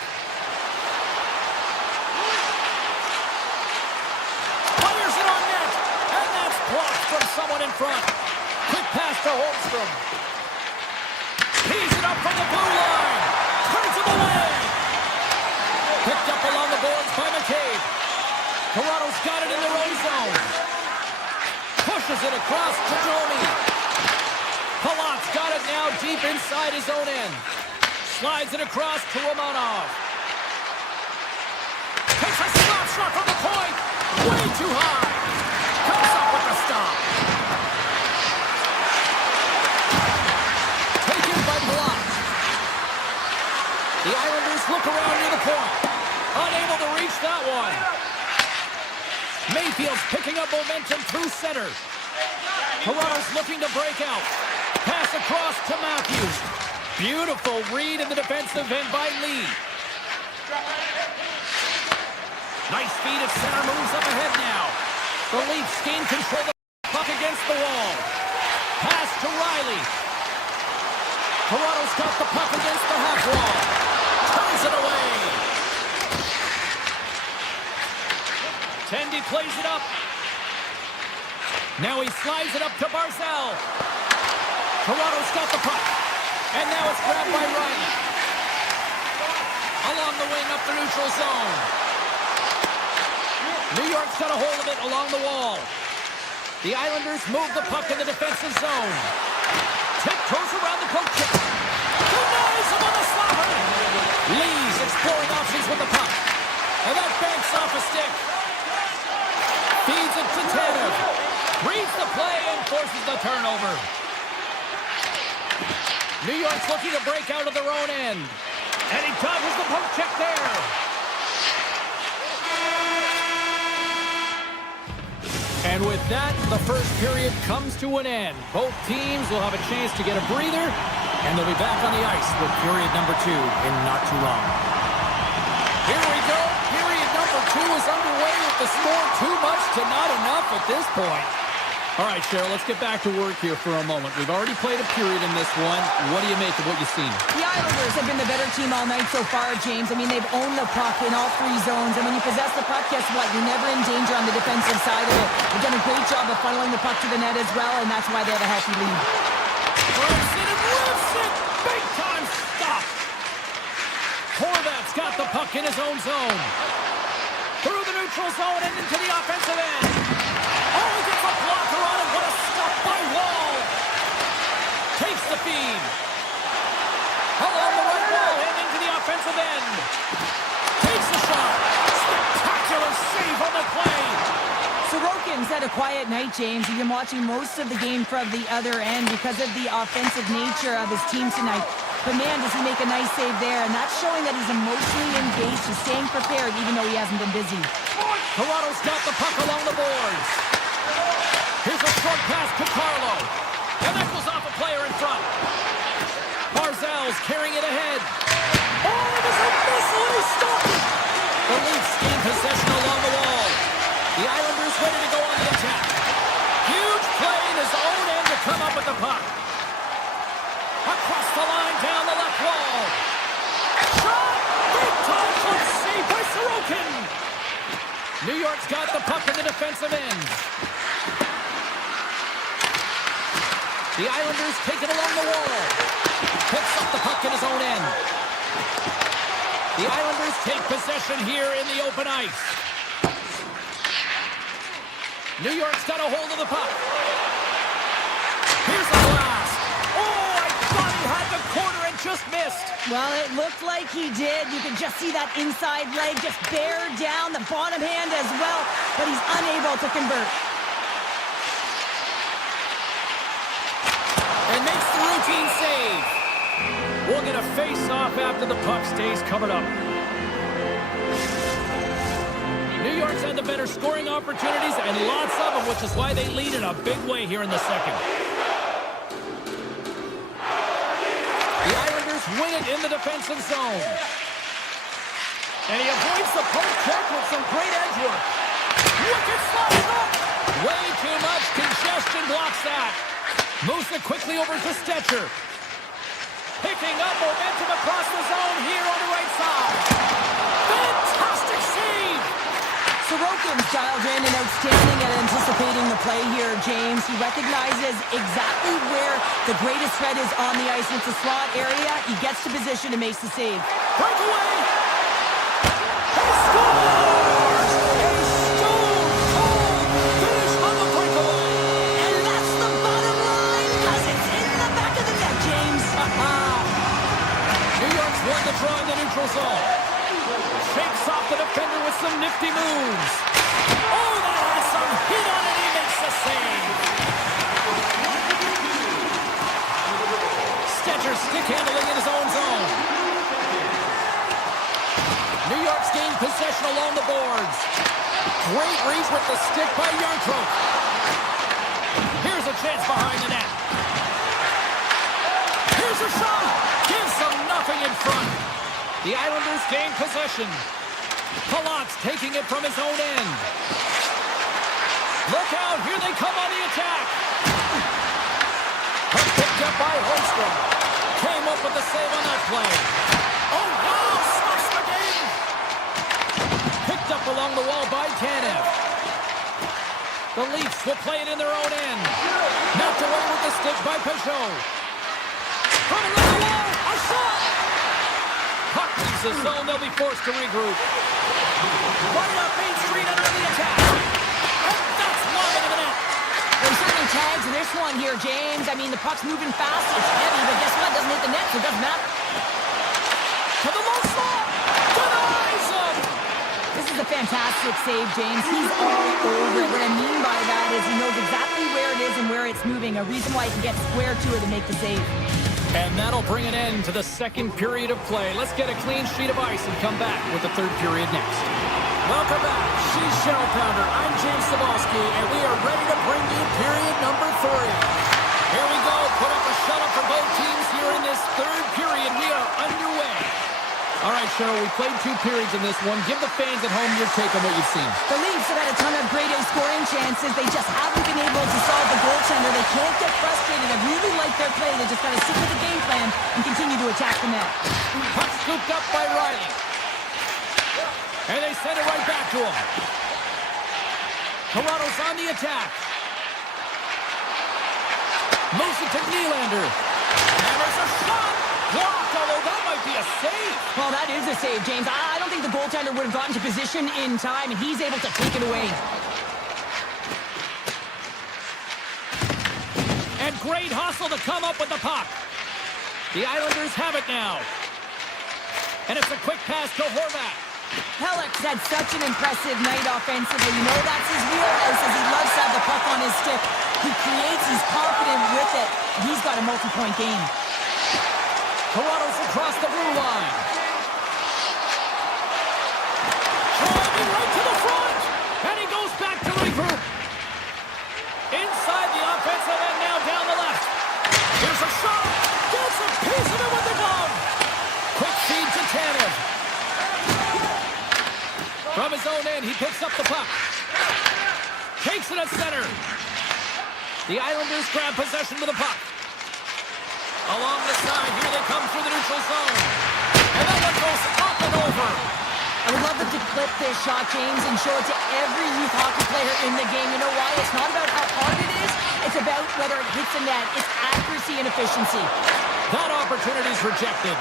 Fires it on net, and that's blocked from someone in front. Quick pass to Holmstrom. Tees it up from the blue line. Turns it away. Picked up along the boards by McCabe. Toronto's got it in their own zone. Pushes it across to Domi. Palat's got it now deep inside his own end. Slides it across to Romanov. Takes a slap shot from the point. Way too high. Comes up with the stop. Taken by Palat. The Islanders look around near the point. Unable to reach that one. Mayfield's picking up momentum through center. Toronto's looking to break out. Pass across to Matthews. Beautiful read in the defensive end by Lee. Nice feed at center, moves up ahead now. The Leafs gain control of the puck against the wall. Pass to Riley. Toronto's got the puck against the half wall. Turns it away. Tendy plays it up. Now he slides it up to Barzal. Toronto's got the puck. And now it's grabbed by Riley. Along the wing up the neutral zone. New York's got a hold of it along the wall. The Islanders move the puck in the defensive zone. Tiptoes around the poke check. Denies him on the slapper. Lee's exploring options with the puck. And that banks off a stick. Feeds it to Tanev. Reads the play and forces the turnover. New York's looking to break out of their own end. And he dodges the poke check there. And with that, the first period comes to an end. Both teams will have a chance to get a breather, and they'll be back on the ice with period number 2 in not too long. Here we go. Period number 2 is underway with the score too much to not enough at this point. All right, Cheryl, let's get back to work here for a moment. We've already played a period in this one. What do you make of what you've seen? The Islanders have been the better team all night so far, James. I mean, they've owned the puck in all 3 zones. And when you possess the puck, guess what? You're never in danger on the defensive side of it. They've done a great job of funneling the puck to the net as well, and that's why they have a healthy lead. Rips it and rips it! Big time stop! Horvat's got the puck in his own zone. Through the neutral zone and into the offensive end. Oh, he gets a blocker on it. What a stop by Wall. Takes the feed. Along the right wall and into the offensive end. Takes the shot. Spectacular save on the play. Sorokin's had a quiet night, James. You've been watching most of the game from the other end because of the offensive nature of his team tonight. But man, does he make a nice save there. And that's showing that he's emotionally engaged. He's staying prepared even though he hasn't been busy. Toronto's got the puck along the boards. Here's a short pass to Carlo. And that goes off a player in front. Barzal's carrying it ahead. Oh, it is a missile and he stopped it. The Leafs gain possession along the wall. The Islanders ready to go on the attack. Huge play in his own end to come up with the puck. Across the line, down the left wall. Shot! Big time clutch save by Sorokin. New York's got the puck in the defensive end. The Islanders take it along the wall. Picks up the puck in his own end. The Islanders take possession here in the open ice. New York's got a hold of the puck. Here's the blast. Oh, I thought he had the corner and just missed. Well, it looked like he did. You could just see that inside leg just bear down, the bottom hand as well, but he's unable to convert. And makes the routine save. We'll get a face-off after the puck stays covered up. New York's had the better scoring opportunities and lots of them, which is why they lead in a big way here in the second. The Islanders win it in the defensive zone. And he avoids the poke check with some great edge work. Wicked slides up. Way too much congestion blocks that. Moves it quickly over to Stetcher. Picking up momentum across the zone here on the right side. Fantastic save! Sorokin's dialed in and outstanding at anticipating the play here, James. He recognizes exactly where the greatest threat is on the ice. It's a slot area. He gets to position and makes the save. Breakaway! He scores! A stone-cold finish on the breakaway! And that's the bottom line, because it's in the back of the net, James. New York's won the draw in the neutral zone. Shakes off the defender with some nifty moves. Oh, that has some heat on it. He makes the save. Stetcher stick handling in his own zone. New York's gained possession along the boards. Great reach with the stick by Yarncroke. The Islanders gain possession. Palat's taking it from his own end. Look out, here they come on the attack. Puck picked up by Holmstrom. Came up with the save on that play. Oh, wow, stops the game. Picked up along the wall by Tanev. The Leafs will play it in their own end. Knocked away with the stick by Peugeot. From around the wall, a shot! Puck leaves the zone, they'll be forced to regroup. Right up Main Street under the attack. And that's long into the net. There's certainly tags in this one here, James. I mean, the puck's moving fast, it's heavy, but guess what? It doesn't hit the net, so it doesn't matter. To the low slot! Denies him! This is a fantastic save, James. He's all over it. What I mean by that is he knows exactly where it is and where it's moving. A reason why he can get square to it and make the save. And that'll bring an end to the second period of play. Let's get a clean sheet of ice and come back with the third period next. Welcome back. She's Shell Pounder. I'm James Cybulski, and we are ready to bring you period number 3. Here we go. Put up a shutout for both teams here in this third period. We are underway. All right, Cheryl, we played 2 periods in this one. Give the fans at home your take on what you've seen. The Leafs have had a ton of great scoring chances. They just haven't been able to solve the goaltender. They can't get frustrated. I really like their play. They just got to stick with the game plan and continue to attack the net. Puck scooped up by Riley. And they send it right back to him. Toronto's on the attack. Moves it to Nylander. And there's a shot. Blocked, although that might be a save. Well, that is a save, James. I don't think the goaltender would have gotten to position in time, and he's able to take it away. And great hustle to come up with the puck. The Islanders have it now. And it's a quick pass to Horvat. Helleck's had such an impressive night offensively. You know that's his wheelhouse, as he loves to have the puck on his stick. He creates, he's confident with it. He's got a multi-point game. Toronto's across the blue line. Driving right to the front. And he goes back to regroup. Inside the offensive end now down the left. Here's a shot. Gets a piece of it with the glove. Quick feed to Tanev. From his own end, he picks up the puck. Takes it at center. The Islanders grab possession with the puck. Along the side, here they come through the neutral zone. And that one goes up and over. I would love them to clip this shot, James, and show it to every youth hockey player in the game. You know why? It's not about how hard it is. It's about whether it hits the net. It's accuracy and efficiency. That opportunity's rejected.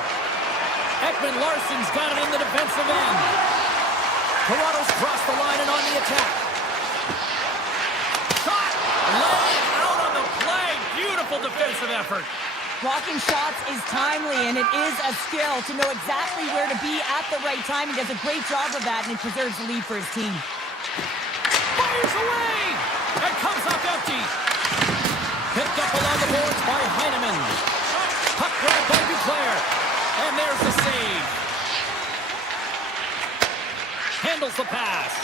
Ekman Larsson's got it in the defensive end. Toronto's crossed the line and on the attack. Shot! Laying out on the play. Beautiful defensive effort. Blocking shots is timely, and it is a skill to know exactly where to be at the right time. He does a great job of that, and he preserves the lead for his team. Fires away! And comes up empty. Picked up along the boards by Heineman. Puck grab by Duclair. And there's the save. Handles the pass.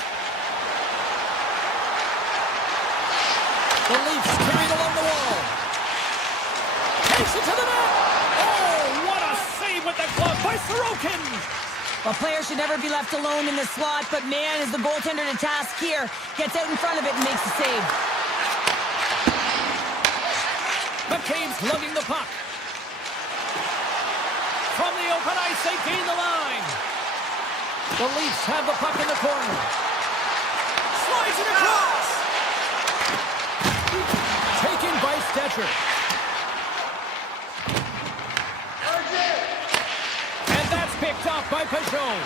The Leafs carried along the wall. Takes it to the net. Oh, what a save with the glove by Sorokin. Well, players should never be left alone in the slot, but man, is the goaltender to task here. Gets out in front of it and makes the save. McCabe's lugging the puck. From the open ice, they gain the line. The Leafs have the puck in the corner. Slides it across. Taken by Stetcher. And that's picked up by Peugeot.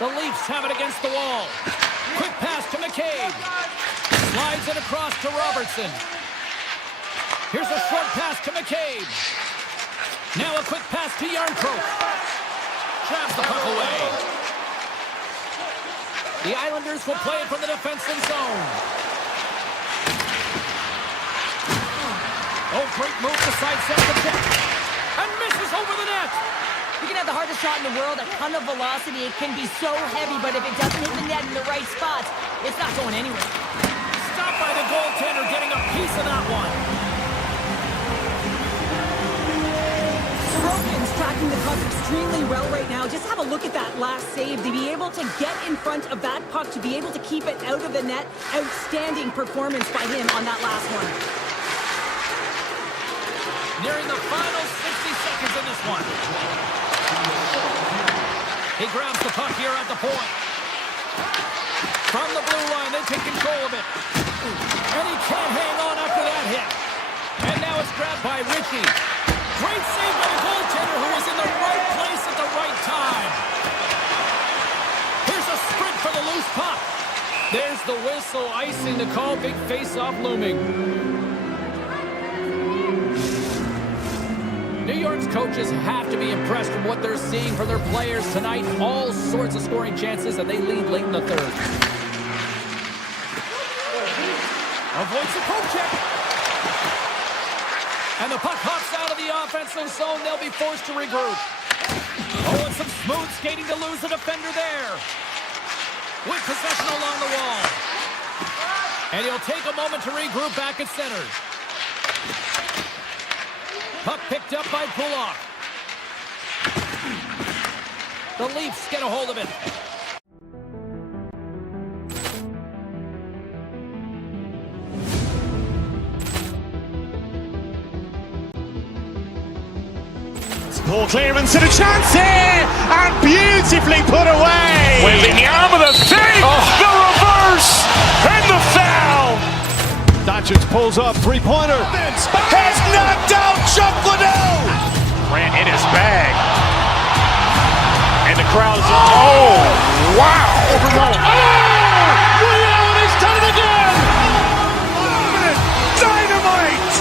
The Leafs have it against the wall. Quick pass to McCabe. Slides it across to Robertson. Here's a short pass to McCabe. Now a quick pass to Yarncroke. Traps the puck away. The Islanders will play it from the defensive zone. Oh, great move to sidestep the check. And misses over the net. You can have the hardest shot in the world, a ton of velocity. It can be so heavy, but if it doesn't hit the net in the right spots, it's not going anywhere. Stopped by the goaltender, getting a piece of that one. Sorokin's tracking the puck yourself extremely well right now. Just have a look at that last save. To be able to get in front of that puck, to be able to keep it out of the net. Outstanding performance by him on that last one. Nearing the final 60 seconds in this one. He grabs the puck here at the point. From the blue line, they take control of it. And he can't hang on after that hit. And now it's grabbed by Ritchie. Great save by the goaltender, who was in the right place at the right time. Here's a sprint for the loose puck. There's the whistle, icing the call. Big face-off looming. New York's coaches have to be impressed with what they're seeing from their players tonight. All sorts of scoring chances, and they lead late in the third. Avoids the poke check. And the puck hops out of the offensive zone. They'll be forced to regroup. Oh, and some smooth skating to lose the defender there. With possession along the wall. And he'll take a moment to regroup back at center. Puck picked up by Pulock. The Leafs get a hold of it. Ball clearance and a chance here, and beautifully put away. Waving the arm of the save, the reverse, and the foul. Doncic pulls up, three-pointer. Has knocked out Chuck Liddell. Grant in his bag. And the crowd is, oh, wow. Overrun. Oh! Liddell has done it again. Dynamite.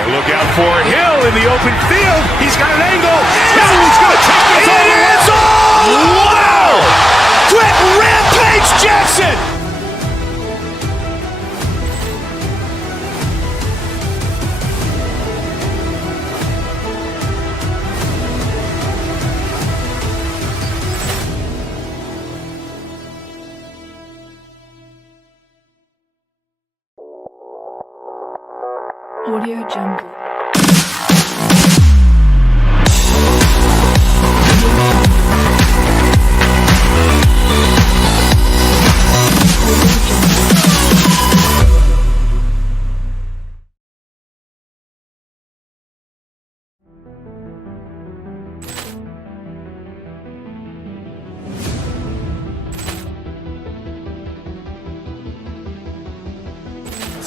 And look out for Hill in the open field. He's got an angle. He's going to take this all the way. Wow! Quick Rampage Jackson. Audio Jungle.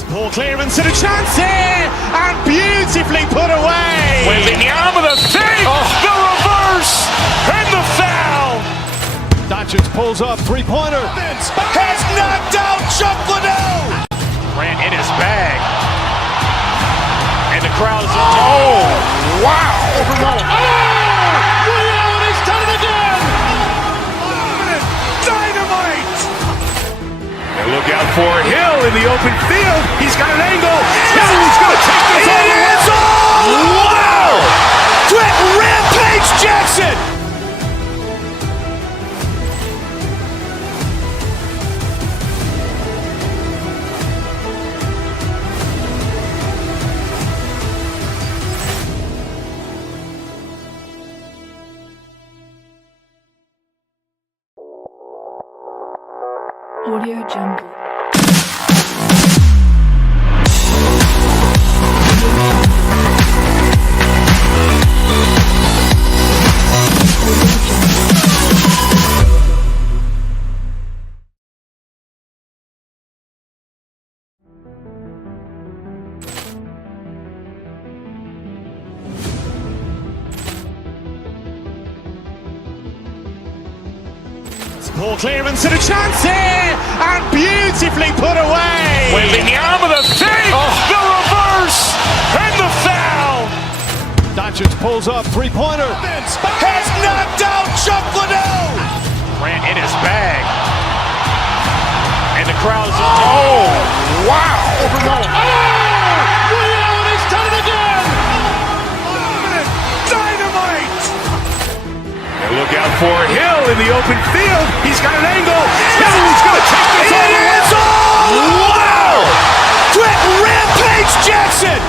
Ball clearance and a chance here, and beautifully put away. Waving the arm of the save, the reverse, and the foul. Doncic pulls up, three-pointer. Has knocked out Chuck Liddell. Grant in his bag. And the crowd is, oh, wow. Overrun. Oh! Liddell has done it again. Dynamite. And look out for Hill in the open field. He's got an angle. He's going to take this all the way. Wow! Quick Rampage Jackson. Audio Jungle. Ball clearance and a chance here, and beautifully put away. Waving the arm of the save, the reverse, and the foul. Doncic pulls up, three-pointer. Has knocked out Chuck Liddell. Grant in his bag. And the crowd is, oh, wow. Overrun. Oh! Liddell has done it again. Dynamite. And look out for Hill in the open field. He's got an angle. He's going to take this all the way. Wow! Quick Rampage Jackson.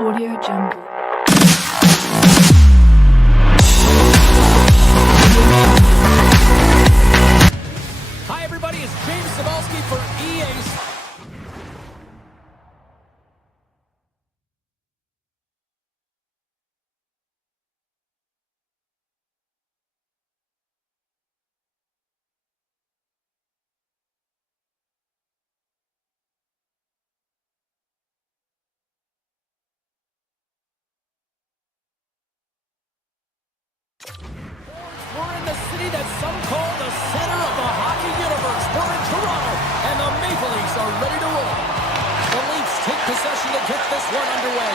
Audio Jungle. Hi, everybody. It's James Cebulski for EA's. We're in the city that some call the center of the hockey universe. We're in Toronto, and the Maple Leafs are ready to roll. The Leafs take possession to get this one underway.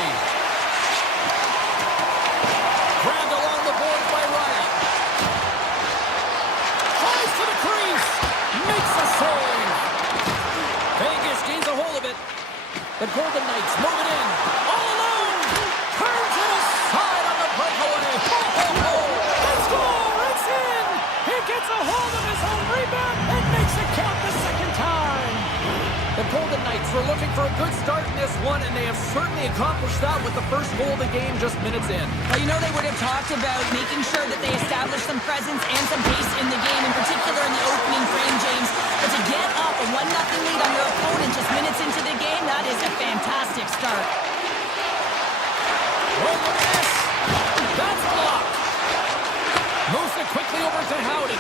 Grabbed along the boards by Riley. Tries to the crease. Makes a save. Vegas gains a hold of it. The Golden Knights move it in. All alone. Turns it aside on the breakaway. Ho, ho, ho. They score. It's in. He gets a hold of his own rebound and makes it count the second time. The Golden Knights were looking for a good start in this one, and they have certainly accomplished that with the first goal of the game just minutes in. Well, you know they would have talked about making sure that they established some presence and some pace in the game, in particular in the opening frame, James. But to get up a 1-0 lead on your opponent just minutes into the game, that is a fantastic start. Oh, look at this. That's blocked. Moves it quickly over to Howden.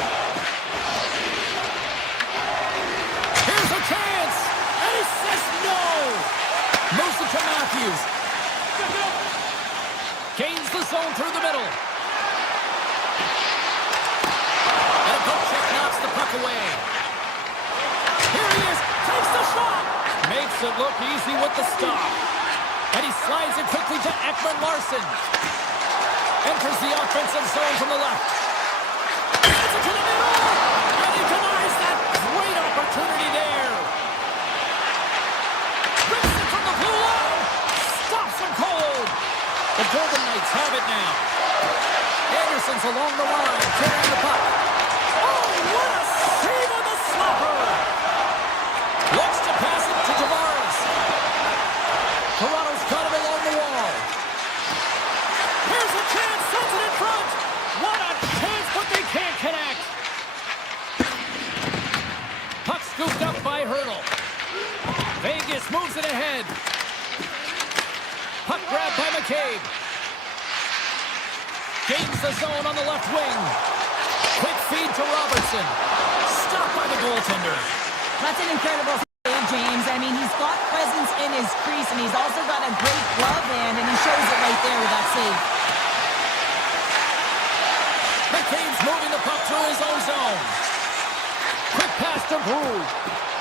Here's a chance. And he says no. Moves it to Matthews. Gains the zone through the middle. And a poke check knocks the puck away. Here he is. Takes the shot. Makes it look easy with the stop. And he slides it quickly to Ekman Larson. Enters the offensive zone from the left. Gets it to the middle. And he denies that great opportunity there. Rips it from the blue line. Stops him cold. The Golden Knights have it now. Anderson's along the line, carrying the puck. Oh, what a save on the slapper. Looks to pass it to Tavares. Toronto's got him along the wall. Here's a chance, sends it in front. What a chance, but they can't connect. Puck scooped up by Hurdle. Vegas moves it ahead. Puck grabbed by McCabe. Gains the zone on the left wing. Quick feed to Robertson. Stopped by the goaltender. That's an incredible save, James. I mean, he's got presence in his crease, and he's also got a great glove hand, and he shows it right there with that save. McCabe's moving the puck through his own zone. Quick pass to Brew.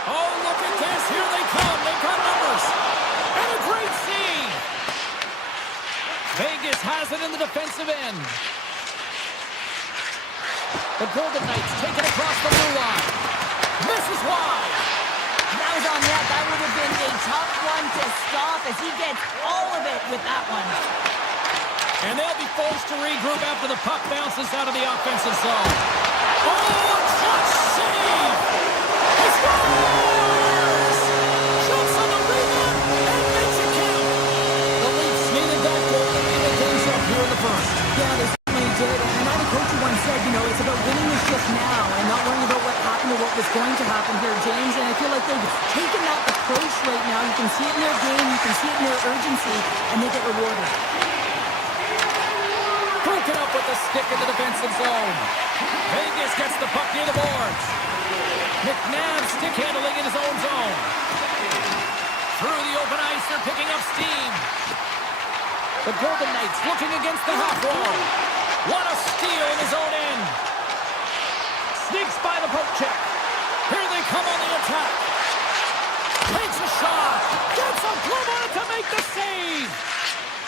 Oh, look at this. Here they come. They've got numbers. And a great save. Vegas has it in the defensive end. The Golden Knights take it across the blue line. Misses wide. That was on net. That would have been a tough one to stop as he gets all of it with that one. And they'll be forced to regroup after the puck bounces out of the offensive zone. Oh, shot save! He scores! Jumps on the rebound and makes it count. The Leafs needed that goal to lead the things up here in the first. Yeah, they certainly did. And I know Coach once said, you know, it's about winning the shift now and not worrying about what happened or what was going to happen here, James. And I feel like they've taken that approach right now. You can see it in their game, you can see it in their urgency, and they get rewarded. Broken up with the stick in the defensive zone. Vegas gets the puck near the boards. McNabb stick handling in his own zone. Through the open ice, they're picking up steam. The Golden Knights looking against the half wall. What a steal in his own end. Sneaks by the poke check. Here they come on the attack. Takes a shot. Gets a glove on it to make the save.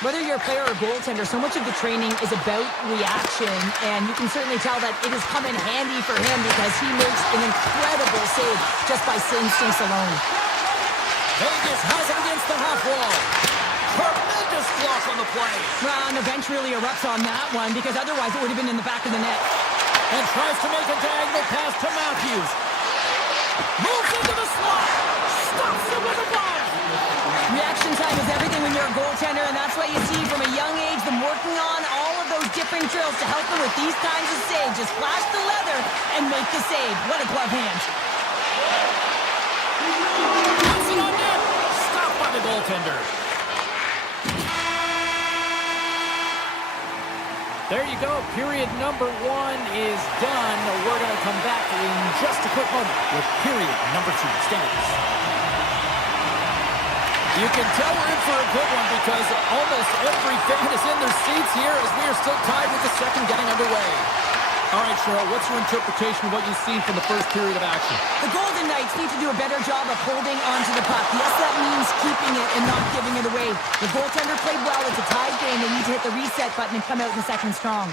Whether you're a player or goaltender, so much of the training is about reaction, and you can certainly tell that it has come in handy for him because he makes an incredible save just by instincts alone. Vegas has it against the half wall. Tremendous block on the play. Well, and the bench really erupts on that one because otherwise it would have been in the back of the net. And tries to make a diagonal pass to Matthews. Moves into the slot. Stops him with a glove. Reaction time is everything when you're a goaltender, and that's why you see from a young age them working on all of those different drills to help them with these kinds of saves. Just flash the leather and make the save. What a glove hand. Puts it on net. Stopped by the goaltender. There you go. Period number 1 is done. We're going to come back in just a quick moment with period number 2. Stay with us. You can tell we're in for a good one because almost every fan is in their seats here as we are still tied with the second getting underway. All right, Cheryl, what's your interpretation of what you've seen from the first period of action? The Golden Knights need to do a better job of holding onto the puck. Yes, that means keeping it and not giving it away. The goaltender played well. It's a tied game. They need to hit the reset button and come out in the second strong.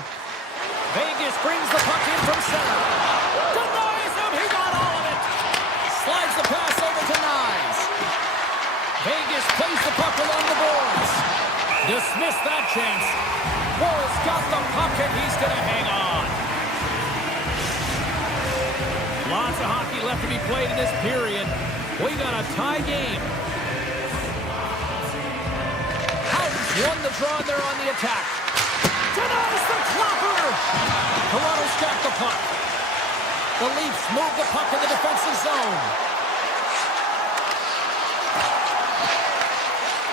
Vegas brings the puck in from center. Denies him. He got all of it. Slides the pass over to Nyes. Vegas plays the puck along the boards. Dismiss that chance. Wall's got the puck and he's going to hang on. Lots of hockey left to be played in this period. We got a tie game. Houghton's won the draw there on the attack. Denies the clopper. Toronto's got the puck. The Leafs move the puck in the defensive zone.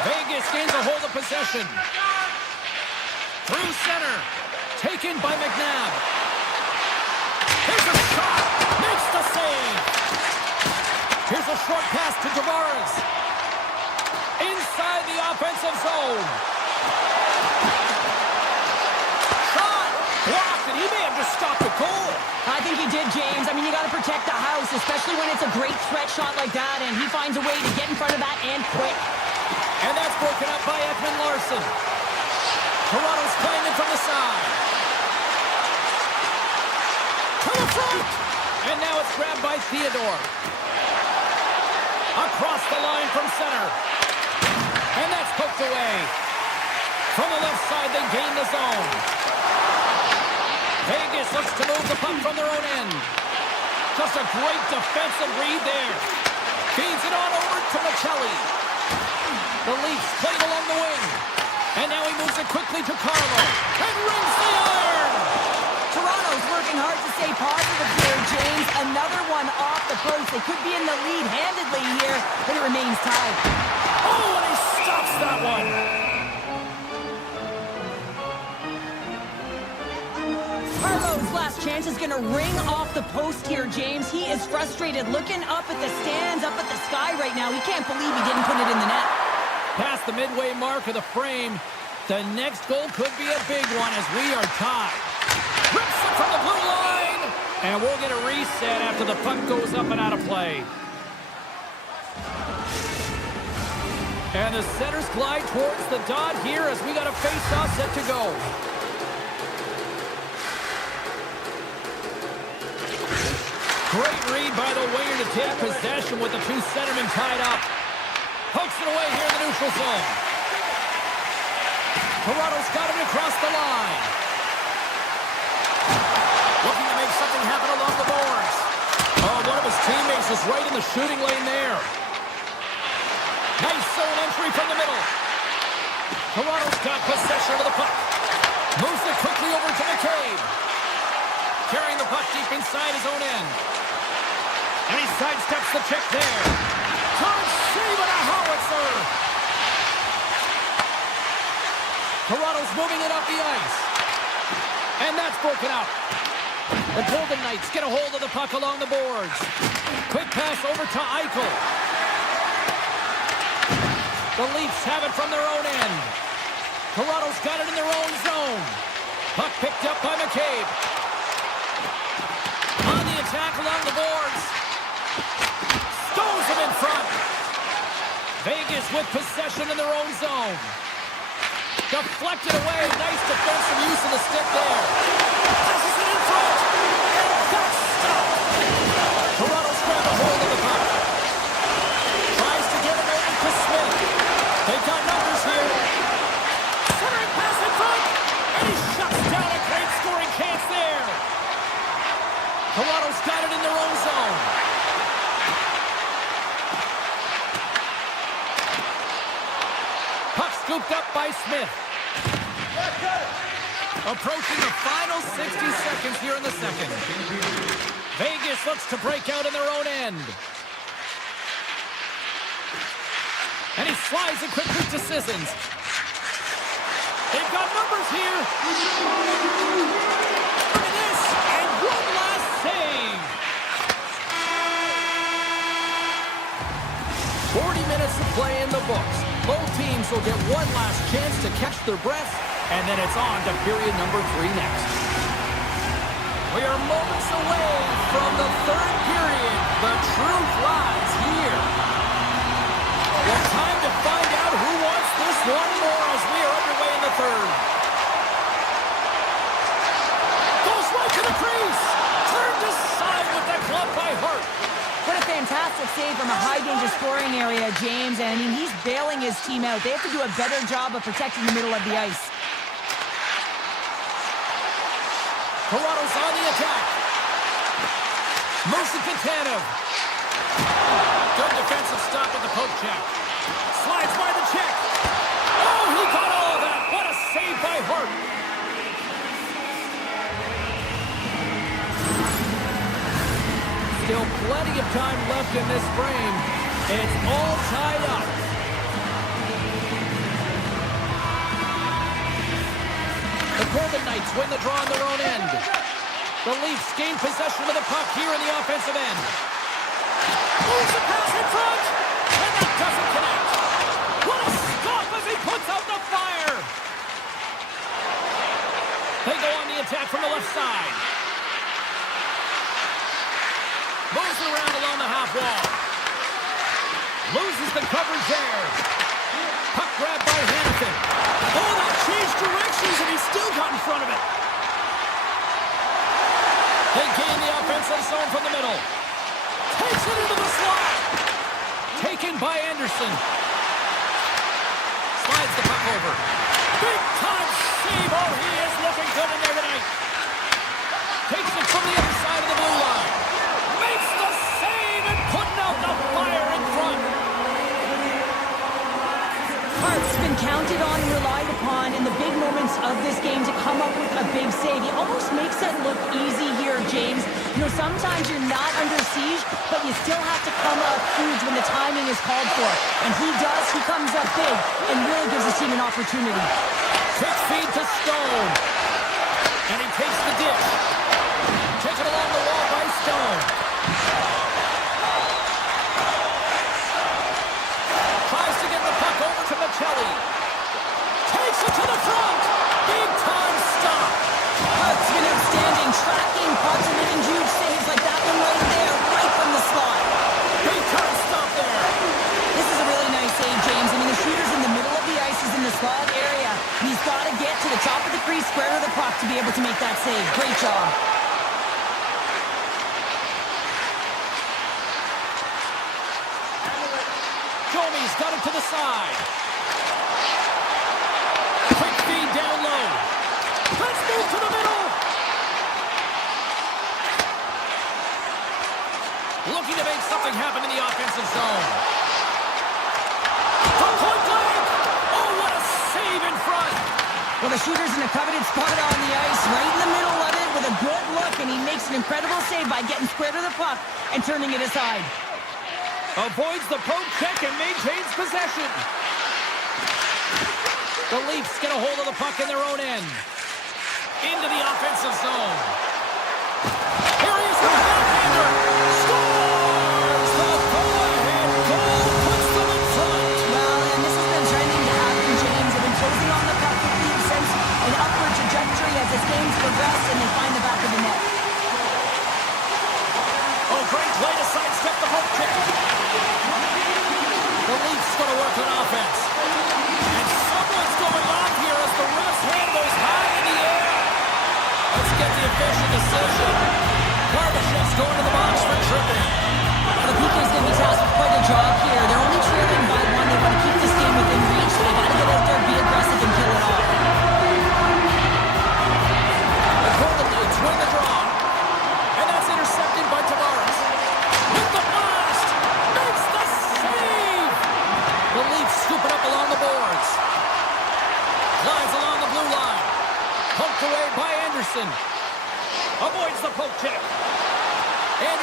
Vegas gains a hold of possession. Through center. Taken by McNabb. Here's a shot. Makes the save. Here's a short pass to Tavares. Inside the offensive zone. Shot. Blocked, and he may have just stopped the goal. I think he did, James. I mean, you got to protect the house, especially when it's a great threat shot like that, and he finds a way to get in front of that and quick. And that's broken up by Ekman Larsson. Toronto's playing it from the side. To the front! And now it's grabbed by Theodore. Across the line from center. And that's poked away. From the left side, they gain the zone. Vegas looks to move the puck from their own end. Just a great defensive read there. Feeds it on over to Michelli. The Leafs played along the wing. And now he moves it quickly to Carlo. And rings the iron! Toronto's working hard to stay positive here, James. Another one off the post. They could be in the lead handedly here, but it remains tied. Oh, and he stops that one! Carlo's last chance is going to ring off the post here, James. He is frustrated, looking up at the stands, up at the sky right now. He can't believe he didn't put it in the net. Past the midway mark of the frame. The next goal could be a big one as we are tied. Rips it from the blue line. And we'll get a reset after the puck goes up and out of play. And the centers glide towards the dot here as we got a face-off set to go. Great read by the winger to take possession with the two centermen tied up. Pokes it away here in the neutral zone. Toronto's got it across the line. Looking to make something happen along the boards. Oh, one of his teammates is right in the shooting lane there. Nice zone entry from the middle. Toronto's got possession of the puck. Moves it quickly over to McCabe. Carrying the puck deep inside his own end. And he sidesteps the check there. Todd save and a howitzer. Toronto's moving it up the ice. And that's broken up. The Golden Knights get a hold of the puck along the boards. Quick pass over to Eichel. The Leafs have it from their own end. Toronto's got it in their own zone. Puck picked up by McCabe. On the attack along the boards. Stows him in front. Vegas with possession in their own zone. Deflected away. Nice defensive use of the stick there. Passes it in front. And that's stopped. Toronto's trying to hold of the puck. Tries to get it over to Smith. They've got numbers here. Centering pass in front. And he shuts down a great scoring chance there. Toronto's got it in their own zone. Puck's scooped up by Smith. Approaching the final 60 seconds here in the second. Vegas looks to break out in their own end. And he slides it quickly to Sissons. They've got numbers here. Look at this. And one last save. 40 minutes to play in the books. Both teams will get one last chance to catch their breath, and then it's on to period number 3 next. We are moments away from the third period. The truth lies here. Well, time to find out who wants this one more as we are underway in the third. Goes right to the crease. Turned aside with that glove by Hart. What a fantastic save from a high-danger scoring area, James. And I mean, he's bailing his team out. They have to do a better job of protecting the middle of the ice. Toronto's on the attack. Mercy Contanov. Good defensive stop with the poke check. Slides by the check. Oh, he got all of that. What a save by Hart. Still plenty of time left in this frame. It's all tied up. The Golden Knights win the draw on their own end. The Leafs gain possession of the puck here in the offensive end. Moves the pass in front, and that doesn't connect. What a stop as he puts out the fire. They go on the attack from the left side. Moves around along the half wall. Loses the coverage there. Puck grabbed by Hanifin. Oh, that changed directions, and he still got in front of it. They gain the offensive zone from the middle. Takes it into the slot. Taken by Anderson. Slides the puck over. Big time save. Oh, he is looking good in there tonight. Takes it from the other side of the blue line. Makes the save and putting out the fire in front. Hart's been counted on and relied upon in the big moments of this game to come up with a big save. He almost makes it look easy here, James. You know, sometimes you're not under siege, but you still have to come up huge when the timing is called for. And he does. He comes up big and really gives his team an opportunity. Quick feed to Stone. And he takes the dish. Taken along the wall by Stone. Tries to get the puck over to Michelli. Takes it to the front. Big time stop. Hart's been outstanding, tracking pucks and making huge saves like that one right there, right from the slot. Big time stop there. This is a really nice save, James. I mean, the shooter's in the middle of the ice. He's in the slot area. He's got to get to the top of the crease, square to the puck to be able to make that save. Great job. Comey's got it to the side. Quick feed down low. Let's move to the middle. Looking to make something happen in the offensive zone. From point blank. Oh, what a save in front. Well, the shooter's in a coveted spot on the ice, right in the middle of it with a good look, and he makes an incredible save by getting square to the puck and turning it aside. Avoids the poke check and maintains possession. The Leafs get a hold of the puck in their own end. Into the offensive zone. Here he is with the backhander. Scores! The go-ahead goal puts them in front. Well, and this has been trending to happen, James. They've been closing on the puck with Leafs since an upward trajectory as this game's progressed, and they find the back of the net. Oh, great play to sidestep the poke check. The Leafs going to work on offense. And something's going on here as the ref's hand goes high in the air. Let's get the official decision.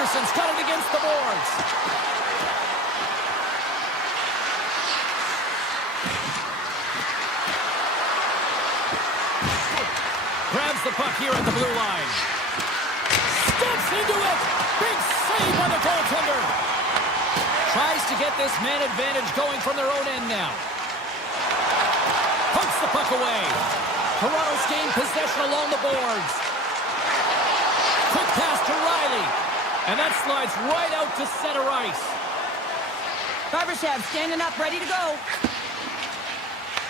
Larson's got it against the boards. Grabs the puck here at the blue line. Steps into it. Big save by the goaltender. Tries to get this man advantage going from their own end now. Pumps the puck away. Toronto's gained possession along the boards. Quick pass to Riley. And that slides right out to center ice. Barbashev standing up, ready to go.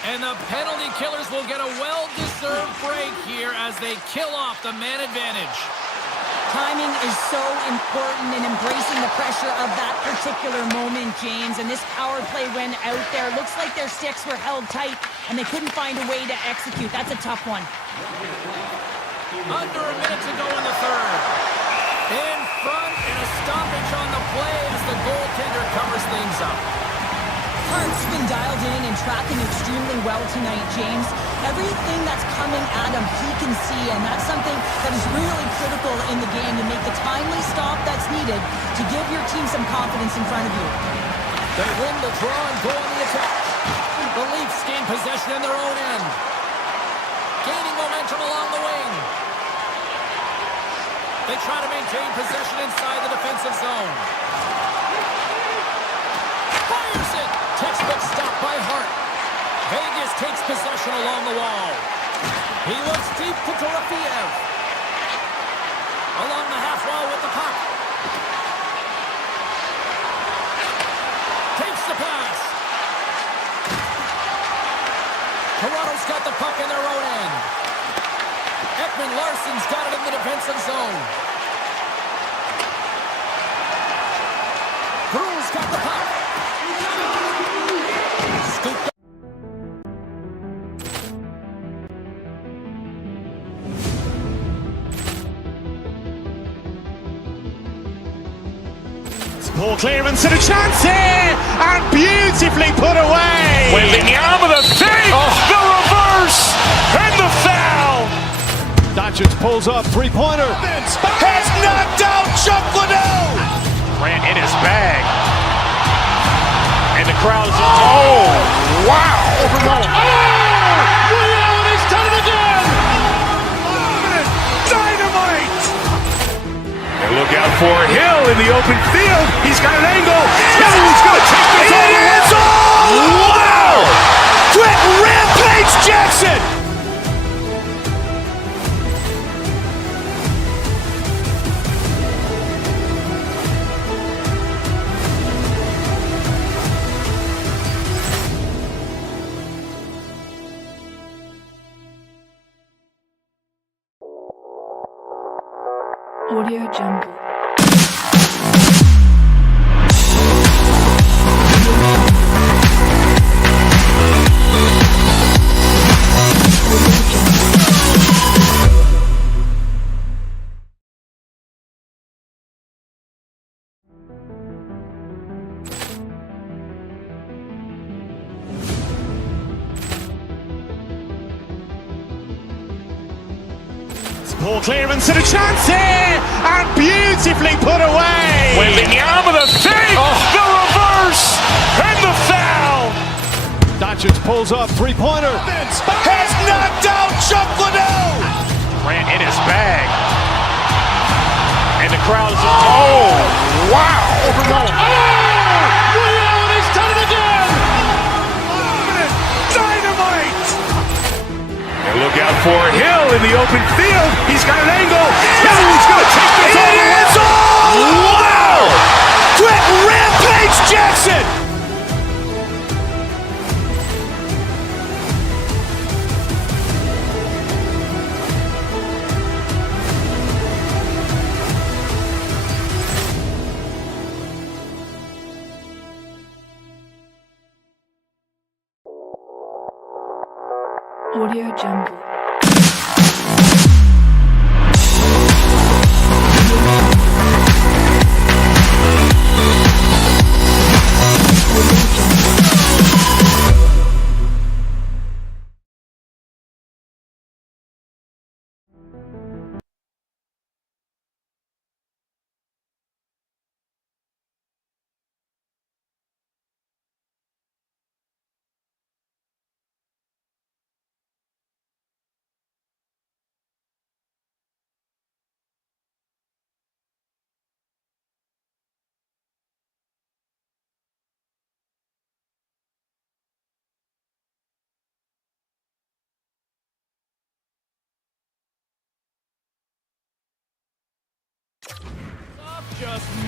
And the penalty killers will get a well-deserved break here as they kill off the man advantage. Timing is so important in embracing the pressure of that particular moment, James. And this power play went out there. Looks like their sticks were held tight, and they couldn't find a way to execute. That's a tough one. Under a minute to go in the third. In front, and a stoppage on the play as the goaltender covers things up. Hart's been dialed in and tracking extremely well tonight, James. Everything that's coming at him, he can see, and that's something that is really critical in the game to make the timely stop that's needed to give your team some confidence in front of you. They win the draw and go on the attack. The Leafs gain possession in their own end. Gaining momentum along the wing. They try to maintain possession inside the defensive zone. Fires it! Textbook stop by Hart. Vegas takes possession along the wall. He looks deep to Dorofeev. Along the half wall with the puck. Takes the pass. Toronto's got the puck in their own end. Ekman Larsson's got it in the defensive zone. Cruz got the puck. Scooped. Poor clearance and a chance here, and beautifully put away. Waving the arm of the save, the reverse, and the foul. Doncic pulls up, three-pointer. Has knocked out Chuck Liddell. Grant in his bag. And the crowd is, oh, wow. Liddell, and he's done it again. Dynamite. And look out for Hill in the open field. He's got an angle. Hill's going to take this all the way. Wow. Quick Rampage Jackson. Audio Jungle. Poor clearance and a chance here, and beautifully put away. Waving the arm of the save, the reverse, and the foul. Doncic pulls up, three-pointer. Has knocked out Chuck Liddell. Grant in his bag. And the crowd is, oh, wow. Liddell, and he's done it again. Dynamite. And look out for Hill in the open field. He's got an angle. Hill's going to take this all the way. Wow. Quick Rampage Jackson. Audio Jungle.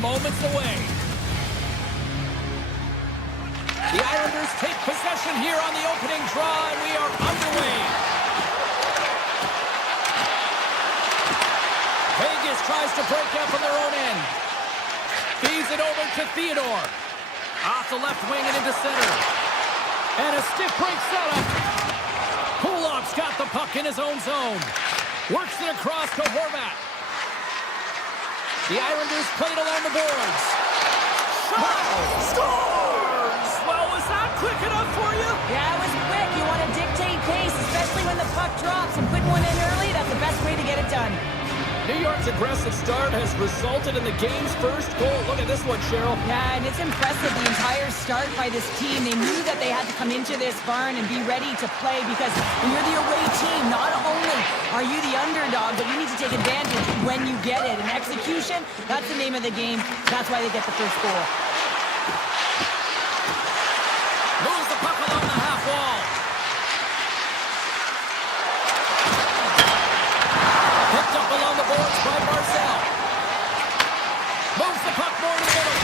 moments away. The Islanders take possession here on the opening draw, and we are underway. Vegas tries to break out from their own end. Feeds it over to Theodore. Off the left wing and into center. And a stiff break setup. Kulak's got the puck in his own zone. Works it across to Horvat. The Islanders played along the boards. Wow! Scores! Well, was that quick enough for you? Yeah, it was quick. You want to dictate pace, especially when the puck drops, and putting one in early, that's the best way to get it done. New York's aggressive start has resulted in the game's first goal. Look at this one, Cheryl. Yeah, and it's impressive, the entire start by this team. They knew that they had to come into this barn and be ready to play, because when you're the away team, not only are you the underdog, but you need to take advantage when you get it. And execution, that's the name of the game. That's why they get the first goal. Moves the puck along the half wall. Picked up along the boards by Barzal. Moves the puck more in the middle.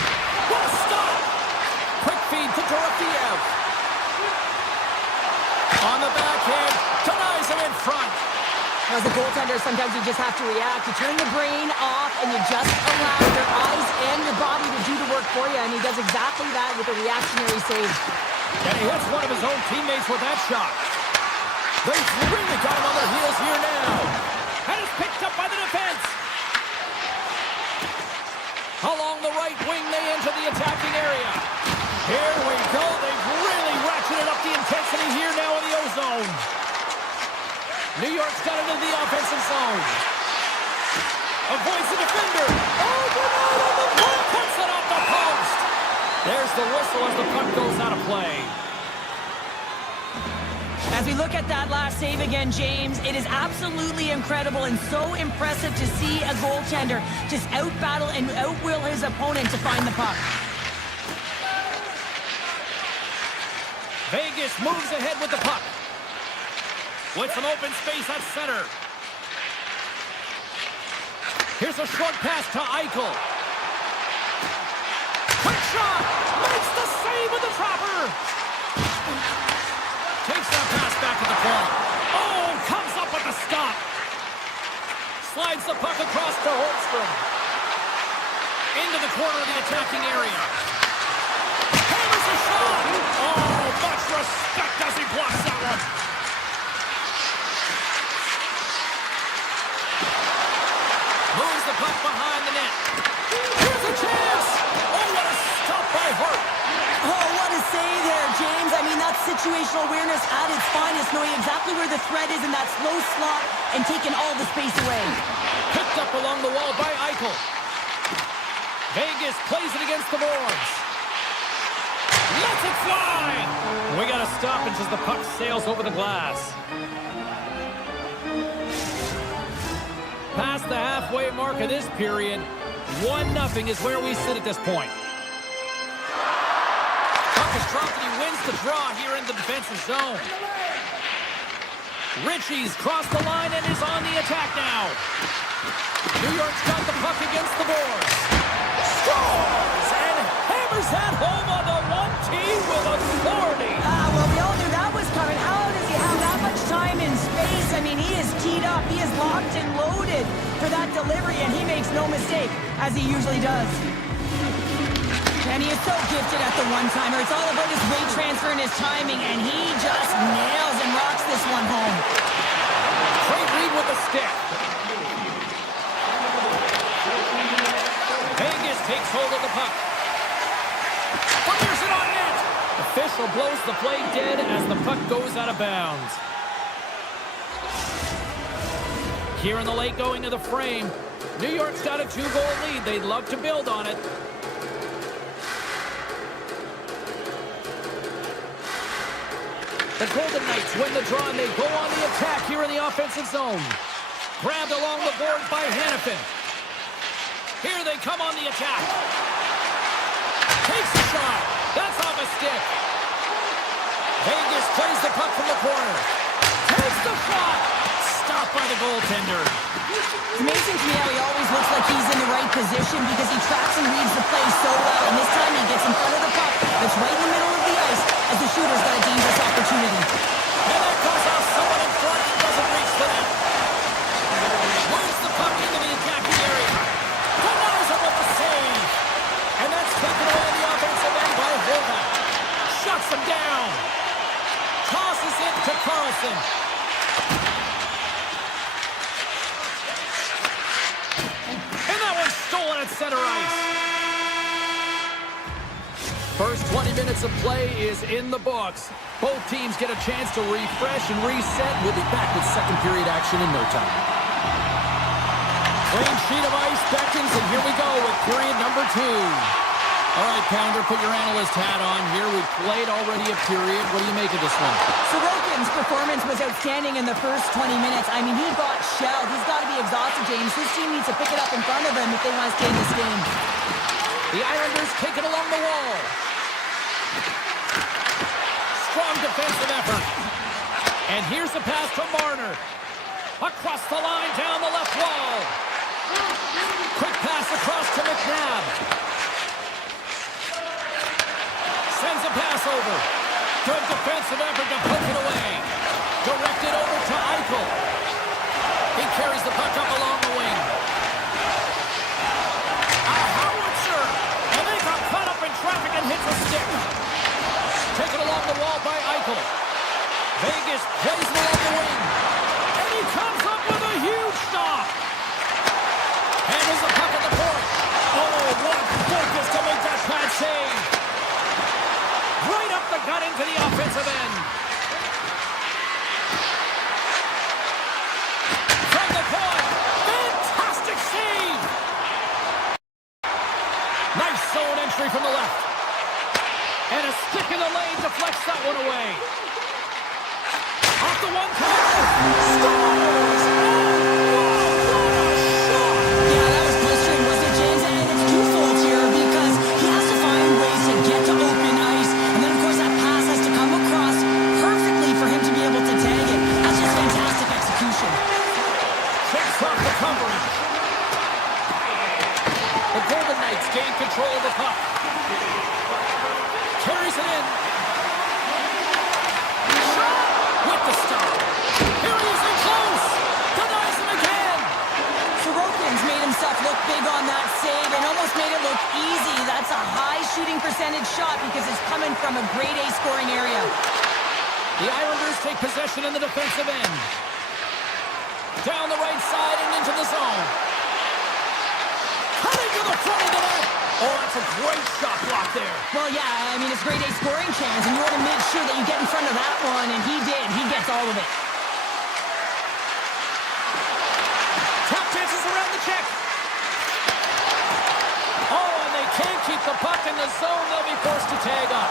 What a stop! Quick feed to Dorofeev. On the backhand, denies him in front. As a goaltender, sometimes you just have to react. You turn the brain off and you just allow your eyes and your body to do the work for you. And he does exactly that with a reactionary save. And he hits one of his own teammates with that shot. They've really got him on their heels here now. And it's picked up by the defense. Along the right wing, they enter the attacking area. Here we go. They've really ratcheted up the intensity here now in the O-zone. New York's got it in the offensive zone. Avoids the defender. Oh, Bernard on the puck. Puts it off the post. There's the whistle as the puck goes out of play. As we look at that last save again, James, it is absolutely incredible and so impressive to see a goaltender just out-battle and out-will his opponent to find the puck. Vegas moves ahead with the puck. With some open space at center. Here's a short pass to Eichel. Quick shot! Makes the save with the trapper! Takes that pass back at the point. Oh, comes up with the stop. Slides the puck across to Holmstrom. Into the corner of the attacking area. Hammers a shot! Oh, much respect as he blocks that one. Moves the puck behind the net. Here's a chance! Oh, what a stop by Hart! Oh, what a save there, James. I mean, that's situational awareness at its finest, knowing exactly where the threat is in that slow slot and taking all the space away. Picked up along the wall by Eichel. Vegas plays it against the boards. Lets it fly! We got a stoppage as the puck sails over the glass. Past the halfway mark of this period, 1-0 is where we sit at this point. Puck is dropped and he wins the draw here in the defensive zone. Ritchie's crossed the line and is on the attack now. New York's got the puck against the boards. Scores! And hammers that home on the 1T with authority. Well, we all knew that was coming. How does he have that much time and space? I mean, he is teed up. He is locked and loaded for that delivery, and he makes no mistake, as he usually does. And he is so gifted at the one-timer. It's all about his weight transfer and his timing, and he just nails and rocks this one home. Great read with the stick. Vegas takes hold of the puck. Fires it on net. Official blows the play dead as the puck goes out of bounds. Here in the late going of the frame, New York's got a 2-goal lead. They'd love to build on it. The Golden Knights win the draw and they go on the attack here in the offensive zone. Grabbed along the board by Hannafin. Here they come on the attack. Takes the shot. That's off a stick. Vegas plays the puck from the corner. Takes the shot. Stopped by the goaltender. It's amazing to me how he always looks like he's in the right position because he tracks and reads the play so well. And this time he gets in front of the puck that's right in the middle of the ice as the shooter's got a dangerous opportunity. And that comes off someone in front and doesn't reach the net. Moves the puck into the attacking area. Denies him with the save. And that's taken away in the offensive end by Horvath. Shuts him down. Tosses it to Carlson. And that one's stolen at center ice. First 20 minutes of play is in the books. Both teams get a chance to refresh and reset. We'll be back with second period action in no time. Clean sheet of ice beckons, and here we go with period number 2. All right, Pounder, put your analyst hat on here. We've played already a period. What do you make of this one? Sorokin's performance was outstanding in the first 20 minutes. I mean, he got shelled. He's got to be exhausted, James. His team needs to pick it up in front of him if they want to stay in this game. The Islanders take it along the wall. Strong defensive effort. And here's the pass to Marner. Across the line, down the left wall. Quick pass across to McNabb. Sends a pass over. Good defensive effort to poke it away. Directed over to Eichel. He carries the puck up along the wing. A howitzer. And they got caught up in traffic and hits a stick. Taken along the wall by Eichel. Vegas plays it along the wing. And he comes up with a huge stop. Handles the puck at the point. Oh, what focus to make that pad save. Right up the gut into the offensive end. From the point. Fantastic save. Nice zone entry from the left. And a stick in the lane deflects that one away. Off the one-timer. Scores! Yeah, that was blistering, wasn't it, James? And it's twofold here because he has to find ways to get to open ice. And then, of course, that pass has to come across perfectly for him to be able to tag it. That's just fantastic execution. Shakes off the coverage. The Golden Knights gain control of the puck. Carries it in. Shot with the stop. Here he is in close. Denies him again. Sorokin's made himself look big on that save and almost made it look easy. That's a high shooting percentage shot because it's coming from a grade A scoring area. The Islanders take possession in the defensive end. Down the right side and into the zone. Cutting to the front of the net. Oh, that's a great shot block there. Well, yeah, I mean, it's grade A scoring chance, and you want to make sure that you get in front of that one, and he did. He gets all of it. Top chances around the check. Oh, and they can't keep the puck in the zone. They'll be forced to tag up.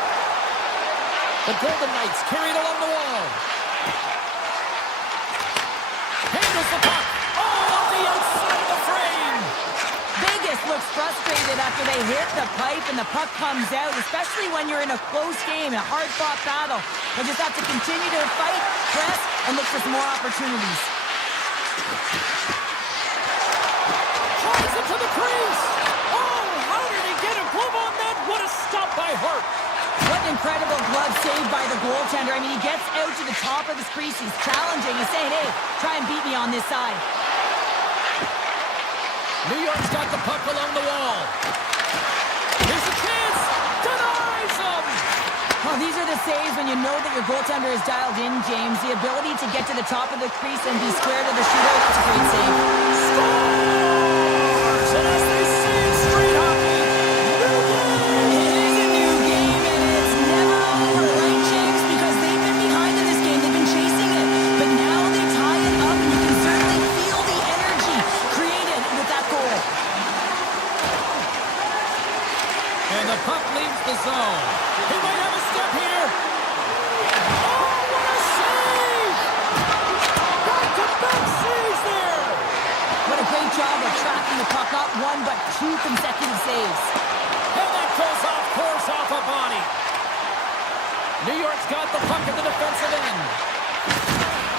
The Golden Knights carry it along the wall. Handles the puck. Oh, off the outside of the frame. Vegas looks frustrated after they hit the pipe and the puck comes out, especially when you're in a close game, a hard-fought battle. They just have to continue to fight, press, and look for some more opportunities. Tries it to the crease. Oh, how did he get a glove on that? What a stop by Hart. What an incredible glove save by the goaltender. I mean, he gets out to the top of his crease. He's challenging. He's saying, hey, try and beat me on this side. New York's got the puck along the wall. Here's a chance. Denies him. Well, these are the saves when you know that your goaltender is dialed in, James. The ability to get to the top of the crease and be square to the shooter, that's a great save. Scores! And as they say in street hockey, new game. It is a new game, and it's never over, right, James? Because they've been behind in this game. They've been chasing it. But now they tie it up, and you can certainly feel the energy created with that goal. And the puck leaves the zone. He might have a step here. Oh, what a save! Back-to-back saves there. What a great job of tracking the puck. Not one, but two consecutive saves. And that goes off course off a body. New York's got the puck in the defensive end.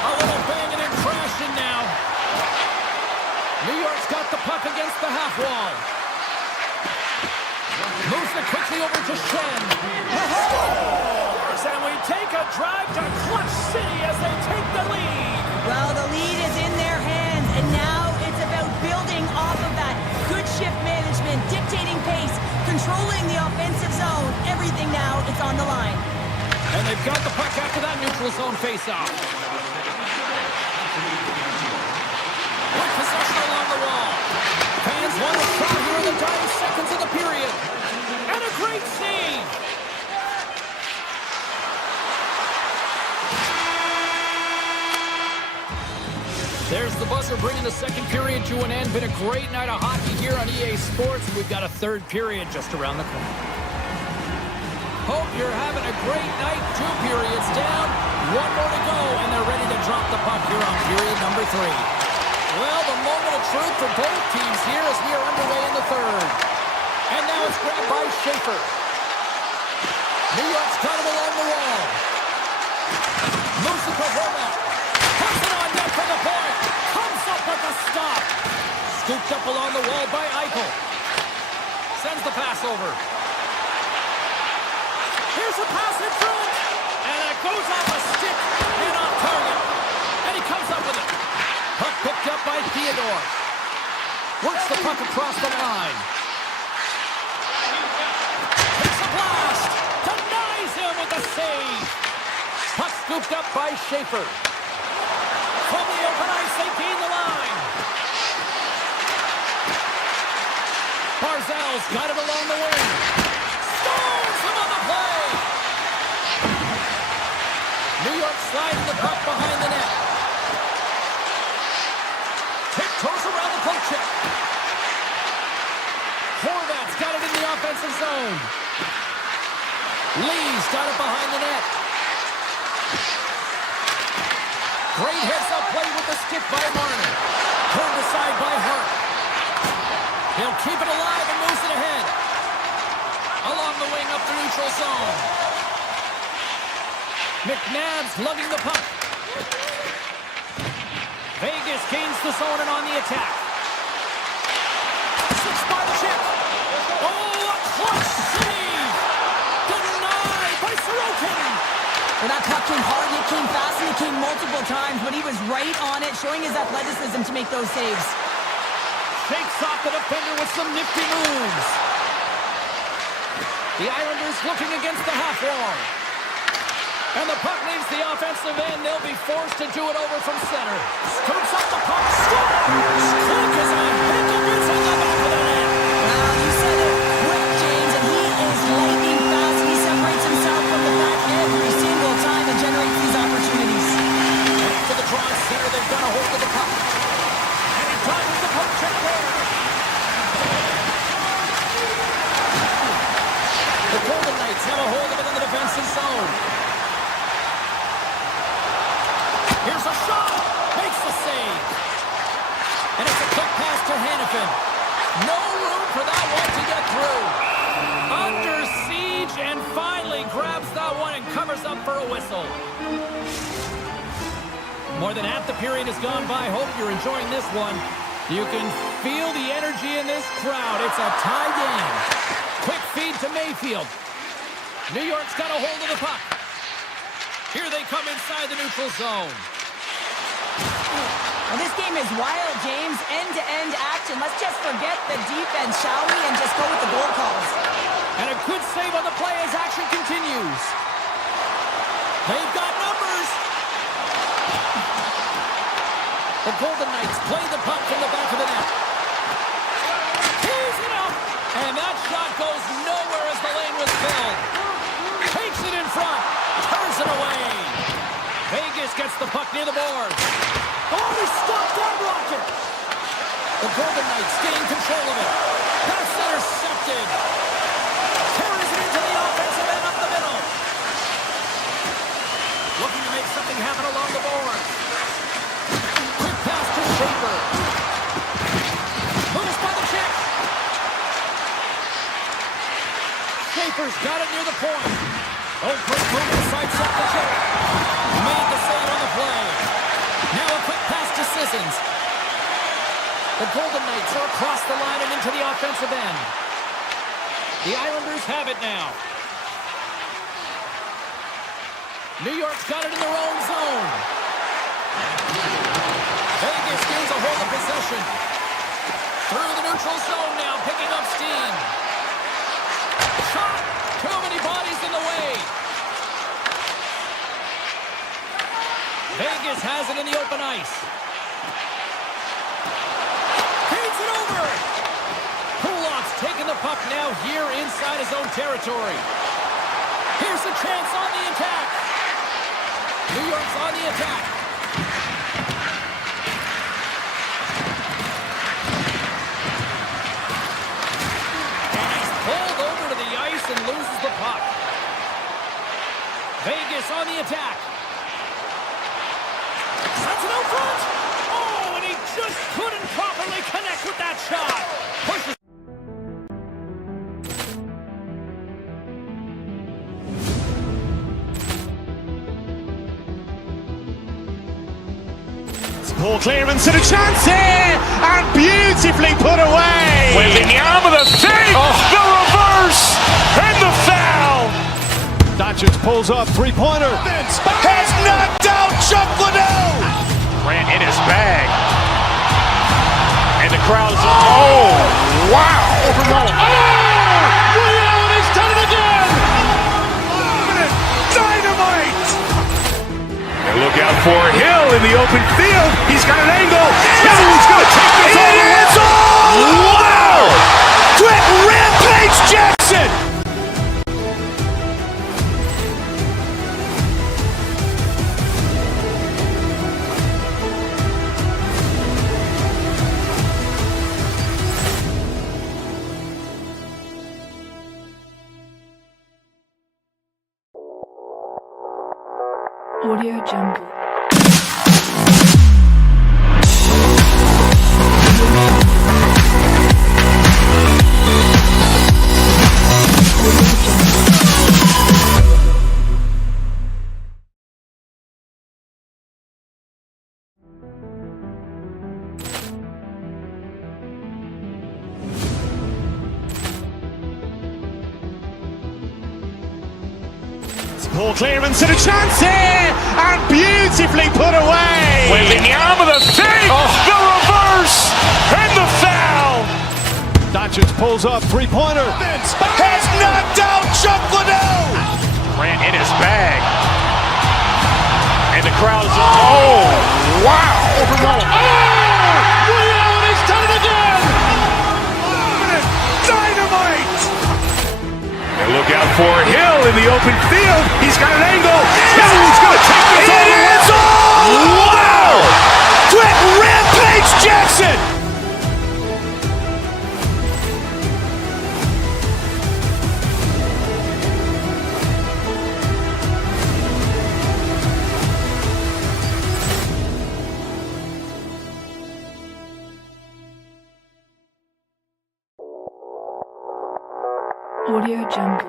A little banging and crashing now. puck against the half wall. Moves it quickly over to Shen. Scores! And we take a drive to Clutch City as they take the lead. Well, the lead is in their hands, and now it's about building off of that. Good shift management, dictating pace, controlling the offensive zone. Everything now, it's on the line. And they've got the puck after that neutral zone faceoff. Good possession along the wall. Fans want a shot here in the dying seconds of the period. And a great save. There's the buzzer bringing the second period to an end. Been a great night of hockey here on EA Sports. We've got a third period just around the corner. Hope you're having a great night. 2 periods down. 1 more to go, and they're ready to drop the puck here on period number 3. Well, the moment of truth for both teams here as we are underway in the third. And now it's grabbed by Schaefer. New York's got him along the wall. Moves it to Horvat. Puts it on net for the point. Comes up with the stop. Scooped up along the wall by Eichel. Sends the pass over. Here's a pass in front. And it goes off a stick and off target. And he comes up with it. Puck picked up by Theodore. Works the puck across the line. Takes a blast. Denies him with the save. Puck scooped up by Schaefer. From the open ice, they gain the line. Barzal's got it along the wing. Scores him on the play. New York sliding the puck behind the net. Tiptoes around the poke check. Horvat's got it in the offensive zone. Lee's got it behind the net. Great heads-up play with the stick by Marner. Turned aside by Hart. He'll keep it alive and moves it ahead. Along the wing up the neutral zone. McNabb's lugging the puck. Vegas gains the zone and on the attack. Six by the chip. Oh, a clutch save! Denied by Sorokin. Well, that puck came hard, and it came fast, and it came multiple times, but he was right on it, showing his athleticism to make those saves. Shakes off the defender with some nifty moves. The Islanders looking against the half wall. And the puck leaves the offensive end. They'll be forced to do it over from center. Scoops up the puck. Scores! Cook is on. Hit the boots on the back of the net. Well, you said it quick, James, and he is lightning fast. He separates himself from the back every single time and generates these opportunities. Back to the draw center. They've got a hold of the puck. And he drives the puck check there. The Golden Knights have a hold of it in the defensive zone. Here's a shot. Makes the save. And it's a quick pass to Hanifin. No room for that one to get through. Under siege and finally grabs that one and covers up for a whistle. More than half the period has gone by. Hope you're enjoying this one. You can feel the energy in this crowd. It's a tie game. Quick feed to Mayfield. New York's got a hold of the puck. Here they come inside the neutral zone. Well, this game is wild, James. End-to-end action. Let's just forget the defense, shall we, and just go with the goal calls. And a good save on the play as action continues. They've got numbers. The Golden Knights play the puck from the back of the net. Tees it up. And that shot goes nowhere as the lane was filled. Takes it in front. Turns it away. Vegas gets the puck near the boards. Oh, he stopped that rocket. The Golden Knights gain control of it. Pass intercepted. Carries it into the offensive end up the middle. Looking to make something happen along the boards. Quick pass to Schaefer. Moves by the check. Schaefer's got it near the point. Oh, quick move inside up the check. Made the save on the play. Now a quick pass to Sissons. The Golden Knights are across the line and into the offensive end. The Islanders have it now. New York's got it in their own zone. Vegas gains a hold of possession. Through the neutral zone now, picking up steam. Shot! Too many bodies in the way. Vegas has it in the open ice. Feeds it over. Kulak's taking the puck now here inside his own territory. Here's a chance on the attack. New York's on the attack. And he's pulled over to the ice and loses the puck. Vegas on the attack. Sets it out front. Oh, and he just couldn't properly connect with that shot. Pushes. Poor clearance and a chance here, and beautifully put away. Waving the arm of the fake, the reverse, and the foul. Doncic pulls up, three-pointer. Has knocked out Chuck Liddell. Grant in his bag. And the crowd is, oh, wow. Overrun. Oh, Leon has done it again. Dynamite. And look out for Hill in the open field. He's got an angle. He's going to take this all the way. Wow. Quick rampage Jackson. Audio Jungle. Poor clearance and a chance here, and beautifully put away. Waving the arm of the fake, the reverse, and the foul. Doncic pulls up, three-pointer. Has knocked out Chuck Liddell. Grant in his bag. And the crowd is, oh, wow. Overrun. Oh, Leon has done it again. Dynamite. And look out for Hill in the open field. He's got an angle. He's going to take this all the way. Wow. Quick rampage Jackson. Audio Jungle.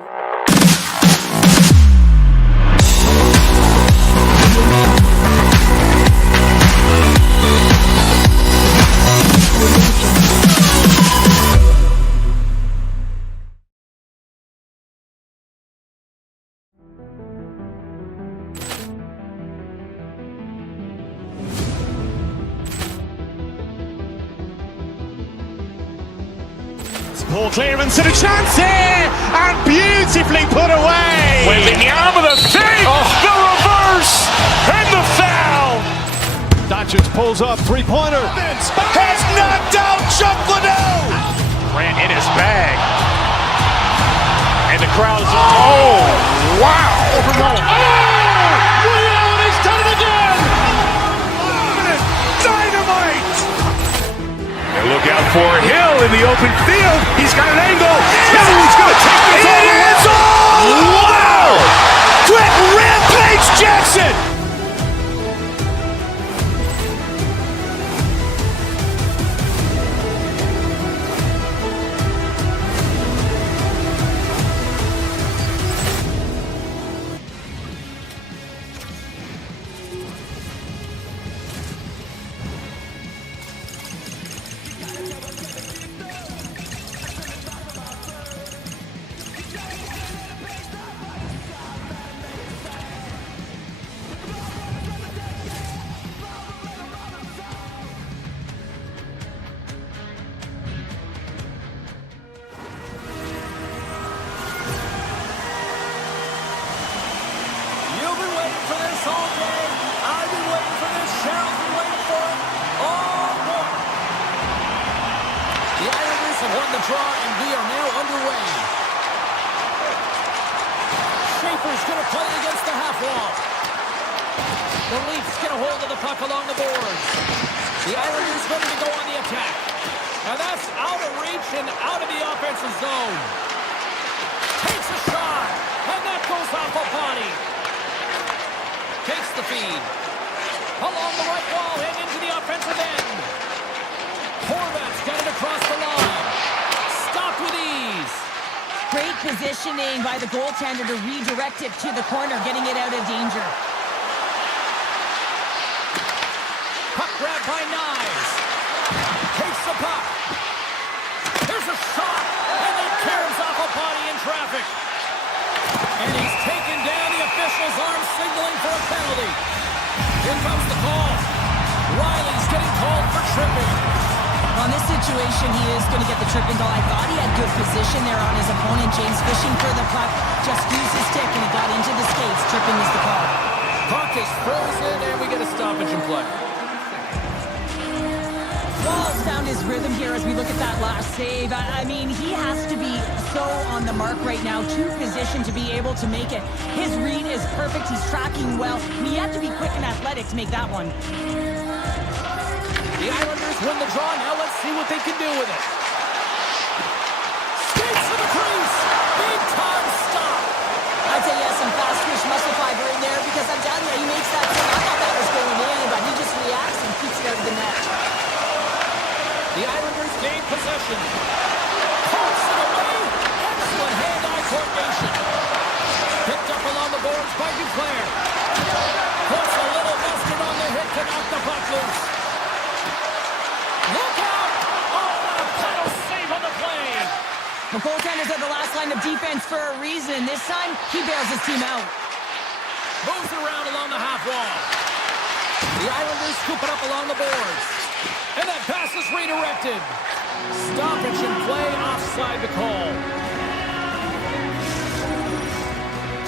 Poor clearance and a chance here, and beautifully put away. Waving the arm of the fake, the reverse, and the foul. Doncic pulls up, three-pointer. Has knocked out Chuck Liddell. Grant in his bag. And the crowd is, oh, wow. Overrun. Oh, Leon has done it again. Dynamite. And look out for Hill in the open field. He's got an angle. He's going to take this all the way. Wow. Quick rampage Jackson. for this all day. I've been waiting for this. Cheryl's been waiting for it. Oh, boy. The Islanders have won the draw, and we are now underway. Schaefer's going to play it against the half wall. The Leafs get a hold of the puck along the boards. The Islanders ready to go on the attack. And that's out of reach and out of the offensive zone. Takes a shot, and that goes off a body. Takes the feed. Along the right wall and into the offensive end. Horvat's got it across the line. Stopped with ease. Great positioning by the goaltender to redirect it to the corner, getting it out of danger. Puck grab by Knives. Takes the puck. There's a shot, and it tears off a body in traffic. And he's taken down. The official's arm signaling for a penalty. Here comes the call. Riley's getting called for tripping. On this situation, he is going to get the tripping goal. I thought he had good position there on his opponent. James fishing for the puck, just used his stick, and he got into the skates. Tripping is the call. Puck is frozen, and we get a stoppage in play. Wall's found his rhythm here as we look at that last save. I mean, he has to be so on the mark right now, to position to be able to make it. His read is perfect. He's tracking well. He had to be quick and athletic to make that one. The Islanders win the draw. Now let's see what they can do with it. Skates to the crease. Big time stop. I'd say yes, some fast fish muscle fiber in there, because I'm telling you, he makes that thing. I thought that was going in, but he just reacts and keeps it out of the net. The Islanders gain possession. Pulls it away. Excellent hand-eye coordination. Picked up along the boards by Duclair. Puts a little mustard on the hit to knock the puck loose. Look out! Oh, what a pedal save on the play! The goaltenders are the last line of defense for a reason. This time, he bails his team out. Moves it around along the half wall. The Islanders scoop it up along the boards. And that pass is redirected. Stoppage in play, offside the call.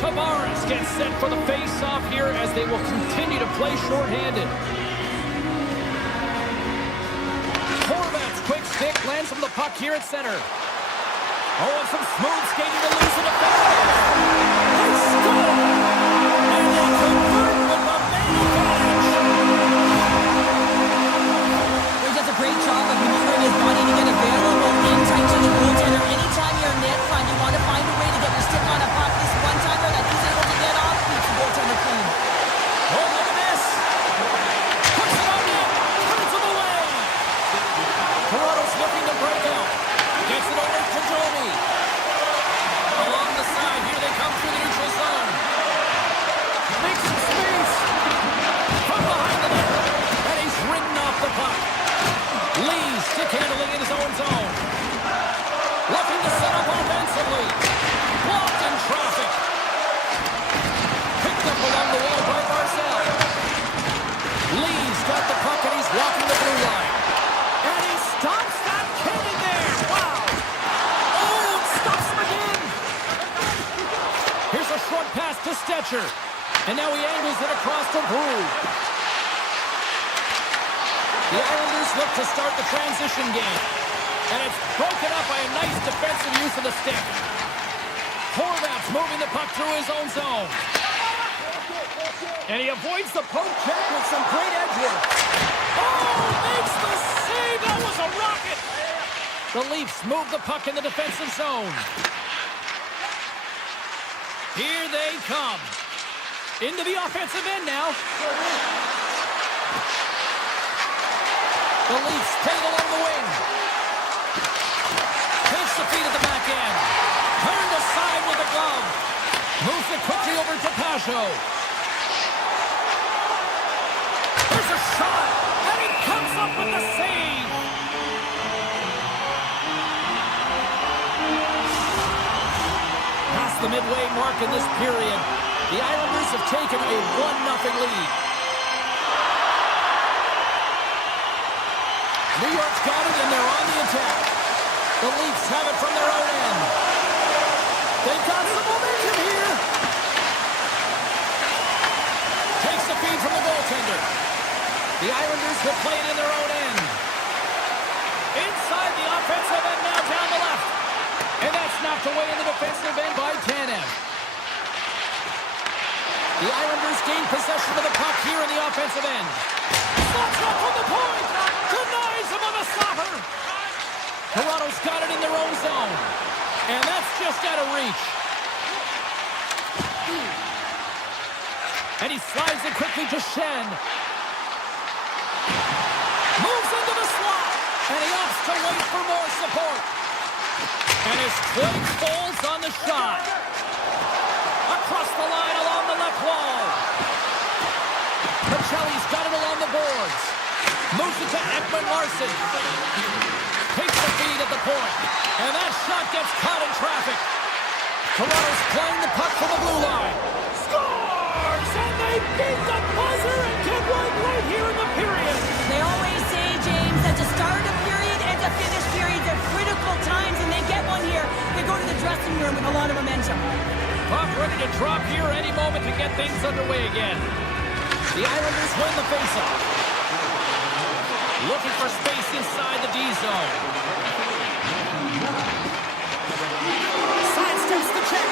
Tavares gets set for the face-off here as they will continue to play shorthanded. Horvat's quick stick lands from the puck here at center. Oh, and some smooth skating to lose the defender. They score! And they convert with the main advantage. He does a great job of maneuvering his body to get available in tight to the goaltender. Anytime you're net front, you want to find a way to get your stick on a puck. This one-timer that he's able to get off keeps the goaltender clean. Oh, look at this. Puts it on net. Turns him away. Toronto's looking to break out. Gets it over to Joby. Along the side, here they come through the neutral zone. Makes some space. From behind the net. And he's ridden off the puck. Lee stick handling in his own zone. Looking to set up offensively. Blocked in traffic. Picked up along the wall by Barzal. Lee's got the puck and he's walking the blue line. And he stops that kid in there. Wow. Oh, and stops him again. Here's a short pass to Stetcher. And now he angles it across to Brew. The Islanders look to start the transition game. And it's broken up by a nice defensive use of the stick. Horvat's moving the puck through his own zone. And he avoids the poke check with some great edge work. Oh, makes the save! That was a rocket! The Leafs move the puck in the defensive zone. Here they come. Into the offensive end now. The Leafs take it along the wing. Takes the feed at the back end. Turned aside with a glove. Moves it quickly over to Pajot. There's a shot. And he comes up with the save. Past the midway mark in this period, the Islanders have taken a 1-0 lead. New York's got it, and they're on the attack. The Leafs have it from their own end. They've got some momentum here. The Islanders will play it in their own end. Inside the offensive end now down the left. And that's knocked away in the defensive end by Tanev. The Islanders gain possession of the puck here in the offensive end. Slots up from the point. Denies him on a stopper. Toronto's got it in their own zone. And that's just out of reach. And he slides it quickly to Shen. Moves into the slot. And he opts to wait for more support. And his twig falls on the shot. Across the line along the left wall. Michelli's got it along the boards. Moves it to Ekman-Larsson. Takes the feed at the point. And that shot gets caught in traffic. Toronto's playing the puck from the blue line. Scores! And they beat the buzzer and get right here in the period. They always say, James, that to start a period and to finish periods are critical times, and they get one here. They go to the dressing room with a lot of momentum. Puck ready to drop here any moment to get things underway again. The Islanders win the faceoff. Looking for space inside the D zone. Sidesteps the check.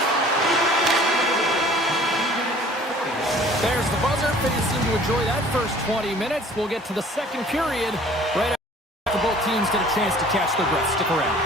There's the buzzer. Fans seem to enjoy that first 20 minutes. We'll get to the second period right after both teams get a chance to catch their breath. Stick around.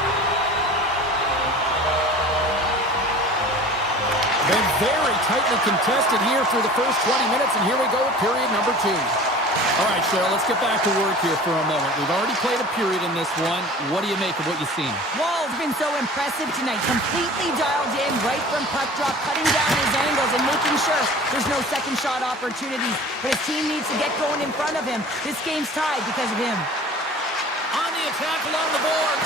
Been very tightly contested here through the first 20 minutes, and here we go with period number 2. All right, Cheryl, let's get back to work here for a moment. We've already played a period in this one. What do you make of what you've seen? Wall's been so impressive tonight. Completely dialed in right from puck drop, cutting down his angles and making sure there's no second shot opportunities. But his team needs to get going in front of him. This game's tied because of him. On the attack along the boards.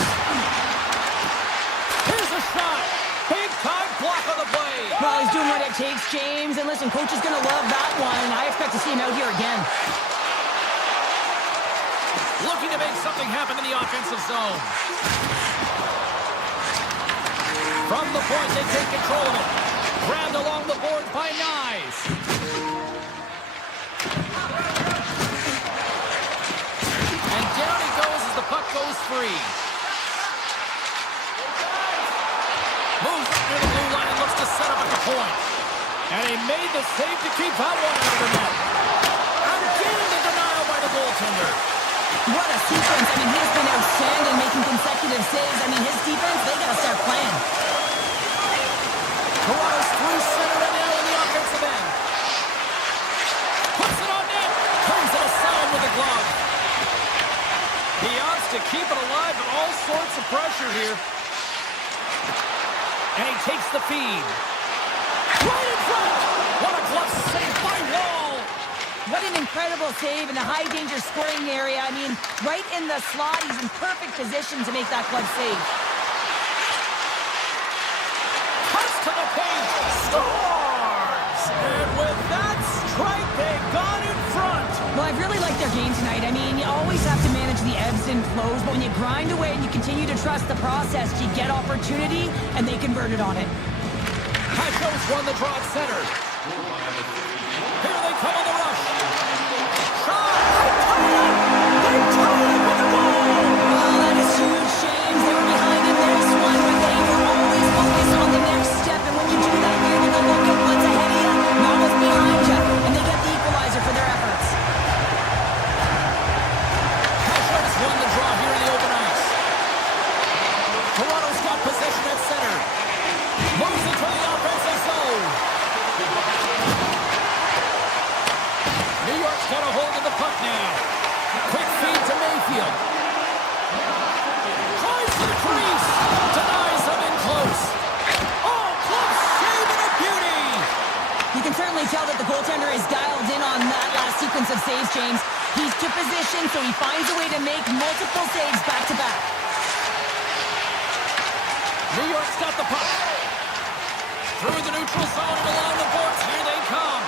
Here's a shot. Big time block on the play. Well, he's doing what it takes, James. And listen, coach is going to love that one. I expect to see him out here again. Looking to make something happen in the offensive zone. From the point, they take control of it. Grabbed along the boards by Nyes. And down he goes as the puck goes free. Moves up near the blue line and looks to set up at the point. And he made the save to keep that one out of the net. And again the denial by the goaltender. What a sequence. I mean, he has been outstanding making consecutive saves. I mean, his defense, they got to start playing. Toronto's through center and now in the offensive end. Puts it on net. Turns it aside with a glove. He opts to keep it alive, but all sorts of pressure here. And he takes the feed. Right in front. What a glove save by Wall. What an incredible save in the high-danger scoring area. I mean, right in the slot, he's in perfect position to make that clutch save. Cuts to the paint. Scores! And with that strike, they got in front. Well, I've really liked their game tonight. I mean, you always have to manage the ebbs and flows, but when you grind away and you continue to trust the process, you get opportunity, and they converted on it. Pachos won the draw at center. Here they come on the rush. Shot! They tie it with the goal! Oh, that is huge, James. They were behind in this one, but they were always focused on the next step, and when you do that, you're going to look at what's ahead of you, not what's behind you, and they get the equalizer for their efforts. Pachos won the draw here in the open ice. Toronto's got possession at center. Moves into the offensive zone. New York's got a hold of the puck now. Quick feed to Mayfield. Tries to the crease. Denies him in close. Oh, close save and a beauty. You can certainly tell that the goaltender is dialed in on that last sequence of saves, James. He's to position, so he finds a way to make multiple saves back-to-back. New York's got the puck. Through the neutral zone and along the boards. Here they come.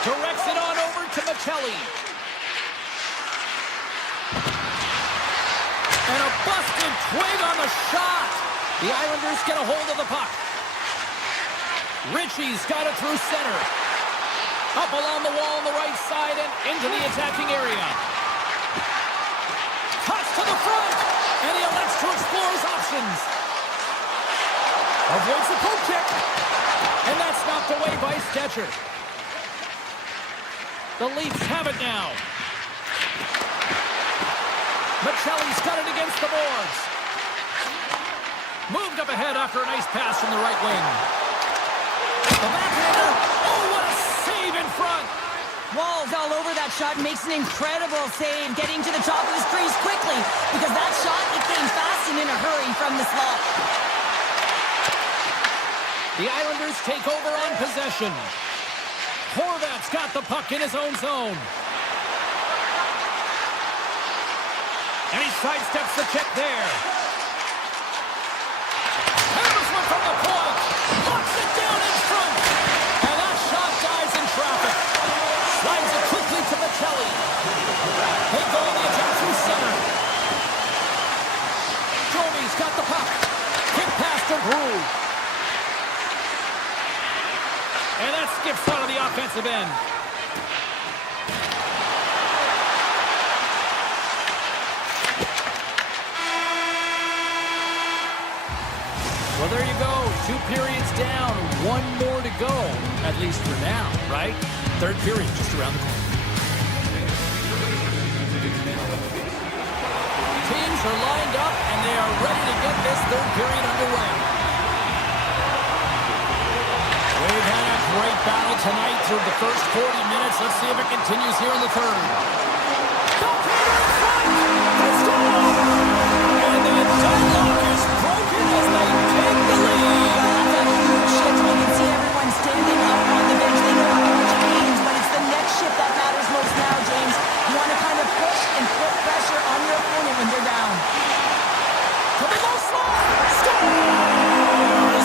Directs it on over to Michelli. And a busted twig on the shot. The Islanders get a hold of the puck. Ritchie's got it through center. Up along the wall on the right side and into the attacking area. Avoids the poke check. And that's knocked away by Stetcher. The Leafs have it now. Michelli's got it against the boards. Moved up ahead after a nice pass from the right wing. The backhander. Oh, what a save in front. Walls all over that shot, makes an incredible save, getting to the top of his crease quickly, because that shot, it came fast and in a hurry from the slot. The Islanders take over on possession. Horvat's got the puck in his own zone. And he sidesteps the check there. Hammers one from the point. Knocks it down in front. And that shot dies in traffic. Slides it quickly to Michelli. They go on the attack through center. Domi's got the puck. Quick pass to Brew. And that skips out of the offensive end. Well, there you go. 2 periods down. 1 more to go. At least for now, right? Third period just around the corner. Teams are lined up, and they are ready to get this third period underway. We've had a great battle tonight through the first 40 minutes. Let's see if it continues here in the third. And the deadlock is broken as they take the lead. That's a huge shift. You can see everyone standing up on the bench. They know how much it means, but it's the next shift that matters most now, James. You want to kind of push and put pressure on your opponent when they're down. Coming low slot. Scores!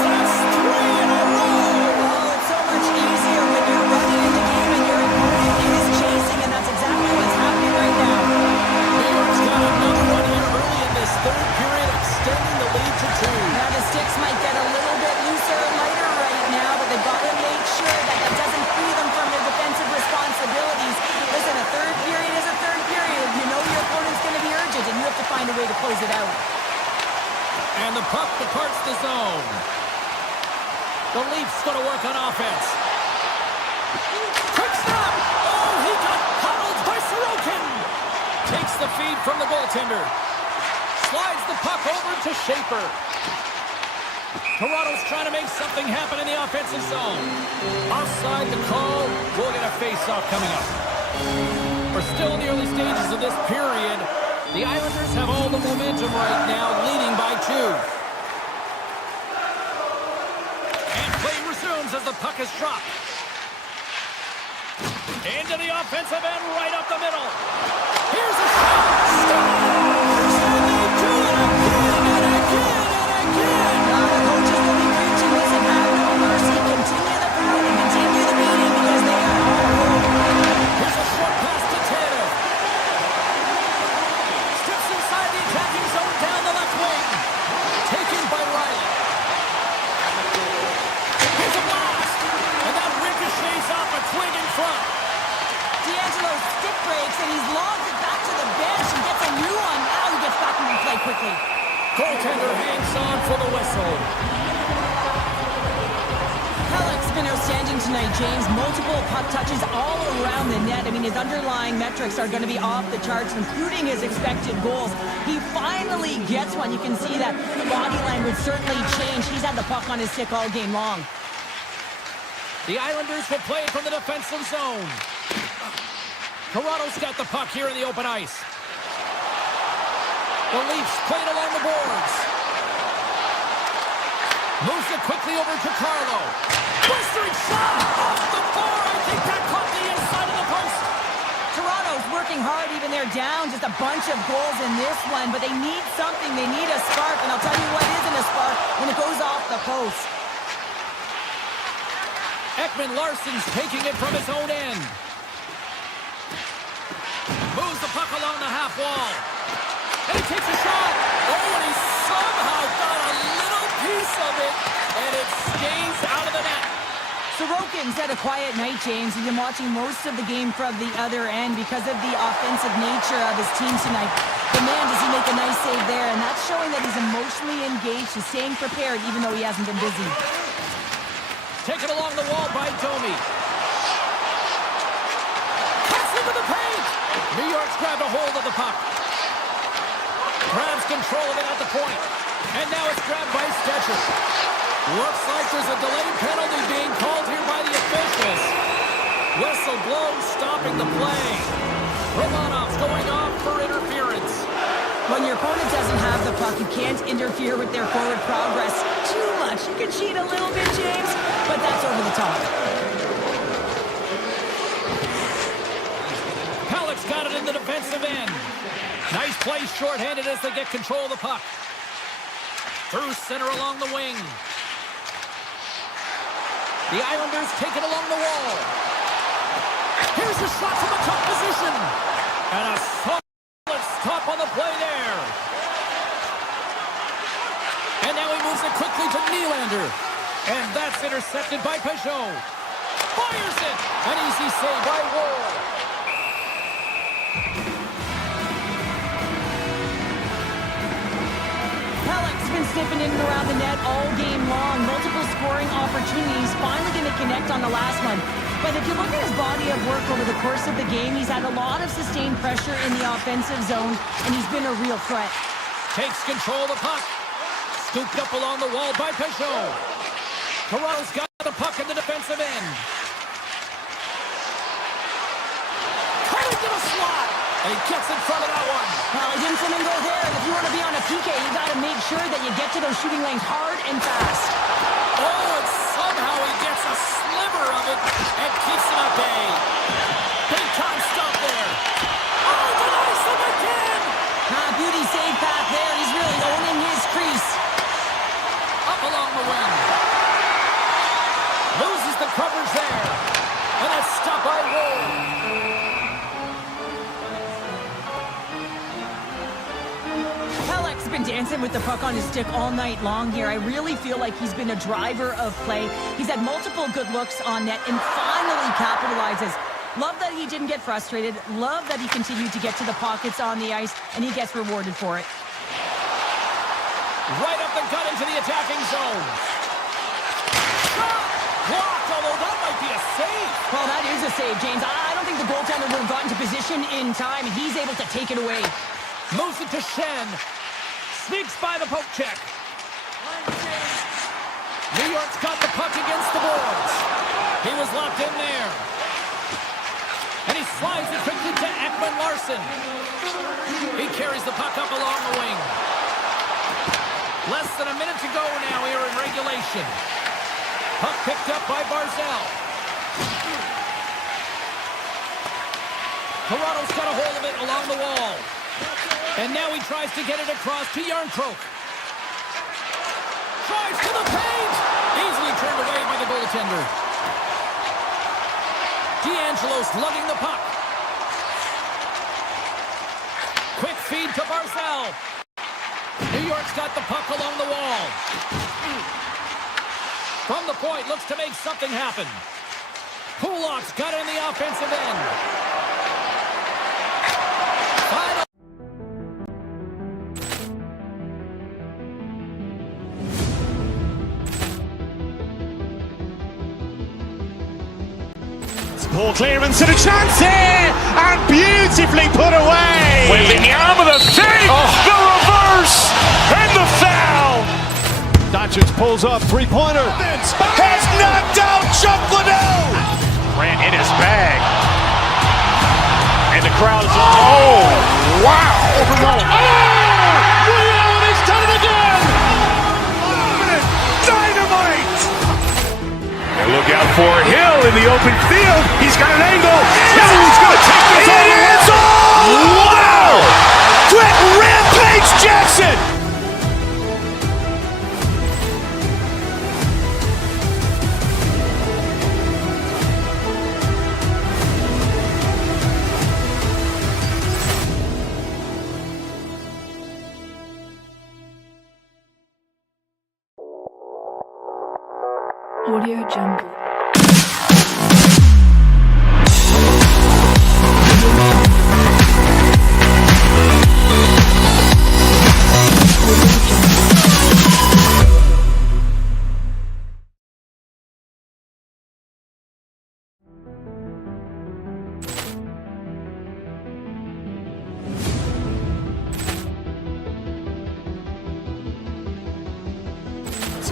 That's 3 in a row. Oh, it's so much easier when you're running in the game and your opponent is chasing, and that's exactly what's happening right now. New York's got another one here early in this third period, extending the lead to 2. Now the sticks might get a little bit looser and lighter right now, but they've got to make sure that that doesn't free them from their defensive responsibilities. Listen, a third period is a third period. You know your opponent's going to be urgent, and you have to find a way to close it out. And the puck departs the zone. The Leafs going to work on offense. Quick stop! Oh, he got huddled by Sorokin. Takes the feed from the goaltender. Slides the puck over to Schaefer. Toronto's trying to make something happen in the offensive zone. Offside the call. We'll get a face-off coming up. We're still in the early stages of this period. The Islanders have all the momentum right now, leading by 2. And play resumes as the puck is dropped. Into the offensive end, right up the middle. Here's a shot. Scores! And they do it again and again and again. Now the coaches will be preaching this and have no mercy. Continue the pound and continue the beating because they are on a roll. Here's a short pass to Taylor. Steps inside the attacking zone down the left wing. Taken by Riley. Here's a blast. And that ricochets off a twig in front. D'Angelo stick breaks and he's logged it back to the bench and gets a new one. Now he gets back into play quickly. Goaltender hangs on for the whistle. Halleck's been outstanding tonight, James. Multiple puck touches all around the net. I mean, his underlying metrics are going to be off the charts, including his expected goals. He finally gets one. You can see that body language certainly changed. He's had the puck on his stick all game long. The Islanders will play from the defensive zone. Toronto's got the puck here in the open ice. The Leafs play it along the boards. Moves it quickly over to Carlo. Blistering shot off the bar. I think that caught the inside of the post. Toronto's working hard even they're down. Just a bunch of goals in this one, but they need something. They need a spark, and I'll tell you what isn't a spark when it goes off the post. Ekman Larsson's taking it from his own end. Moves the puck along the half wall. And he takes a shot. Oh, and he somehow got a little piece of it, and it stays out of the net. Sorokin's had a quiet night, James. He's been watching most of the game from the other end because of the offensive nature of his team tonight. But man, does he make a nice save there, and that's showing that he's emotionally engaged. He's staying prepared even though he hasn't been busy. Taken along the wall by Domi. Cuts into the paint. New York's grabbed a hold of the puck. Grabs control of it at the point. And now it's grabbed by Stetcher. Looks like there's a delayed penalty being called here by the officials. Whistle blown, stopping the play. Romanov's going off for interference. When your opponent doesn't have the puck, you can't interfere with their forward progress too much. You can cheat a little bit, James, but that's over the top. Pellick's got it in the defensive end. Nice play shorthanded as they get control of the puck. Through center along the wing. The Islanders take it along the wall. Here's a shot from the top position. And a solid stop on the play there. And now he moves it quickly to Nylander. And that's intercepted by Peugeot. Fires it. An easy save by Wall. Pellick's been sniffing in and around the net all game long. Multiple scoring opportunities. Finally going to connect on the last one. But if you look at his body of work over the course of the game, he's had a lot of sustained pressure in the offensive zone, and he's been a real threat. Takes control of the puck. Scooped up along the wall by Peugeot. Toronto's got the puck in the defensive end. Cutting to the slot. And he gets in front of that one. Well, he didn't flamingo there. If you want to be on a PK, you got to make sure that you get to those shooting lanes hard and fast. Oh, and somehow he gets a sliver of it and keeps it at bay. Big time stop there. Oh, denies them again. Beauty save path there. He's really owning his crease. Up along the wing. Loses the coverage there. And that's stopped by Wall. Pellick's been dancing with the puck on his stick all night long here. I really feel like he's been a driver of play. He's had multiple good looks on net and finally capitalizes. Love that he didn't get frustrated. Love that he continued to get to the pockets on the ice, and he gets rewarded for it. Right up the gut into the attacking zone. Shot! Blocked, although that might be a save. Well, that is a save, James. I don't think the goaltender would have gotten to position in time, and he's able to take it away. Moves it to Shen. Sneaks by the poke check. New York's got the puck against the boards. He was locked in there. And he slides it quickly to Ekman Larson. He carries the puck up along the wing. Less than a minute to go now here in regulation. Puck picked up by Barzal. Toronto's got a hold of it along the wall. And now he tries to get it across to Yarncroke. Drives to the paint! Easily turned away by the goaltender. D'Angelo's lugging the puck. Quick feed to Barzal. New York's got the puck along the wall. From the point, looks to make something happen. Pulak's got it in the offensive end. Final. Ball clearance and a chance here, and beautifully put away. With the arm of the fake, the reverse, and the foul. Doncic pulls up, three-pointer. Has knocked out Chuck Liddell. Grant in his bag. And the crowd is, oh, wow. Overall. Oh, Leon has done it again. Dynamite. And look out for Hill in the open field. He's got an angle. Now he's going to take this all the way. Wow. Quick rampage Jackson. Audio Jungle.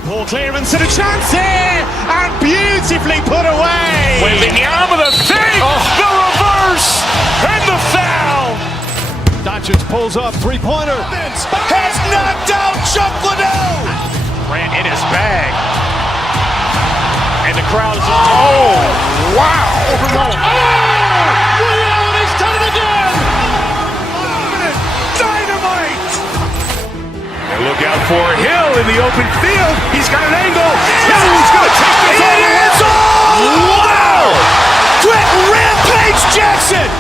Ball clearance and a chance here, and beautifully put away. Waving the arm of the thing, the reverse, and the foul. Doncic pulls up, three-pointer. Has knocked out Chuck Liddell. Grant in his bag. And the crowd is, wow. Liddell, he's done it again. Dynamite! And look out for Hill in the open field. He's got an angle. He's going to take this all the way. Wow! Quick Rampage Jackson!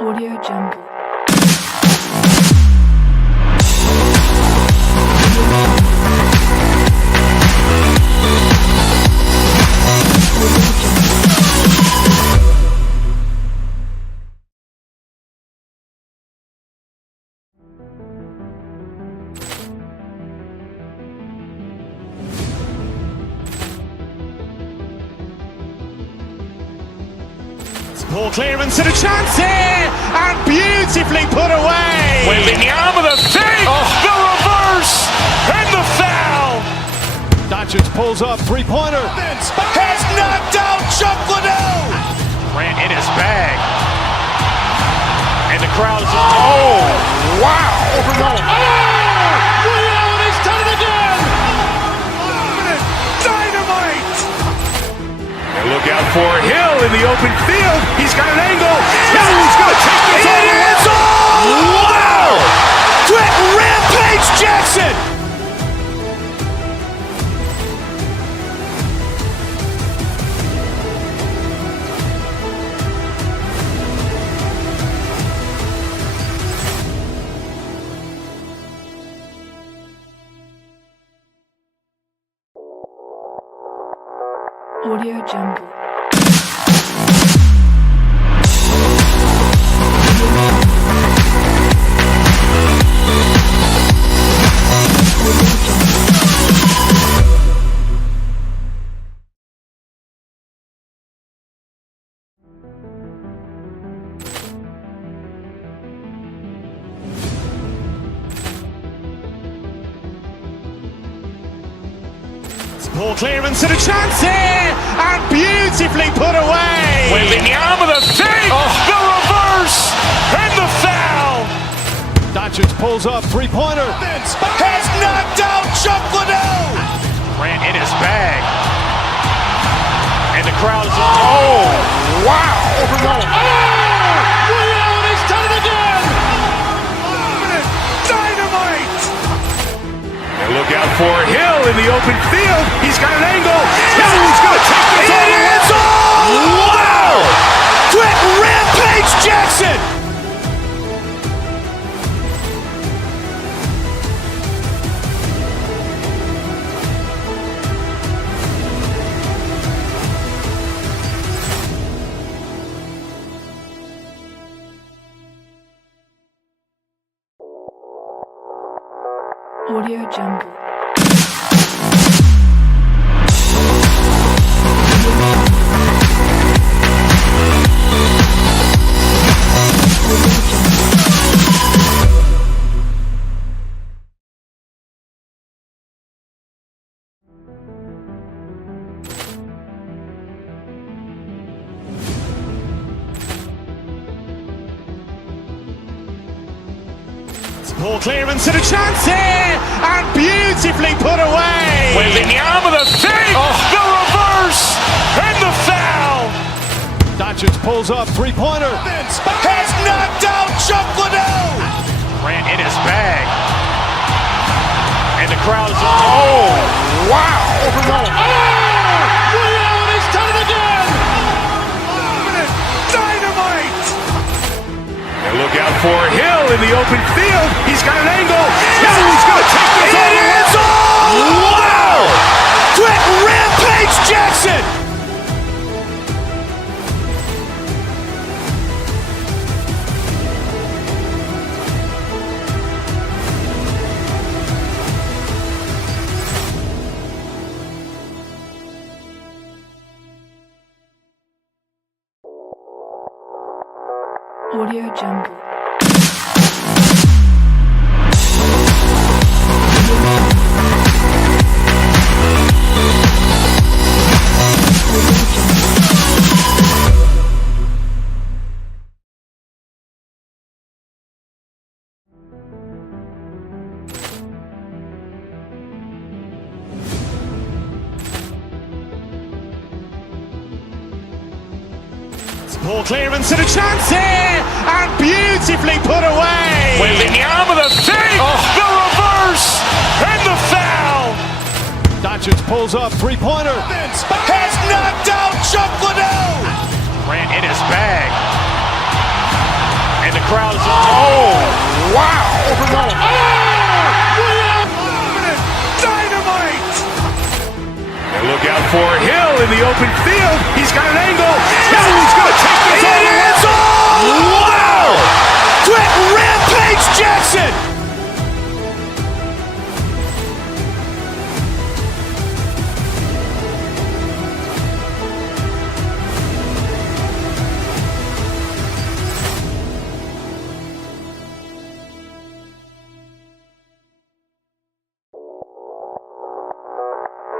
Audio Jungle. Ball clearance and a chance here, and beautifully put away. Waving the arm of the thing, the reverse, and the foul. Doncic pulls up, three-pointer. Has knocked out Chuck Liddell. Grant in his bag. And the crowd is, wow. Liddell, he's done it again. Dynamite! And look out for Hill in the open field. He's got an angle. He's going to take this all the way. Wow! Quick Rampage Jackson! Audio Jungle. Ball clearance and a chance here, and beautifully put away. Waving the arm of the thing, the reverse, and the foul. Doncic pulls up, three-pointer. Has knocked out Chuck Liddell. Grant in his bag. And the crowd is, wow. Liddell, he's done it again. Dynamite! And look out for Hill in the open field. He's got an angle. He's going to take this all the way. Wow! Quick Rampage Jackson! Audio Jungle. Ball clearance and a chance here, and beautifully put away. Waving the arm of the thing, the reverse, and the foul. Doncic pulls up, three-pointer. Has knocked out Chuck Liddell. Grant in his bag. And the crowd is, wow. Liddell, he's done it again. Dynamite! And look out for Hill in the open field. He's got an angle. He's going to take this all the way. Wow! Quick Rampage Jackson! Audio Jungle. Ball clearance and a chance here, and beautifully put away. Waving the arm of the thing, the reverse, and the foul. Dodgers pulls up, three-pointer. Has knocked out Chuck Liddell. Grant in his bag. And the crowd is, wow. Dynamite! And look out for Hill in the open field. He's got an angle. He's going to take this all the way. Wow! Quick Rampage Jackson!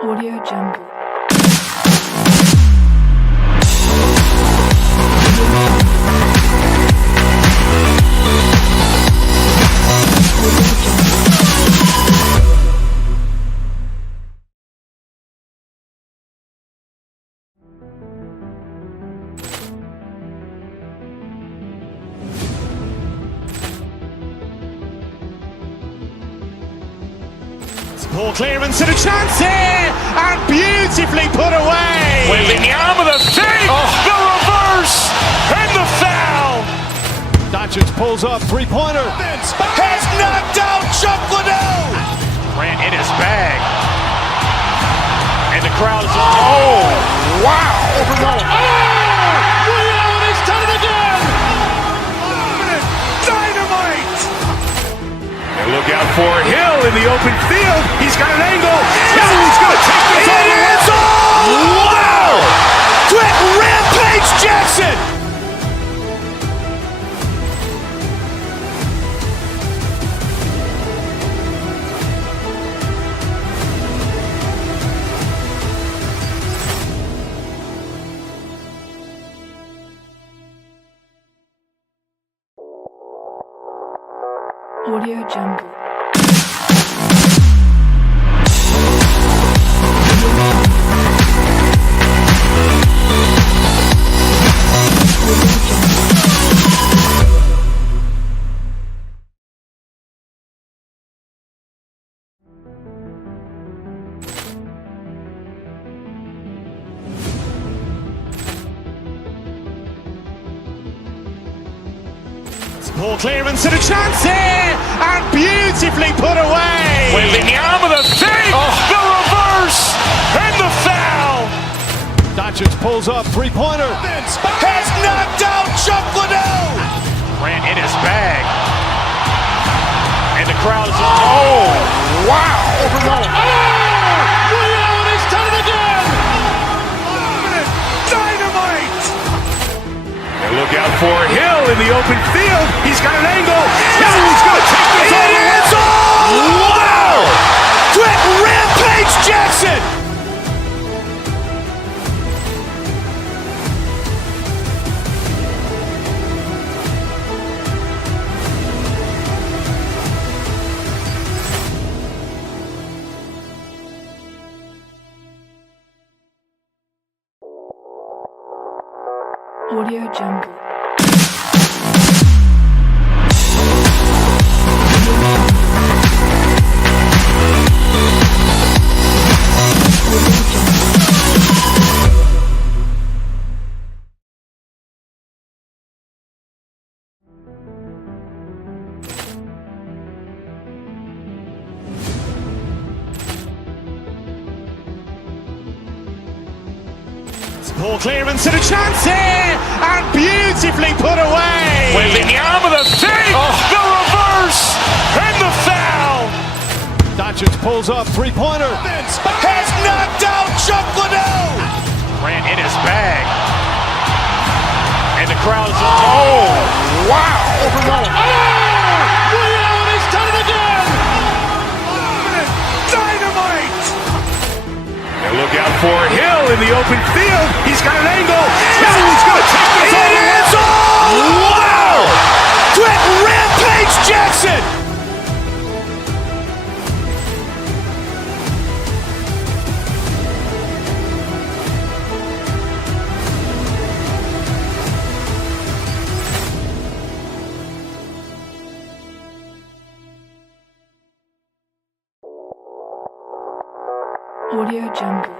Audio Jungle. Ball clearance and a chance here, and beautifully put away. Waving the arm of the thing, the reverse, and the foul. Dodgers pulls up, three-pointer. Has knocked out Chuck Liddell. Grant in his bag. And the crowd is, wow. He's done it again. Dynamite! And look out for Hill in the open field. He's got an angle. He's going to take this all the way. Wow! Quick Rampage Jackson! Audio Jungle. Ball clearance and a chance here, and beautifully put away. Waving the arm of the thing, the reverse, and the foul. Dodgers pulls up, three-pointer. Has knocked out Chuck Liddell. Grant in his bag. And the crowd is, wow. He's done it again. Dynamite! And look out for Hill in the open field. He's got an angle. He's going to take this all the way. Wow! Quick Rampage Jackson! Audio Jungle. Ball clearance and a chance here, and beautifully put away. Waving the arm of the thing, the reverse, and the foul. Dodgers pulls up, three-pointer. Has knocked out Chuck Liddell. Grant in his bag. And the the crowd is, oh, wow, overwhelmed. Oh, Leo, and he's done it again. Dynamite! And look out for Hill in the open field. He's got an angle. Oh, he's going to take this all the way. Wow! Quick Rampage Jackson! Audio Jungle.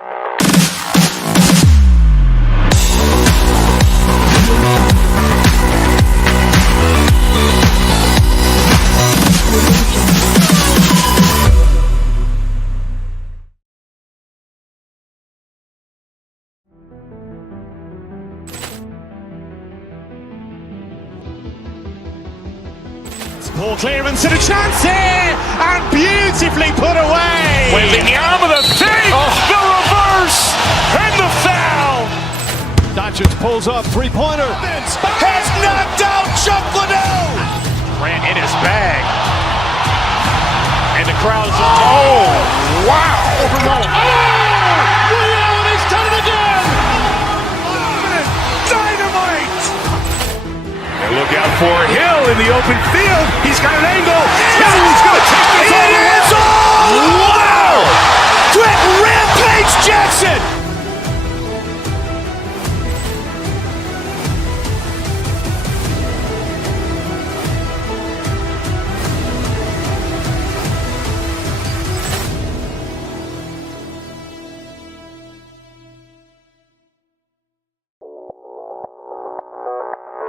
Poor clearance and a chance here, and beautifully put away. Waving the arm of the thing, the reverse, and the foul. Doncic pulls up, three-pointer. Has knocked out Chuck Liddell. Ran in his bag. And the crowd is, oh, wow, overwhelmed. Oh, Leo, and he's done it again. Dynamite! And look out for Hill in the open field. He's got an angle. Oh, he's going to take this all the way. Wow! Quick Rampage Jackson!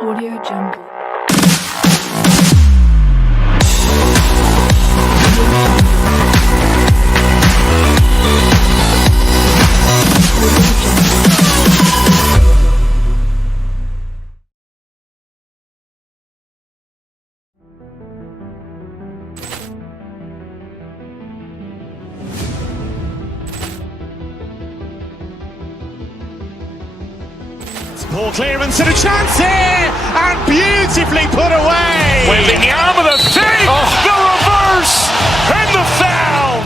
Audio Jungle. Poor clearance and a chance here, and beautifully put away. Waving the arm of the thing, the reverse, and the foul.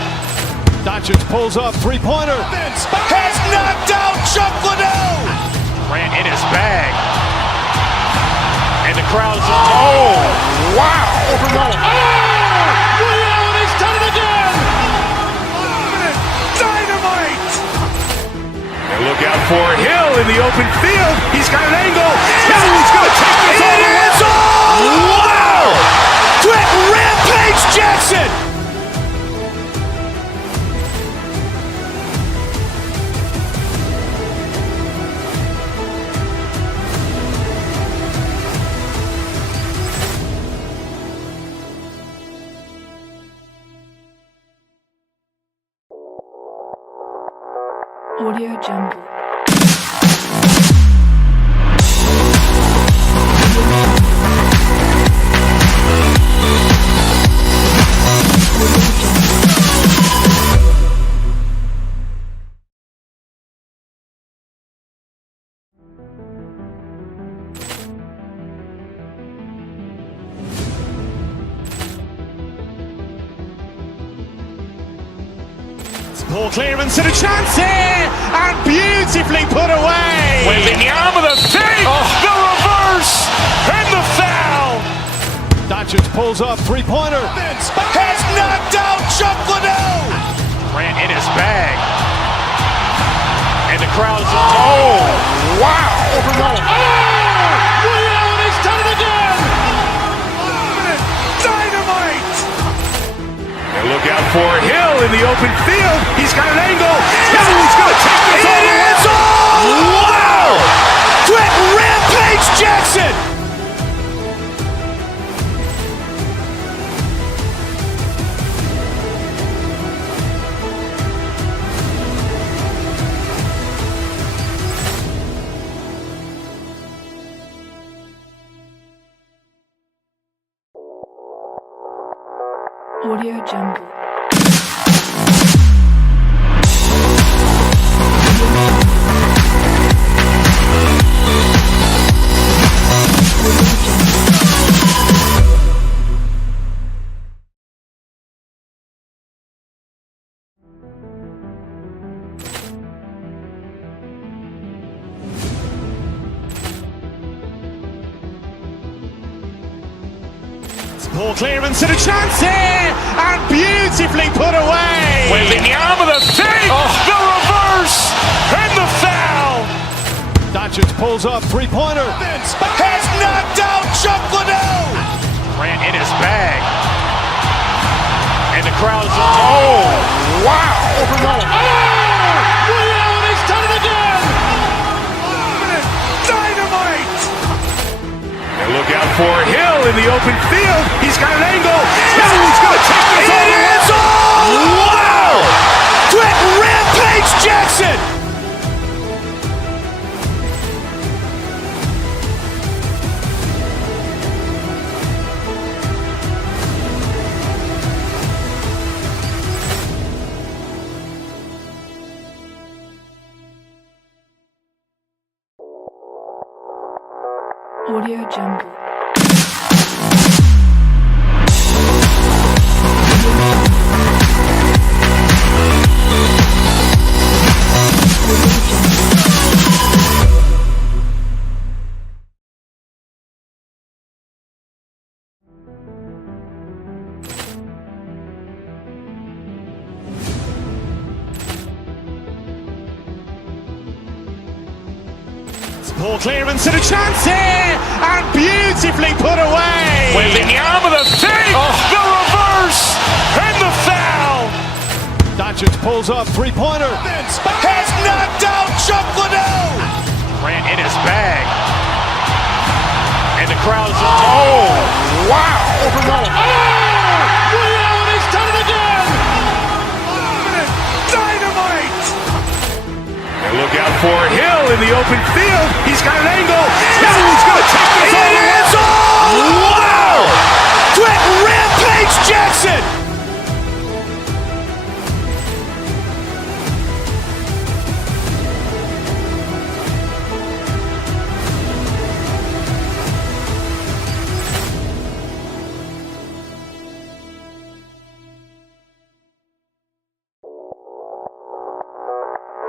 Doncic pulls up, three-pointer. Has knocked out Chuck Liddell. Ran in his bag. And the crowd is, oh, wow, overwhelmed. Oh, Leo, and he's done it again. Dynamite! And look out for Hill in the open field. He's got an angle. Oh, he's going to take this all the way. Wow! Quick Rampage Jackson! Audio Jungle. Poor clearance and a chance here, and beautifully put away. Waving the arm of the thing, the reverse, and the foul. Doncic pulls up, three-pointer. Has knocked out Chuck Liddell. Ran in his bag. And the crowd is, oh, wow, overwhelmed. Oh, Leo, and he's done it again. Dynamite! And look out for Hill in the open field. He's got an angle. Oh, he's going to take this all the way. Wow! Quick Rampage Jackson! Audio Jungle. Poor clearance and a chance here, and beautifully put away. Waving the arm of the feet, the reverse, and the foul. Doncic pulls up, three-pointer. Has knocked out Chuck Liddell. Grant in his bag. And the crowd is, oh, wow. Overruled. Liddell, and he's done it again. Dynamite. And look out for Hill in the open field. He's got an angle. Oh, he's going to take this all the way. It is all. Wow. Quick Rampage Jackson. Audio Jungle. Poor clearance and a chance here, and beautifully put away. Waving the arm of the feet, the reverse, and the foul. Doncic pulls up, three-pointer. Has knocked out Chuck Liddell. Grant in his bag. And the crowd is, oh, wow. Overruled. Liddell, and he's done it again. Dynamite. And look out for Hill in the open field. He's got an angle. Oh, he's going to take this all the way. It is all. Wow. Quick Rampage Jackson.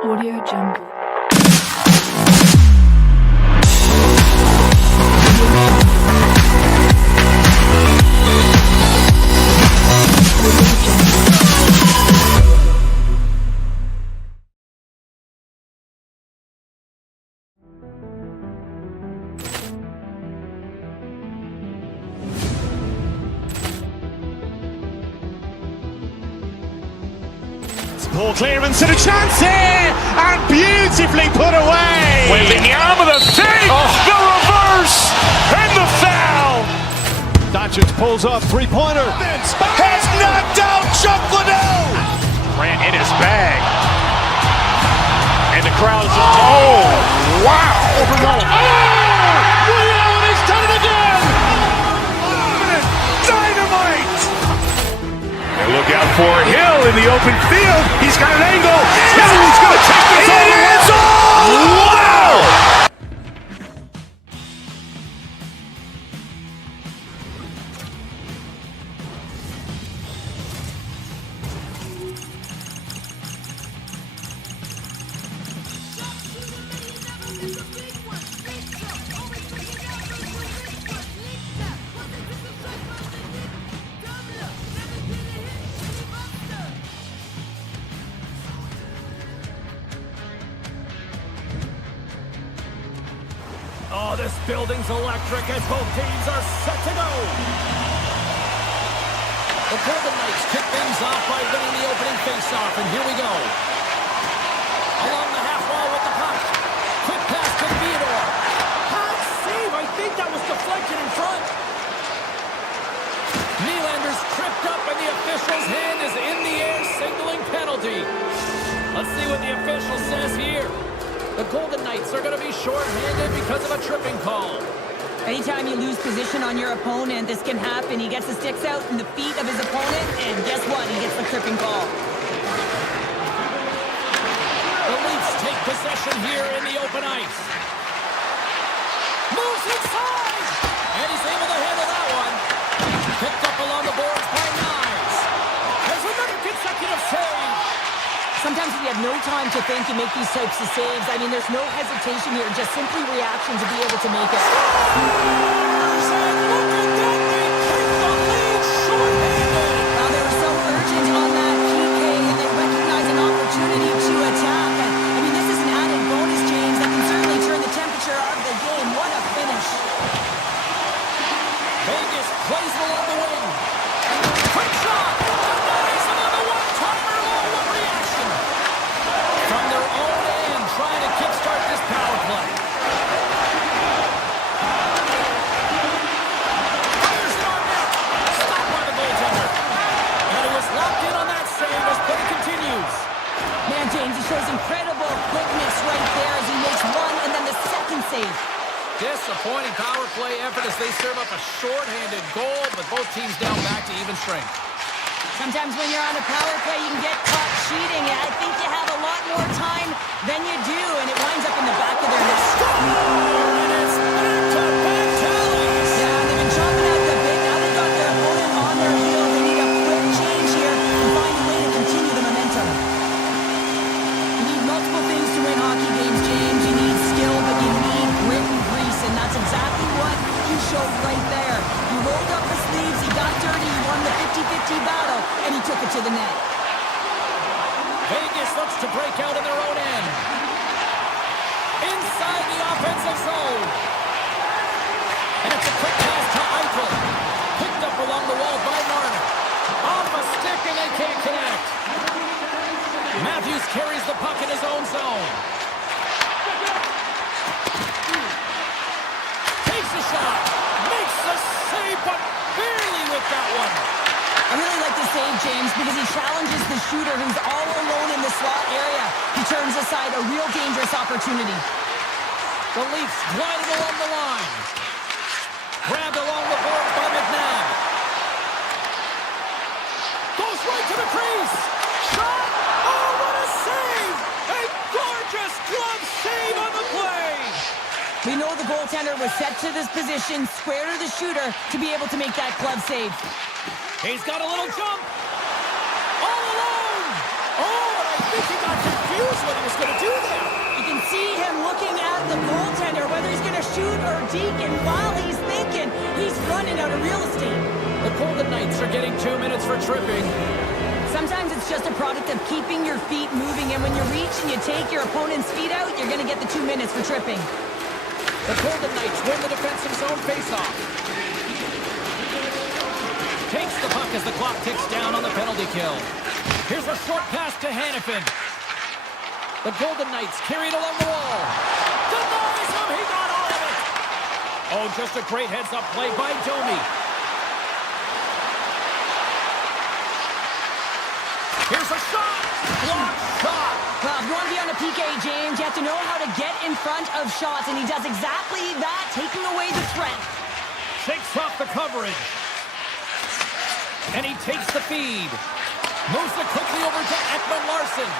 Audio Jungle. Poor clearance and a chance here, and beautifully put away. Waving the arm of the feet, the reverse, and the foul. Doncic pulls up, three-pointer. Has knocked out Chuck Liddell. Grant in his bag. And the crowd is, oh, wow. Overruled. Liddell, and he's done it again. Dynamite. And look out for Hill in the open field. He's got an angle. Oh, he's going to take this all the way. It is all. Wow. Oh, this building's electric as both teams are set to go. The Golden Knights kick things off by winning the opening faceoff, and here we go. Along the half wall with the puck. Quick pass to Theodore. Hot save. I think that was deflected in front. Nylander's tripped up, and the official's hand is in the air, signaling penalty. Let's see what the official says here. The Golden Knights are going to be short-handed because of a tripping call. Anytime you lose position on your opponent, this can happen. He gets the sticks out in the feet of his opponent, and guess what? He gets the tripping call. The Leafs take possession here in the open ice. Moves inside! And he's able to handle that one. Picked up along the boards by Knies. There's another consecutive save. Sometimes if you have no time to think, you make these types of saves. I mean, there's no hesitation here, just simply reaction to be able to make it. And look at that, they take the lead. Yeah, James, he shows incredible quickness right there as he makes one and then the second save. Disappointing power play effort as they serve up a short-handed goal, but both teams down back to even strength. Sometimes when you're on a power play, you can get caught cheating. I think you have a lot more time than you do, and it winds up in the back of their net. And it's back-to-back tallies. Yeah, they've been chomping out the bit. Now they've got their opponent on their heels. They need a quick change here and find a way to continue the momentum. You need multiple things to win hockey games, James. You need skill, but you need grit and grease, and that's exactly what you showed right there. You rolled up the sleeves, he got dirty, he won the 50-50 battle, and he took it to the net. Vegas looks to break out in their own end. Inside the offensive zone. And it's a quick pass to Eichel. Picked up along the wall by Marner. Off a stick and they can't connect. Matthews carries the puck in his own zone. Takes a shot. Makes the save, but barely with that one. I really like the save, James, because he challenges the shooter who's all alone in the slot area. He turns aside a real dangerous opportunity. The Leafs gliding along the line. Grabbed along the boards by McNabb. Goes right to the crease. Shot! Oh, what a save! A gorgeous glove save on the play! We know the goaltender was set to this position, square to the shooter, to be able to make that glove save. He's got a little jump. All alone. Oh, and I think he got confused what he was going to do there. You can see him looking at the goaltender, whether he's going to shoot or deke, and while he's thinking, he's running out of real estate. The Golden Knights are getting 2 minutes for tripping. Sometimes it's just a product of keeping your feet moving, and when you reach and you take your opponent's feet out, you're going to get the 2 minutes for tripping. The Golden Knights win the defensive zone faceoff. Takes the puck as the clock ticks down on the penalty kill. Here's a short pass to Hannafin. The Golden Knights carry it along the wall. Denies him, he got all of it. Oh, just a great heads-up play by Domi. Here's a shot. Blocked shot. Well, if you want to be on a PK, James, you have to know how to get in front of shots, and he does exactly that, taking away the threat. Shakes off the coverage. And he takes the feed. Moves it quickly over to Ekman Larsson.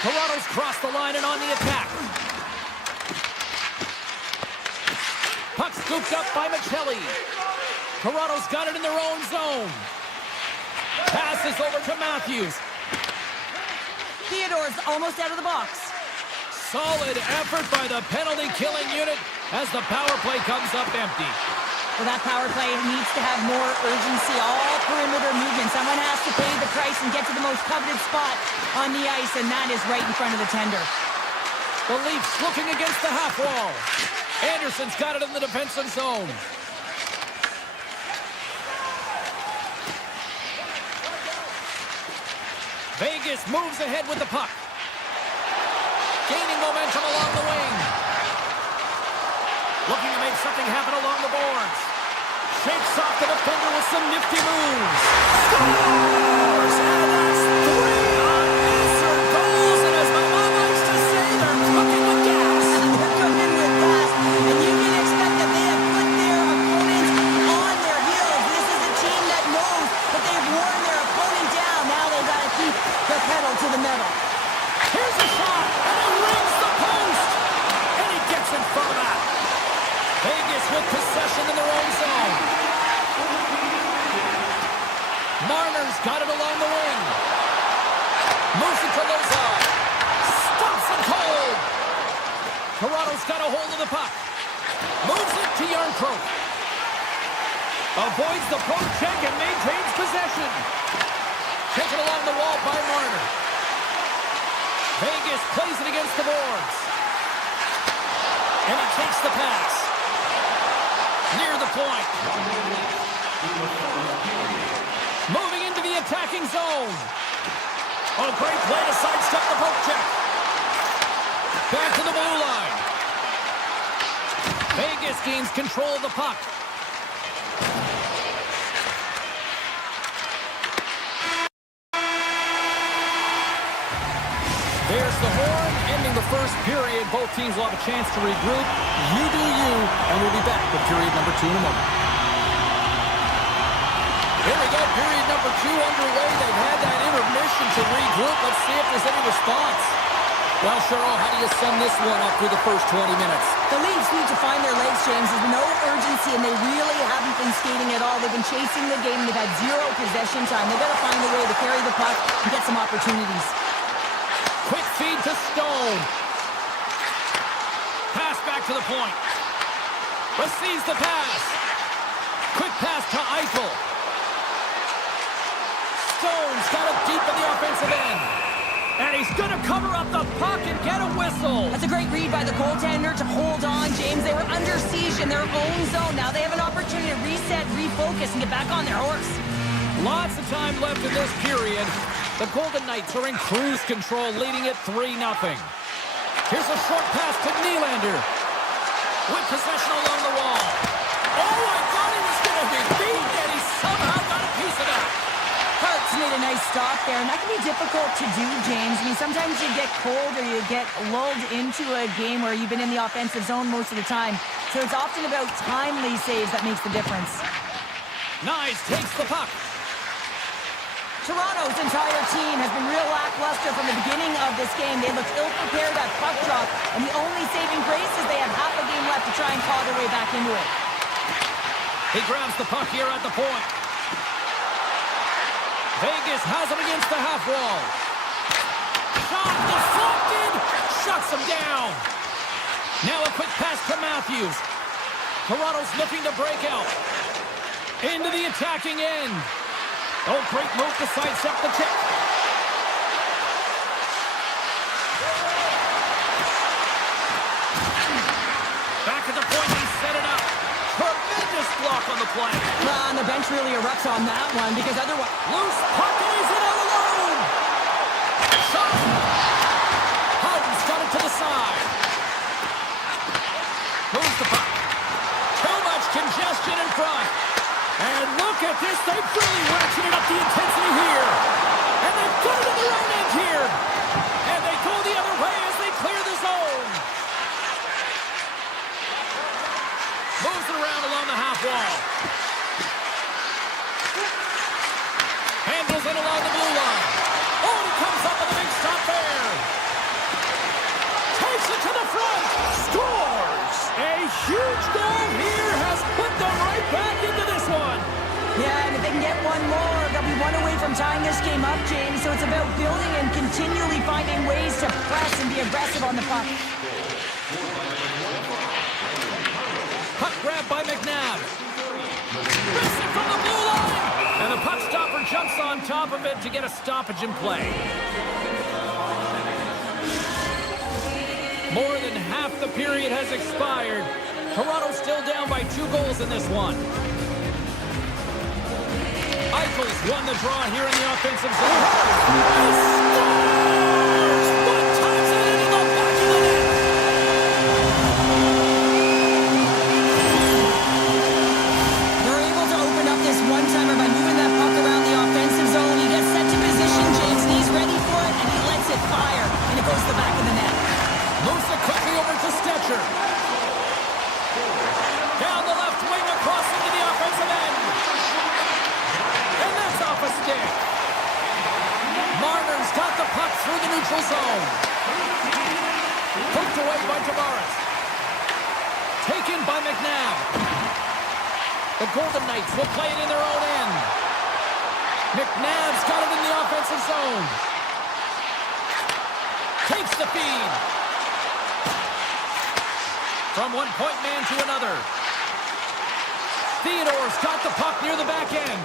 Toronto's crossed the line and on the attack. Puck scooped up by Michelli. Toronto's got it in their own zone. Passes over to Matthews. Theodore's almost out of the box. Solid effort by the penalty-killing unit as the power play comes up empty. Well, that power play needs to have more urgency, all perimeter movement. Someone has to pay the price and get to the most coveted spot on the ice, and that is right in front of the tender. The Leafs looking against the half wall. Anderson's got it in the defensive zone. Vegas moves ahead with the puck. Gaining momentum along the wing. Looking to make something happen along the boards. Shakes off the defender with some nifty moves. Scores! And that's 3 unanswered goals. And as my mom likes to say, they're cooking with gas. They're cooking with gas, and you can expect that they have put their opponents on their heels. This is a team that knows that they've worn their opponent down. Now they've got to keep the pedal to the metal. Here's a shot, and he rings the post. And he gets in front of that. Vegas with possession in their own zone. Marner's got it along the wing. Moves it to Lozon. Stops it cold. Toronto's got a hold of the puck. Moves it to Yarncroke. Avoids the poke check and maintains possession. Taken along the wall by Marner. Vegas plays it against the boards. And he takes the pass. Near the point. Moving into the attacking zone. Oh, great play to sidestep the poke check. Back to the blue line. Vegas gains control of the puck. There's the horn, ending the first period. Both teams will have a chance to regroup. You do you, and we'll be back with period number 2 in a moment. Here we go, period number 2 underway. They've had that intermission to regroup. Let's see if there's any response. Well, Cheryl, how do you sum this one up through the first 20 minutes? The Leafs need to find their legs, James. There's no urgency, and they really haven't been skating at all. They've been chasing the game. They've had zero possession time. They've got to find a way to carry the puck and get some opportunities. Quick feed to Stone. Pass back to the point. Receives the pass. Quick pass to Eichel. Stone's got it deep in the offensive end. And he's going to cover up the puck and get a whistle. That's a great read by the goaltender to hold on, James. They were under siege in their own zone. Now they have an opportunity to reset, refocus, and get back on their horse. Lots of time left in this period. The Golden Knights are in cruise control, leading it 3-0. Here's a short pass to Nylander. With possession along the wall. Oh, I thought he was going to be beat, and he somehow got a piece of that. Hart's made a nice stop there, and that can be difficult to do, James. I mean, sometimes you get cold or you get lulled into a game where you've been in the offensive zone most of the time. So it's often about timely saves that makes the difference. Nice, takes the puck. Toronto's entire team has been real lackluster from the beginning of this game. They looked ill-prepared at puck drop, and the only saving grace is they have half a game left to try and claw their way back into it. He grabs the puck here at the point. Vegas has him against the half wall. Shot deflected. Shuts him down. Now a quick pass to Matthews. Toronto's looking to break out. Into the attacking end. Oh, great move to sidestep the check. Back at the point, he set it up. Tremendous block on the play. And the bench really erupts on that one because otherwise... Loose puck and he's in all alone. Shot. Howden's got it to the side. Moves the puck. Too much congestion in front. And look at this. They've really ratcheted up the intensity here. And they've got it in their own end here. And they go the other way as they clear the zone. Moves it around along the half wall. Handles it along the blue line. Oh, and he comes up with a big stop there. Takes it to the front. Scores. A huge goal here has put them right back into this one. Yeah, and if they can get one more, they'll be one away from tying this game up, James. So it's about building and continually finding ways to press and be aggressive on the puck. Puck grab by McNabb. Rips it from the blue line. And the puck stopper jumps on top of it to get a stoppage in play. More than half the period has expired. Toronto still down by 2 goals in this one. Eichel's won the draw here in the offensive zone. He scores! One times it into the back of the net. They're able to open up this one-timer by moving that puck around the offensive zone. He gets set to position, James, and he's ready for it, and he lets it fire, and it goes to the back of the net. Moves it quickly over to Stetcher. Down the left wing across into the offensive end. And that's off a stick. Marner's got the puck through the neutral zone. Poked away by Tavares. Taken by McNabb. The Golden Knights will play it in their own end. McNabb's got it in the offensive zone. Takes the feed. From one point man to another. Theodore's got the puck near the back end.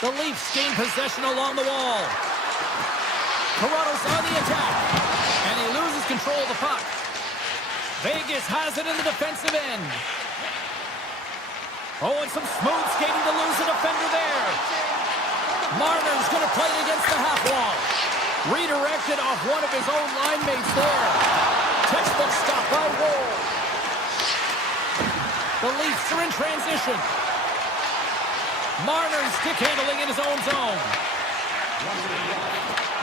The Leafs gain possession along the wall. Toronto's on the attack. And he loses control of the puck. Vegas has it in the defensive end. Oh, and some smooth skating to lose a defender there. Marner's going to play it against the half wall. Redirected off one of his own line mates there. Textbook stop by Woll. The Leafs are in transition. Marner's stick handling in his own zone.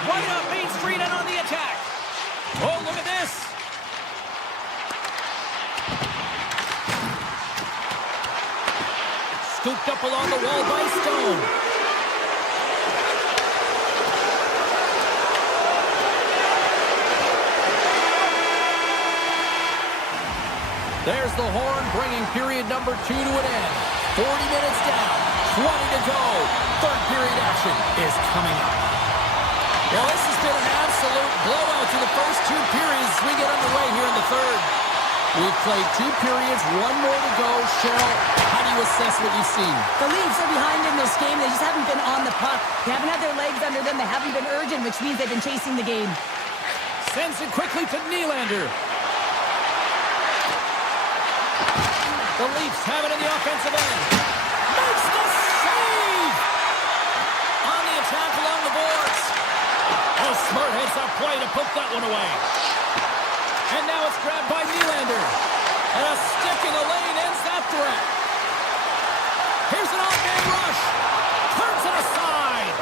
Right up Main Street and on the attack. along the wall by Stone. There's the horn, bringing period number 2 to an end. 40 minutes down, 20 to go. Third period action is coming up. Well, this has been an absolute blowout to the first 2 periods as we get underway here in the third. We've played 2 periods, 1 more to go. Cheryl, how do you assess what you've seen? The Leafs are behind in this game. They just haven't been on the puck. They haven't had their legs under them. They haven't been urgent, which means they've been chasing the game. Sends it quickly to Nylander. The Leafs have it in the offensive end. Makes the save! On the attack along the boards. Oh, smart heads-up play to put that one away. And now it's grabbed by Nylander. And a stick in the lane ends that threat. Here's an off-man rush. Turns it aside.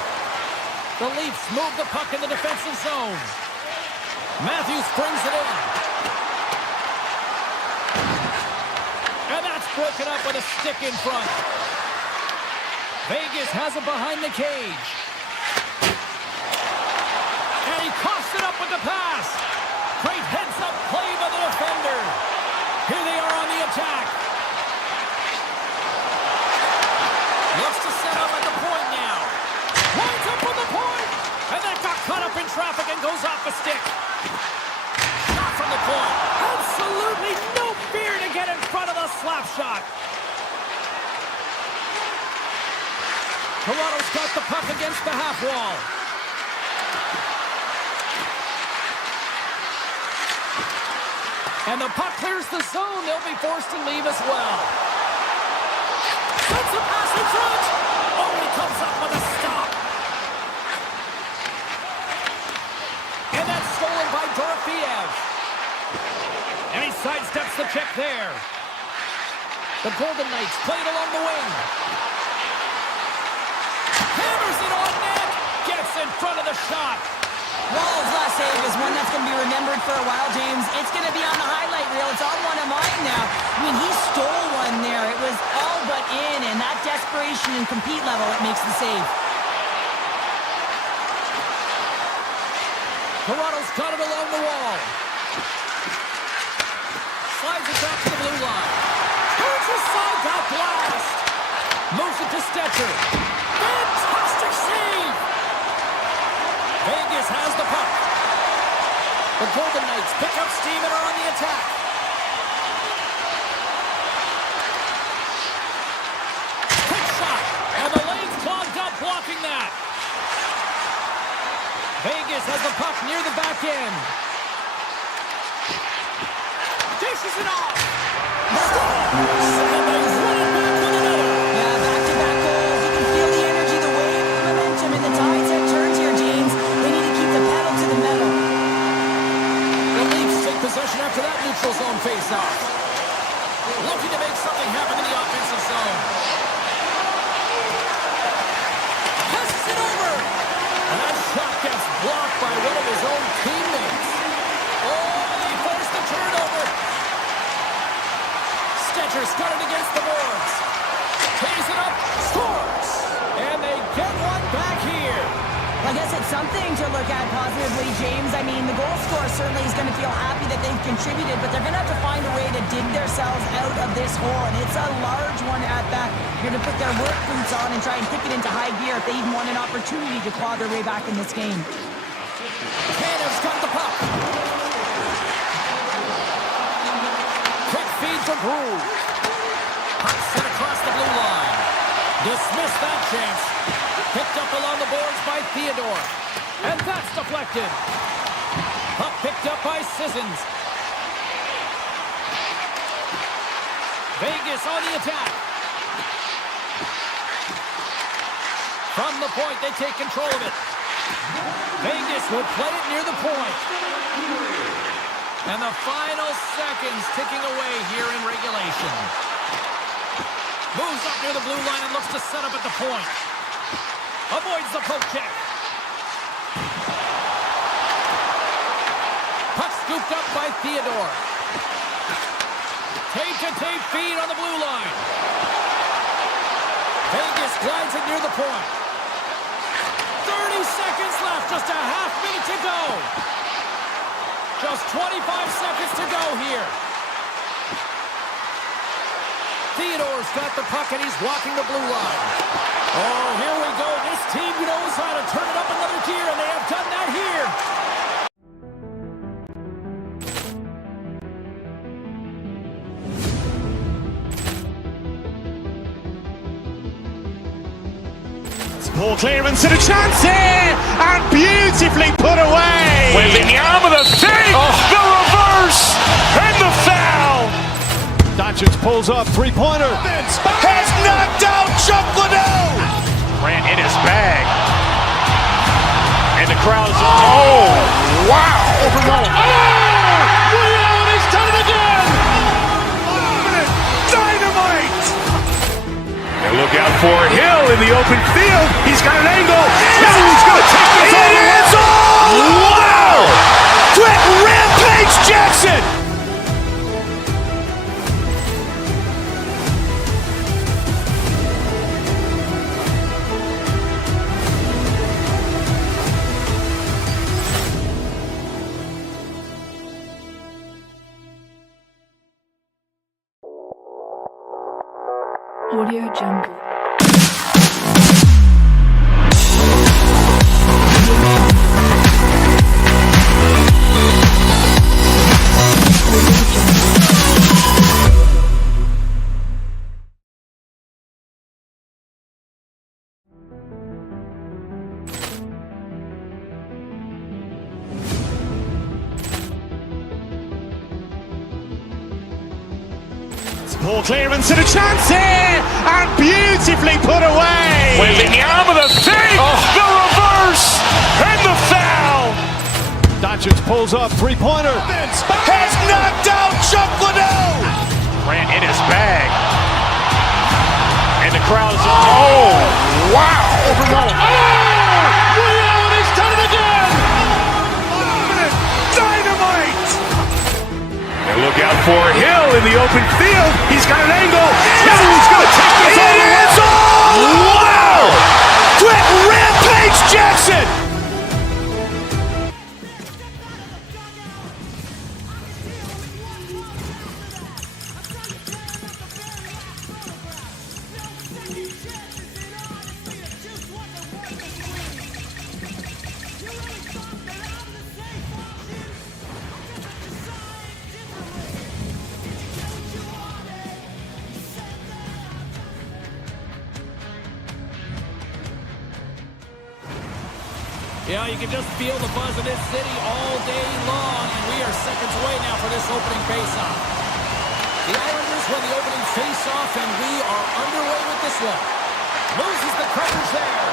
The Leafs move the puck in the defensive zone. Matthews brings it in. And that's broken up with a stick in front. Vegas has it behind the cage. And he coughs it up with the pass. Great heads-up play by the defender. Here they are on the attack. Looks to set up at the point now. Winds up on the point. And that got caught up in traffic and goes off the stick. Shot from the point. Absolutely no fear to get in front of the slap shot. Toronto's got the puck against the half wall. And the puck clears the zone. They'll be forced to leave as well. Sends a pass in front. Oh, he comes up with a stop. And that's stolen by Dorofeev. And he sidesteps the check there. The Golden Knights play it along the wing. Hammers it on net. Gets in front of the shot. Wall's last save is one that's going to be remembered for a while, James. It's going to be on the highlight reel. It's on one of mine now. I mean, he stole one there. It was all but in, and that desperation and compete level that makes the save. Toronto's got it along the wall. Slides it back to the blue line. Turns aside that blast. Moves it to Stetcher. Fantastic save. Vegas has the puck. The Golden Knights pick up steam and are on the attack. Quick shot. And the lane's clogged up blocking that. Vegas has the puck near the back end. Dishes it off. Somebody's running back with another. Yeah, back-to-back goals. You can feel the energy, the wave, the momentum, and the tide set turns here, James. They need to keep the pedal to the metal. The Leafs take possession after that neutral zone face-off. Looking to make something happen in the offensive zone. Passes it over. And that shot gets blocked by one of his own teammates. Oh, they force the turnover. Stetcher's got it against the boards. Pays it up, scores. And they get one back here. Well, I guess it's something to look at positively, James. I mean, the goal scorer certainly is going to feel happy that they've contributed, but they're going to have to find a way to dig themselves out of this hole, and it's a large one at that. They're going to put their work boots on and try and kick it into high gear if they even want an opportunity to claw their way back in this game. Canada's got the puck. Quick feed from Brew. Puck sent across the blue line. Dismissed that chance. Picked up along the boards by Theodore. And that's deflected. Puck picked up by Sissons. Vegas on the attack. From the point, they take control of it. Vegas will play it near the point. And the final seconds ticking away here in regulation. Moves up near the blue line and looks to set up at the point. Avoids the poke check. Puck scooped up by Theodore. Tape-to-tape feed on the blue line. Glides it near the point. 30 seconds left. Just a half minute to go. Just 25 seconds to go here. Theodore's got the puck and he's walking the blue line. Oh, here we go. This team knows how to turn it up another gear, and they have done that here. Ball clearance and a chance here, and beautifully put away. With the arm of the thing, the reverse, and the foul. Doncic pulls up, three-pointer. Has knocked out Chuck Liddell. Grant in his bag. And the crowd's, oh, wow. Overrun. Oh! Liddell, he's done it again. Dynamite. And look out for Hill in the open field. He's got an angle. Now he's going to take this all the way. Wow! Quick rampage Jackson. Audio Jungle. Ball clearance and a chance here, and beautifully put away. With the arm of the thing, the reverse, and the foul. Doncic pulls up, three-pointer. Has knocked out Chuck Liddell. Grant in his bag. And the crowd's, oh, wow. Overrun. Oh! Liddell, he's done it again. Dynamite. And look out for Hill in the open field. He's got an angle. Now he's going to take this all the way. Wow! Quick rampage Jackson. Yeah, you can just feel the buzz of this city all day long, and we are seconds away now for this opening faceoff. The Islanders win the opening faceoff, and we are underway with this one. Loses the coverage there.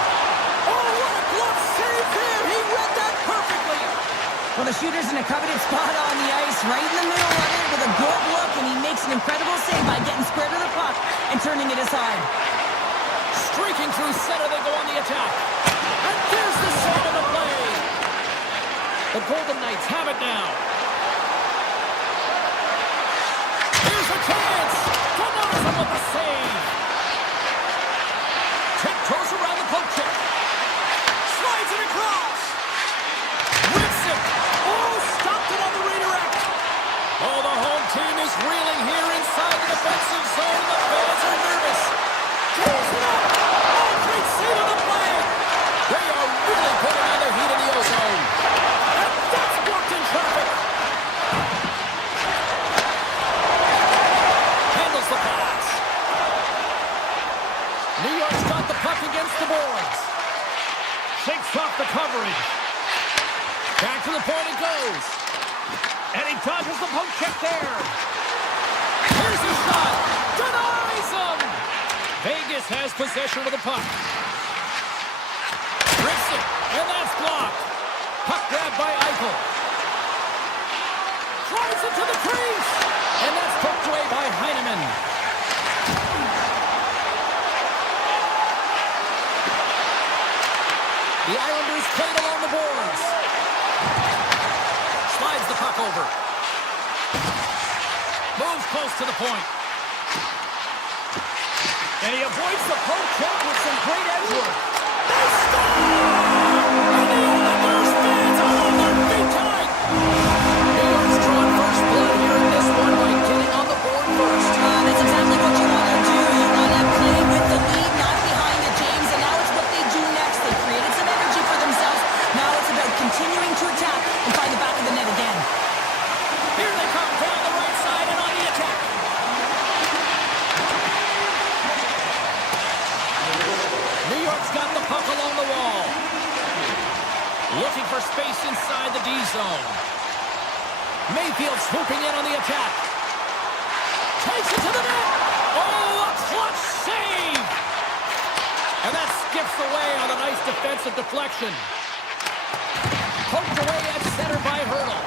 Oh, what a glove save there! He read that perfectly! Well, the shooter's in a coveted spot on the ice, right in the middle of it, with a good look, and he makes an incredible save by getting square to the puck and turning it aside. Streaking through center, they go on the attack. And there's the save of the play. The Golden Knights have it now. Here's a chance. Donaldson with the save. Tiptoes around the poke check. Slides it across. Rips it. Oh, stopped it on the redirect. Oh, the home team is reeling here inside the defensive zone. The fans are nervous. Pulls it up. Oh, great save of the play. They are really putting on the heat in the ozone. And that's blocked in traffic. Handles the pass. New York's got the puck against the boards. Shakes off the coverage. Back to the point it goes. And he dodges the poke check there. Here's a shot. Denies him. Vegas has possession of the puck. Rips it, and that's blocked. Puck grabbed by Eichel. Drives it to the crease, and that's poked away by Heineman. The Islanders played along the boards. Slides the puck over. Moves close to the point. And he avoids the poke check with some great edge work. They score! And the Islanders fans are on their feet tonight. New York's drawn first blood here in this one by getting on the board first. That's exactly what you want to do. You want to play with the lead, not behind it, James. And now it's what they do next. They created some energy for themselves. Now it's about continuing to attack and find the back of the net again. Here they come down the right side and on the attack. New York's got the puck along the wall. Looking for space inside the D zone. Mayfield swooping in on the attack. Takes it to the net. Oh, a clutch save. And that skips away on a nice defensive deflection. Poked away at center by Hurdle.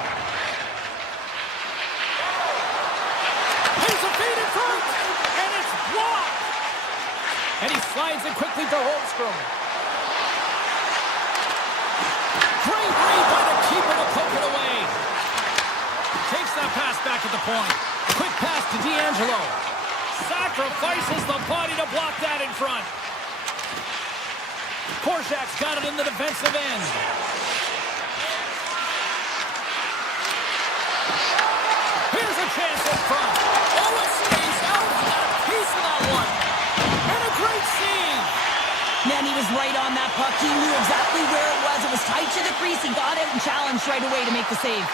Here's a feed in front. And it's blocked. And he slides it quickly to Holmstrom. Great read by the keeper to poke it away. Takes that pass back at the point. Quick pass to D'Angelo. Sacrifices the body to block that in front. Korczak's got it in the defensive end. Here's a chance in front. Oh, it stays out. He got a piece of that one. And a great save. Man, he was right on that puck. He knew exactly where it was. It was tight to the crease. He got it and challenged right away to make the save.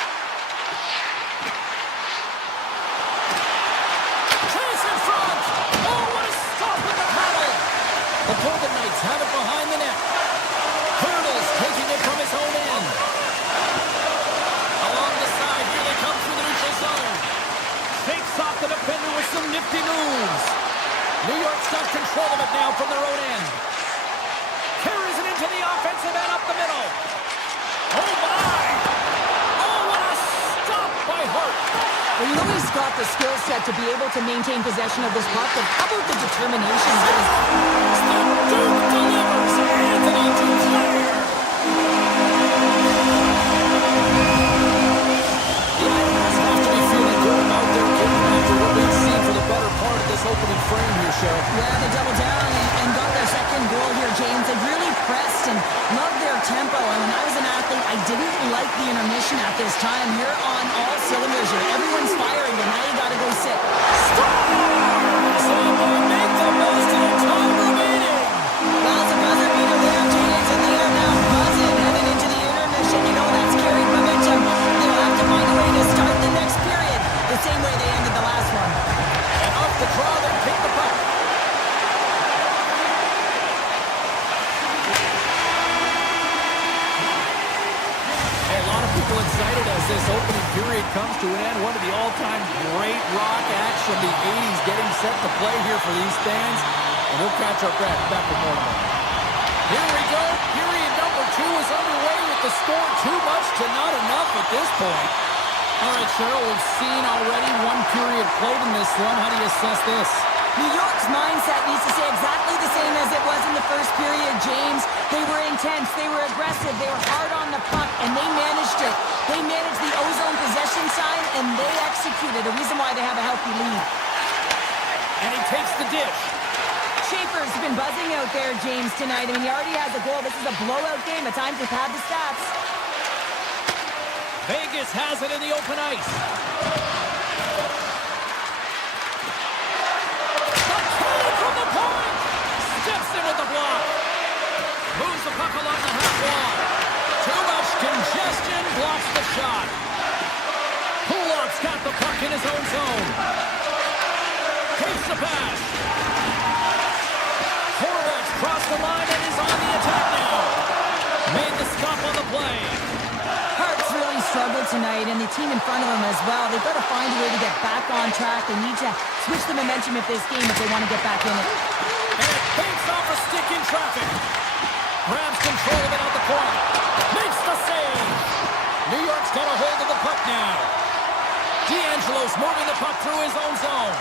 Chase in front. Oh, what a stop with the paddle. The Golden Knights have it behind the net. Hurdle's taking it from his own end. Along the side, here they come through the neutral zone. Shakes off the defender with some nifty moves. New York's got control of it now from their own end. Carries it into the offensive end up the middle. Oh, my! Oh, what a stop by Hart. Well, you know he's got the skill set to be able to maintain possession of this puck, but how about the determination? The Duke delivers. Anthony Duclair. The Islanders have to be feeling good about their game after what we've seen for the better part of this opening frame here, Sheriff. Yeah, they doubled down and got their second goal here, James. They really pressed and loved their tempo. And when I was an athlete, I didn't like the intermission at this time. You're on all cylinders here. Everyone's firing, but now you got to go sit. Stop! So make the most of the time remaining. Well, it's a buzzer beater there, James, and they are now buzzing heading into the intermission. You know that's carried momentum. They'll have to find a way to start the next period the same way they ended the last one. And off the draw, they pick the puck. A lot of people excited as this opening period comes to an end. One of the all-time great rock acts from the 80s getting set to play here for these fans. And we'll catch our breath back with more. Here we go. Period number 2 is underway with the score too much to not enough at this point. All right, Cheryl, we've seen already one period played in this one. How do you assess this? New York's mindset needs to stay exactly the same as it was in the first period, James. They were intense, they were aggressive, they were hard on the puck, and they managed it. They managed the ozone possession side, and they executed. A reason why they have a healthy lead. And he takes the dish. Schaefer's been buzzing out there, James, tonight. I mean, he already has a goal. This is a blowout game. At times, we've had the stats. Vegas has it in the open ice. McKinnon from the point. Steps in with the block. Moves the puck along the half wall. Too much congestion. Blocks the shot. Kulak's got the puck in his own zone. Takes the pass. Horwitz crossed the line and is on the attack now. Made the stop on the play. Hart's really struggled tonight, and the team in front of him as well. They've got to find a way to get back on track. They need to switch the momentum of this game if they want to get back in it. And it fakes off a stick in traffic. Grabs control of it out the corner. Makes the save. New York's got a hold of the puck now. D'Angelo's moving the puck through his own zone.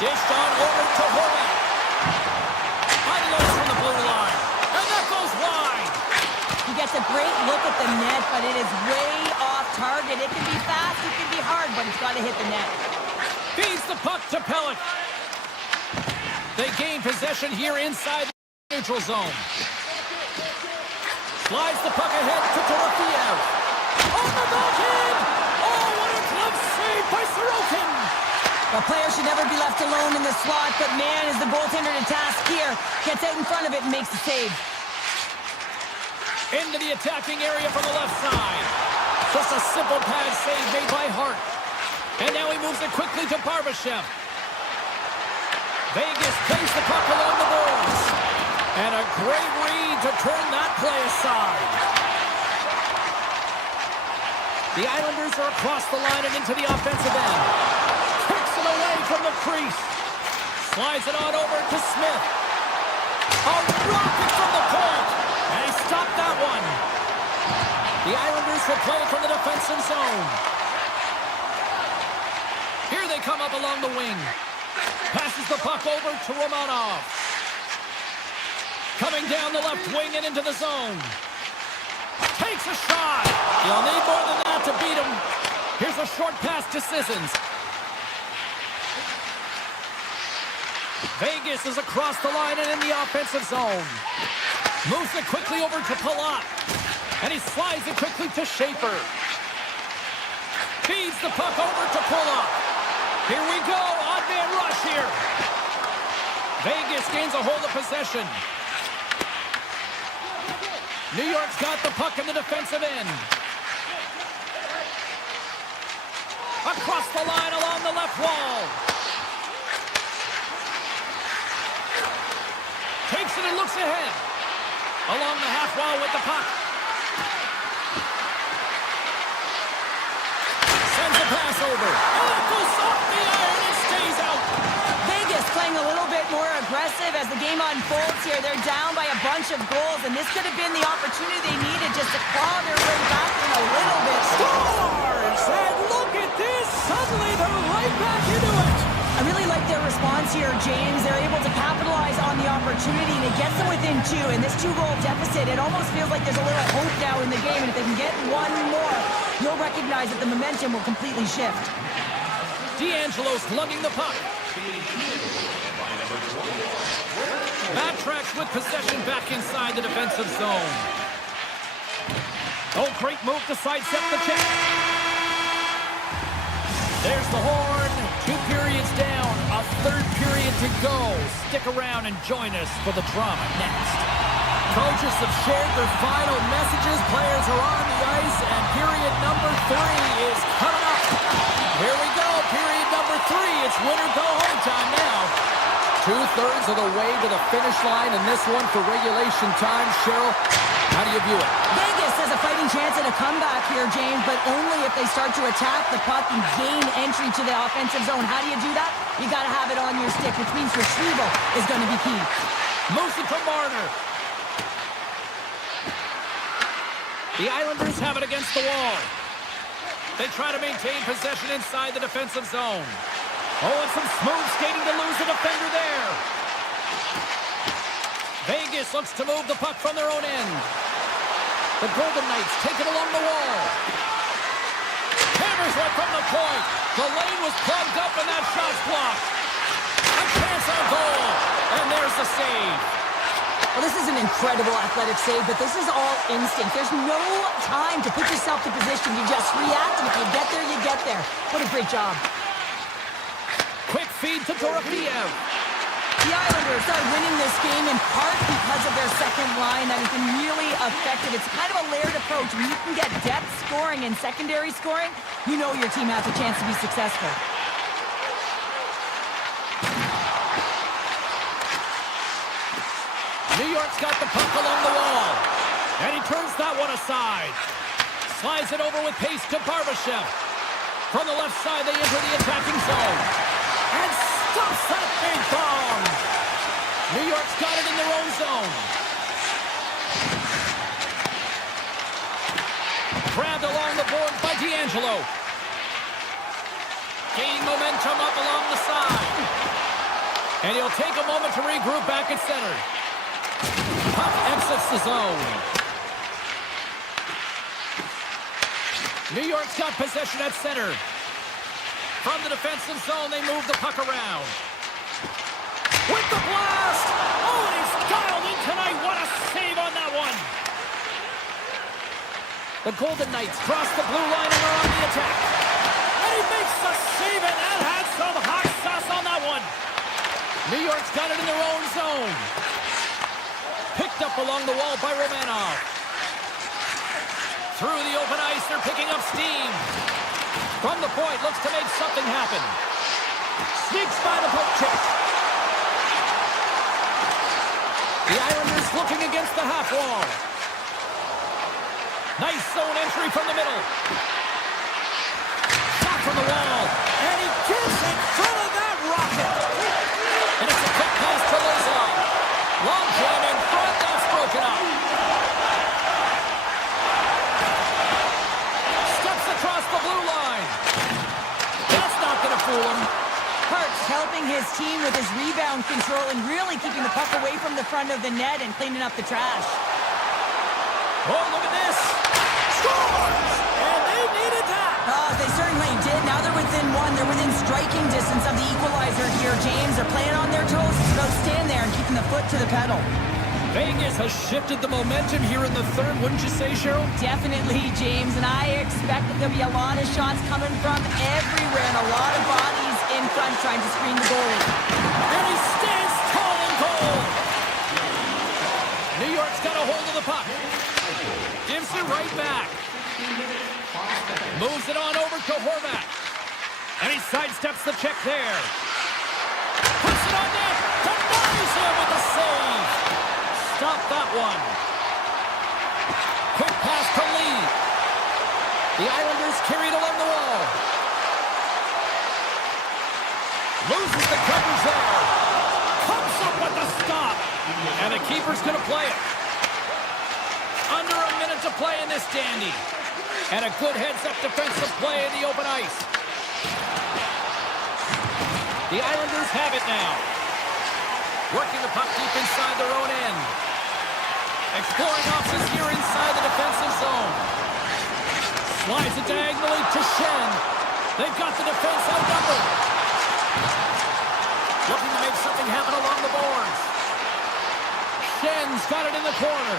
Dished on over to Horvath. Unloads from the blue line. And that goes wide. He gets a great look at the net, but it is way off target. It can be fast, it can be hard, but it's got to hit the net. Feeds the puck to Pellick. They gain possession here inside the neutral zone. Slides the puck ahead to Dorofiev. On the back end! Oh, what a glove save by Sorokin! The player should never be left alone in the slot, but man, is the goaltender to task here. Gets out in front of it and makes the save. Into the attacking area from the left side. Just a simple pad save made by Hart. And now he moves it quickly to Barbashev. Vegas plays the puck along the boards. And a great read to turn that play aside. The Islanders are across the line and into the offensive end. Kicks it away from the crease. Slides it on over to Smith. A rocket from the point. And he stopped that one. The Islanders will play it from the defensive zone. Here they come up along the wing. Passes the puck over to Romanov. Coming down the left wing and into the zone. Takes a shot. You'll need more than that to beat him. Here's a short pass to Sissons. Vegas is across the line and in the offensive zone. Moves it quickly over to Palat. And he slides it quickly to Schaefer. Feeds the puck over to Palat. Here we go. Odd man rush here. Vegas gains a hold of possession. New York's got the puck in the defensive end. Across the line along the left wall. Takes it and looks ahead. Along the half wall with the puck. Sends a pass over. Oh, it goes off the iron and stays out. Vegas playing a little bit more aggressive as the game unfolds here. They're down by a bunch of goals, and this could have been the opportunity they needed just to claw their way back in a little bit. Scores! And look at this! Suddenly they're right back into it. I really like their response here, James. They're able to capitalize on the opportunity, and it gets them within two. And this two-goal deficit, it almost feels like there's a little hope now in the game. And if they can get one more, you'll recognize that the momentum will completely shift. D'Angelo's lugging the puck. Backtracks with possession back inside the defensive zone. Oh, great move to sidestep the check. There's the horn. 2 periods down. A third period to go. Stick around and join us for the drama next. Coaches have shared their final messages. Players are on the ice, and period number 3 is coming up. Here we go. Period number 3. It's win or go home time now. 2/3 of the way to the finish line, and this one for regulation time. Cheryl, how do you view it? Vegas has a fighting chance at a comeback here, James, but only if they start to attack the puck and gain entry to the offensive zone. How do you do that? You got to have it on your stick, which means retrieval is going to be key. Moves it to Marner. The Islanders have it against the wall. They try to maintain possession inside the defensive zone. Oh, and some smooth skating to lose the defender there. Vegas looks to move the puck from their own end. The Golden Knights take it along the wall. Hammers right from the point. The lane was plugged up and that shot's blocked. A chance on goal. And there's the save. Well, this is an incredible athletic save, but this is all instinct. There's no time to put yourself to position. You just react, and if you get there, you get there. What a great job. Quick feed to Dorofiev. The Islanders are winning this game in part because of their second line that has been really effective. It's kind of a layered approach. When you can get depth scoring and secondary scoring, you know your team has a chance to be successful. New York's got the puck along the wall. And he turns that one aside. Slides it over with pace to Barbashev. From the left side, they enter the attacking zone. And stops that big bomb. New York's got it in their own zone. Grabbed along the board by D'Angelo. Gaining momentum up along the side. And he'll take a moment to regroup back at center. Puck exits the zone. New York's got possession at center. From the defensive zone, they move the puck around. With the blast! Oh, and he's dialed in tonight. What a save on that one! The Golden Knights cross the blue line and are on the attack. And he makes the save, and that had some hot sauce on that one. New York's got it in their own zone. Picked up along the wall by Romanov. Through the open ice, they're picking up steam. From the point, looks to make something happen. Sneaks by the poke check. The Islanders looking against the half wall. Nice zone entry from the middle. Shot from the wall. And he gets in front of that rocket. And it's a quick pass to Lazar. Long jam in front. That's broken up. Steps across the blue line. That's not going to fool him. Hart's helping his team with his rebound control and really keeping the puck away from the front of the net and cleaning up the trash. Oh, look at this. Scores! And they needed that. Oh, they certainly did. Now they're within one. They're within striking distance of the equalizer here, James. They're playing on their toes. It's about staying there and keeping the foot to the pedal. Vegas has shifted the momentum here in the third, wouldn't you say, Cheryl? Definitely, James. And I expect that there'll be a lot of shots coming from everywhere and a lot of bodies in front trying to screen the goalie. And he stands tall in goal. New York's got a hold of the puck. Gives it right back. Moves it on over to Horvat. And he sidesteps the check there. Puts it on net. Denies him with the save. Stop that one. Quick pass to Lee. The Islanders carried along the wall. Loses the coverage there. Comes up with the stop. And the keeper's going to play it. Under a minute to play in this dandy. And a good heads-up defensive play in the open ice. The Islanders have it now. Working the puck deep inside their own end. Exploring options here inside the defensive zone. Slides it diagonally to Shen. They've got the defense outnumbered. Looking to make something happen along the boards. Shen's got it in the corner.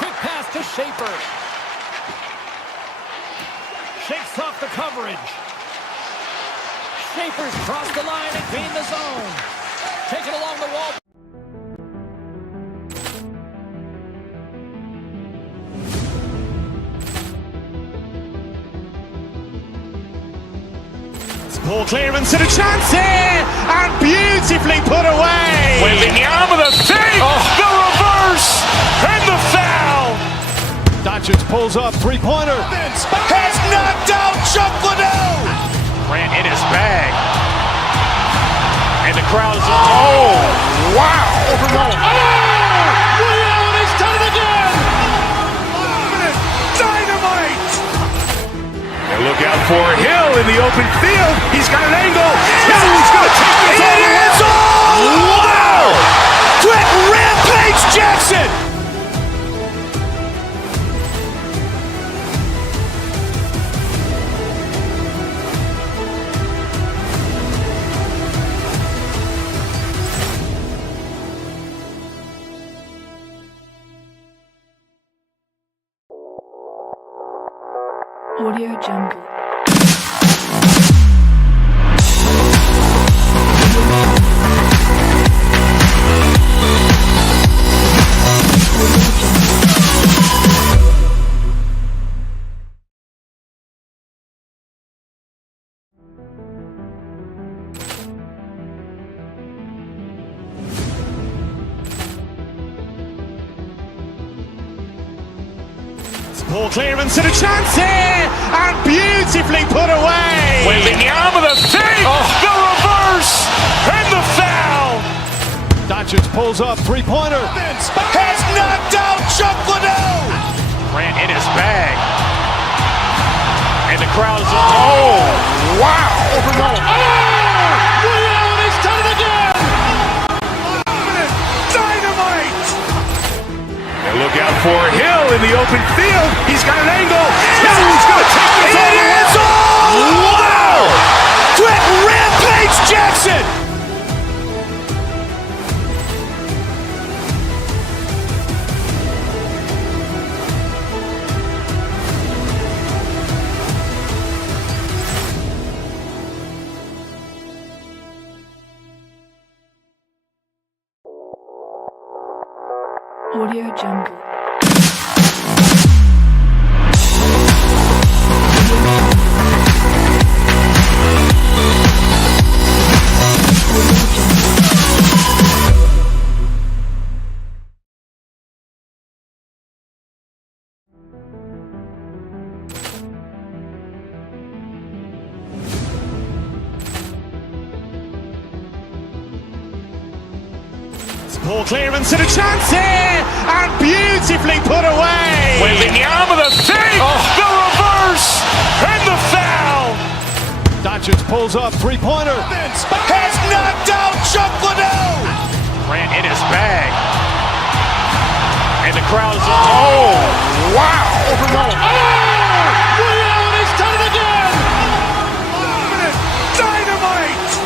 Quick pass to Schaefer. Shakes off the coverage. Schaefer's crossed the line and gained the zone. Taken along the wall. Ball clearance and a chance here, and beautifully put away. Waving the arm of the save, the reverse, and the foul. Doncic pulls up, three-pointer. Has knocked out Chuck Liddell. Grant in his bag. And the crowd is, oh, wow. Overrun. Liddell, he's done it again. Dynamite. And look out for Hill in the open field. He's got an angle. Hill is going to take this all the way. Wow. Quick rampage Jackson. Audio Jungle. Ball clearance and a chance here, and beautifully put away. Waving the arm of the save, the reverse, and the foul. Doncic pulls up, three-pointer. Has knocked out Chuck Liddell. Grant in his bag. And the crowd is, oh, wow. Overrun. Liddell, he's done it again. Dynamite. And look out for Hill in the open field. He's got an angle. Hill is going to take this all the way. Wow. Quick rampage Jackson. Audio Jungle. Ball clearance and a chance here, and beautifully put away. Waving the arm of the thing, the reverse, and the foul. Doncic pulls up, three-pointer. Has knocked out Chuck Liddell. Grant in his bag. And the crowd is, oh, wow. Overrun. Oh, Liddell, and he's done it again. Dynamite.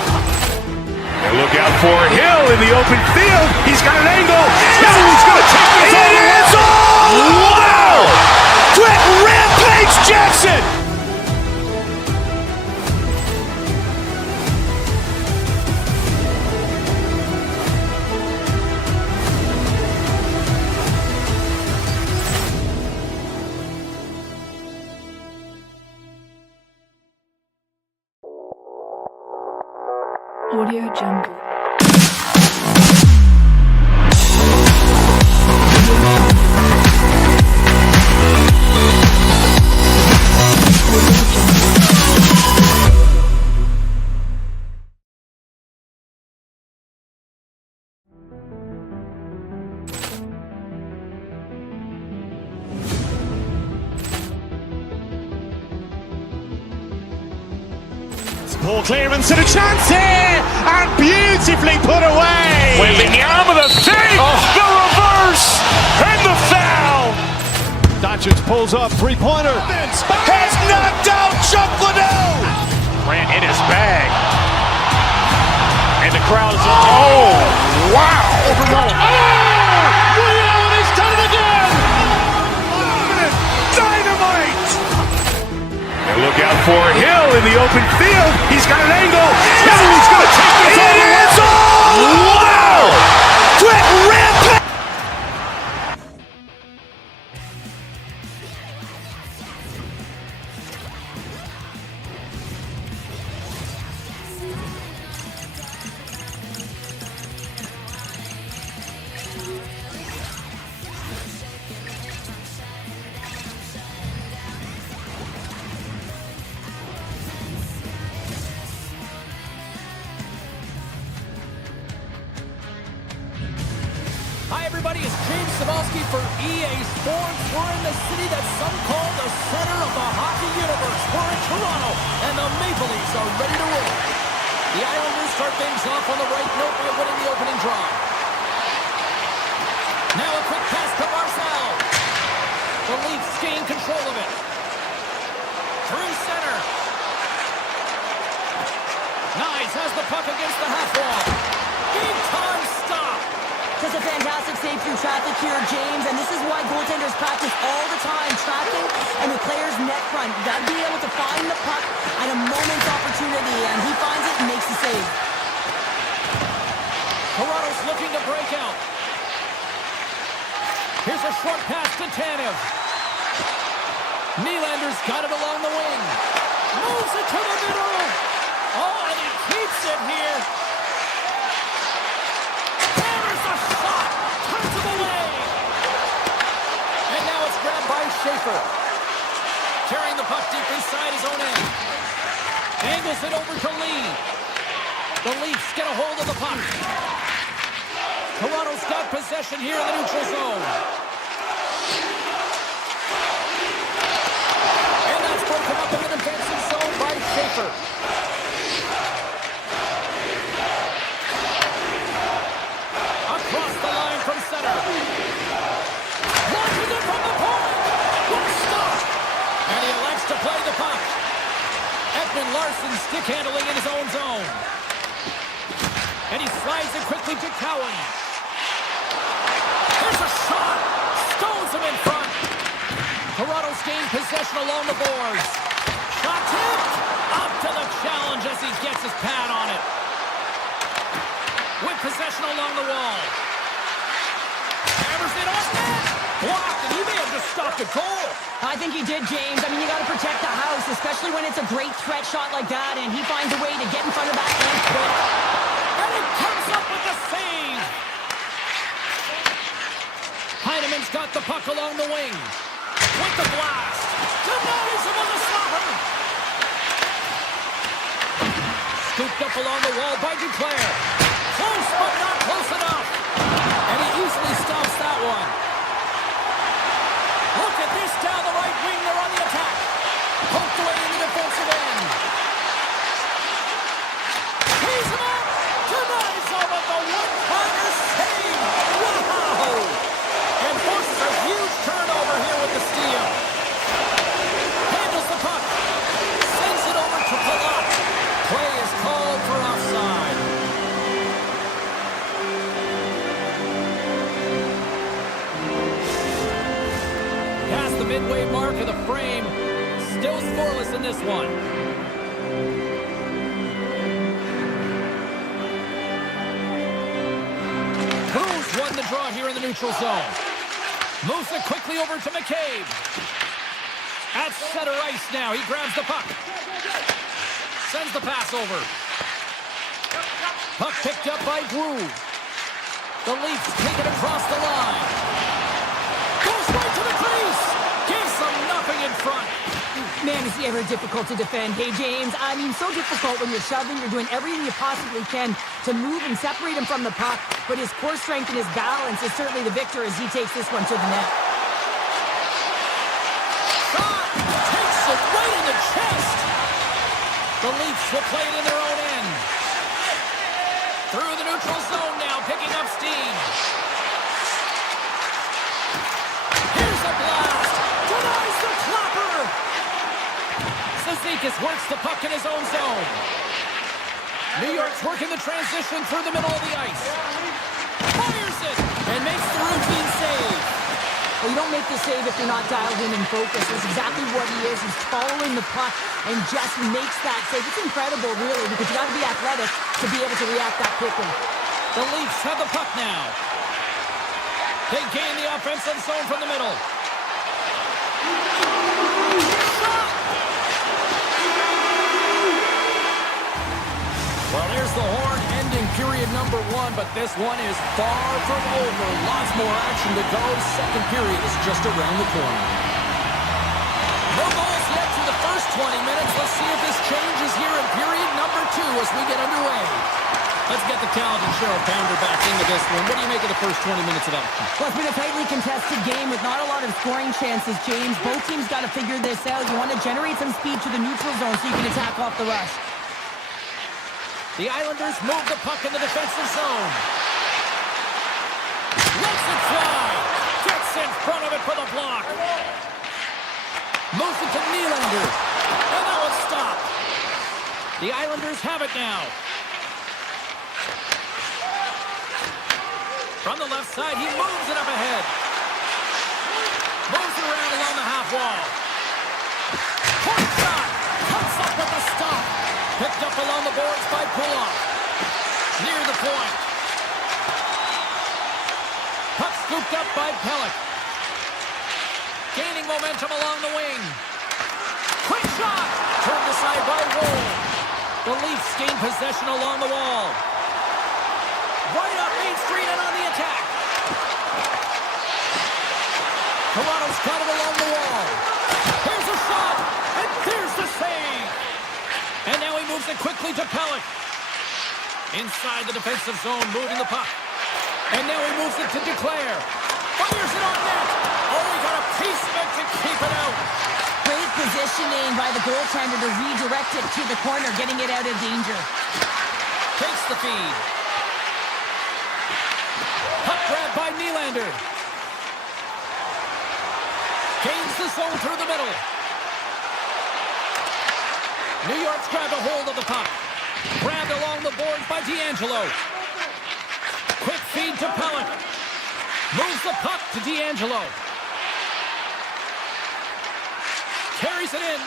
And look out for Hill in the open field. He's got an angle. He's going to take this all the way. It is all. Wow. Quick Rampage Jackson. Audio Jungle. Ball clearance and a chance here, and beautifully put away. Waving the arm of the thing, the reverse, and the foul. Doncic pulls up, three-pointer. Has knocked out Chuck Liddell. Grant in his bag. And the crowd is, oh, wow. Overrun. Oh, Liddell, and he's done it again. Dynamite. And look out for Hill in the open field. He's got an angle. He's going to take this all the way. It is all. Wow. Quick Rampage. Hi, everybody. It's James Cebulski for EA Sports. We're in the city that some call the center of the hockey universe. We're in Toronto, and the Maple Leafs are ready to roll. The Islanders start things off on the right note by winning the opening draw. Now a quick pass to Marcel. The Leafs gain control of it. Through center. Nice has the puck against the half wall. Big time stop. Just a fantastic save through traffic here, James, and this is why goaltenders practice all the time, tracking and the player's net front. You got to be able to find the puck at a moment's opportunity, and he finds it and makes the save. Toronto's looking to break out. Here's a short pass to Tanev. Nylander's got it along the wing. Moves it to the middle. Oh, and he keeps it here. Hammers a shot. Turns him away. And now it's grabbed by Schaefer. Carrying the puck deep inside his own end. Angles it over to Lee. The Leafs get a hold of the puck. Toronto's got possession here in the neutral zone. And that's broken up in the defensive zone by Schaefer. Across the line from center. Launches it from the point. What a stop. And he elects to play the puck. Ekman Larson stick handling in his own zone. And he slides it quickly to Cowan. There's a shot. Stones him in front. Toronto's gained possession along the boards. Shot tipped. Up to the challenge as he gets his pad on it. With possession along the wall. Fires it on net. Blocked, and he may have just stopped a goal. I think he did, James. I mean, you got to protect the house, especially when it's a great threat shot like that, and he finds a way to get in front of that and quick. And he comes up with the save. Heineman's got the puck along the wing. With the blast. Denies him with a slapper. Scooped up along the wall by Duclair. Close, but not close enough. And he easily stops that one. Look at this down the right wing. They're on the attack. Poked away in the defensive end. Tees him up. Denies him with the one-timer save. Wow! And forces a huge turnover here with the steal. Handles the puck. Sends it over to Palat. Play is called for offside. Past the midway mark of the frame. Still scoreless in this one. Cruz won the draw here in the neutral zone. Moves it quickly over to McCabe. At center ice now. He grabs the puck. Sends the pass over. Puck picked up by Groove. The Leafs take it across the line. Goes right to the crease. Gives them nothing in front. Man, is he ever difficult to defend. Hey, James, I mean, so difficult when you're shoving. You're doing everything you possibly can to move and separate him from the puck. But his core strength and his balance is certainly the victor as he takes this one to the net. Shot! Takes it right in the chest. The Leafs will play it in their own end. Through the neutral zone now, picking up steam. Here's a blast. Denies the clapper. Cizikas works the puck in his own zone. New York's working the transition through the middle of the ice. Fires it and makes the routine save. Well, you don't make the save if you're not dialed in and focused. That's exactly what he is. He's following the puck and just makes that save. It's incredible, really, because you got to be athletic to be able to react that quickly. The Leafs have the puck now. They gain the offensive zone from the middle. Well, there's the horn ending period number 1, but this one is far from over. Lots more action to go. Second period is just around the corner. No goals yet through the first 20 minutes. Let's see if this changes here in period number 2 as we get underway. Let's get the talented Cheryl Pounder back into this one. What do you make of the first 20 minutes of action? Well, it's been a tightly contested game with not a lot of scoring chances, James. Both teams got to figure this out. You want to generate some speed to the neutral zone so you can attack off the rush. The Islanders move the puck in the defensive zone. Lets it fly. Gets in front of it for the block. Moves it to Nylander. And that was stopped. The Islanders have it now. From the left side, he moves it up ahead. Moves it around along the half wall. Point shot. Comes up with a stop. Picked up along the boards by Pulloff. Near the point. Puck scooped up by Pelech. Gaining momentum along the wing. Quick shot. Turned aside by Woll. The Leafs gain possession along the wall. Right up Main Street and on the attack. Toronto's got it along the wall. Here's a shot. And there's the save. And now he moves it quickly to Pelech. Inside the defensive zone, moving the puck. And now he moves it to Duclair. Fires it on net. Oh, he got a piece of it to keep it out. Great positioning by the goaltender to redirect it to the corner, getting it out of danger. Takes the feed. Puck grab by Nylander. Gains the zone through the middle. New York's grabbed a hold of the puck. Grabbed along the boards by D'Angelo. Quick feed to Pelech. Moves the puck to D'Angelo. Carries it in.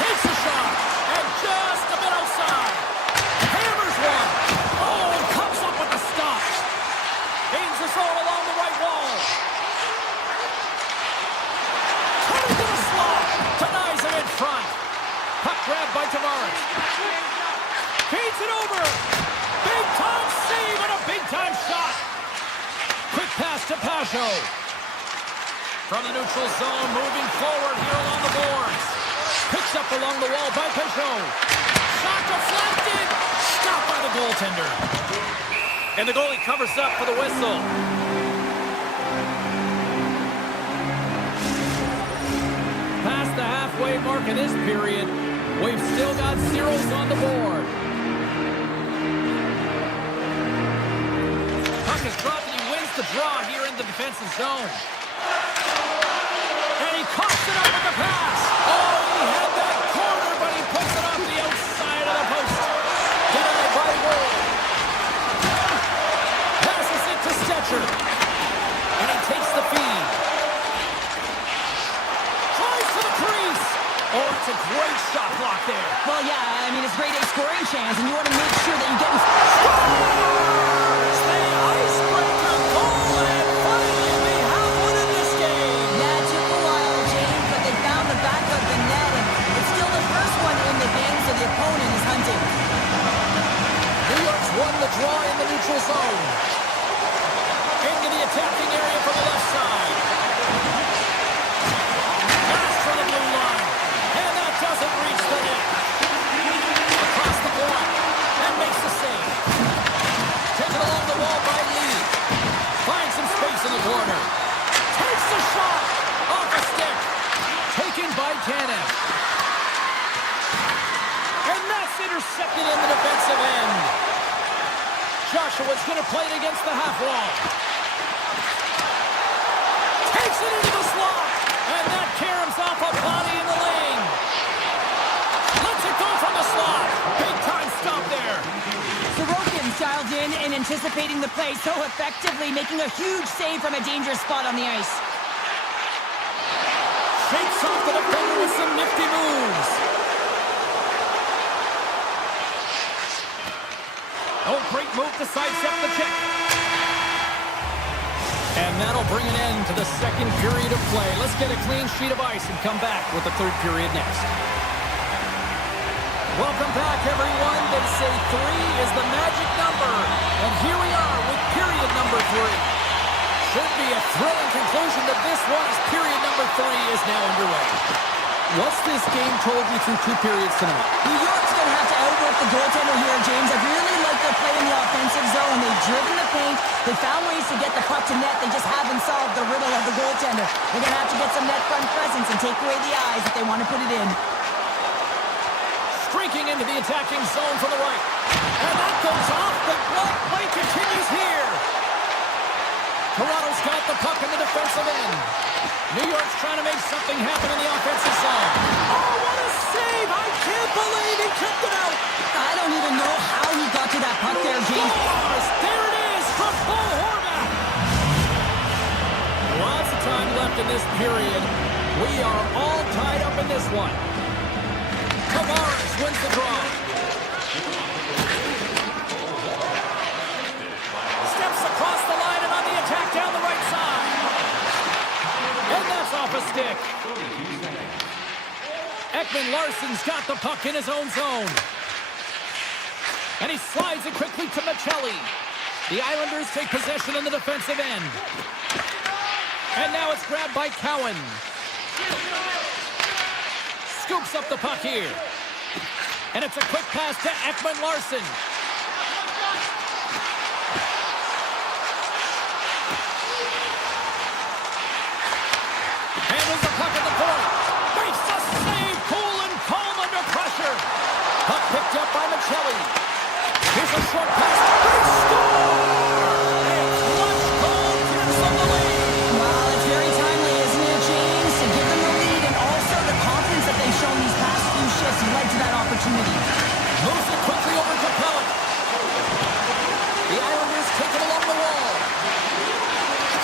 Takes a shot. And just a bit outside. Hammers one. Oh, and comes up with the stop. Gains the zone along the right Peugeot. From the neutral zone, moving forward here along the boards. Picked up along the wall by Peugeot. Shot deflected. Stopped by the goaltender. And the goalie covers up for the whistle. Past the halfway mark of this period, we've still got zeros on the board. Puck is dropped and he wins the draw here in the defensive zone. And he coughs it up with the pass. Oh, he had that corner, but he puts it off the outside of the post. Denied by Wood. Passes it to Stetcher. And he takes the feed. Tries to the crease. Oh, it's a great shot block there. Well, yeah, I mean, it's grade A scoring chance, and you want to make sure that you get... Scores! The icebreaker goal, and finally we have one in this game. Yeah, it took a while, James, but they found the back of the net, and it's still the first one in the game, so the opponent is hunting. New York's won the draw in the neutral zone. Into the attacking area from the left side. Pass for the blue line. And that doesn't reach the net. Across the point. And makes the save. Taken along the wall by Lee. Finds some space in the corner. Takes the shot. Off a stick. Taken by Tanev. And that's intercepted in the defensive end. Joshua's going to play it against the half wall. Takes it into the slot. And that caroms off a body in the lane. Lets it go from the slot. Big time stop there. Sorokin's dialed in and anticipating the play so effectively, making a huge save from a dangerous spot on the ice. Shakes off the defender with some nifty moves. Oh, great move to sidestep the check. And that'll bring an end to the second period of play. Let's get a clean sheet of ice and come back with the third period next. Welcome back, everyone. They say 3 is the magic number. And here we are with period number 3. Should be a thrilling conclusion to this one as period number 3 is now underway. What's this game told you through 2 periods tonight? New York's going to have to outwork the goaltender here, James. I really like their play in the offensive zone. They've driven the paint. They found ways to get the puck to net. They just haven't solved the riddle of the goaltender. They're going to have to get some net front presence and take away the eyes if they want to put it in. Streaking into the attacking zone from the right. And that goes off. The block play continues here. Toronto's got the puck in the defensive end. New York's trying to make something happen in the offensive zone. Oh, what a save! I can't believe he kept it out. I don't even know how he got to that puck there, James. Scores! There it is from Paul Horvath. Lots of time left in this period. We are all tied up in this one. Tavares wins the draw. Steps across the line and on the attack down the right side. And that's off a stick. Ekman-Larsson's got the puck in his own zone. And he slides it quickly to Michelli. The Islanders take possession in the defensive end. And now it's grabbed by Cowan. Scoops up the puck here. And it's a quick pass to Ekman-Larsson. Handles the puck at the point. Makes the save. Cool and calm under pressure. Puck picked up by Michelli. Here's a short pass. They score! It's one goal. Here's on the lead. Wow, it's very timely, isn't it, James? To give them the lead and also the confidence that they've shown these past few shifts led to that opportunity. Moves it quickly over to Pellet. The Islanders take it along the wall.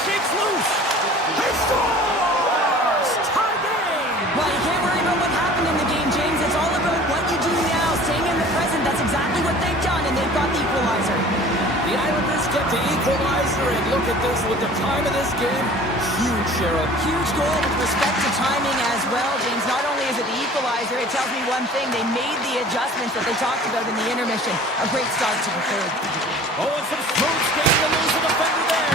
Shakes loose. They scores! Tie game! Well, you can't worry about what happened in the game, James. It's all about what you do now, staying in the present. That's exactly what they've done, and they've got the equalizer. The Islanders get the equalizer, and look at this with the time of this game. Huge, Cheryl. Huge goal with respect to timing as well, James. Not only is it the equalizer, it tells me one thing. They made the adjustments that they talked about in the intermission. A great start to the third. Oh, and some smooth skating to lose the defender there.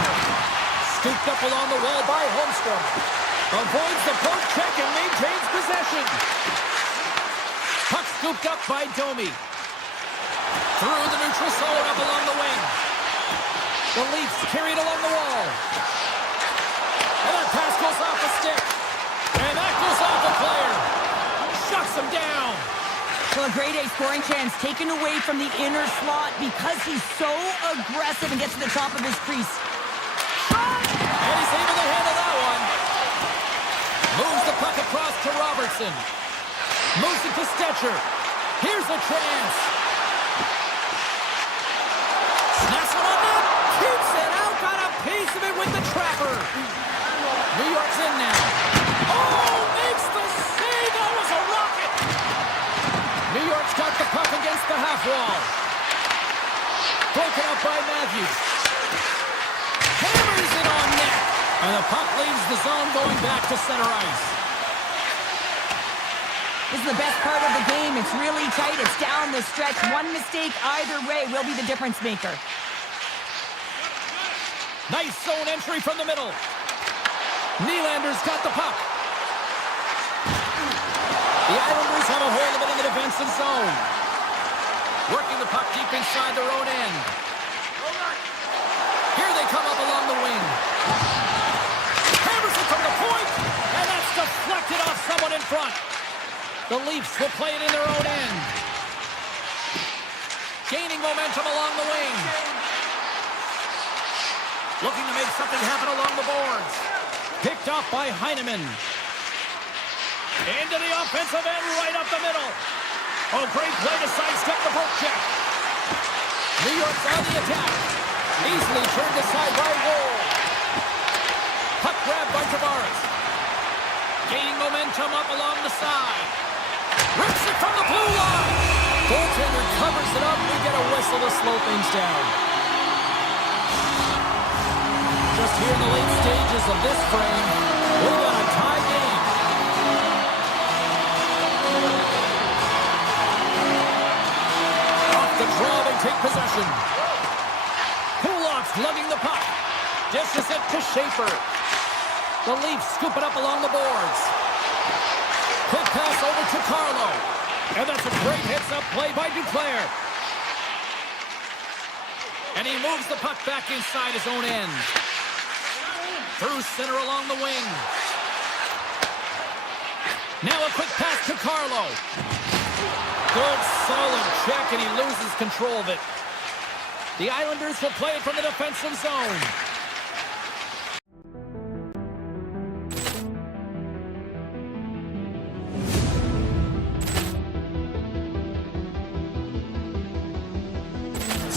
scooped up along the wall by Holmstrom. Avoids the poke check and maintains possession. Puck scooped up by Domi. Through the neutral zone up along the wing. The Leafs carried along the wall. And that pass goes off a stick. And that goes off a player. Shuts him down. So a grade A scoring chance taken away from the inner slot because he's so aggressive and gets to the top of his crease. And he's able to handle that one. Moves the puck across to Robertson. Moves it to Stetcher. Here's a chance. Snaps one on net. Keeps it out. Got a piece of it with the trapper. New York's in now. Oh, makes the save. That was a rocket. New York's got the puck against the half wall. Broken up by Matthews. Hammers it on net. And the puck leaves the zone going back to center ice. This is the best part of the game. It's really tight. It's down the stretch. One mistake either way will be the difference maker. Nice zone entry from the middle. Nylander's got the puck. The Islanders have a hold of it in the defensive zone. Working the puck deep inside their own end. Here they come up along the wing. Hammers it from the point, and that's deflected off someone in front. The Leafs will play it in their own end. Gaining momentum along the wing. Looking to make something happen along the boards. Picked off by Heineman. Into the offensive end, right up the middle. Oh, great play to sidestep the poke check. New York's on the attack. Easily turned aside by Woll. Puck grab by Tavares. Gaining momentum up along the side. Rips it from the blue line. Goaltender covers it up. We get a whistle to slow things down. Just here in the late stages of this frame, we've got a tie game. Off the draw, they take possession. Kulak's lugging the puck. Dishes it to Schaefer. The Leafs scoop it up along the boards. Quick pass over to Carlo. And that's a great hits-up play by Duclair. And he moves the puck back inside his own end. Through center along the wing. Now a quick pass to Carlo. Good, solid check, and he loses control of it. The Islanders will play it from the defensive zone.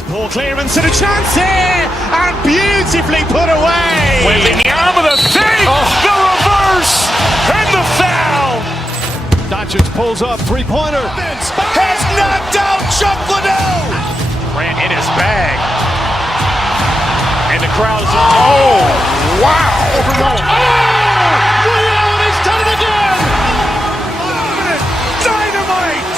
Poor clearance and a chance here, and beautifully put away. Waving the arm of the fake, the reverse, and the foul. Doncic pulls up, three-pointer. Has knocked out Chuck Liddell. Ran in his bag. And the crowd is, oh, wow. Overruled. Oh, Liddell, and he's done it again. Dynamite.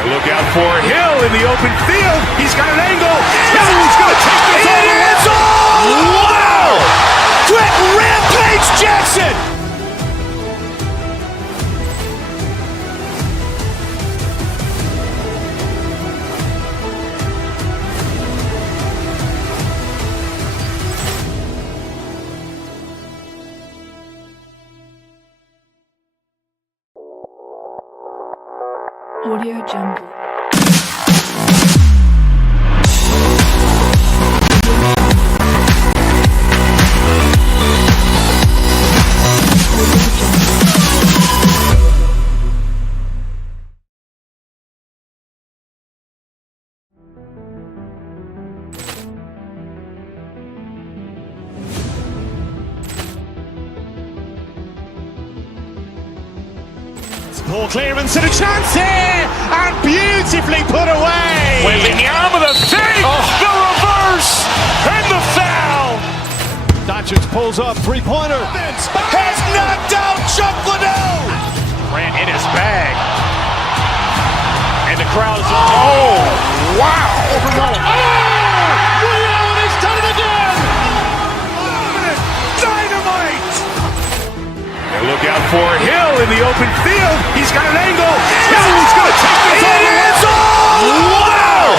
And look out for Hill in the open field. He's got an angle. He's going to take this all the way. Wow. Quick rampage Jackson. Audio Jungle. Poor clearance and a chance here, and beautifully put away. Waving the arm of the fake, the reverse, and the foul. Doncic pulls up, three-pointer. Has knocked out Chuck Liddell. Ran in his bag. And the crowd is, oh, wow. Overruled. Oh, Liddell, and he's done it again. out for Hill in the open field. He's got an angle. Hill is going to take this all the way. Wow!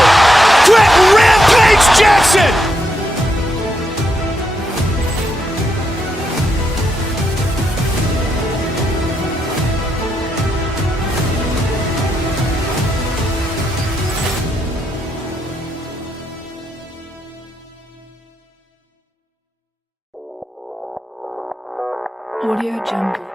Quick rampage Jackson! Audio Jungle.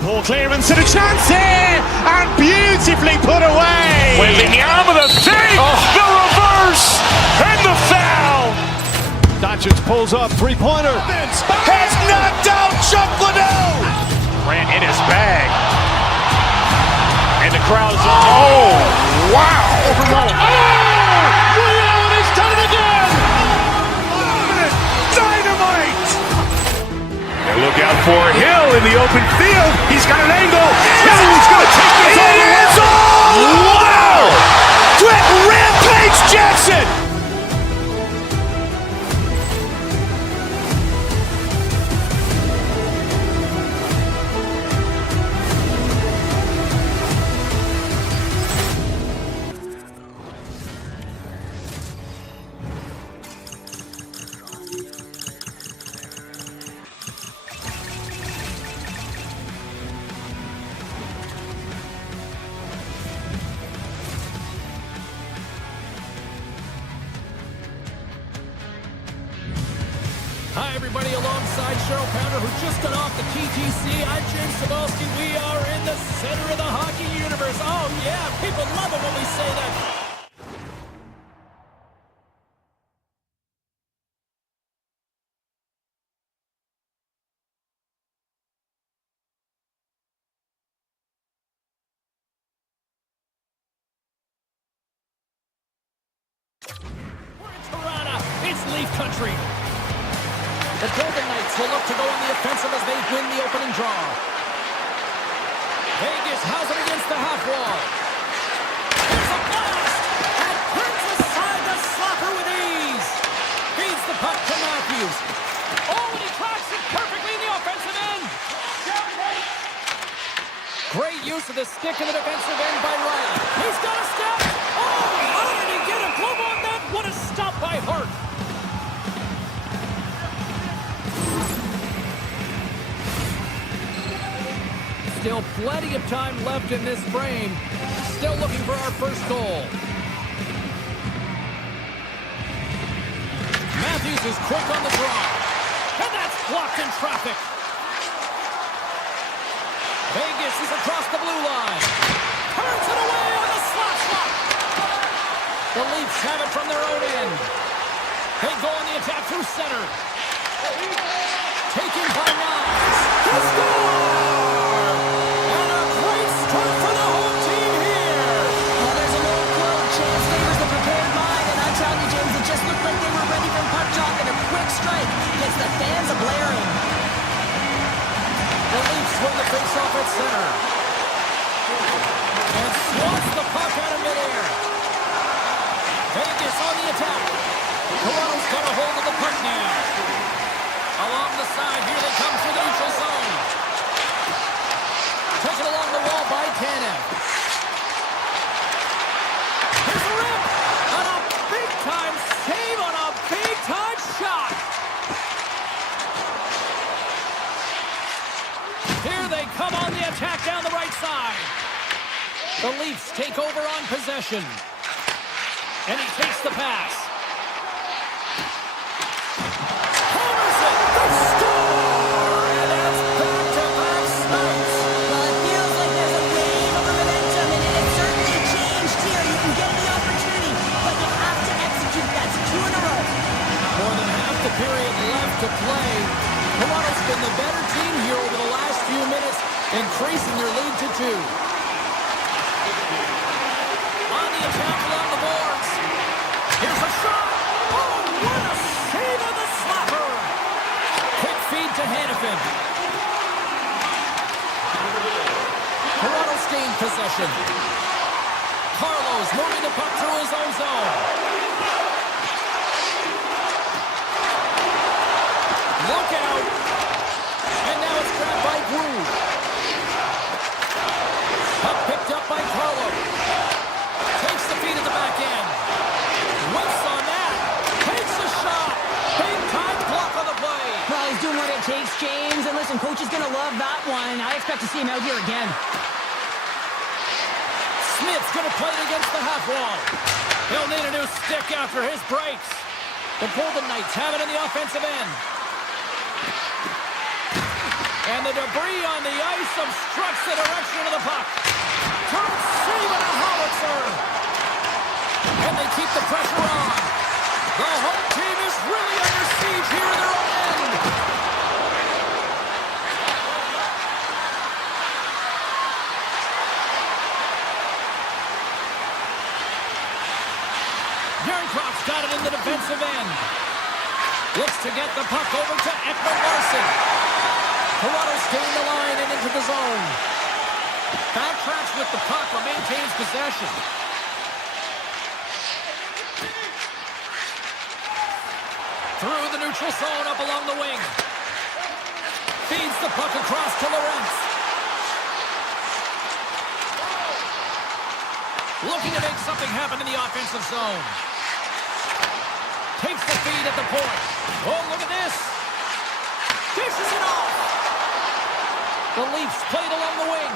Poor clearance and a chance here, and beautifully put away. Waving the arm of the fake, the reverse, and the foul. Doncic pulls up, three-pointer. Has knocked out Chuck Liddell. Grant in his bag. And the crowd is, oh, wow. Overall. Leon has done it again. Dynamite! And look out for Hill in the open field. He's got an angle. Hill is going to take this all the way. Wow! Quick rampage Jackson! Hi, everybody, alongside Cheryl Pounder, who just got off the TTC. I'm James Cebulski. We are in the center of the hockey universe. Oh, yeah, people love it when we say that. We're in Toronto. It's Leaf Country. The Golden Knights will look to go on the offensive as they win the opening draw. Vegas has it against the half wall. There's a blast! And turns aside the slapper with ease. Feeds the puck to Matthews. Oh, and he tracks it perfectly in the offensive end. Great use of the stick in the defensive end by Riley. He's got a step. Oh, how did he get a glove on that? What a stop by Hart. Still plenty of time left in this frame. Still looking for our first goal. Matthews is quick on the draw. And that's blocked in traffic. Vegas is across the blue line. Turns it away on the slot shot. The Leafs have it from their own end. They go on the attack through center. Taken by Niles. He scores! And a great start for the home team here. Well, there's an old quote, chance favors the prepared mind, and I tell you, James, it just looked like they were ready for puck drop, and a quick strike gets the fans a-blaring. The Leafs win the face-off at center. And swats the puck out of midair. Vegas on the attack. Toronto's got a hold of the puck now. Along the side, here they come through the neutral zone. Taken along the wall by Tanev. Here's a rip. And a big-time save on a big-time shot. Here they come on the attack down the right side. The Leafs take over on possession. And he takes the pass. Homers it! They score! And that's back-to-back starts. Well, it feels like there's a wave of momentum, and it certainly changed here. You can get the opportunity, but you have to execute. That's 2 in a row. More than half the period left to play. Toronto's been the better team here over the last few minutes, increasing their lead to 2. On the attack along the boards. Here's a shot. Oh, what a save on the slapper. Quick feed to Hannafin. Toronto's gained possession. Carlos moving the puck through his own zone. Look out. And now it's grabbed by Brew. Puck picked up by Carlo. Takes the feed at the back end. Whiffs on that. Takes a shot. Big time block on the play. Well, he's doing what it takes, James. And listen, coach is going to love that one. I expect to see him out here again. Smith's going to play it against the half wall. He'll need a new stick after his breaks. The Golden Knights have it in the offensive end. And the debris on the ice obstructs the direction of the puck. Turns save and a howitzer. And they keep the pressure on. The home team is really under siege here in their own end. Yarncroft's got it in the defensive end. Looks to get the puck over to Ekman-Larsson. Toronto's gained the line and into the zone. Backtracks with the puck but maintains possession. Through the neutral zone up along the wing. Feeds the puck across to Lorentz. Looking to make something happen in the offensive zone. Takes the feed at the point. Oh, look at this. Dishes it off. The Leafs played along the wing.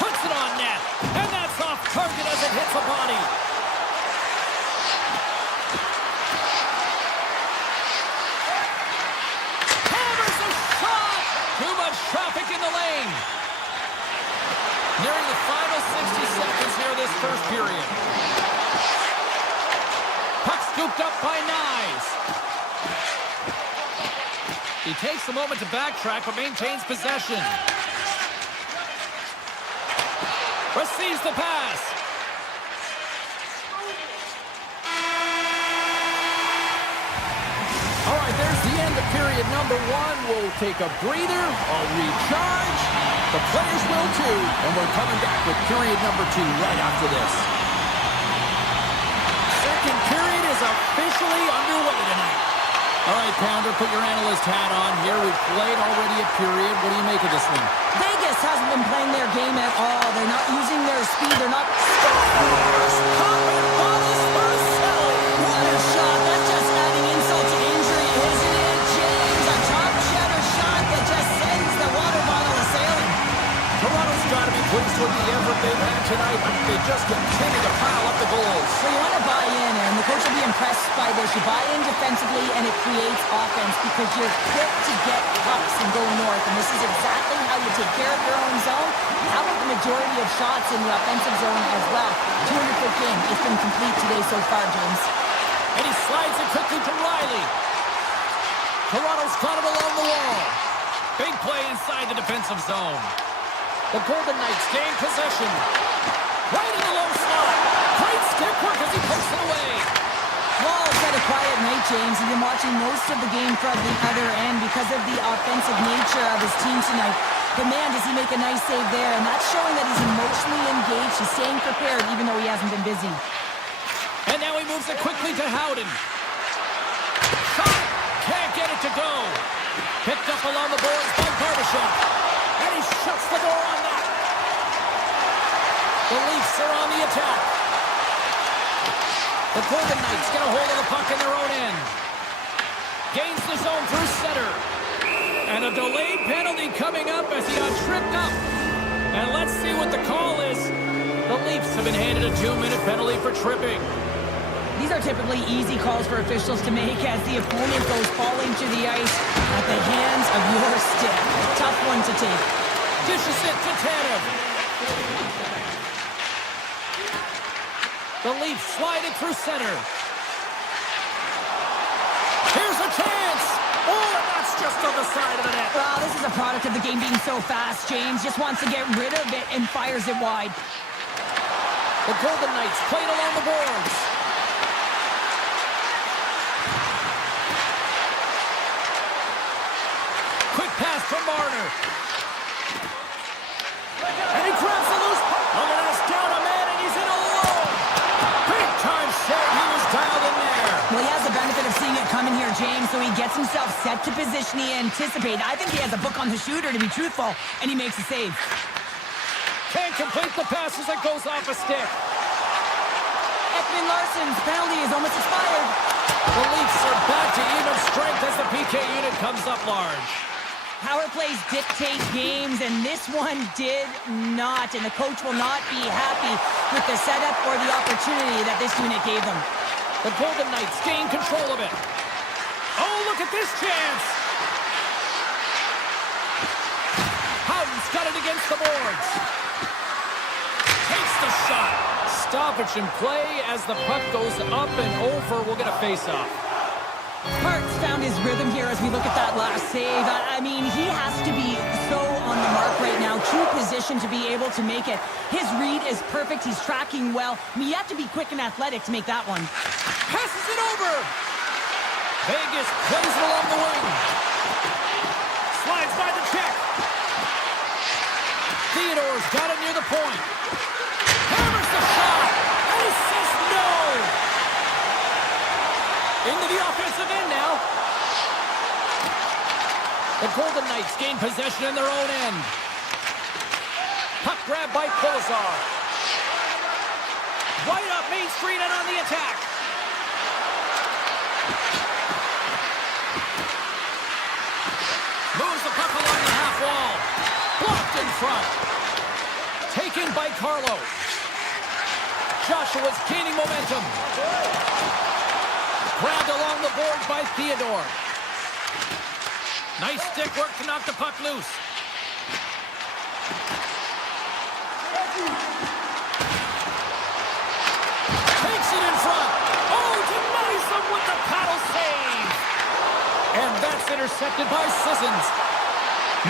Puts it on net. And that's off target as it hits a body. Hammers a shot. Too much traffic in the lane. Nearing the final 60 seconds here this first period. Puck scooped up by Nyes. He takes a moment to backtrack, but maintains possession. Receives the pass. All right, there's the end of period number one. We'll take a breather, a recharge. The players will too, and we're coming back with period number two right after this. Second period is officially underway tonight. All right, Pounder, put your analyst hat on here. We've played already a period. What do you make of this one? Vegas hasn't been playing their game at all. They're not using their speed. They're not... Scores! Copper Wallace Marcel! What a shot! That's just adding insult to injury, isn't it, James? A top-shatter shot that just sends the water bottle a-sailing. Toronto's got to be pleased with the effort they've had tonight. They just continue to pile up the goals. So you want to buy in, and the coach will be impressed by this. You buy in defensively, and it creates offense because you're quick to get pucks and go north, and this is exactly how you take care of your own zone. How about the majority of shots in the offensive zone as well? 200-foot game. It's been complete today so far, James. And he slides it quickly to Riley. Toronto's got it along the wall. Big play inside the defensive zone. The Golden Knights gain possession. Right in the low slot. Great stick work as he pokes it away. Wall's had a quiet night, James. He's been watching most of the game from the other end because of the offensive nature of his team tonight. But man, does he make a nice save there, and that's showing that he's emotionally engaged. He's staying prepared even though he hasn't been busy. And now he moves it quickly to Howden. Shot! Can't get it to go. Picked up along the boards by Barbashev. And he shuts the door on that. The Leafs are on the attack. The Golden Knights get a hold of the puck in their own end. Gains the zone through center. And a delayed penalty coming up as he got tripped up. And let's see what the call is. The Leafs have been handed a 2-minute penalty for tripping. These are typically easy calls for officials to make as the opponent goes falling to the ice at the hands of your stick. Tough one to take. Dishes it to Tanev. The Leafs slide it through center. Here's a chance. Oh, and that's just just on the side of the net. Well, this is a product of the game being so fast. James just wants to get rid of it and fires it wide. The Golden Knights played along the boards. Quick pass from Marner. And he grabs the loose puck. Look at this, down a man, and he's in alone. Big time shot. He was dialed in there. Well, he has the benefit of seeing it coming here, James, so he gets himself set to position he anticipated. I think he has a book on the shooter, to be truthful, and he makes a save. Can't complete the pass as it goes off a stick. Ekman Larsson's penalty is almost expired. The Leafs are back to even strength as the PK unit comes up large. Power plays dictate games, and this one did not, and the coach will not be happy with the setup or the opportunity that this unit gave them. The Golden Knights gain control of it. Oh, look at this chance! Howden's got it against the boards. Takes the shot. Stoppage in play as the puck goes up and over. We'll get a face-off. Hart's found his rhythm here as we look at that last save. I mean, he has to be so on the mark right now. True position to be able to make it. His read is perfect. He's tracking well. I mean, you have to be quick and athletic to make that one. Passes it over. Vegas plays it along the wing. Slides by the check. Theodore's got it near the point. Hammers the shot. And he says no. Into the offensive end now. The Golden Knights gain possession in their own end. Puck grab by Polizar. Right up Main Street and on the attack. Moves the puck along the half wall. Blocked in front. Taken by Carlo. Joshua's gaining momentum. Grabbed along the boards by Theodore. Nice stick work to knock the puck loose. Takes it in front. Oh, denies them with the paddle save. And that's intercepted by Sissons.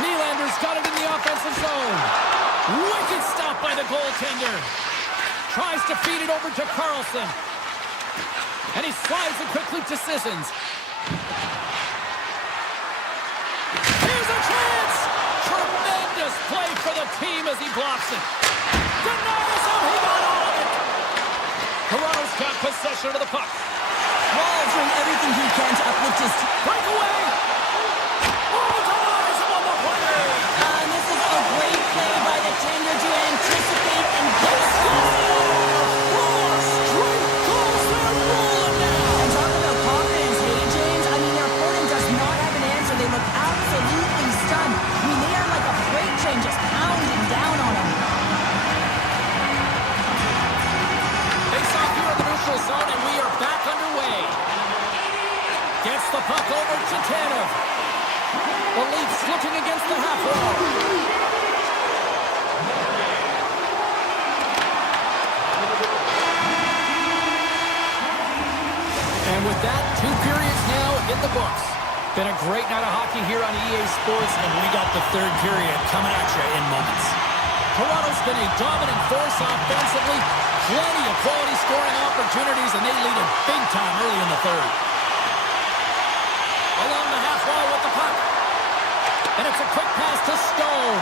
Nylander's got it in the offensive zone. Wicked stop by the goaltender. Tries to feed it over to Carlson. And he slides it quickly to Sissons. Here's a chance! Tremendous play for the team as he blocks it. Denies him, he got all of it! Toronto's got possession of the puck. Wall's doing everything he can to uplift his team. Breakaway! Oh, denies him on the play! And this is a great play by the tender to anticipate and get absolutely stunned. I mean, they are like a freight train just pounding down on them. Face off here in the neutral zone, and we are back underway. Gets the puck over to Tanev. The Leafs looking against the half wall. And with that, 2 periods now in the books. Been a great night of hockey here on EA Sports, and we got the 3rd period coming at you in moments. Toronto's been a dominant force offensively, plenty of quality scoring opportunities, and they lead it big time early in the 3rd. Along the half wall with the puck. And it's a quick pass to Stone.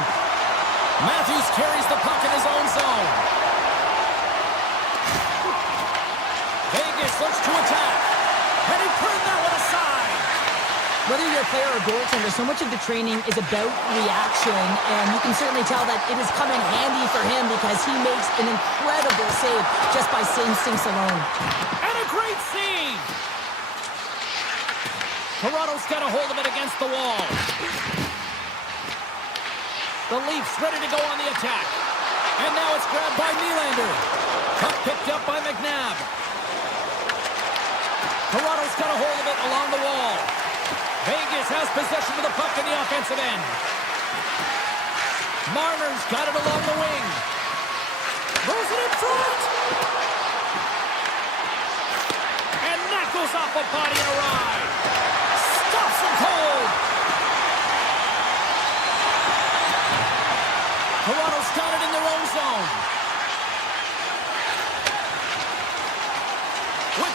Matthews carries the puck in his own zone. Vegas looks to attack. And he turned that one aside. Whether you're a player or goaltender, so much of the training is about reaction, and you can certainly tell that it has come in handy for him because he makes an incredible save just by instincts alone. And a great save! Toronto's got a hold of it against the wall. The Leafs ready to go on the attack. And now it's grabbed by Nylander. Puck picked up by McNabb. Toronto's got a hold of it along the wall. Vegas has possession of the puck in the offensive end. Marner's got it along the wing. Throws it in front. And that goes off a body and a ride. Stops him cold.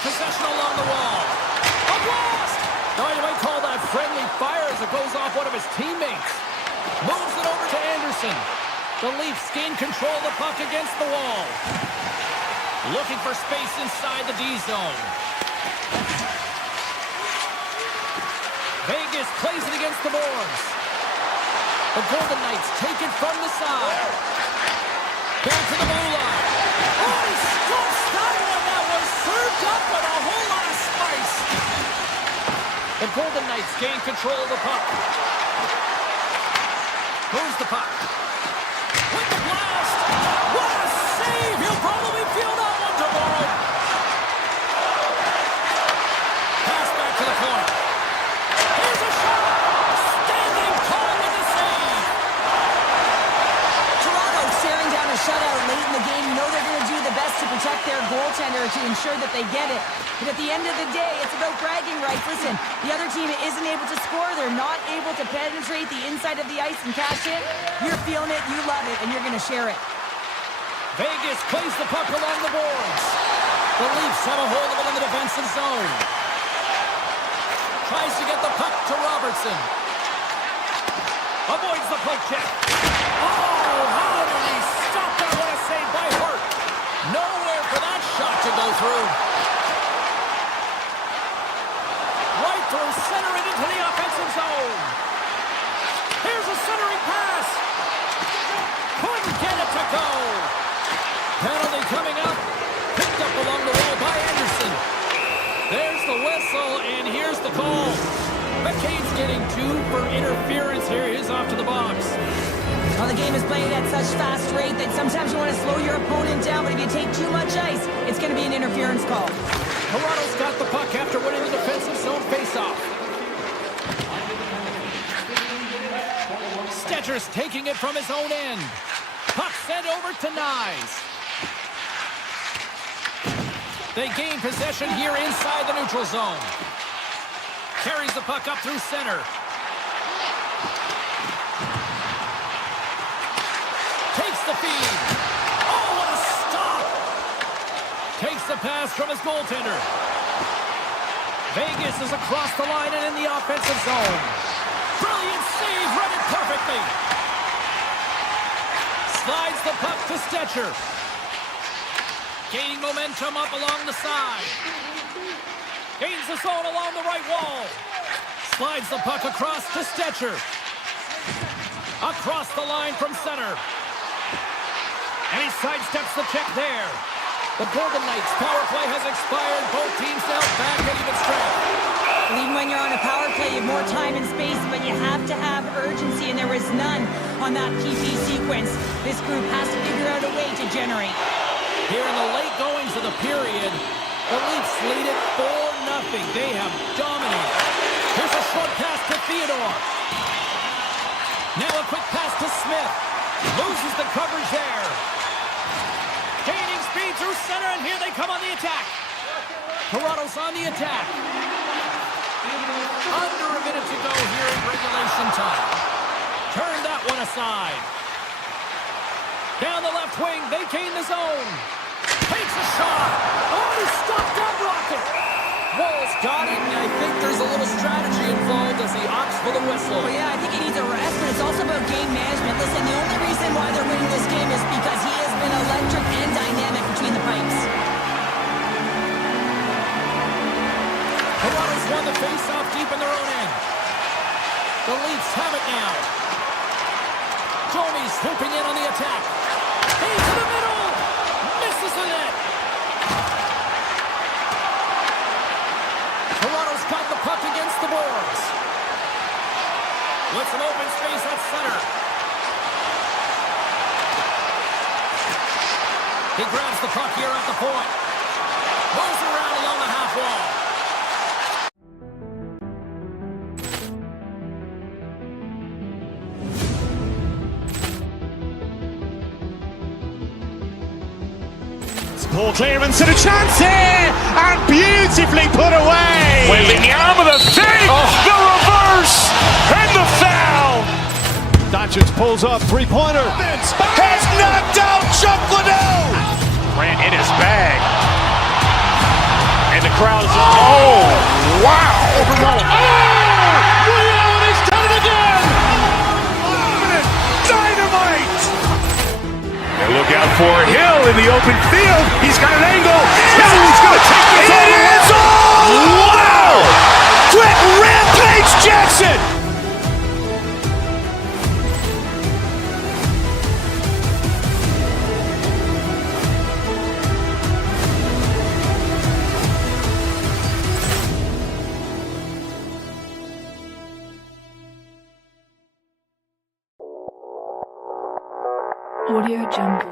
possession along the wall. A blast! Now you might call that friendly fire as it goes off one of his teammates. Moves it over to Anderson. The Leafs gain control of the puck against the wall. Looking for space inside the D zone. Vegas plays it against the boards. The Golden Knights take it from the side. Down to the blue line. Oh, he scoops that one. That was served up with a whole lot of spice. The Golden Knights gain control of the puck. Moves the puck. With the blast. What a save. He'll probably feel that one tomorrow. Pass back to the point. Here's a shot. Standing tall with the save. Toronto staring down a shutout late in the game. You know they're going to do the best to protect their goaltender to ensure that they get it. But at the end of the day, it's about bragging rights. Listen, the other team isn't able to score. They're not able to penetrate the inside of the ice and cash in. You're feeling it, you love it, and you're going to share it. Vegas plays the puck along the boards. The Leafs have a hold of it in the defensive zone. Tries to get the puck to Robertson. Avoids the poke check. Oh, how did he stop that? What a save by Hart. Nowhere for that shot to go through. Right through center and into the offensive zone. Here's a centering pass. Couldn't get it to go. Penalty coming up. Picked up along the wall by Anderson. There's the whistle, and here's the call. McCabe's getting 2 for interference here. He's off to the box. Well, the game is played at such fast rate that sometimes you want to slow your opponent down, but if you take too much ice, it's going to be an interference call. Toronto's got the puck after winning the defensive zone faceoff. Stetcher's taking it from his own end. Puck sent over to Nyes. They gain possession here inside the neutral zone. Carries the puck up through center. Takes the feed. Oh, what a stop! Takes the pass from his goaltender. Vegas is across the line and in the offensive zone. Brilliant save, read it perfectly. Slides the puck to Stetcher. Gaining momentum up along the side. Gains the zone along the right wall. Slides the puck across to Stetcher. Across the line from center. And he sidesteps the check there. The Golden Knights' power play has expired. Both teams now back at even strength. Even when you're on a power play, you have more time and space, but you have to have urgency, and there was none on that PP sequence. This group has to figure out a way to generate. Here in the late goings of the period, the Leafs lead it 4-0. They have dominated. Here's a short pass to Theodore. Now a quick pass to Smith. Loses the coverage there. Gaining speed through center, and here they come on the attack. Toronto's on the attack. Under a minute to go here in regulation time. Turn that one aside. Down the left wing, they gain the zone. Takes a shot. Oh, he stopped that rocket. Wall's got it, and I think there's a little strategy involved as he opts for the whistle. Well, yeah, I think he needs a rest, but it's also about game management. Listen, the only reason why they're winning this game is because he has been electric and dynamic between the pipes. Toronto's won the face-off deep in their own end. The Leafs have it now. Johnny's swooping in on the attack. Into the middle. Misses the net. Toronto's got the puck against the boards. With some open space at center. He grabs the puck here at the point. Moves around along the half wall. Poor clearance and a chance here, and beautifully put away. Waving the arm of the thing, the reverse, and the foul. Doncic pulls up, three-pointer. Has knocked out Chuck Liddell. Grant in his bag. And the crowd is... Oh, wow! Overruled. Oh! He's done it again! Dynamite! And look out for Hill in the open field. He's got an angle. He's going to take this all the way. Wow! Quick rampage Jackson! Audio Jungle.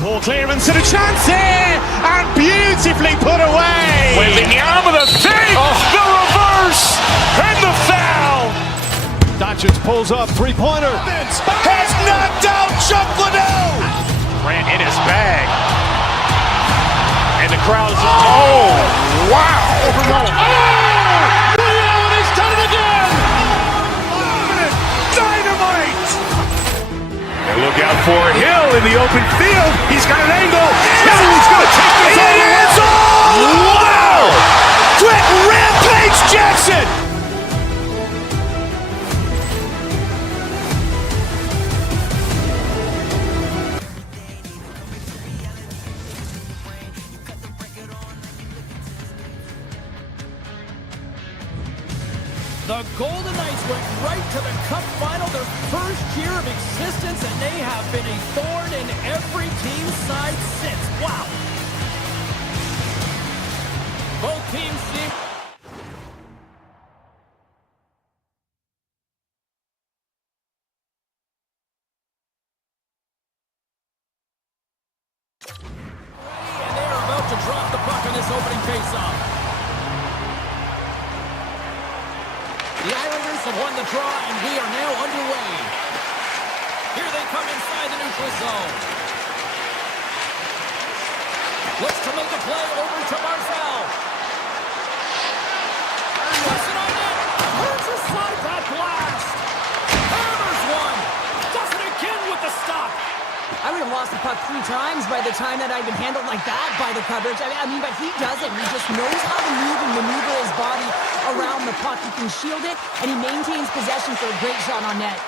Poor clearance and a chance here! And beautifully put away! Waving the arm of the thing! The reverse! And the foul! Dodgers pulls up, three-pointer. Has knocked out Chuck Liddell! Ran in his bag. And the crowd is... Oh, wow! Overruled. Oh! He's done it again! Dynamite! And look out for Hill in the open field. He's got an angle. He's going to take this all the way. Wow! Quick rampage Jackson! The Golden Knights went right to the Cup final, their first year of existence, and they have been a thorn in every team's side since. Wow. Both teams seem... And they are about to drop the puck in this opening faceoff. The Islanders have won the draw, and we are now underway. Here they come inside the neutral zone. Looks to make a play over to Barzal. Puts it on net. Turns aside that blast. Hammers one. Does it again with the stop. I would have lost the puck 3 times by the time that I'd been handled like that by the coverage. I mean, but he doesn't. He just knows how to move and maneuver his body around the puck. He can shield it, and he maintains possession for a great shot on net.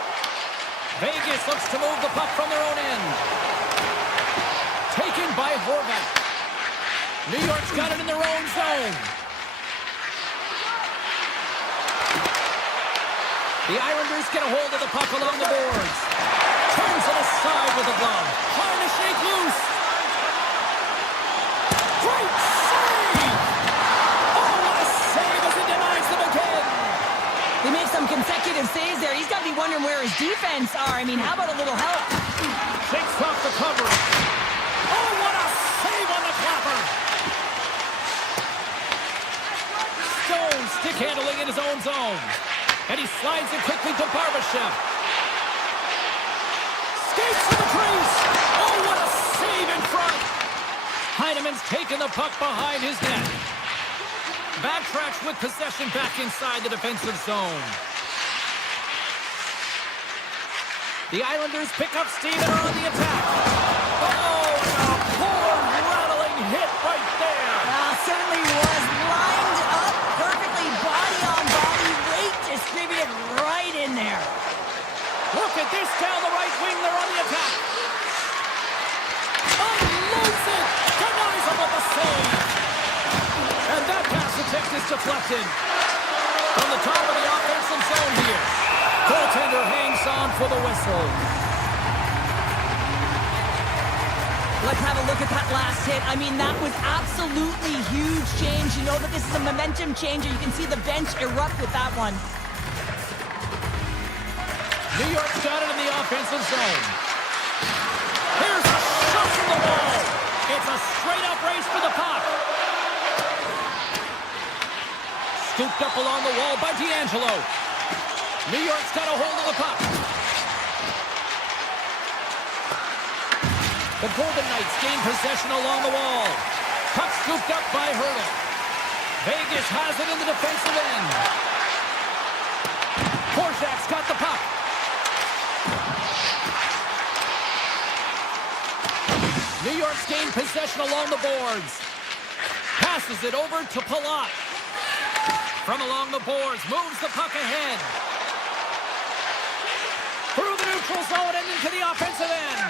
Vegas looks to move the puck from their own end. Taken by Horvat. New York's got it in their own zone. The Islanders get a hold of the puck along the boards. Turns it aside with a glove. Trying to shake loose. Great save! Oh, what a save as he denies them again. They make some consecutive saves there. He's got to be wondering where his defense are. I mean, how about a little help? Shakes off the cover. Oh, what a save on the clapper. Stone stick handling in his own zone. And he slides it quickly to Barbashev. Skates to the crease. Oh, what a save in front. Heineman's taken the puck behind his net. Backtracks with possession back inside the defensive zone. The Islanders pick up steam and are on the attack. Oh, and a poor rattling hit right there. Certainly was lined up perfectly, body on body, weight distributed right in there. Look at this down the right wing. They're on the attack. Unloads it. Denies him with the save. And that pass attempt is deflected. From the top of the offensive zone here. Goaltender hangs on for the whistle. Let's have a look at that last hit. I mean, that was absolutely huge change. You know that this is a momentum changer. You can see the bench erupt with that one. New York's got it in the offensive zone. Here's a shot from the wall. It's a straight-up race for the puck. scooped up along the wall by D'Angelo. New York's got a hold of the puck. The Golden Knights gain possession along the wall. Puck scooped up by Hurdle. Vegas has it in the defensive end. Korczak's got the puck. New York's gained possession along the boards. Passes it over to Palat. From along the boards, moves the puck ahead. Through the neutral zone and into the offensive end.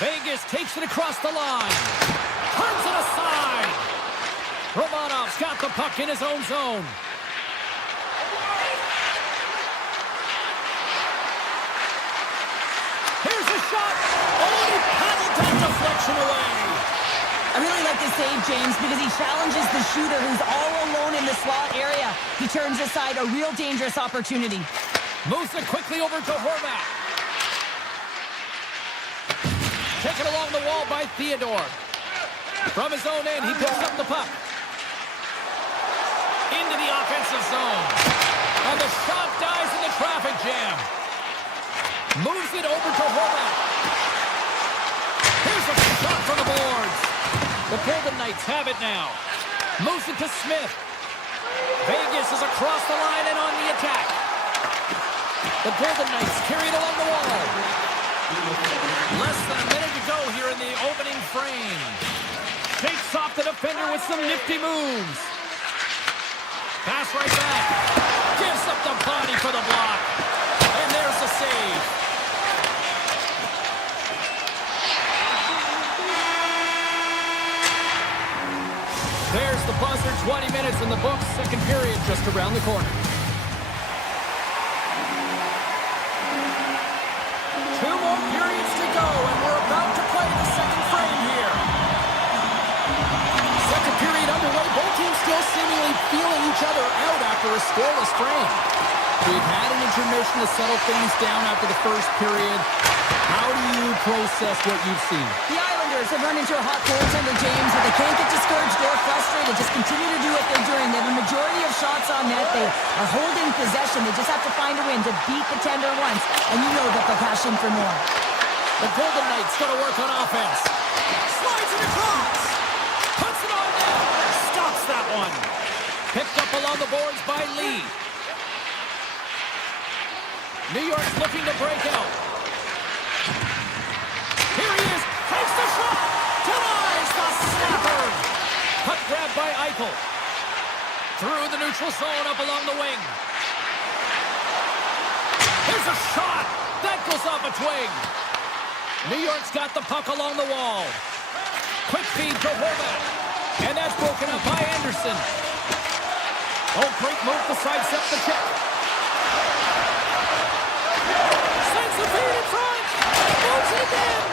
Vegas takes it across the line. Turns it aside. Romanov's got the puck in his own zone. Here's a shot. Oh, he paddled that deflection away. I really like the save, James, because he challenges the shooter who's all alone in the slot area. He turns aside a real dangerous opportunity. Moves it quickly over to Horvat. Taken along the wall by Theodore. From his own end, he picks up the puck. Into the offensive zone. And the shot dies in the traffic jam. Moves it over to Horvat. Here's a shot from the boards. The Golden Knights have it now. Moves it to Smith. Vegas is across the line and on the attack. The Golden Knights carry it along the wall. Less than a minute to go here in the opening frame. Shakes off the defender with some nifty moves. Pass right back. Gives up the body for the block. And there's the save. There's the buzzer. 20 minutes in the books. Second period just around the corner. Two more periods to go, and we're about to play the second frame here. Second period underway. Both teams still seemingly feeling each other out after a scoreless frame. We've had an intermission to settle things down after the first period. How do you process what you've seen? The Islanders have run into a hot goaltender, James, but they can't get discouraged or frustrated. Just continue to do what they're doing. They have a majority of shots on net. They are holding possession. They just have to find a win to beat the tender once, and you know that they'll cash in for more. The Golden Knights going to work on offense. Slides it across. Puts it on down. Stops that one. Picked up along the boards by Lee. New York's looking to break out. Here he is. Takes the shot. Denies the snapper. Puck grabbed by Eichel. Through the neutral zone up along the wing. Here's a shot. That goes off a twig. New York's got the puck along the wall. Quick feed to Horvat. And that's broken up by Anderson. Oh, great move to sidestep the check. Sends the feed in front. Moves it again.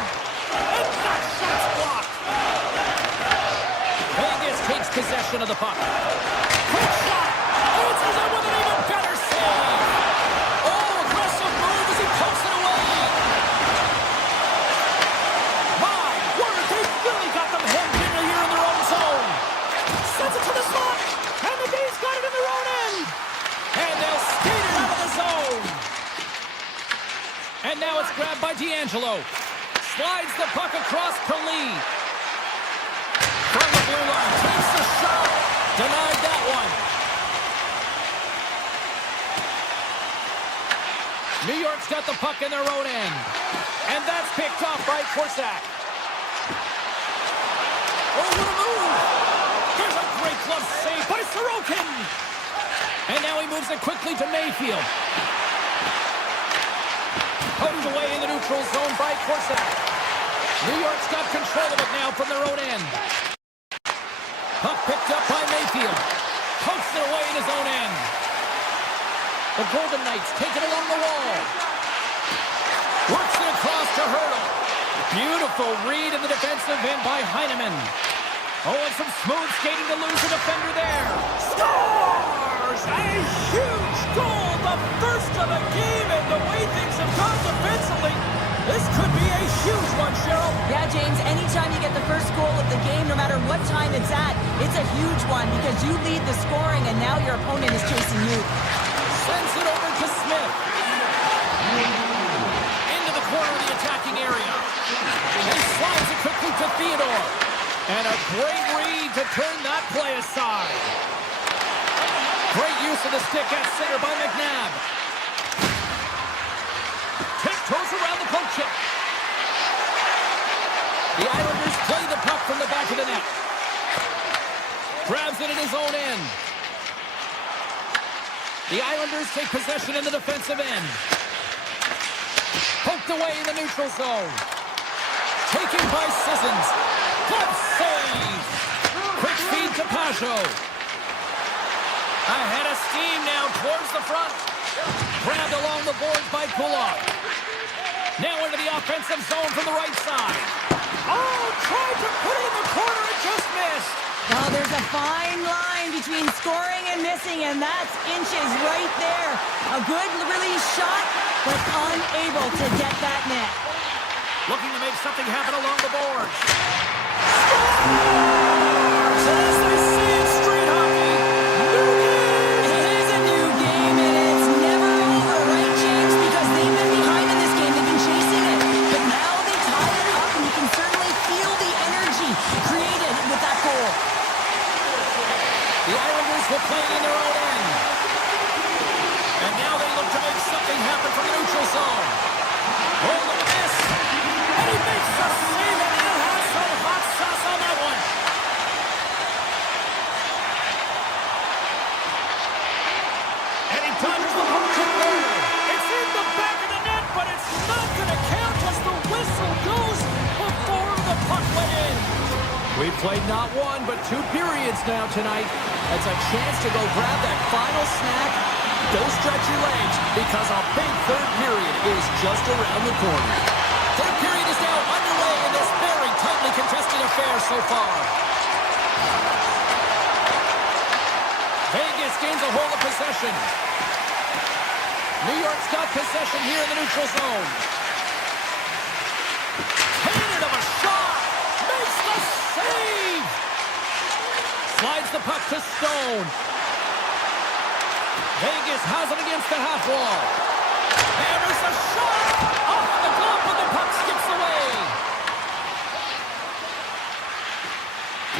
And that shot's blocked. Vegas takes possession of the puck. Quick shot. Answers it with an even better save. Oh, aggressive move as he pokes it away. My word, they really got them hemmed in here in their own zone. Sends it to the slot. And the Days got it in their own end. And they'll skate it out of the zone. And now it's grabbed by D'Angelo. Slides the puck across to Lee. From the blue line, takes the shot. Denied that one. New York's got the puck in their own end. And that's picked off by Korczak. Oh, what a move. Here's a great glove save by Sorokin. And now he moves it quickly to Mayfield. Poked away in the neutral zone by Korczak. New York's got control of it now from their own end. Puck picked up by Mayfield. Pokes it away in his own end. The Golden Knights take it along the wall. Works it across to Hurdle. Beautiful read in the defensive end by Heineman. Oh, and some smooth skating to lose the defender there. Scores! A huge goal! The first of the game, and the way things have gone defensively, This could be a huge one, Cheryl. Yeah, James, anytime you get the first goal of the game, no matter what time it's at, it's a huge one because you lead the scoring and now your opponent is chasing you. Sends it over to Smith. Into the corner of the attacking area. And he slides it quickly to Theodore. And a great read to turn that play aside. Great use of the stick at center by McNabb. Tiptoes around the poke check. The Islanders play the puck from the back of the net. Grabs it at his own end. The Islanders take possession in the defensive end. Poked away in the neutral zone. Taken by Sissons. Good save. Quick feed to Pajot. Ahead of steam now towards the front. Grabbed along the boards by Kulak. Now into the offensive zone from the right side. Oh, tried to put it in the corner and just missed. Well, there's a fine line between scoring and missing, and that's inches right there. A good release shot, but unable to get that net. Looking to make something happen along the boards. Scores! As they say in street hockey, new game! It is a new game, and it's never over, right, James? Because they've been behind in this game. They've been chasing it. But now they tie it up, and you can certainly feel the energy created with that goal. The Islanders were playing in their own end. And now they look to make something happen from the neutral zone. Oh, look at this. And he makes the save, and he'll have some hot sauce on that one. And he dodges the hook to third. It's in the back of the net, but it's not going to count as the whistle goes before the puck went in. We've played not one, but 2 periods now tonight. That's a chance to go grab that final snack. Don't stretch your legs, because a big third period is just around the corner. Third period is now underway in this very tightly contested affair so far. Vegas gains a hold of possession. New York's got possession here in the neutral zone. Painted of a shot. Makes the save. Slides the puck to Stone. Vegas has it against the half wall. Hammers a shot. Off the glove, but the puck skips away.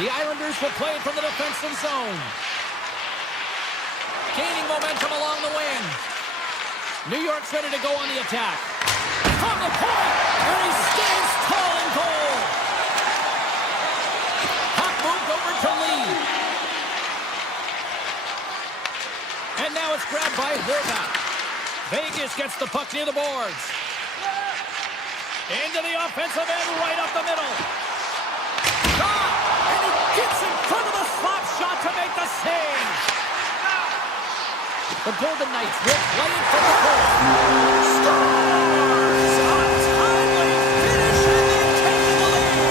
The Islanders will play it from the defensive zone. Gaining momentum along the wing. New York's ready to go on the attack. From the point, and he stands tall in goal. Puck moved over to Lee. And now it's grabbed by Horvath. Vegas gets the puck near the boards. Into the offensive end, right up the middle. Shot! And he gets in front of the slap shot to make the save. The Golden Knights will play it from the goal. Scores! A timely finish, and they've taken the lead.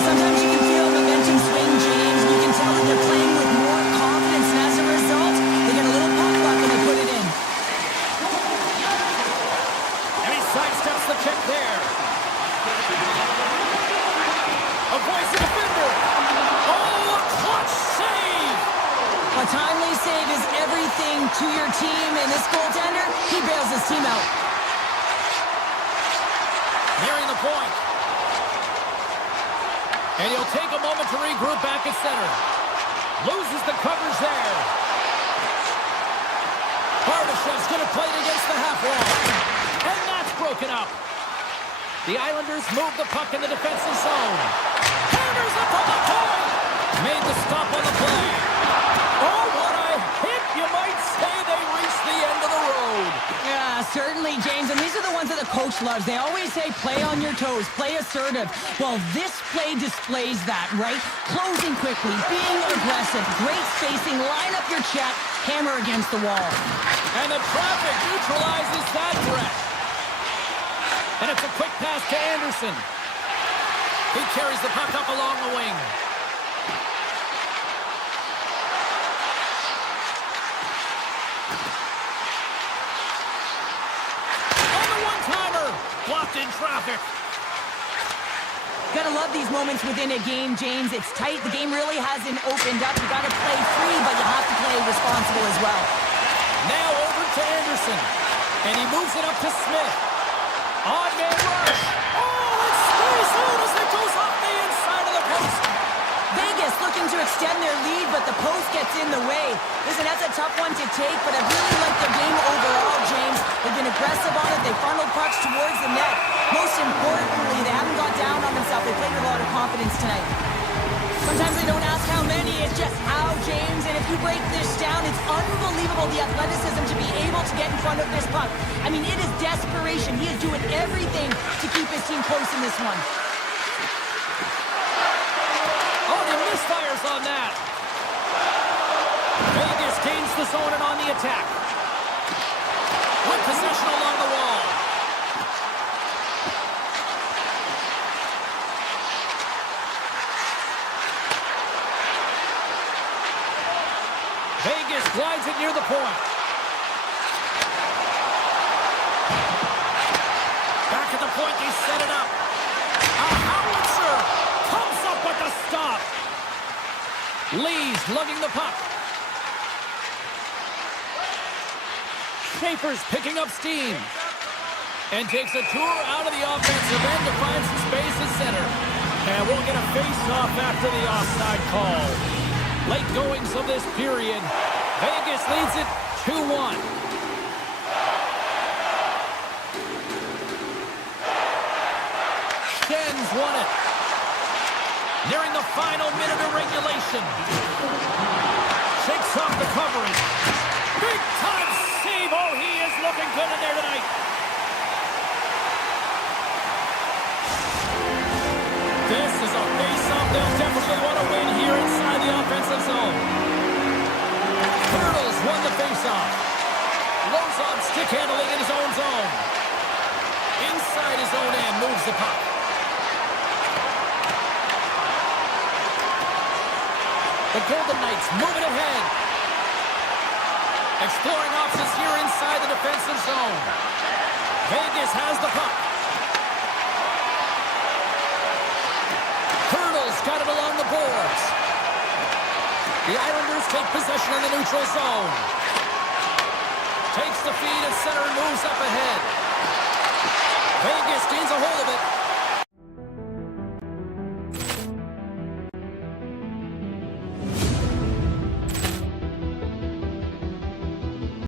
Sometimes you can feel momentum swing, James. You can tell that they're playing with more confidence, and as a result, they get a little puck luck when they put it in. And he sidesteps the check there. Avoids the defender. Oh, a clutch save! A timely save is everything to your team, and this goaltender, he bails his team out. Nearing the point. And he'll take a moment to regroup back at center. Loses the covers there. Bardashev's going to play it against the half wall. And that's broken up. The Islanders move the puck in the defensive zone. Hammers it from the point. Made the stop on the play. Oh, what a hit! You might say they reached the end of the road. Yeah, certainly, James. And these are the ones that the coach loves. They always say, play on your toes, play assertive. Well, this play displays that, right? Closing quickly, being aggressive, great spacing, line up your check, hammer against the wall. And the traffic neutralizes that threat. And it's a quick pass to Anderson. He carries the puck up along the wing. On the one-timer. Blocked trapped in traffic. Gotta love these moments within a game, James. It's tight. The game really hasn't opened up. You gotta play free, but you have to play responsible as well. Now over to Anderson. And he moves it up to Smith. On man rush. Oh, it stays out as it goes off the inside of the post. Vegas looking to extend their lead, but the post gets in the way. Listen, that's a tough one to take, but I really like their game overall, James. They've been aggressive on it. They funneled pucks towards the net. Most importantly, they haven't got down on themselves. They played with a lot of confidence tonight. Sometimes they don't ask how many, it's just how, James. And if you break this down, it's unbelievable the athleticism to be able to get in front of this puck. I mean, it is desperation. He is doing everything to keep his team close in this one. Oh, he misfires on that. Vegas gains the zone and on the attack. With possession along the wall. Vegas glides it near the point. Back at the point, they set it up. A howitzer comes up with the stop. Lee's lugging the puck. Schaefer's picking up steam. And takes a tour out of the offensive end to find some space at center. And we'll get a face-off after the offside call. Late goings of this period. Vegas leads it 2-1. Shen's won it. Nearing the final minute of regulation. Shakes off the coverage. Big time save. Oh, he is looking good in there tonight. This is a face-off they'll definitely want to win here inside the offensive zone. Turtles won the face-off. Lozon stick handling in his own zone. Inside his own end, moves the puck. The Golden Knights moving ahead. Exploring options here inside the defensive zone. Vegas has the puck. Turtles got it along the boards. The Islanders take possession in the neutral zone. Takes the feed at center and moves up ahead. Vegas gains a hold of it.